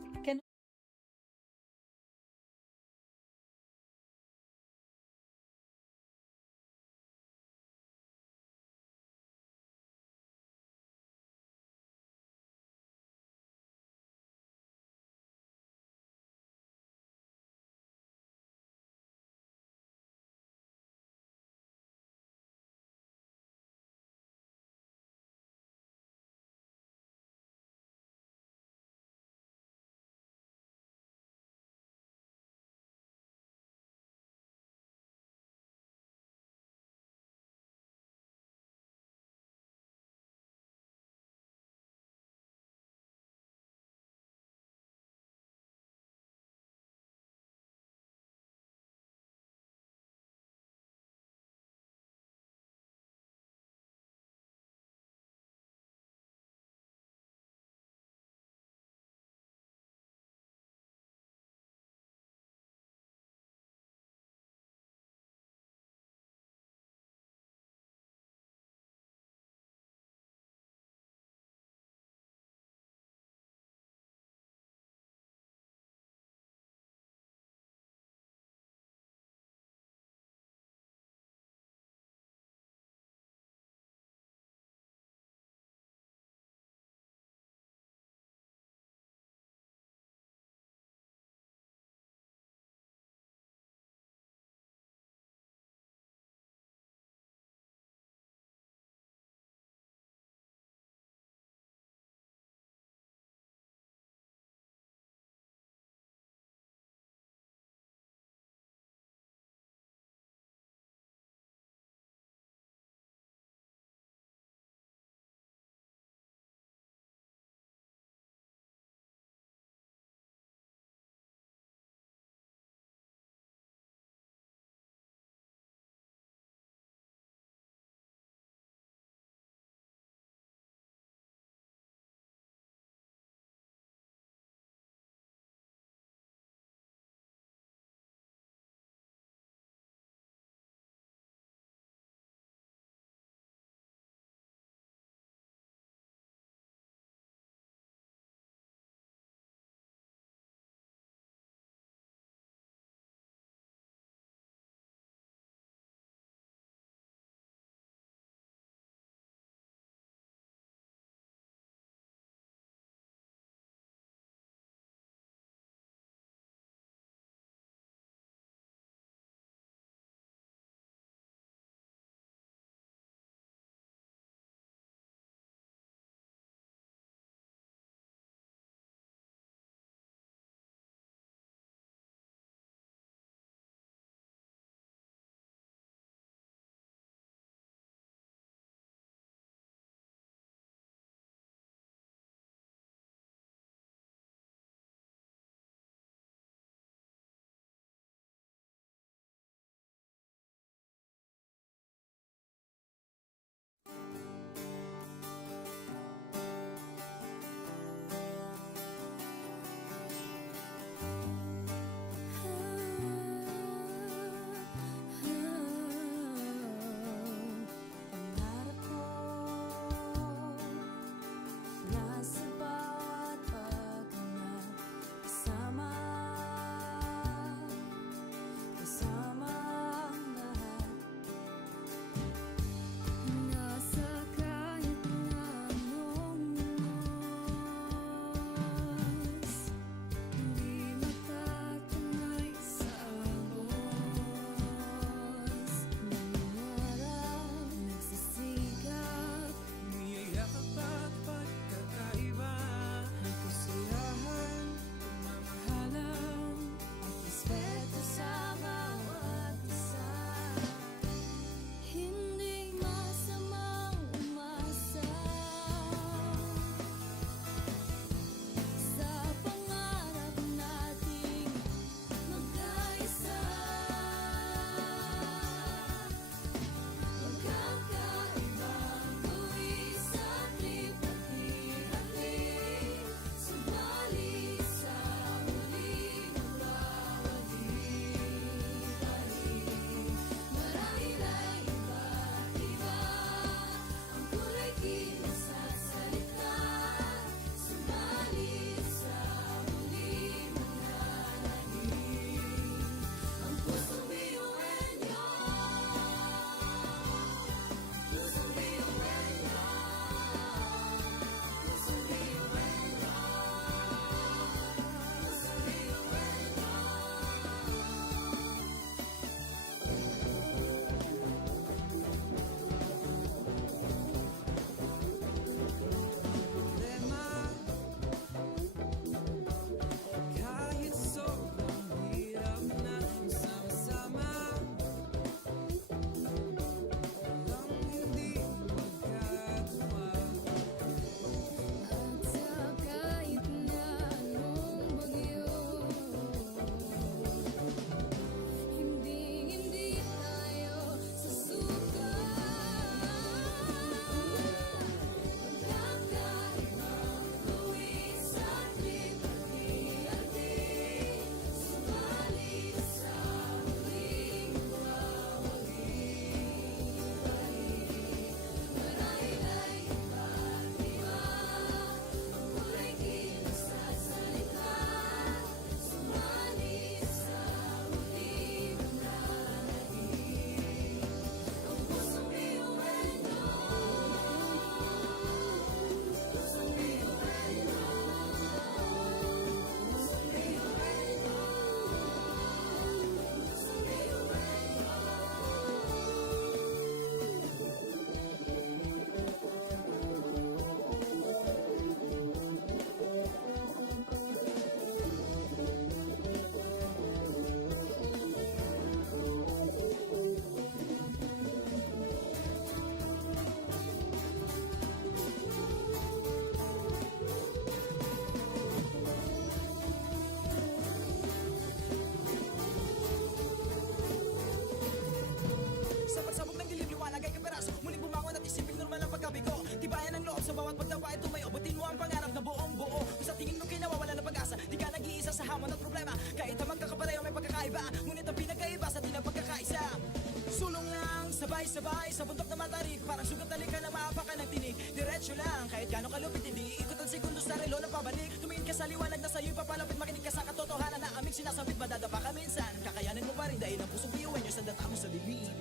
Sabay-sabay sa bundok na matarik, parang sugat na lika na maapak ka ng tinig. Diretso lang, kahit gano'ng kalupit, hindi ikot ang segundo sa relo na pabalik. Tumingin ka sa liwanag na sa'yo'y papalapit, makinig ka sa katotohanan na aming sinasabit. Madadapa ka minsan, kakayanin mo pa rin dahil ang pusong biyuan nyo sa data mo sa bibig.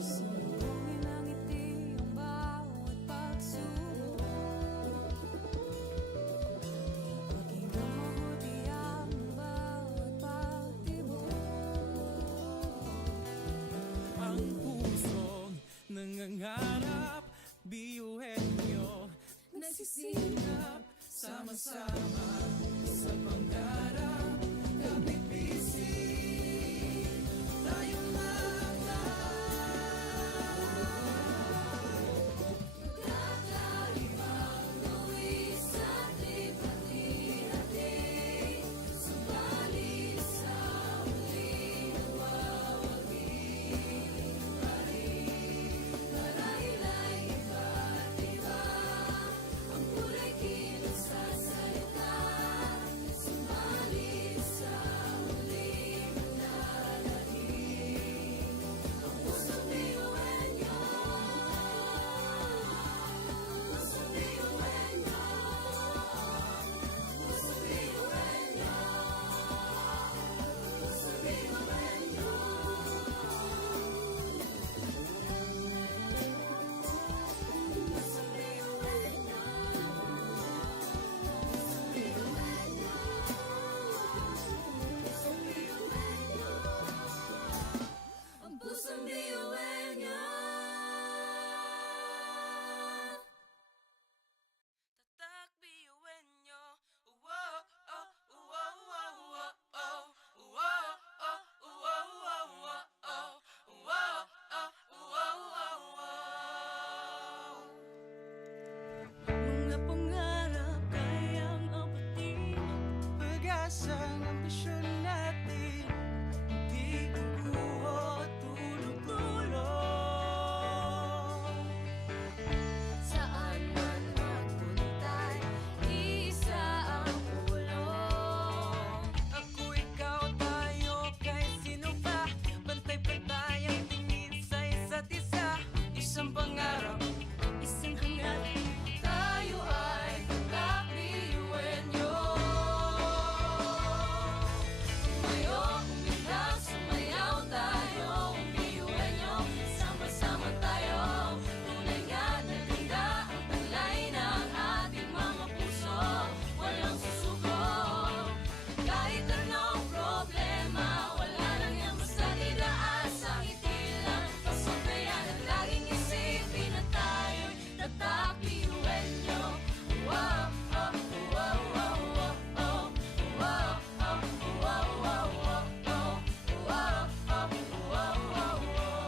Sumuhin ang ngiti ang bawat pagsubok. Maging mabuti ang bawat pagtibok. Ang pusong nangangarap, biyuhin nyo, Nagsisikap sama-sama sa pangarap. Kapit bisig, tayong kakaibang luwis at lipat-ihati. Subalit sa muling nagwawagi pa rin. Marahil ay iba't iba ang kulay kilos sa salita. Subalit sa muling nananahig ang pusong biyuan niyo. Pusong biyuan niyo. Pusong biyuan niyo. Pusong biyuan niyo. Pusong biyuan niyo. Pusong biyuan niyo. Ang pusong biyuan niyo. Tatak biyuin nyo. Wow, oh, wow, wow, wow, oh. Wow, oh, wow, wow, wow, oh. Wow, oh, wow, wow, wow. mga pangarap kayang abutin. Pag-asa ng ambisyon natin, di kukuha tulog-tulog. Saan man magpuntay, isa ang ulong. Ako, ikaw, tayo, kahit sino pa. Pantay-pantay ang tingin sa isa't isa. Isang pangarap, isang hangarin. Tayo ay tatak biyuin niyo. Tumayo, umilag, sumayaw tayo. Biyuin niyo, sama-sama tayo. Tunay nga na ganda ang taglay ng ating mga puso. Walang susuko. Kahit anong problema, wala lang yan basta didaan sa ngiti lang. Pasok na yan at laging isipin na tayo'y tatak biyuin niyo. Wow, oh, wow, wow, wow, oh. Wow, oh, wow, wow, wow, oh. Wow, oh, wow, wow, wow.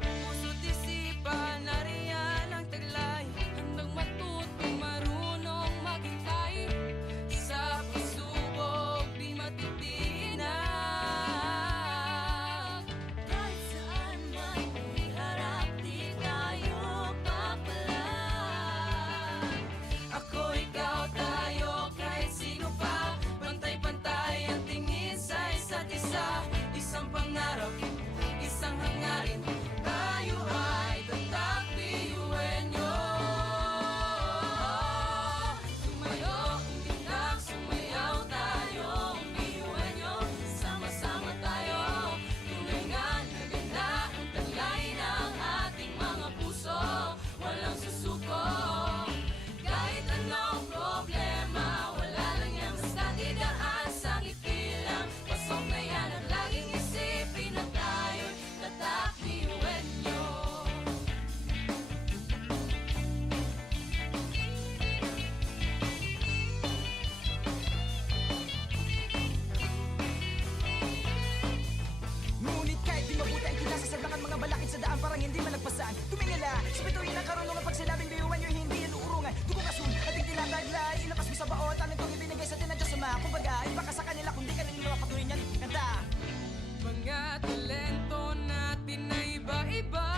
Puso't isipan, nariyan ang taglay. Handang matuto, marunong maghintay. Sa pagsubok, di matitinag. Kahit saan man iharap, di tayo papalag. Ako, ikaw, tayo, kahit sino pa. Pantay-pantay ang tingin sa isa't isa. Isang pangarap, isang hangarin. Tayo ay tatak biyuin nyo. Tumayo, umilag, sumayaw tayo. Biyuin niyo, sama-sama tayo. Tunay nga na ganda ang taglay ng ating mga puso. Walang susuko. Kahit anong problema, wala lang yan basta didaan sa ngiti lang. Pasok na yan at laging isipin na tayo'y tatak biyuin niyo. Ngunit kahit di mabuti ang kinasasalangan mga balakid sa daan parang hindi malagpasan. Tumingala, sa bituin ang karunungan pag sinabing biyuan nyo hindi yan uurungan. Dugong asun, ating tinataglay, ilapas mo sa baot, ang itong ibinigay sa tinadya sa mga. Kumbaga, iba ka sa kanila kundi kanila mapatuloy niyan. Kanta! Mga talento natin na iba-iba.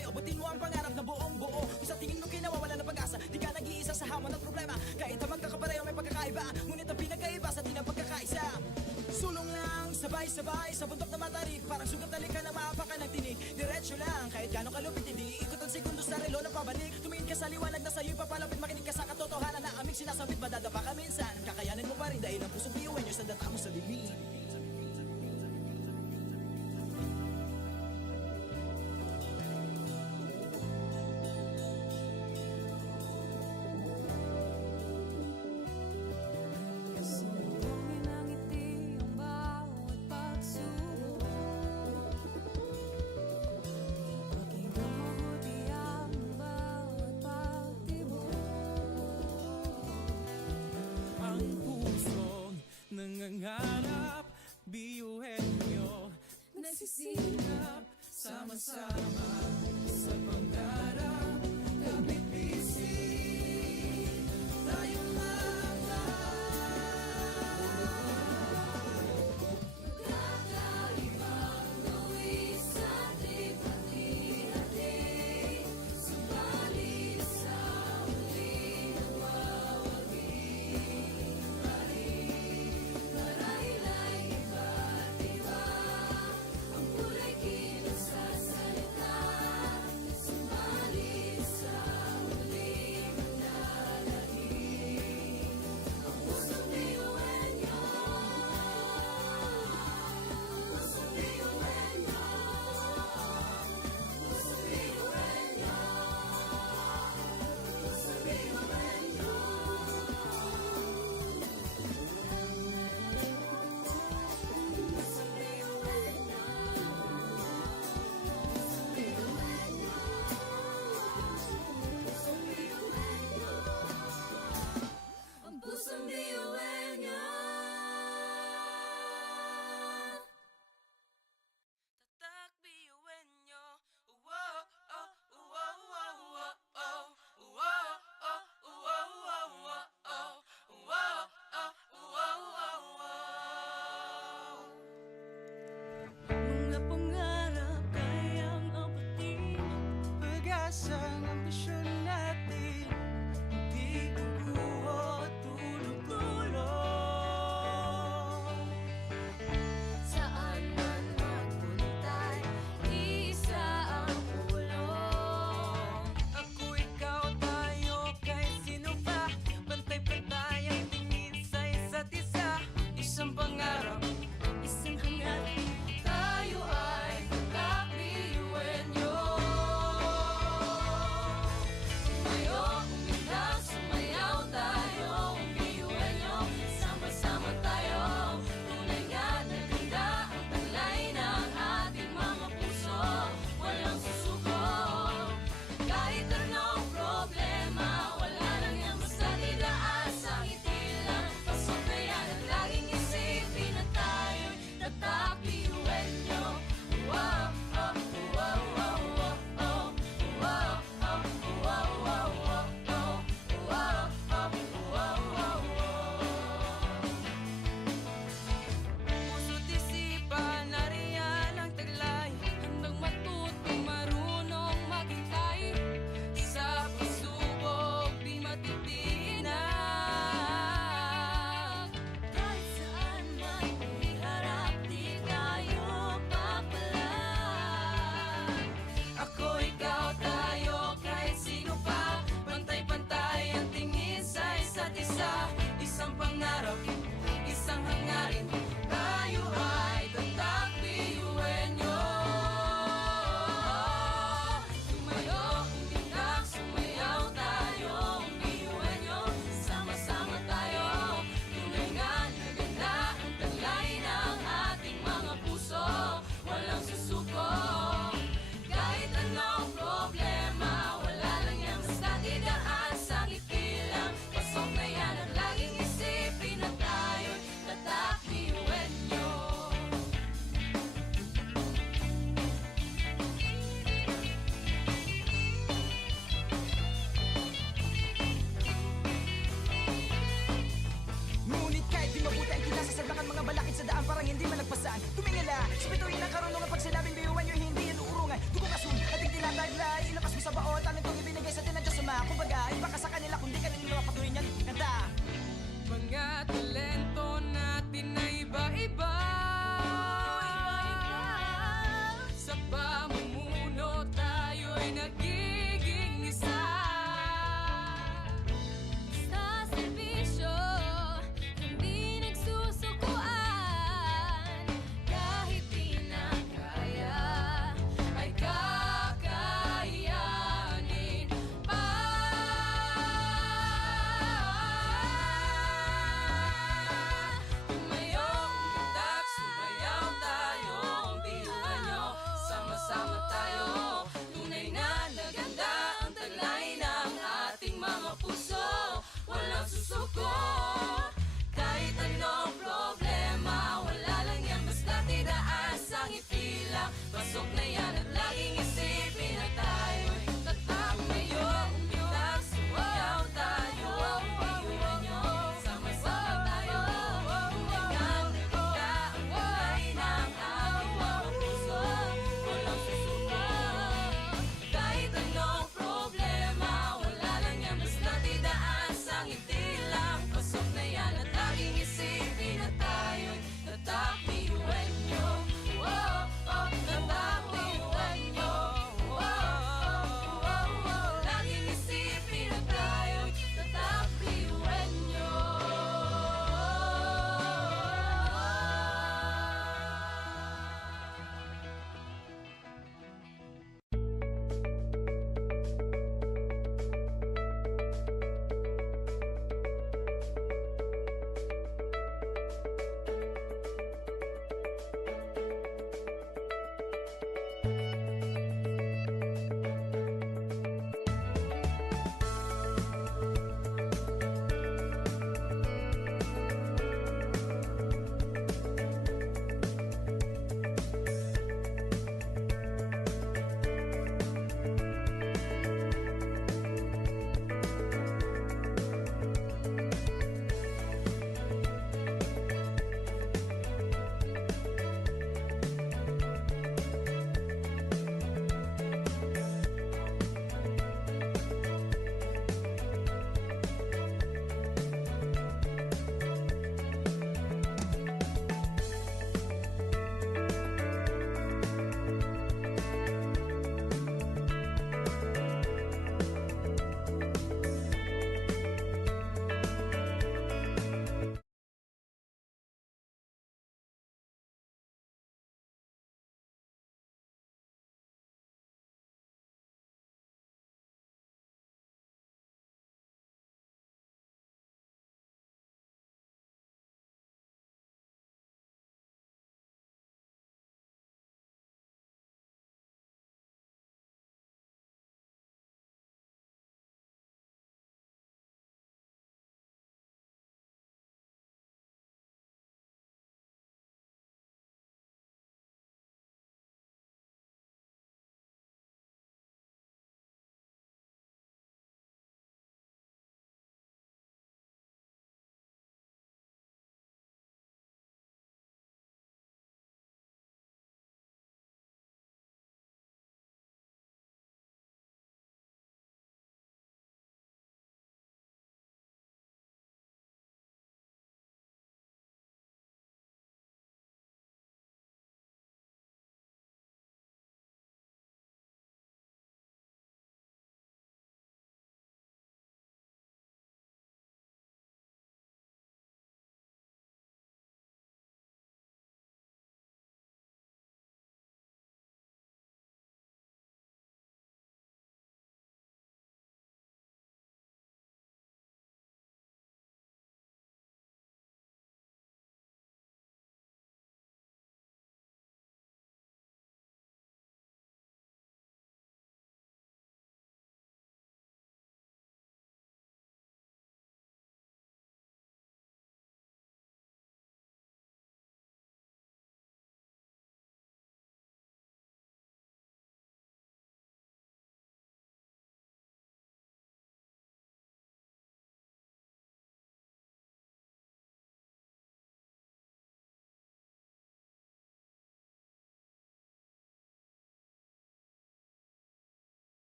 sabay abutin mo ang pangarap na buong buo. Kung sa tingin mo kinawawala ng pag-asa, di ka nag-iisa sa hamon at problema. Kahit na magkakapareho may pagkakaiba, ngunit ang pinagkaiba sa di ng pagkakaisa. Sulong lang, sabay-sabay sa bundok na matarik, parang sugat na lika na maapakan ng tinig. Diretso lang, kahit gano'ng kalupit, hindi ikot ang segundo sa relo na pabalik. Tumingin ka sa liwanag na sa'yo'y papalapit, makinig ka sa katotohanan na aming sinasabit. Madadapa ka minsan, kakayanin mo pa rin dahil ang pusong iuwi nyo sa data mo sa dilim. Sundungin ang ngiti ang bawat pagsubok. Pakinggan mabuti ang bawat pagtibok. Ang pusong nangangarap, biyuhin nyo, Nagsisikap, sama-sama